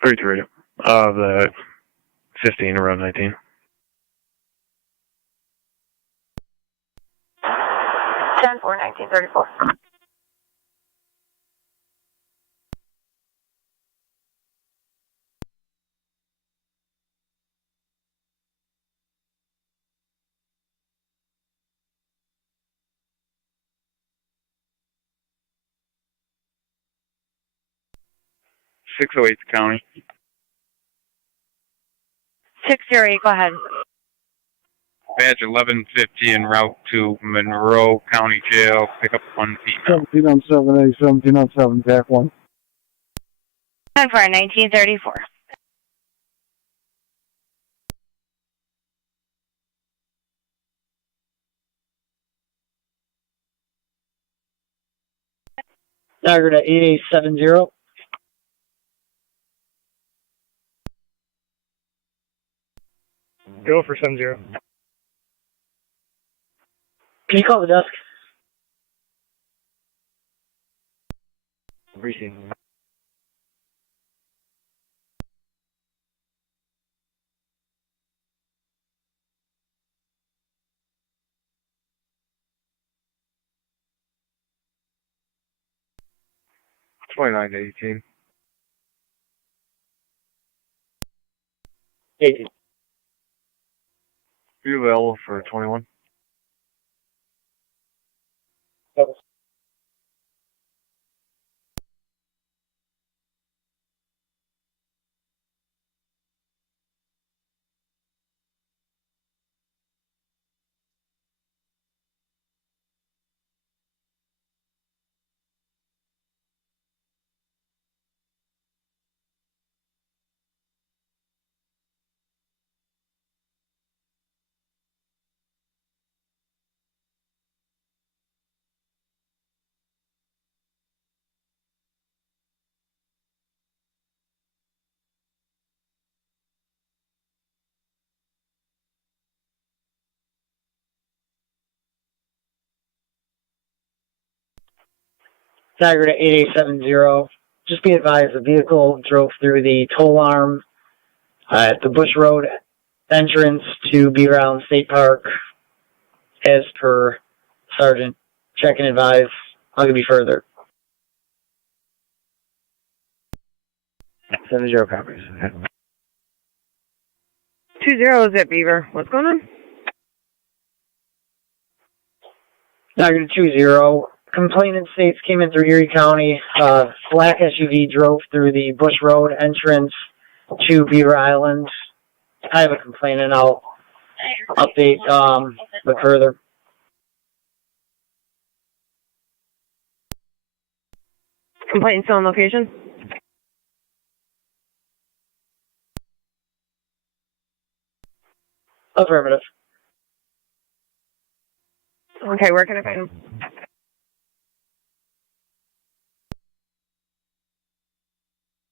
Three. The 15 around 19. 10-4, 1934. .608 County. 608, go ahead. Badge 1150 en route to Monroe County Jail. Pick up one female. 17 on 7A, 17 on 7, TAC 1. 10-4, 1934. Niagara to 8870. Go for 70. Can you call the desk? Briefing. 29 to 18. 18. Be available for 21. Niagara 8870. Just be advised, the vehicle drove through the toll arm at the Bush Road entrance to Beaver Island State Park. As per Sergeant, check and advise. I'll give you further. 70 copies. 20 is at Beaver. What's going on? Niagara 20. Complainant states came in through Erie County. Black SUV drove through the Bush Road entrance to Beaver Island. I have a complainant. I'll update but further. Complaint still on location? Affirmative. Okay, where can I find him?